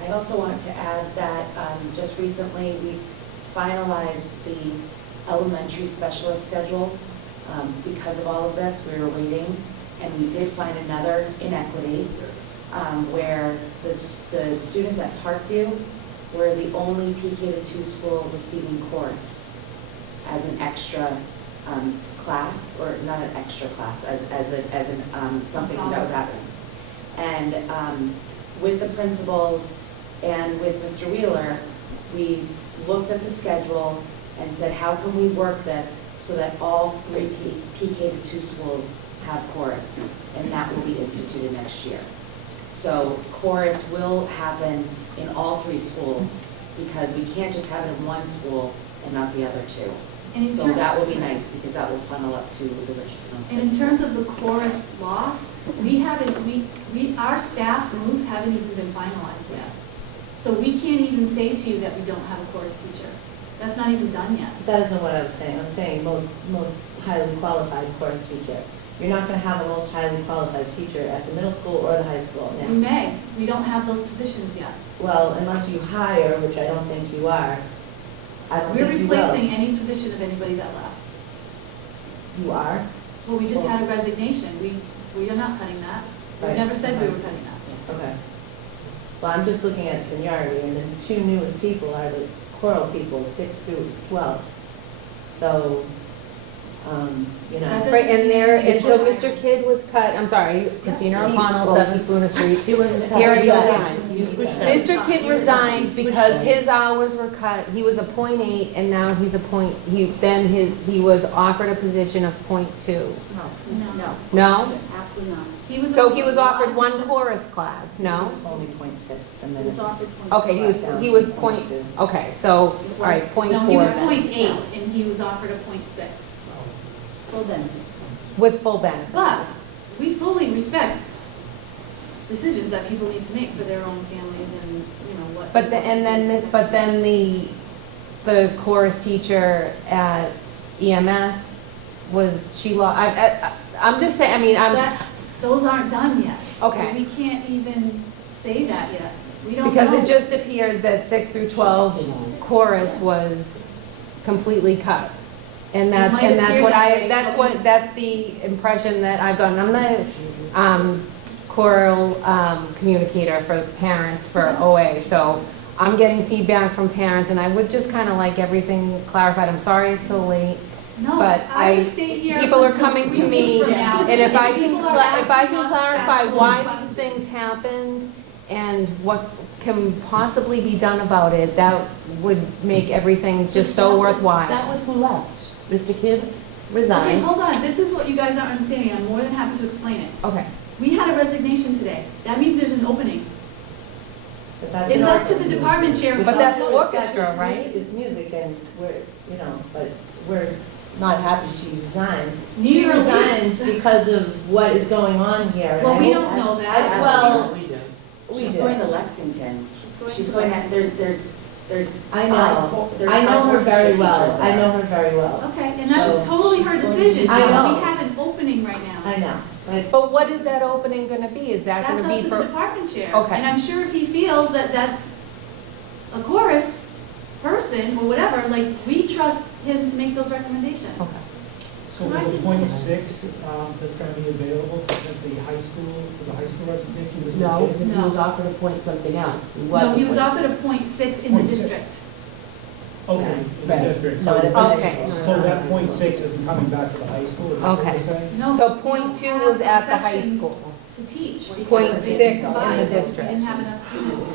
I also want to add that just recently we finalized the elementary specialist schedule. Because of all of this, we were waiting, and we did find another inequity where the students at Parkview were the only PK-2 school receiving chorus as an extra class, or not an extra class, as something that was happening. And with the principals and with Mr. Wheeler, we looked at the schedule and said, how can we work this so that all three PK-2 schools have chorus? And that will be instituted next year. So chorus will happen in all three schools because we can't just have it in one school and not the other two. So that will be nice because that will funnel up to the Richardson. And in terms of the chorus loss, our staff moves haven't even been finalized yet. So we can't even say to you that we don't have a chorus teacher. That's not even done yet. That isn't what I was saying. I was saying most highly qualified chorus teacher. you're not gonna have a most highly qualified teacher at the middle school or the high school now. We may, we don't have those positions yet. Well, unless you hire, which I don't think you are, I don't We're think you will. replacing any position of anybody that left. You are? Well, we just had a resignation. We are not cutting that. We Right. never said we were cutting that. Okay. Well, I'm just looking at seniority, and the two newest people are the choral people, 6 through 12. So, you know. Right, and so Mr. Kidd was cut, I'm sorry, Christina O'Connell, 7 Spooner Street. Here he goes. Mr. Kidd resigned because his hours were cut, he was a .8, and now he's a he was offered a position of .2. No. No? Absolutely not. So he was offered one chorus class, no? It was only .6, and then He was it's. offered Okay, he was point, okay, so, all right, .4. No, he was .8, and he was offered a .6. Full benefits. With full benefits. But we fully respect decisions that people need to make for their own families and, you know, what. But then the chorus teacher at EMS was, I'm just saying, I mean, Those aren't done yet. Okay. So we can't even say that yet. We don't know. because it just appears that 6 through 12 chorus was completely cut. And that's might appear this way. that's the impression that I've gotten. I'm the choral communicator for parents for OA, so I'm getting feedback from parents, and I would just kind of like everything clarified. I'm sorry it's so late. No, But I would stay here people are until coming to 3 weeks me, from now. and if I people can, are if I asking can us clarify actual why these questions. things happened and what can possibly be done about it, that would make everything just so worthwhile. Start with who left. Mr. Kidd Okay, resigned. hold on. This is what you guys aren't understanding. I'm more than happy to explain it. Okay. We had a resignation today. That means there's an opening. But that's It's an up to orchestra. the department chair. But that's It's orchestra, music, right? It's music, and we're, you know, but we're not happy she resigned. She Neither are we. resigned because of what is going on here. and Well, I we hope don't know that's- that. Well, We do. we She's do. going to Lexington. She's going to, there's I five know, there's I know five her very orchestra well, teachers I there. know her very well. Okay, and that's So, totally her she's going- decision. I know. We have an opening right now. I know, But what is that opening gonna be? Is that That's gonna up be to the for? department chair. Okay. And I'm sure if he feels that that's a chorus person or whatever, like, we trust him to make those recommendations. Okay. So Can I the just- .6 that's going to be available for the high school resignation? was No, okay? because he was offered a point something else. He was No, a he was point. offered a .6 in the 0.6. district. Okay, in the Right. district. Not So at that- the Okay. So that .6 isn't coming back to the high school, is that what Okay. you're saying? No, So because we don't .2 have was at the high sections school. To teach. because .6 they in the combined. district. We didn't have enough students.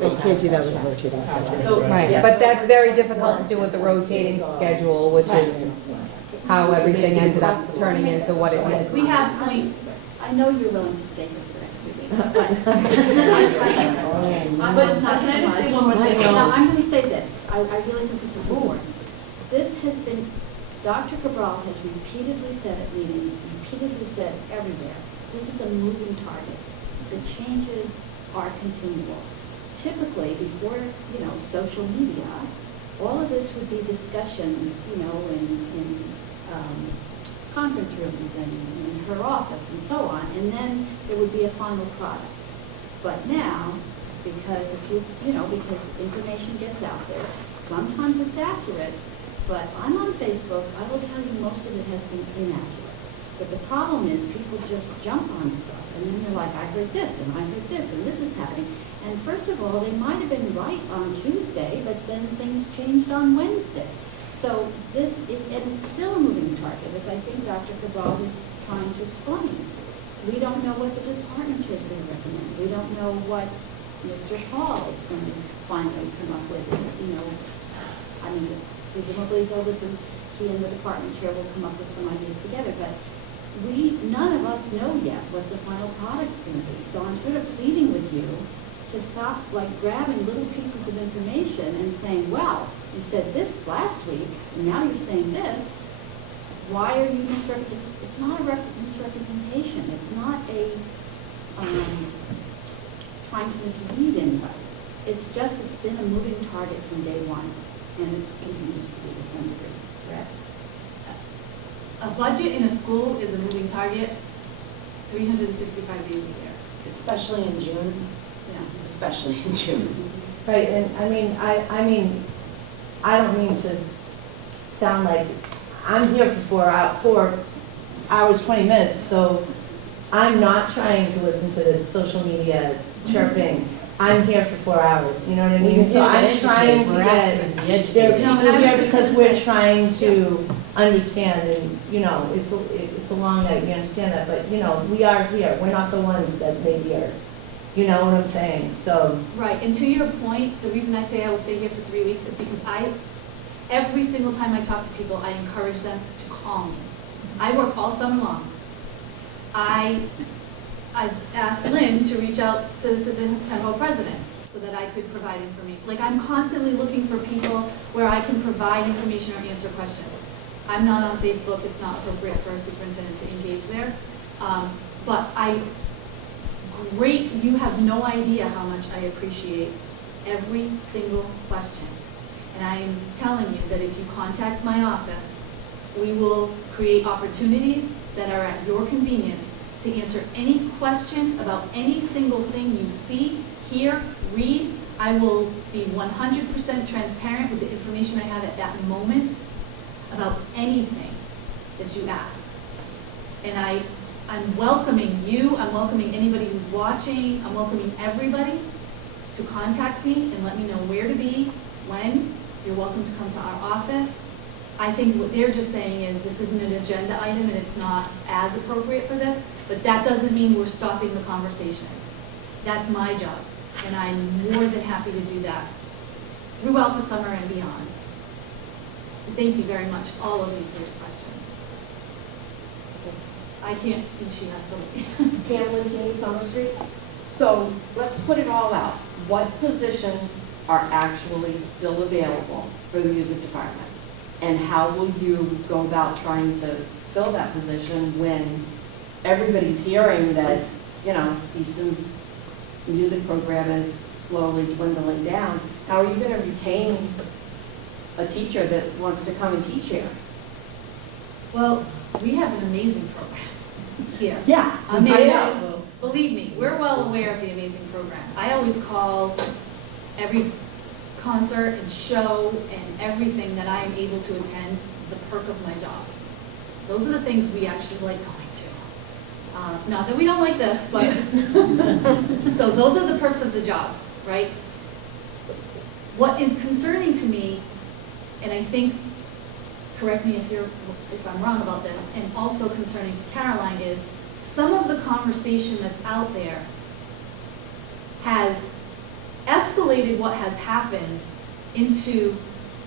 They can't do that with a rotating schedule. So, Right, yeah, but so- that's very difficult to do with the rotating schedule, which is how everything ended up turning into what it did. We have point, I know you're willing to stay here for the next 3 weeks, but. But can I just say one more thing? No, I'm going to say this. I really think this is important. This has been, Dr. Cabral has repeatedly said at meetings, repeatedly said everywhere, this is a moving target. The changes are continual. Typically, before, social media, all of this would be discussions, in conference rooms and in her office and so on, and then there would be a final product. But now, because because information gets out there, sometimes it's accurate, but I'm on Facebook, I will tell you most of it has been inaccurate. But the problem is people just jump on stuff, and then you're like, I heard this, and I heard this, and this is happening. And first of all, they might have been right on Tuesday, but then things changed on Wednesday. So and it's still a moving target, as I think Dr. Cabral is trying to explain. We don't know what the department chair is going to recommend. We don't know what Mr. Hall is going to finally come up with. Presumably he'll listen, he and the department chair will come up with some ideas together, but none of us know yet what the final product's going to be. So I'm sort of pleading with you to stop grabbing little pieces of information and saying, well, you said this last week, and now you're saying this. Why are you misrepresenting? It's not a misrepresentation. It's not a trying to mislead anybody. It's just it's been a moving target from day one, and it continues to be to some degree. Correct? a budget in a school is a moving target 365 days a year. Especially in June, Yeah. especially in June. Right, and I mean, I don't mean to sound like, I'm here for 4 hours, 20 minutes, so I'm not trying to listen to the social media chirping. I'm here for 4 hours, you know what I mean? So I'm trying to get, there are people here because we're trying to understand, and, you know, it's a long night, we understand that, but, you know, we are here, we're not the ones that maybe are, you know what I'm saying, so. Right, and to your point, the reason I say I will stay here for 3 weeks is because every single time I talk to people, I encourage them to call me. I work all summer long. I asked Lynn to reach out to the Tempo president so that I could provide information. Like, I'm constantly looking for people where I can provide information or answer questions. I'm not on Facebook, it's not appropriate for a superintendent to engage there. But you have no idea how much I appreciate every single question. And I am telling you that if you contact my office, we will create opportunities that are at your convenience to answer any question about any single thing you see, hear, read. I will be 100% transparent with the information I have at that moment about anything that you ask. And I'm welcoming you, I'm welcoming anybody who's watching, I'm welcoming everybody to contact me and let me know where to be, when. You're welcome to come to our office. I think what they're just saying is this isn't an agenda item and it's not as appropriate for this, but that doesn't mean we're stopping the conversation. That's my job, and I'm more than happy to do that throughout the summer and beyond. Thank you very much, all of you, for your questions. I can't, she has to leave. Pamela Teeny, Summer Street. So let's put it all out. What positions are actually still available for the music department? And how will you go about trying to fill that position when everybody's hearing that, you know, Easton's music program is slowly dwindling down? How are you going to retain a teacher that wants to come and teach here? Well, we have an amazing program here. Yeah, I know. Believe me, we're well aware of the amazing program. I always call every concert and show and everything that I am able to attend the perk of my job. Those are the things we actually like going to. Not that we don't like this, but so those are the perks of the job, right? What is concerning to me, and I think, correct me if I'm wrong about this, and also concerning to Caroline, is some of the conversation that's out there has escalated what has happened into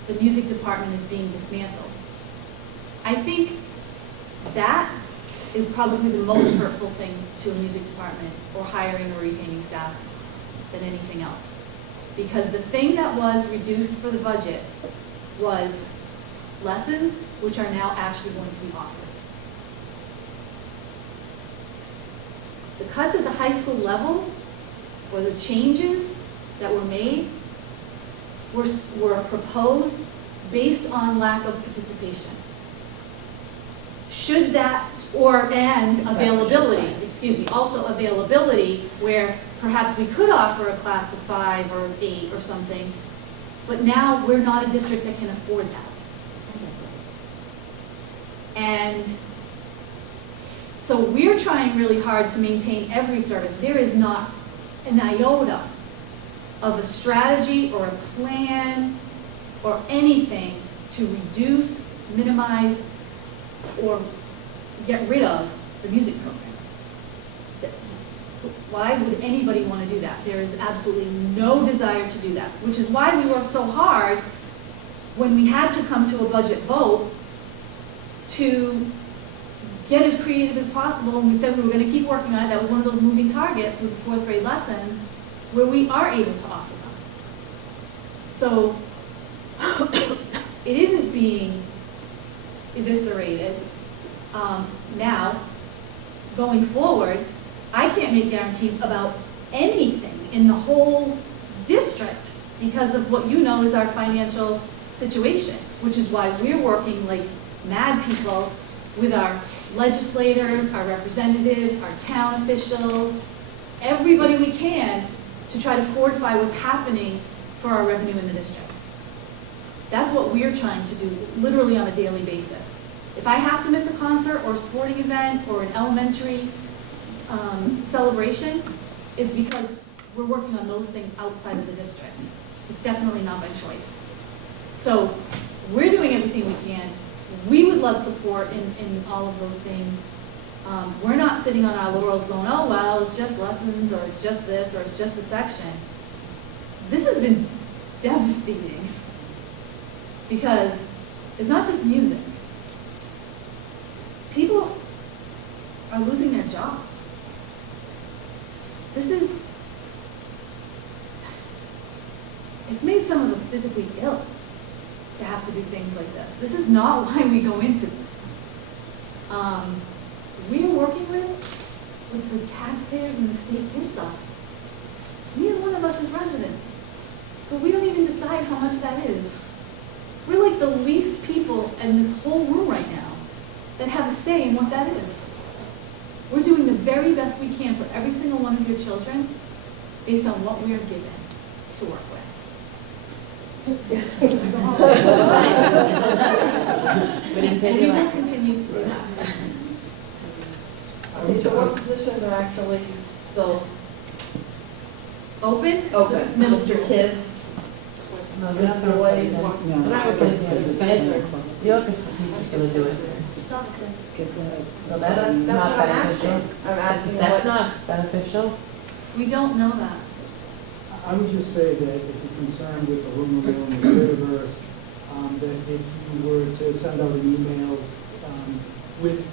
the music department is being dismantled. I think that is probably the most hurtful thing to a music department or hiring or retaining staff than anything else. Because the thing that was reduced for the budget was lessons, which are now actually going to be offered. The cuts at the high school level, or the changes that were made, were proposed based on lack of participation. Should that, and availability, excuse me, also availability, where perhaps we could offer a class of 5 or 8 or something, but now we're not a district that can afford that. And so we're trying really hard to maintain every service. There is not an iota of a strategy or a plan or anything to reduce, minimize, or get rid of the music program. Why would anybody want to do that? There is absolutely no desire to do that, which is why we worked so hard when we had to come to a budget vote to get as creative as possible, and we said we were going to keep working on it. That was one of those moving targets, was the 4th grade lessons, where we are able to offer them. So it isn't being eviscerated. Now, going forward, I can't make guarantees about anything in the whole district because of what you know is our financial situation, which is why we're working like mad people with our legislators, our representatives, our town officials, everybody we can to try to fortify what's happening for our revenue in the district. That's what we're trying to do, literally on a daily basis. If I have to miss a concert or a sporting event or an elementary celebration, it's because we're working on those things outside of the district. It's definitely not by choice. So we're doing everything we can. We would love support in all of those things. We're not sitting on our laurels going, oh, well, it's just lessons, or it's just this, or it's just a section. This has been devastating because it's not just music. People are losing their jobs. It's made some of us physically ill to have to do things like this. This is not why we go into this. We are working with the taxpayers and the state gives us. Neither one of us is residents. So we don't even decide how much that is. We're like the least people in this whole room right now that have a say in what that is. We're doing the very best we can for every single one of your children based on what we are given to work with. And we will continue to do that. Okay, so what positions are actually still open? Open. Mr. Kids. No, Mr. Boys. No, not with this. The other teacher's gonna do it. No, that's That's not what I'm beneficial. asking. I'm asking That's what's- not beneficial. We don't know that. I would just say that if you're concerned with the rumor mill and the Twitterverse, that if you were to send out an email with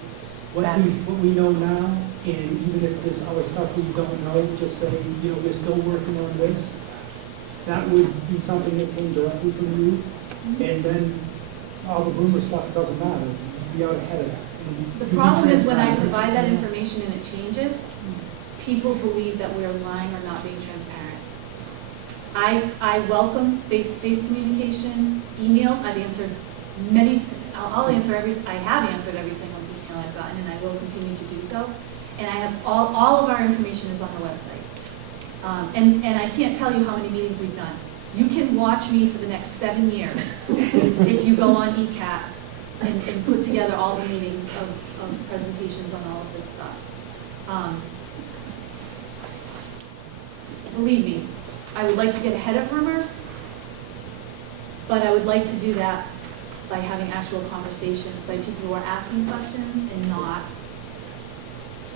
what we know now, and even if there's other stuff we don't know, just say, we're still working on this. That would be something that came directly from you, and then all the rumor stuff doesn't matter. Be out ahead of that. The problem is when I provide that information and it changes, people believe that we are lying or not being transparent. I welcome face-to-face communication, emails. I've answered many, I have answered every single email I've gotten, and I will continue to do so. And I have all of our information is on the website. And I can't tell you how many meetings we've done. You can watch me for the next 7 years if you go on ECAT and put together all the meetings of presentations on all of this stuff. Believe me, I would like to get ahead of rumors, but I would like to do that by having actual conversations, by people who are asking questions and not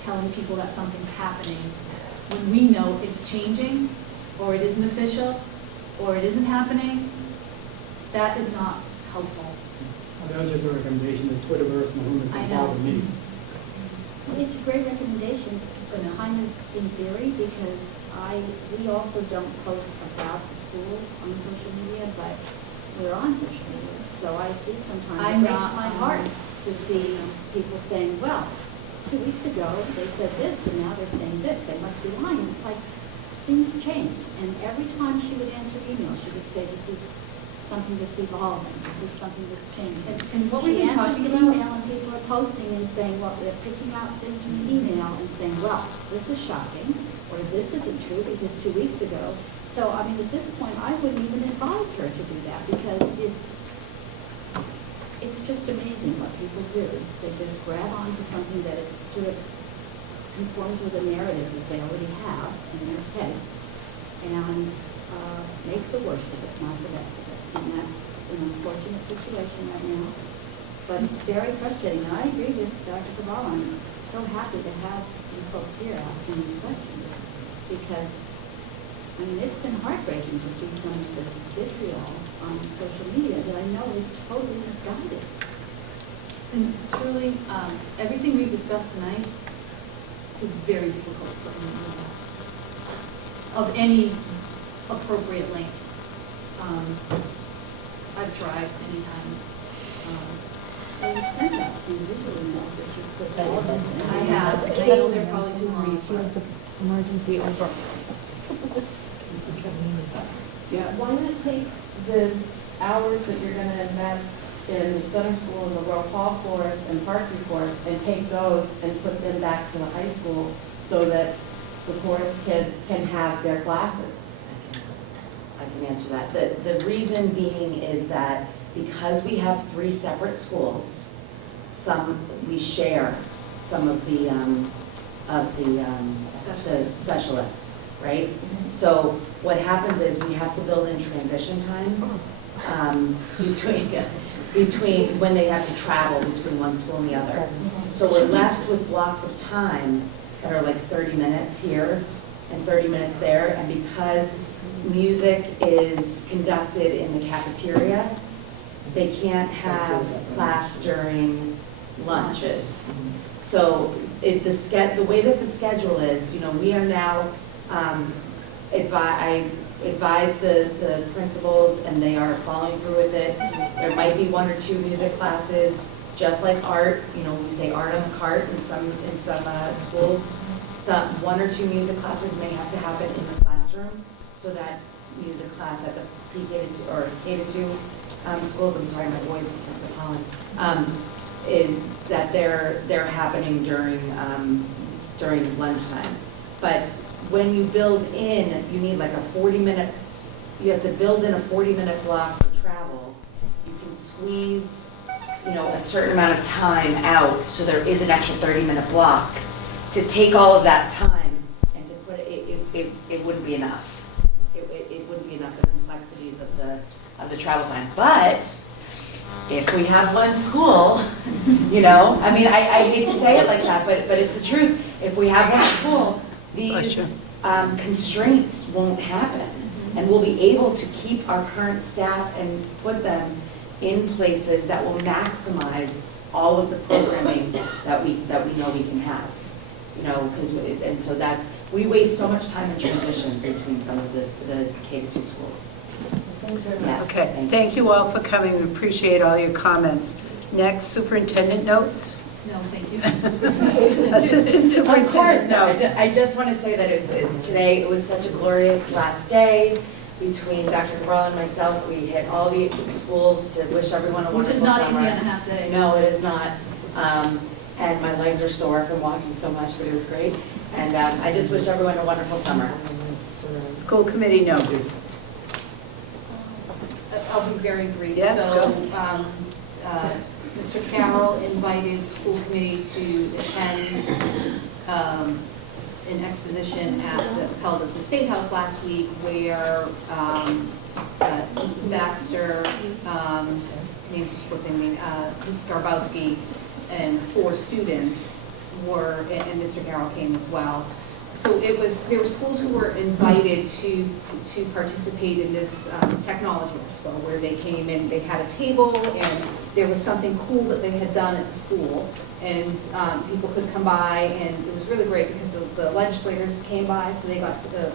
telling people that something's happening when we know it's changing, or it isn't official, or it isn't happening. That is not helpful. That was just a recommendation, the Twitterverse and the rumors don't bother me. It's a great recommendation, but kind of in theory, because we also don't post about the schools on social media, but we're on social media. So I see sometimes, it breaks my heart to see people saying, well, 2 weeks ago, they said this, and now they're saying this, they must be lying. It's like, things change. And every time she would answer email, she would say, this is something that's evolving, this is something that's changing. And what we've been talking She answers the about- email, and people are posting and saying, well, they're picking out things from the email and saying, well, this is shocking, or this isn't true because 2 weeks ago. So, I mean, at this point, I wouldn't even advise her to do that because it's just amazing what people do. They just grab onto something that is sort of conforms with a narrative that they already have in their heads and make the worst of it, not the best of it. And that's an unfortunate situation right now. But it's very frustrating. And I agree with Dr. Cabral. I'm so happy to have you folks here asking these questions because, I mean, it's been heartbreaking to see some of this vitriol on social media that I know is totally misguided. And truly, everything we've discussed tonight is very difficult for anyone of any appropriate length. I've tried many times. And you've sent out individual emails that you've put all this in. I have. I know they're probably too long. She was the emergency over. Yeah. Why not take the hours that you're gonna invest in the center school and the Royal Hall course and Parkview course and take those and put them back to the high school so that the chorus kids can have their classes? I can answer that. The reason being is that because we have 3 separate schools, we share some of the specialists, right? So what happens is we have to build in transition time between when they have to travel between one school and the other. So we're left with blocks of time that are like 30 minutes here and 30 minutes there, and because music is conducted in the cafeteria, they can't have class during lunches. So the way that the schedule is, we are now, I advise the principals and they are following through with it. There might be 1 or 2 music classes, just like art, we say art on the cart in some schools. 1 or 2 music classes may have to happen in the classroom, so that music class at the K-2 or K-2 schools, I'm sorry, my voice is like the pollen, that they're happening during lunchtime. But when you build in, you need like a 40-minute, you have to build in a 40-minute block for travel. You can squeeze, a certain amount of time out, so there is an extra 30-minute block. To take all of that time and to put it wouldn't be enough. It wouldn't be enough, the complexities of the travel time. But if we have one school, I hate to say it like that, but it's the truth. If we have one school, these constraints won't happen, and we'll be able to keep our current staff and put them in places that will maximize all of the programming that we know we can have. We waste so much time in transitions between some of the K-2 schools. Yeah, Okay, thanks. thank you all for coming. We appreciate all your comments. Next, superintendent notes. No, thank you. Assistant Of course, superintendent no, notes. I just want to say that today it was such a glorious last day between Dr. Cabral and myself. We hit all the schools to wish everyone a wonderful summer. Which is not easy on a half day. No, it is not. And my legs are sore from walking so much, but it was great. And I just wish everyone a wonderful summer. School committee notes. I'll be very brief. Yeah, So, Mr. Carroll invited school committee to attend an exposition that was held at the State House last week, where Mrs. Baxter, name's just slipping me, Mrs. Garbowski, and 4 students were, and Mr. Carroll came as well. So there were schools who were invited to participate in this technology expo, where they came in, they had a table, and there was something cool that they had done at the school, and people could come by, and it was really great because the legislators came by, so they got to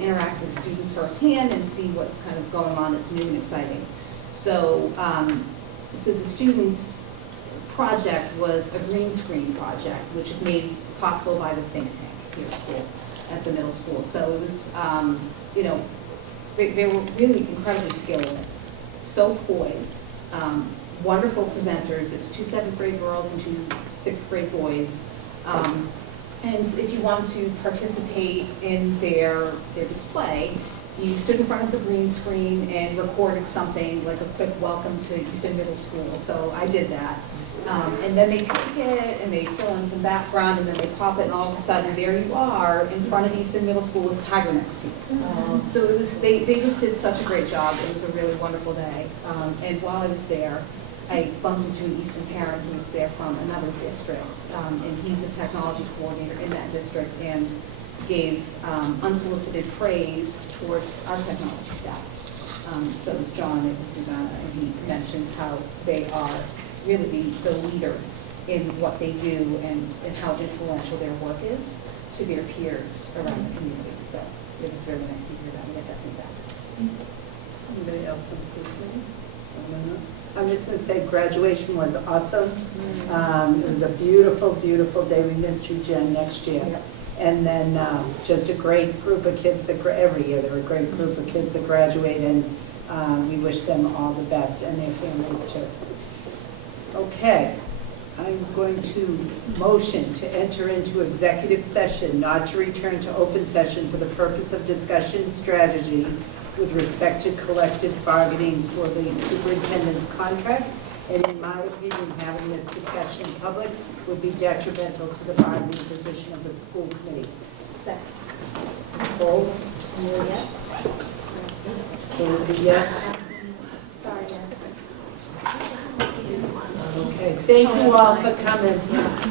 interact with students firsthand and see what's kind of going on that's new and exciting. So, so the students' project was a green screen project, which is made possible by the think tank here at school, at the middle school. So it was, they were really incredibly skilled, so poised, wonderful presenters. It was 2 7th grade girls and 2 6th grade boys. And if you wanted to participate in their display, you stood in front of the green screen and recorded something like a quick welcome to Easton Middle School. So I did that. And then they take it and they fill in some background and then they pop it, and all of a sudden there you are in front of Easton Middle School with a tiger next to you. So it was, they just did such a great job. It was a really wonderful day. And while I was there, I bumped into an Easton parent who was there from another district, and he's a technology coordinator in that district, and gave unsolicited praise towards our technology staff. So it was John and Susanna, and he mentioned how they are really the leaders in what they do and how influential their work is to their peers around the community. So it was really nice to hear that and get that feedback. Anybody else on school committee? I'm just going to say graduation was awesome. It was a beautiful, beautiful day. We missed you, Jen, next year. Yeah. And then just a great group of kids that, every year there were a great group of kids that graduate, and we wish them all the best, and their families too. Okay, I'm going to motion to enter into executive session, not to return to open session for the purpose of discussion strategy with respect to collective bargaining for the superintendent's contract. And in my opinion, having this discussion in public would be detrimental to the bargaining position of the school committee. Second. Nicole? Yes. David, yes. Okay, thank you all for coming.